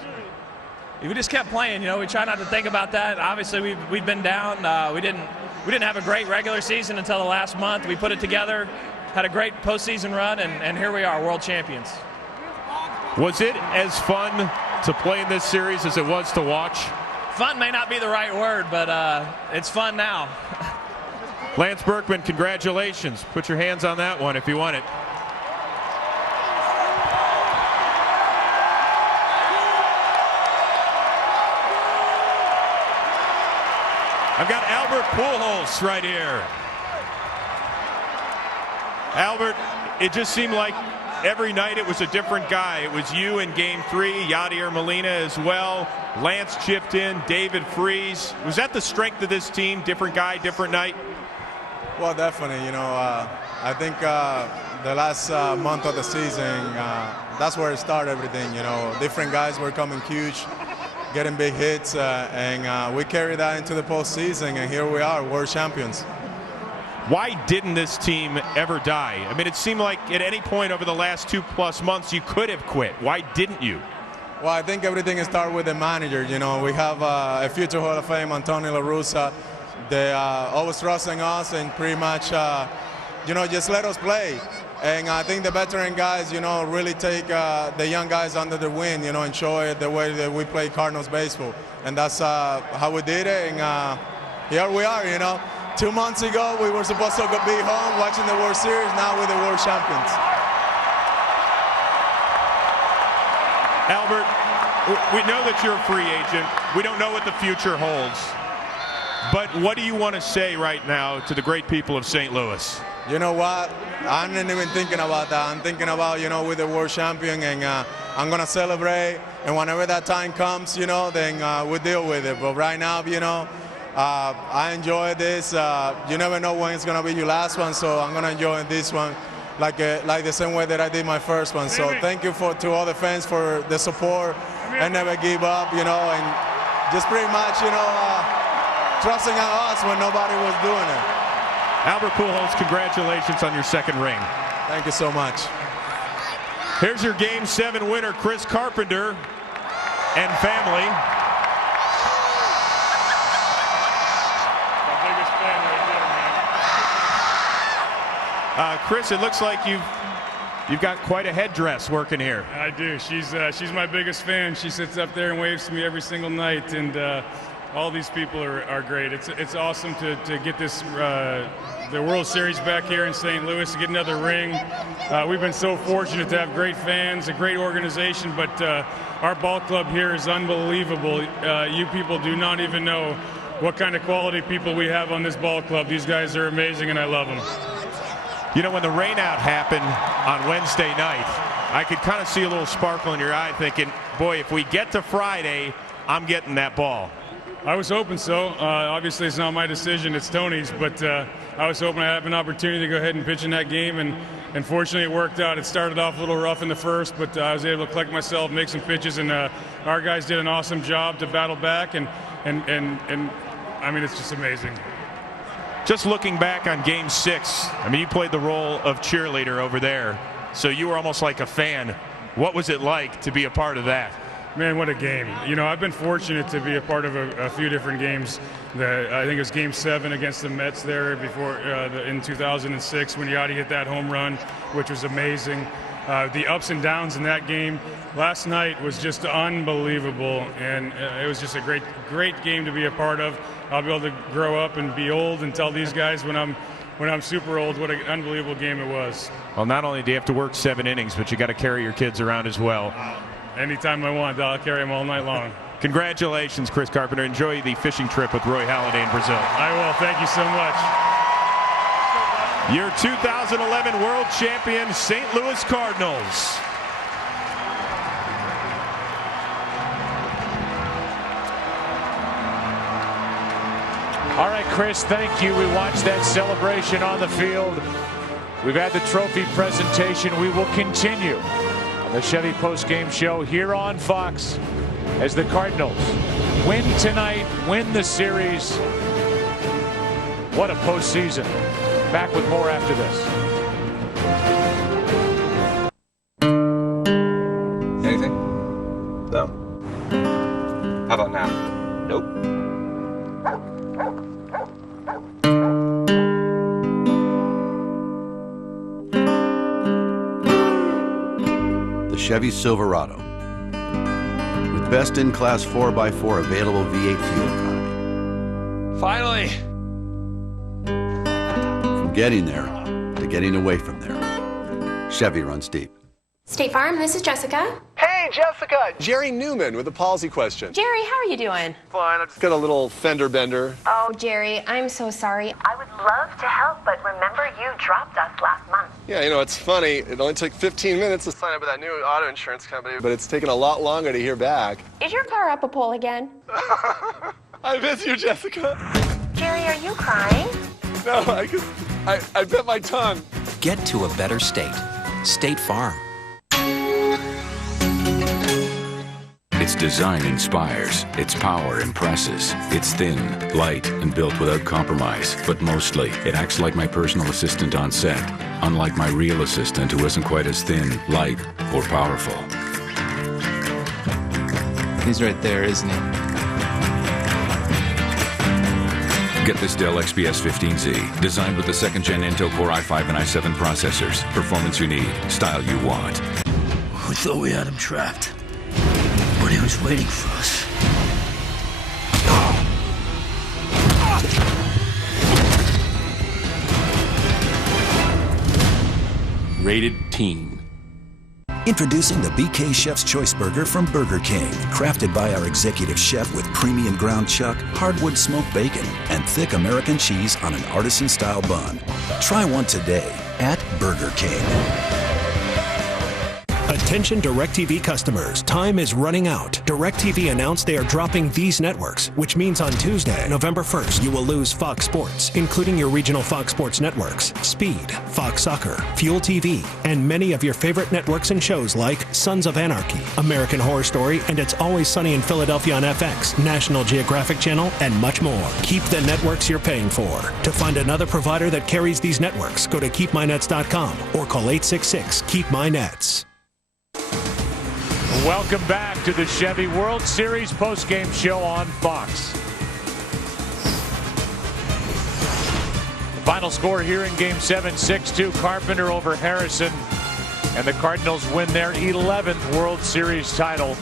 We just kept playing. We try not to think about that. Obviously, we've been down. We didn't have a great regular season until the last month. We put it together, had a great postseason run, and here we are, world champions. Was it as fun to play in this series as it was to watch? Fun may not be the right word, but it's fun now. Lance Berkman, congratulations. Put your hands on that one if you want it. I've got Albert Pujols right here. Albert, it just seemed like every night it was a different guy. It was you in Game 3, Yadier Molina as well. Lance chipped in, David Freese. Was that the strength of this team? Different guy, different night? Well, definitely. I think the last month of the season, that's where it started everything. Different guys were coming huge, getting big hits, and we carried that into the postseason, and here we are, world champions. Why didn't this team ever die? I mean, it seemed like at any point over the last 2+ months you could have quit. Why didn't you? Well, I think everything started with the manager. We have a future Hall of Fame, Tony La Russa. They always trusting us and pretty much, just let us play. And I think the veteran guys, really take the young guys under the wing, and show it the way that we play Cardinals baseball. And that's how we did it. And here we are, 2 months ago, we were supposed to be home watching the World Series. Now we're the world champions. Albert, we know that you're a free agent. We don't know what the future holds. But what do you want to say right now to the great people of St. Louis? You know what? I'm not even thinking about that. I'm thinking about, we're the world champion, and I'm going to celebrate. And whenever that time comes, then we'll deal with it. But right now, I enjoy this. You never know when it's going to be your last one, so I'm going to enjoy this one like the same way that I did my first one. So thank you to all the fans for the support and never give up, and just pretty much, trusting on us when nobody was doing it. Albert Pujols, congratulations on your second ring. Thank you so much. Here's your Game 7 winner, Chris Carpenter and family. My biggest fan right there, man. Chris, it looks like you've got quite a headdress working here. I do. She's my biggest fan. She sits up there and waves to me every single night, and all these people are great. It's awesome to get this the World Series back here in St. Louis, to get another ring. We've been so fortunate to have great fans, a great organization, but our ball club here is unbelievable. You people do not even know what kind of quality people we have on this ball club. These guys are amazing, and I love them. When the rainout happened on Wednesday night, I could kind of see a little sparkle in your eye thinking, boy, if we get to Friday, I'm getting that ball. I was hoping so. Obviously, it's not my decision, it's Tony's, but I was hoping I'd have an opportunity to go ahead and pitch in that game, and fortunately it worked out. It started off a little rough in the first, but I was able to collect myself, make some pitches, and our guys did an awesome job to battle back, and I mean, it's just amazing. Just looking back on Game 6, you played the role of cheerleader over there, so you were almost like a fan. What was it like to be a part of that? Man, what a game. I've been fortunate to be a part of a few different games. I think it was Game 7 against the Mets there before in 2006 when Yachty hit that home run, which was amazing. The ups and downs in that game last night was just unbelievable, and it was just a great game to be a part of. I'll be able to grow up and be old and tell these guys when I'm super old what an unbelievable game it was. Well, not only do you have to work 7 innings, but you got to carry your kids around as well. Anytime I want, I'll carry them all night long. Congratulations, Chris Carpenter. Enjoy the fishing trip with Roy Halladay in Brazil. I will. Thank you so much. Your 2011 World Champion St. Louis Cardinals. All right, Chris, thank you. We watched that celebration on the field. We've had the trophy presentation. We will continue on the Chevy Postgame Show here on Fox as the Cardinals win tonight, win the series. What a postseason. Back with more after this. Anything? No. How about now? Nope. Chevy Silverado with best-in-class 4x4 available V8 fuel economy. Finally! From getting there to getting away from there, Chevy runs deep. State Farm, this is Jessica. Hey, Jessica! Jerry Newman with a policy question. Jerry, how are you doing? Fine, I just got a little fender bender. Oh, Jerry, I'm so sorry. I would love to help, but remember you dropped us last month. Yeah, it's funny. It only took 15 minutes to sign up with that new auto insurance company, but it's taken a lot longer to hear back. Is your car up a pole again? I miss you, Jessica. Jerry, are you crying? No, I bit my tongue. Get to a better state. State Farm. Its design inspires, its power impresses. It's thin, light, and built without compromise. But mostly, it acts like my personal assistant on set. Unlike my real assistant who isn't quite as thin, light, or powerful. He's right there, isn't he? Get this Dell XPS 15Z, designed with the second-gen Intel Core i5 and i7 processors. Performance you need, style you want. We thought we had him trapped, but he was waiting for us. Rated Teen. Introducing the BK Chef's Choice Burger from Burger King. Crafted by our executive chef with premium ground chuck, hardwood smoked bacon, and thick American cheese on an artisan-style bun. Try one today at Burger King. Attention DirecTV customers, time is running out. DirecTV announced they are dropping these networks, which means on Tuesday, November 1st, you will lose Fox Sports, including your regional Fox Sports networks, Speed, Fox Soccer, Fuel TV, and many of your favorite networks and shows like Sons of Anarchy, American Horror Story, and It's Always Sunny in Philadelphia on FX, National Geographic Channel, and much more. Keep the networks you're paying for. To find another provider that carries these networks, go to keepmynets.com or call 866-KEEP-MY-NETS. Welcome back to the Chevy World Series postgame show on Fox. The final score here in Game 7, 6-2, Carpenter over Harrison. And the Cardinals win their 11th World Series title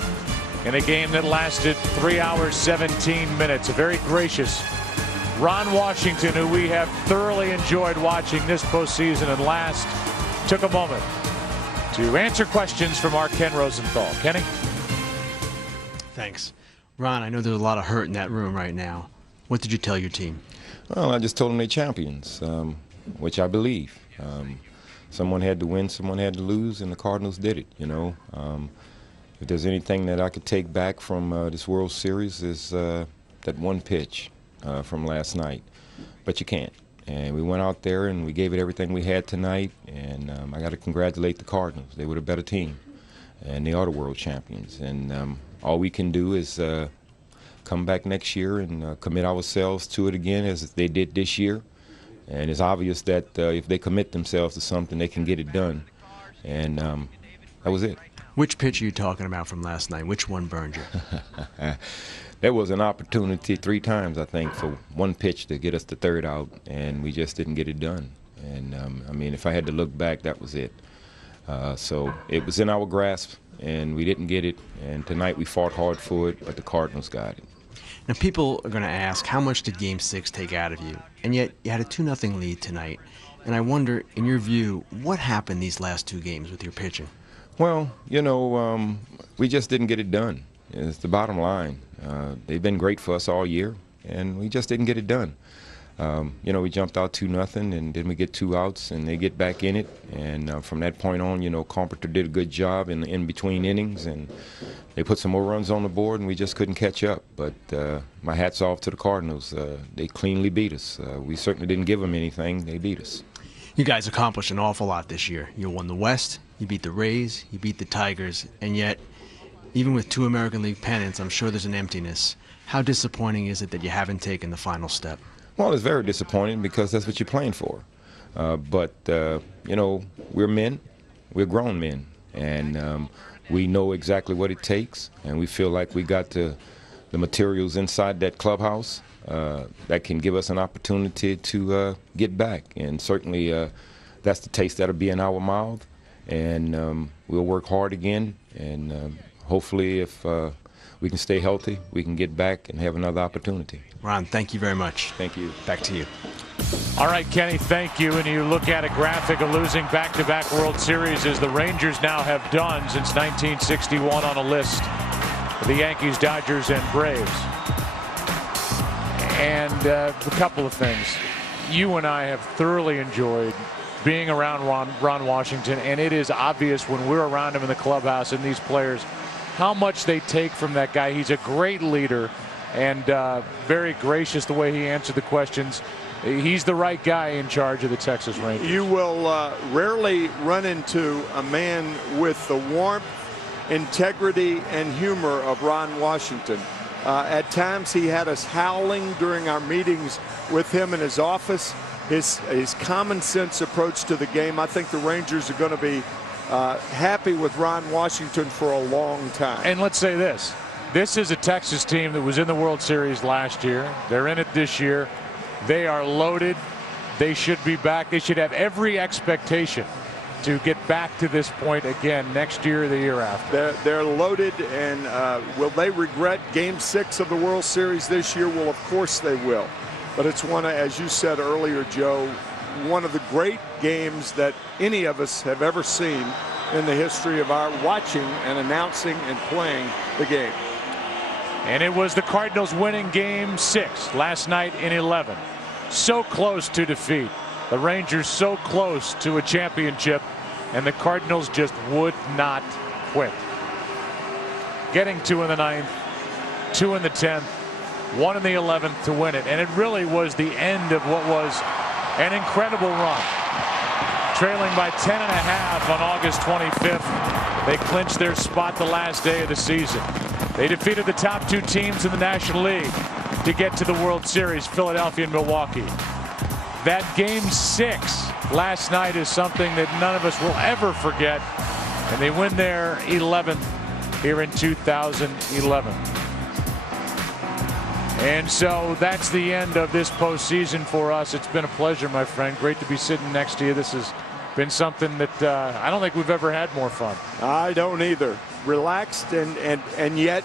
in a game that lasted 3 hours, 17 minutes. A very gracious Ron Washington, who we have thoroughly enjoyed watching this postseason and last, took a moment to answer questions from our Ken Rosenthal. Kenny? Thanks. Ron, I know there's a lot of hurt in that room right now. What did you tell your team? Well, I just told them they're champions, which I believe. Someone had to win, someone had to lose, and the Cardinals did it, you know. If there's anything that I could take back from this World Series is that one pitch from last night. But you can't. And we went out there and we gave it everything we had tonight. And I got to congratulate the Cardinals. They were a better team, and they are the world champions. And all we can do is come back next year and commit ourselves to it again as they did this year. And it's obvious that if they commit themselves to something, they can get it done. And that was it. Which pitch are you talking about from last night? Which one burned you? There was an opportunity 3 times, I think, for one pitch to get us the third out, and we just didn't get it done. And, I mean, if I had to look back, that was it. So it was in our grasp, and we didn't get it. And tonight we fought hard for it, but the Cardinals got it. Now, people are going to ask, how much did Game 6 take out of you? And yet you had a 2-0 lead tonight. And I wonder, in your view, what happened these last 2 games with your pitching? Well, you know, we just didn't get it done. It's the bottom line. They've been great for us all year, and we just didn't get it done. You know, we jumped out 2-0, and then we get 2 outs, and they get back in it. And from that point on, you know, Carpenter did a good job in between innings, and they put some more runs on the board, and we just couldn't catch up. But my hat's off to the Cardinals. They cleanly beat us. We certainly didn't give them anything. They beat us. You guys accomplished an awful lot this year. You won the West, you beat the Rays, you beat the Tigers, and yet, even with 2 American League pennants, I'm sure there's an emptiness. How disappointing is it that you haven't taken the final step? Well, it's very disappointing because that's what you're playing for. But, you know, we're men. We're grown men. And we know exactly what it takes. And we feel like we got the materials inside that clubhouse that can give us an opportunity to get back. And certainly that's the taste that'll be in our mouth. And we'll work hard again. And hopefully if we can stay healthy, we can get back and have another opportunity. Ron, thank you very much. Thank you. Back to you. All right, Kenny, thank you. And you look at a graphic of losing back-to-back World Series as the Rangers now have done since 1961 on a list of the Yankees, Dodgers, and Braves. And a couple of things. You and I have thoroughly enjoyed being around Ron Washington, and it is obvious when we're around him in the clubhouse and these players how much they take from that guy. He's a great leader and very gracious the way he answered the questions. He's the right guy in charge of the Texas Rangers. You will rarely run into a man with the warmth, integrity, and humor of Ron Washington. At times he had us howling during our meetings with him in his office. His common sense approach to the game. I think the Rangers are going to be happy with Ron Washington for a long time. And let's say this. This is a Texas team that was in the World Series last year. They're in it this year. They are loaded. They should be back. They should have every expectation to get back to this point again next year or the year after. They're loaded, and will they regret Game 6 of the World Series this year? Well, of course they will. But it's one of, as you said earlier, Joe, one of the great games that any of us have ever seen. in the history of our watching and announcing and playing the game. And it was the Cardinals winning game 6 last night in 11. So close to defeat. The Rangers so close to a championship, and the Cardinals just would not quit. Getting 2 in the 9th, 2 in the 10th, 1 in the 11th to win it. And it really was the end of what was an incredible run. Trailing by 10.5 on August 25th, they clinched their spot the last day of the season. They defeated the top 2 teams in the National League to get to the World Series, Philadelphia and Milwaukee. That game 6 last night is something that none of us will ever forget. And they win their 11th here in 2011. And so that's the end of this postseason for us. It's been a pleasure, my friend. Great to be sitting next to you. This has been something that I don't think we've ever had more fun. I don't either. Relaxed and yet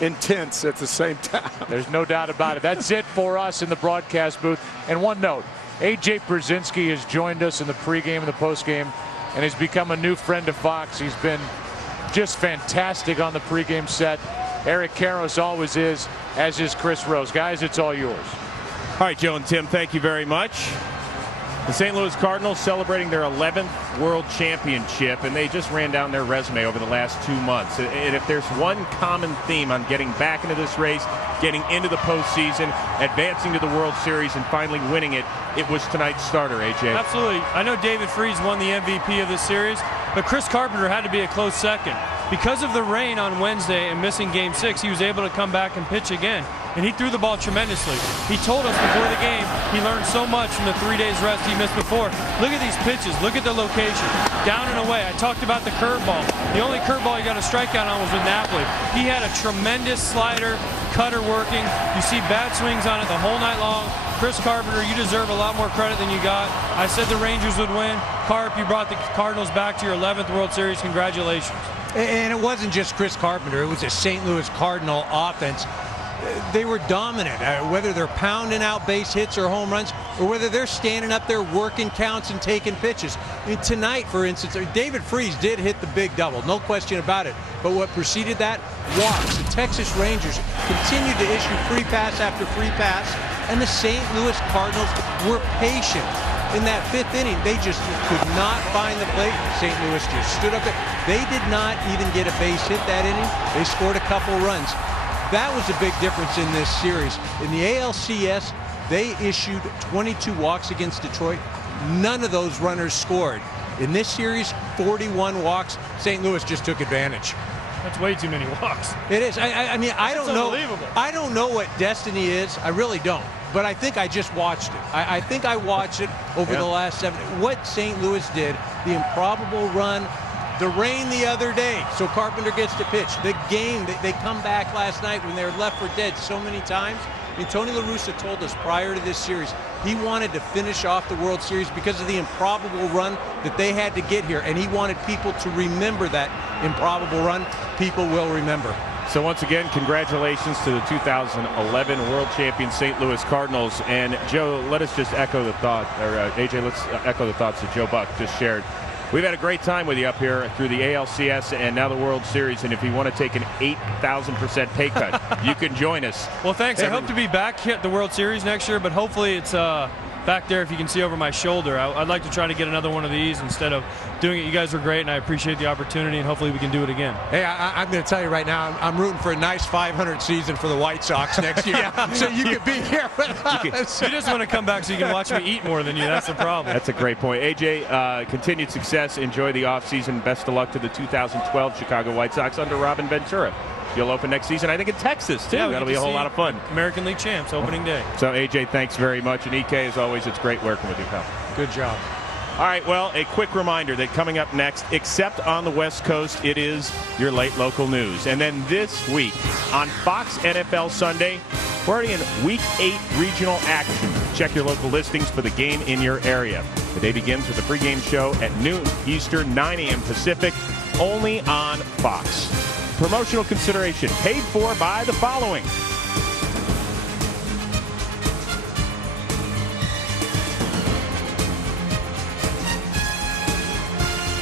intense at the same time. There's no doubt about it. That's it for us in the broadcast booth. And one note, A.J. Brzezinski has joined us in the pregame and the postgame and has become a new friend of Fox. He's been just fantastic on the pregame set. Eric Karros always is, as is Chris Rose. Guys, it's all yours. All right, Joe and Tim, thank you very much. The St. Louis Cardinals celebrating their 11th World Championship, and they just ran down their resume over the last 2 months. And if there's one common theme on getting back into this race, getting into the postseason, advancing to the World Series, and finally winning it, it was tonight's starter, AJ. Absolutely. I know David Freese won the MVP of this series, but Chris Carpenter had to be a close second. Because of the rain on Wednesday and missing Game 6, he was able to come back and pitch again. And he threw the ball tremendously. He told us before the game he learned so much from the 3 days rest he missed before. Look at these pitches. Look at the location. Down and away. I talked about the curveball. The only curveball he got a strikeout on was with Napoli. He had a tremendous slider, cutter working. You see bad swings on it the whole night long. Chris Carpenter, you deserve a lot more credit than you got. I said the Rangers would win. Carp, you brought the Cardinals back to your 11th World Series. Congratulations. And it wasn't just Chris Carpenter. It was a St. Louis Cardinal offense. They were dominant, whether they're pounding out base hits or home runs, or whether they're standing up there working counts and taking pitches. I mean, tonight, for instance, David Freese did hit the big double, no question about it. But what preceded that? Walks. The Texas Rangers continued to issue free pass after free pass, and the St. Louis Cardinals were patient. In that 5th inning, they just could not find the plate. St. Louis just stood up there. They did not even get a base hit that inning. They scored a couple runs. That was a big difference in this series. In the ALCS, they issued 22 walks against Detroit. None of those runners scored. In this series, 41 walks. St. Louis just took advantage. That's way too many walks. It is. I mean, I don't know. Unbelievable. I don't know what destiny is. I really don't. But I think I just watched it. I think I watched it over the last 7. What St. Louis did, the improbable run, the rain the other day, so Carpenter gets to pitch. The game, they come back last night when they were left for dead so many times. I mean, Tony La Russa told us prior to this series he wanted to finish off the World Series because of the improbable run that they had to get here, and he wanted people to remember that improbable run. People will remember. So once again, congratulations to the 2011 World Champion St. Louis Cardinals. And Joe, let us just echo the thought, or AJ, let's echo the thoughts that Joe Buck just shared. We've had a great time with you up here through the ALCS and now the World Series. And if you want to take an 8,000% pay cut, you can join us. Well, thanks. I hope to be back at the World Series next year, but hopefully it's back there if you can see over my shoulder. I'd like to try to get another one of these instead of doing it. You guys were great, and I appreciate the opportunity, and hopefully we can do it again. Hey, I'm going to tell you right now, I'm rooting for a nice 500 season for the White Sox next year. So you could be here with us. You just want to come back so you can watch me eat more than you. That's the problem. That's a great point. AJ, continued success. Enjoy the offseason. Best of luck to the 2012 Chicago White Sox under Robin Ventura. You'll open next season, I think, in Texas, too. Yeah, that'll be a whole lot of fun. American League champs, opening day. So, AJ, thanks very much. And EK, as always, it's great working with you, pal. Good job. All right, well, a quick reminder that coming up next, except on the West Coast, it is your late local news. And then this week on Fox NFL Sunday, we're already in Week 8 regional action. Check your local listings for the game in your area. The day begins with a pregame show at noon Eastern, 9 a.m. Pacific, only on Fox. Promotional consideration paid for by the following.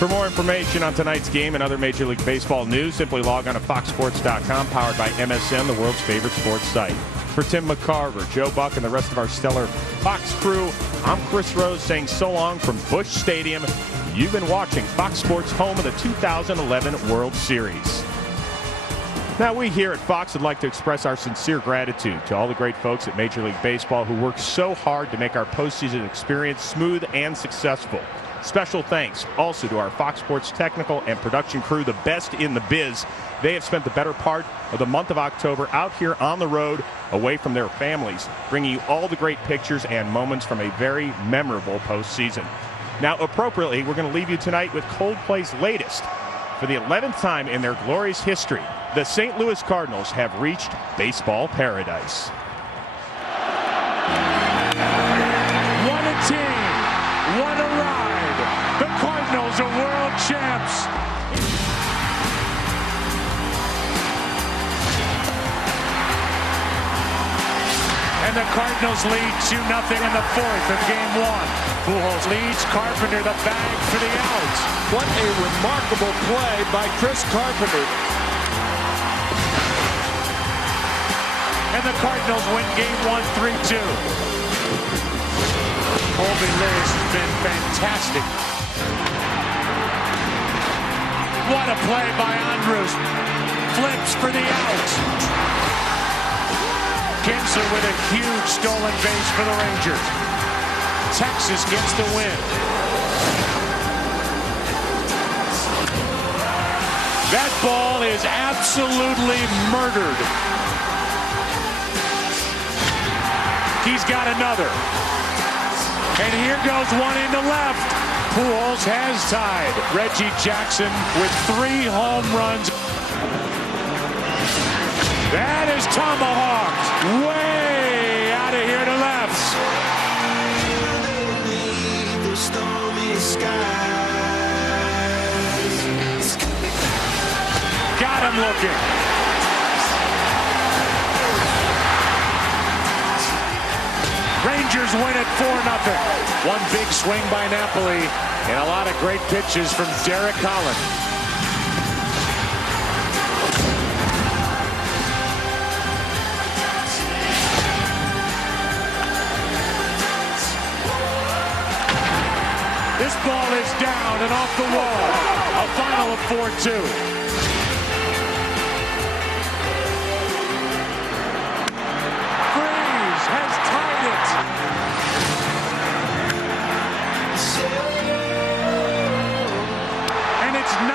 For more information on tonight's game and other Major League Baseball news, simply log on to foxsports.com, powered by MSN, the world's favorite sports site. For Tim McCarver, Joe Buck, and the rest of our stellar Fox crew, I'm Chris Rose saying so long from Busch Stadium. You've been watching Fox Sports, home of the 2011 World Series. Now, we here at Fox would like to express our sincere gratitude to all the great folks at Major League Baseball who work so hard to make our postseason experience smooth and successful. Special thanks also to our Fox Sports technical and production crew, the best in the biz. They have spent the better part of the month of October out here on the road, away from their families, bringing you all the great pictures and moments from a very memorable postseason. Now, appropriately, we're going to leave you tonight with Coldplay's latest. For the 11th time in their glorious history, the St. Louis Cardinals have reached baseball paradise. What a team! What a ride! The Cardinals are world champs! And the Cardinals lead 2-0 in the fourth of game one. Pujols leads Carpenter, the bag for the out. What a remarkable play by Chris Carpenter. And the Cardinals win game one 3-2. Colby Lewis has been fantastic. What a play by Andrews. Flips for the out. Kinsler with a huge stolen base for the Rangers. Texas gets the win. That ball is absolutely murdered. He's got another. And here goes one into left. Pujols has tied Reggie Jackson with 3 home runs. That is tomahawked way out of here to left. Got him looking. Rangers win it 4-0. One big swing by Napoli and a lot of great pitches from Derek Holland. This ball is down and off the wall. A final of 4-2. Freese has tied it. And it's 9-9.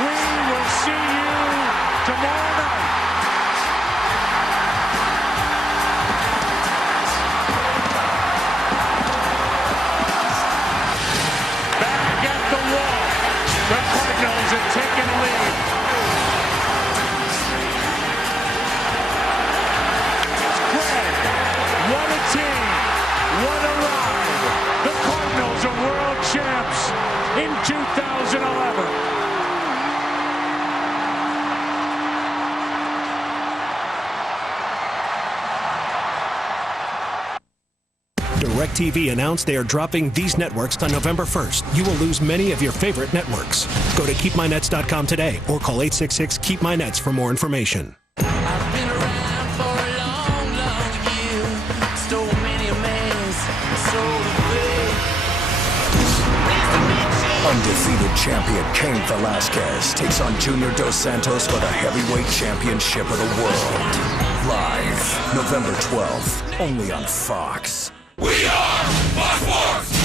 We will see you tomorrow night. Taking a lead. Greg, what a team. What a ride. The Cardinals are world champs in 2011. DirecTV announced they are dropping these networks on November 1st. You will lose many of your favorite networks. Go to keepmynets.com today or call 866-KEEP-MY-NETS for more information. Undefeated champion Cain Velasquez takes on Junior Dos Santos for the heavyweight championship of the world. Live November 12th, only on Fox. We are Fox Sports!